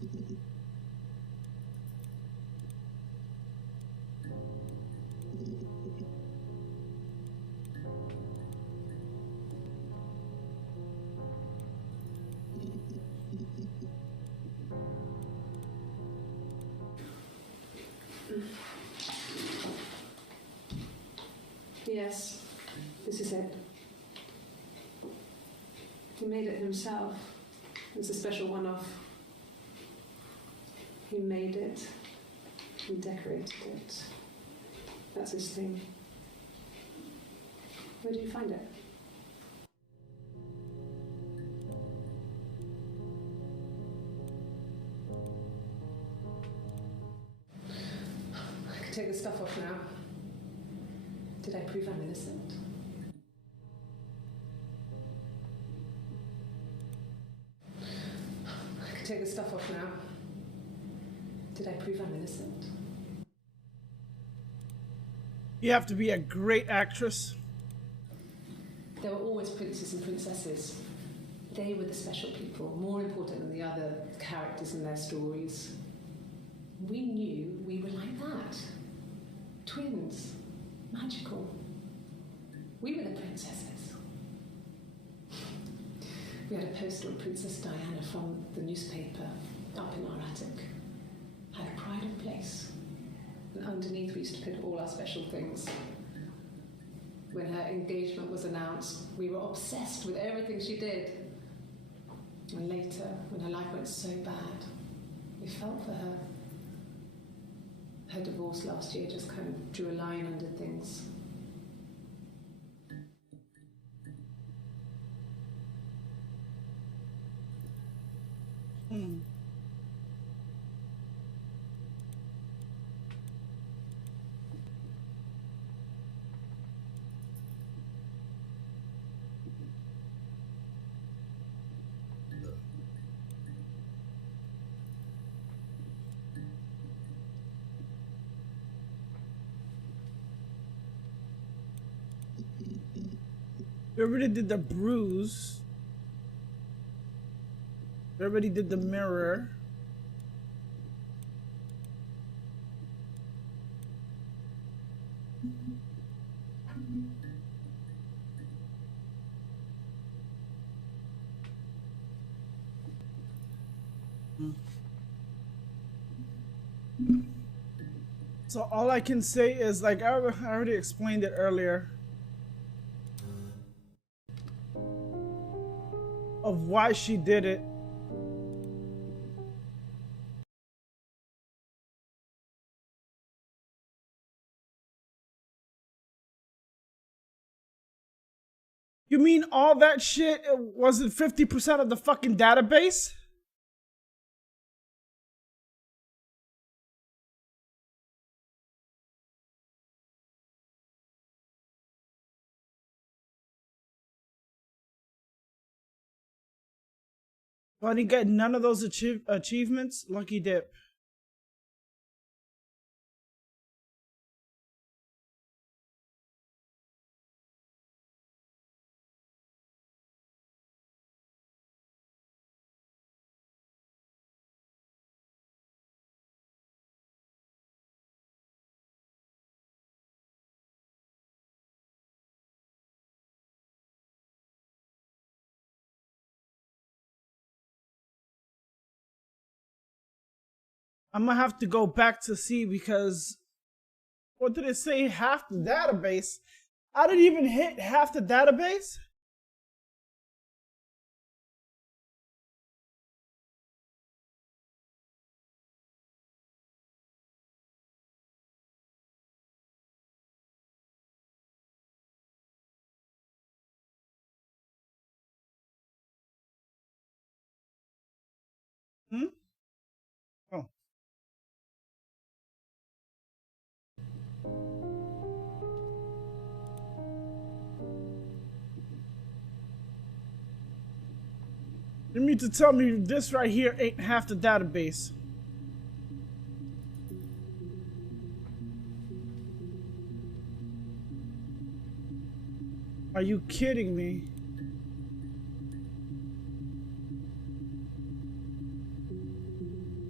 Yes, this is it. He made it himself. It's a special one-off. He made it and decorated it. That's his thing. Where did you find it? I can take the stuff off now. Did I prove I'm innocent? I can take the stuff off now. Did I prove I'm innocent? You have to be a great actress. There were always princes and princesses. They were the special people, more important than the other characters in their stories. We knew we were like that. Twins. Magical. We were the princesses. We had a poster of Princess Diana from the newspaper up in our attic. Had a pride of place. And underneath we used to put all our special things. When her engagement was announced, we were obsessed with everything she did. And later, when her life went so bad, we felt for her. Her divorce last year just kind of drew a line under things. We already did the bruise. We already did the mirror. So all I can say is, like, I already explained it earlier, of why she did it. You mean all that shit wasn't 50% of the fucking database? Well, he got none of those achievements? Lucky dip. I'm gonna have to go back to see, because what did it say? Half the database? I didn't even hit half the database? Hmm? Oh. You mean to tell me this right here ain't half the database? Are you kidding me?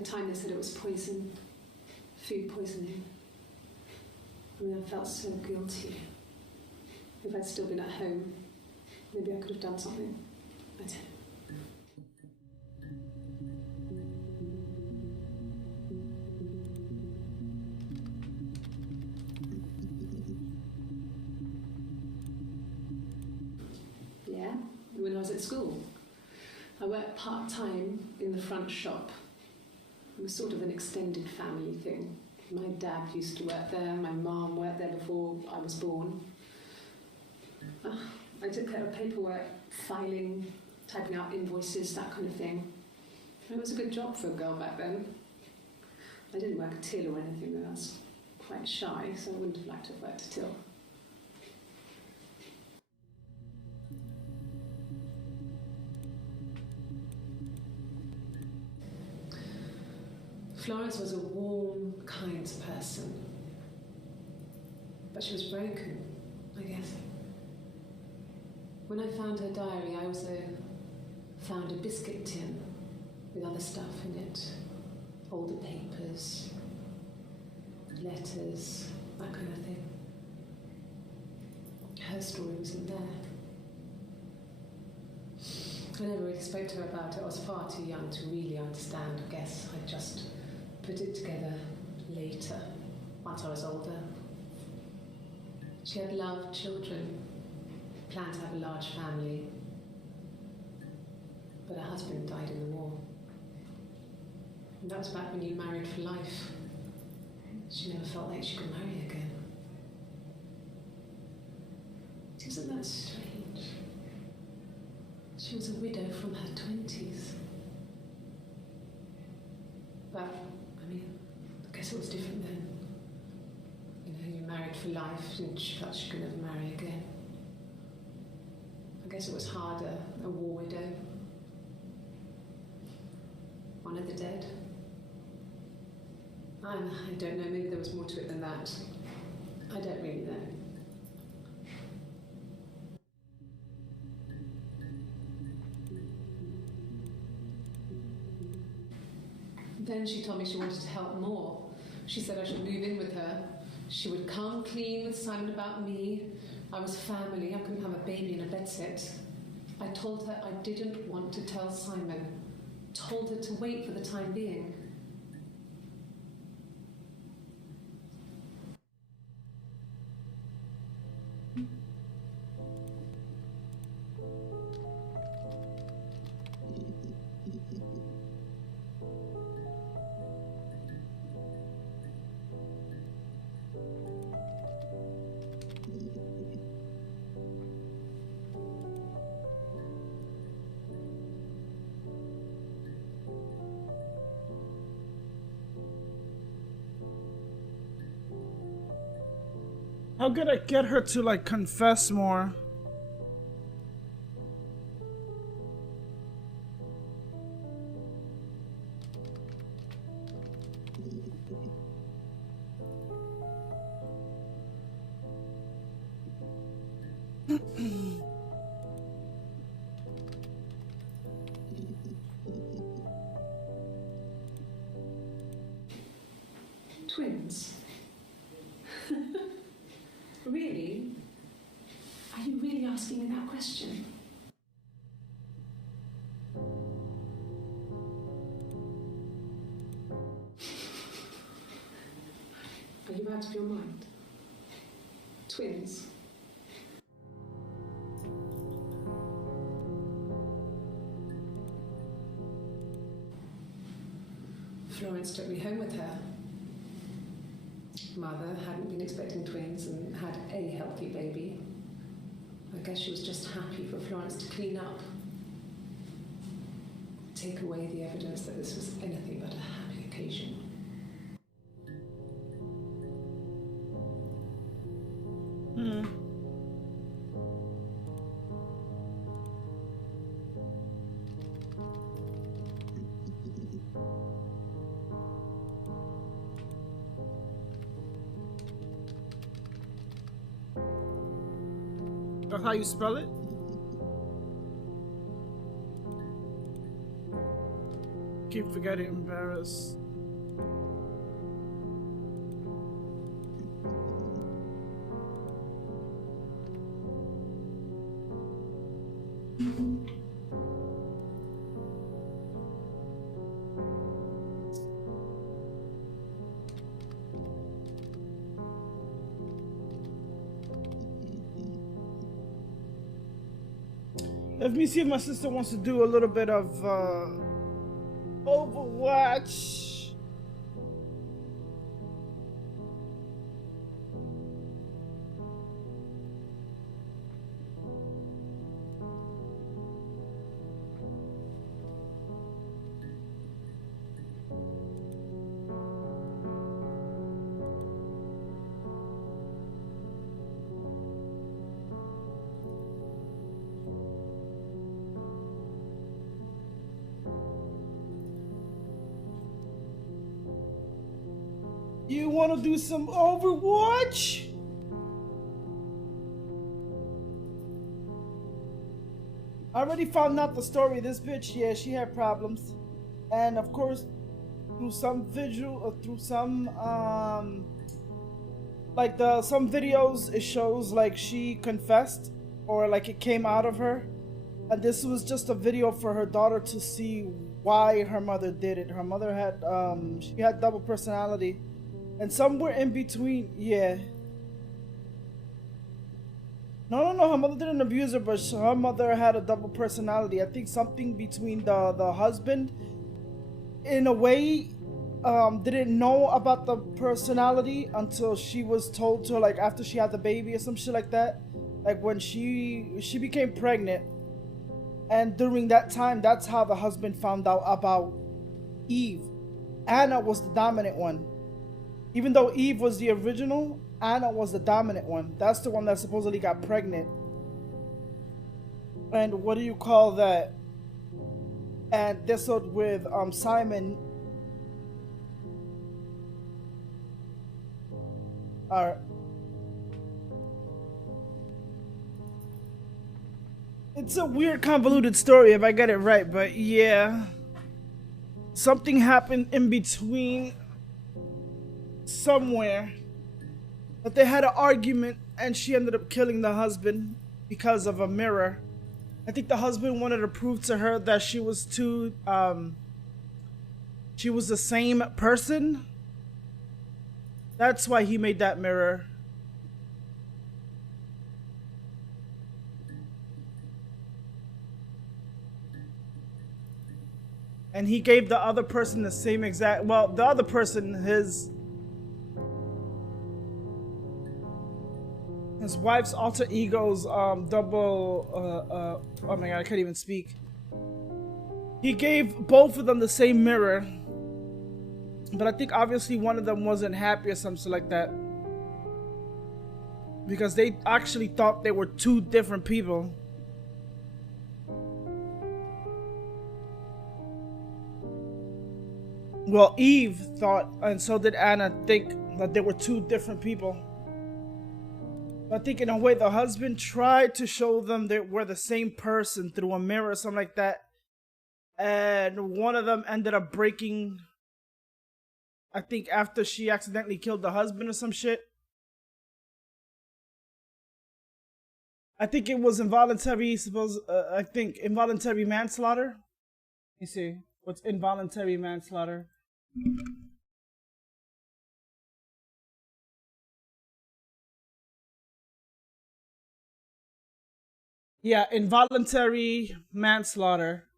the time they said it was poison, food poisoning. I mean, I felt so guilty. If I'd still been at home, maybe I could have done something. I don't know. Yeah, when I was at school, I worked part-time in the front shop. It was sort of an extended family thing. My dad used to work there, my mum worked there before I was born. I took care of paperwork, filing, typing out invoices, that kind of thing. It was a good job for a girl back then. I didn't work a till or anything, though. I was quite shy, so I wouldn't have liked to have worked a till. Florence was a warm, kind person. But she was broken, I guess. When I found her diary, I also found a biscuit tin with other stuff in it. Older papers, letters, that kind of thing. Her story was in there. I never really spoke to her about it. I was far too young to really understand, I guess. I just put it together later, once I was older. She had loved children, planned to have a large family, but her husband died in the war. And that was back when you married for life. She never felt like she could marry again. Isn't that strange? She was a widow from her 20s. But, I mean, I guess it was different then. You know, you married for life and she felt she could never marry again. I guess it was harder, a war widow. One of the dead. I don't know, maybe there was more to it than that. I don't really know. Then she told me she wanted to help more. She said I should move in with her. She would come clean with Simon about me. I was family, I couldn't have a baby in a bedsit. I told her I didn't want to tell Simon. Told her to wait for the time being. How could I get her to like confess more? Twins? Really? Are you really asking me that question? Are you out of your mind? Twins? Florence took me home with her. Mother hadn't been expecting twins and had a healthy baby. I guess she was just happy for Florence to clean up. Take away the evidence that this was anything but a happy occasion. That's how you spell it? keep forgetting embarrassed. Let me see if my sister wants to do a little bit of Overwatch. You want to do some Overwatch? I already found out the story of this bitch. Yeah, she had problems. And of course, through some visual, or through some, like some videos, it shows like she confessed, or like it came out of her. And this was just a video for her daughter to see why her mother did it. Her mother had, she had double personality. And somewhere in between, yeah. No, her mother didn't abuse her, but her mother had a double personality. I think something between the husband, in a way, didn't know about the personality until she was told to, like, after she had the baby or some shit like that. Like, when she became pregnant. And during that time, that's how the husband found out about Eve. Anna was the dominant one. Even though Eve was the original, Anna was the dominant one. That's the one that supposedly got pregnant. And what do you call that? And this was with Simon. Alright. It's a weird, convoluted story if I get it right, but yeah. Something happened in between somewhere that they had an argument, and she ended up killing the husband because of a mirror. I think the husband wanted to prove to her that she was she was the same person. That's why he made that mirror. And he gave the other person the same exact, well, the other person, his wife's alter ego's double, oh my god, I can't even speak. He gave both of them the same mirror, but I think obviously one of them wasn't happy or something like that, because they actually thought they were two different people. Well, Eve thought, and so did Anna, think that they were two different people. I think in a way the husband tried to show them they were the same person through a mirror or something like that. And one of them ended up breaking, I think after she accidentally killed the husband or some shit. I think it was involuntary, I think involuntary manslaughter. Let me see, what's involuntary manslaughter? Yeah, involuntary manslaughter.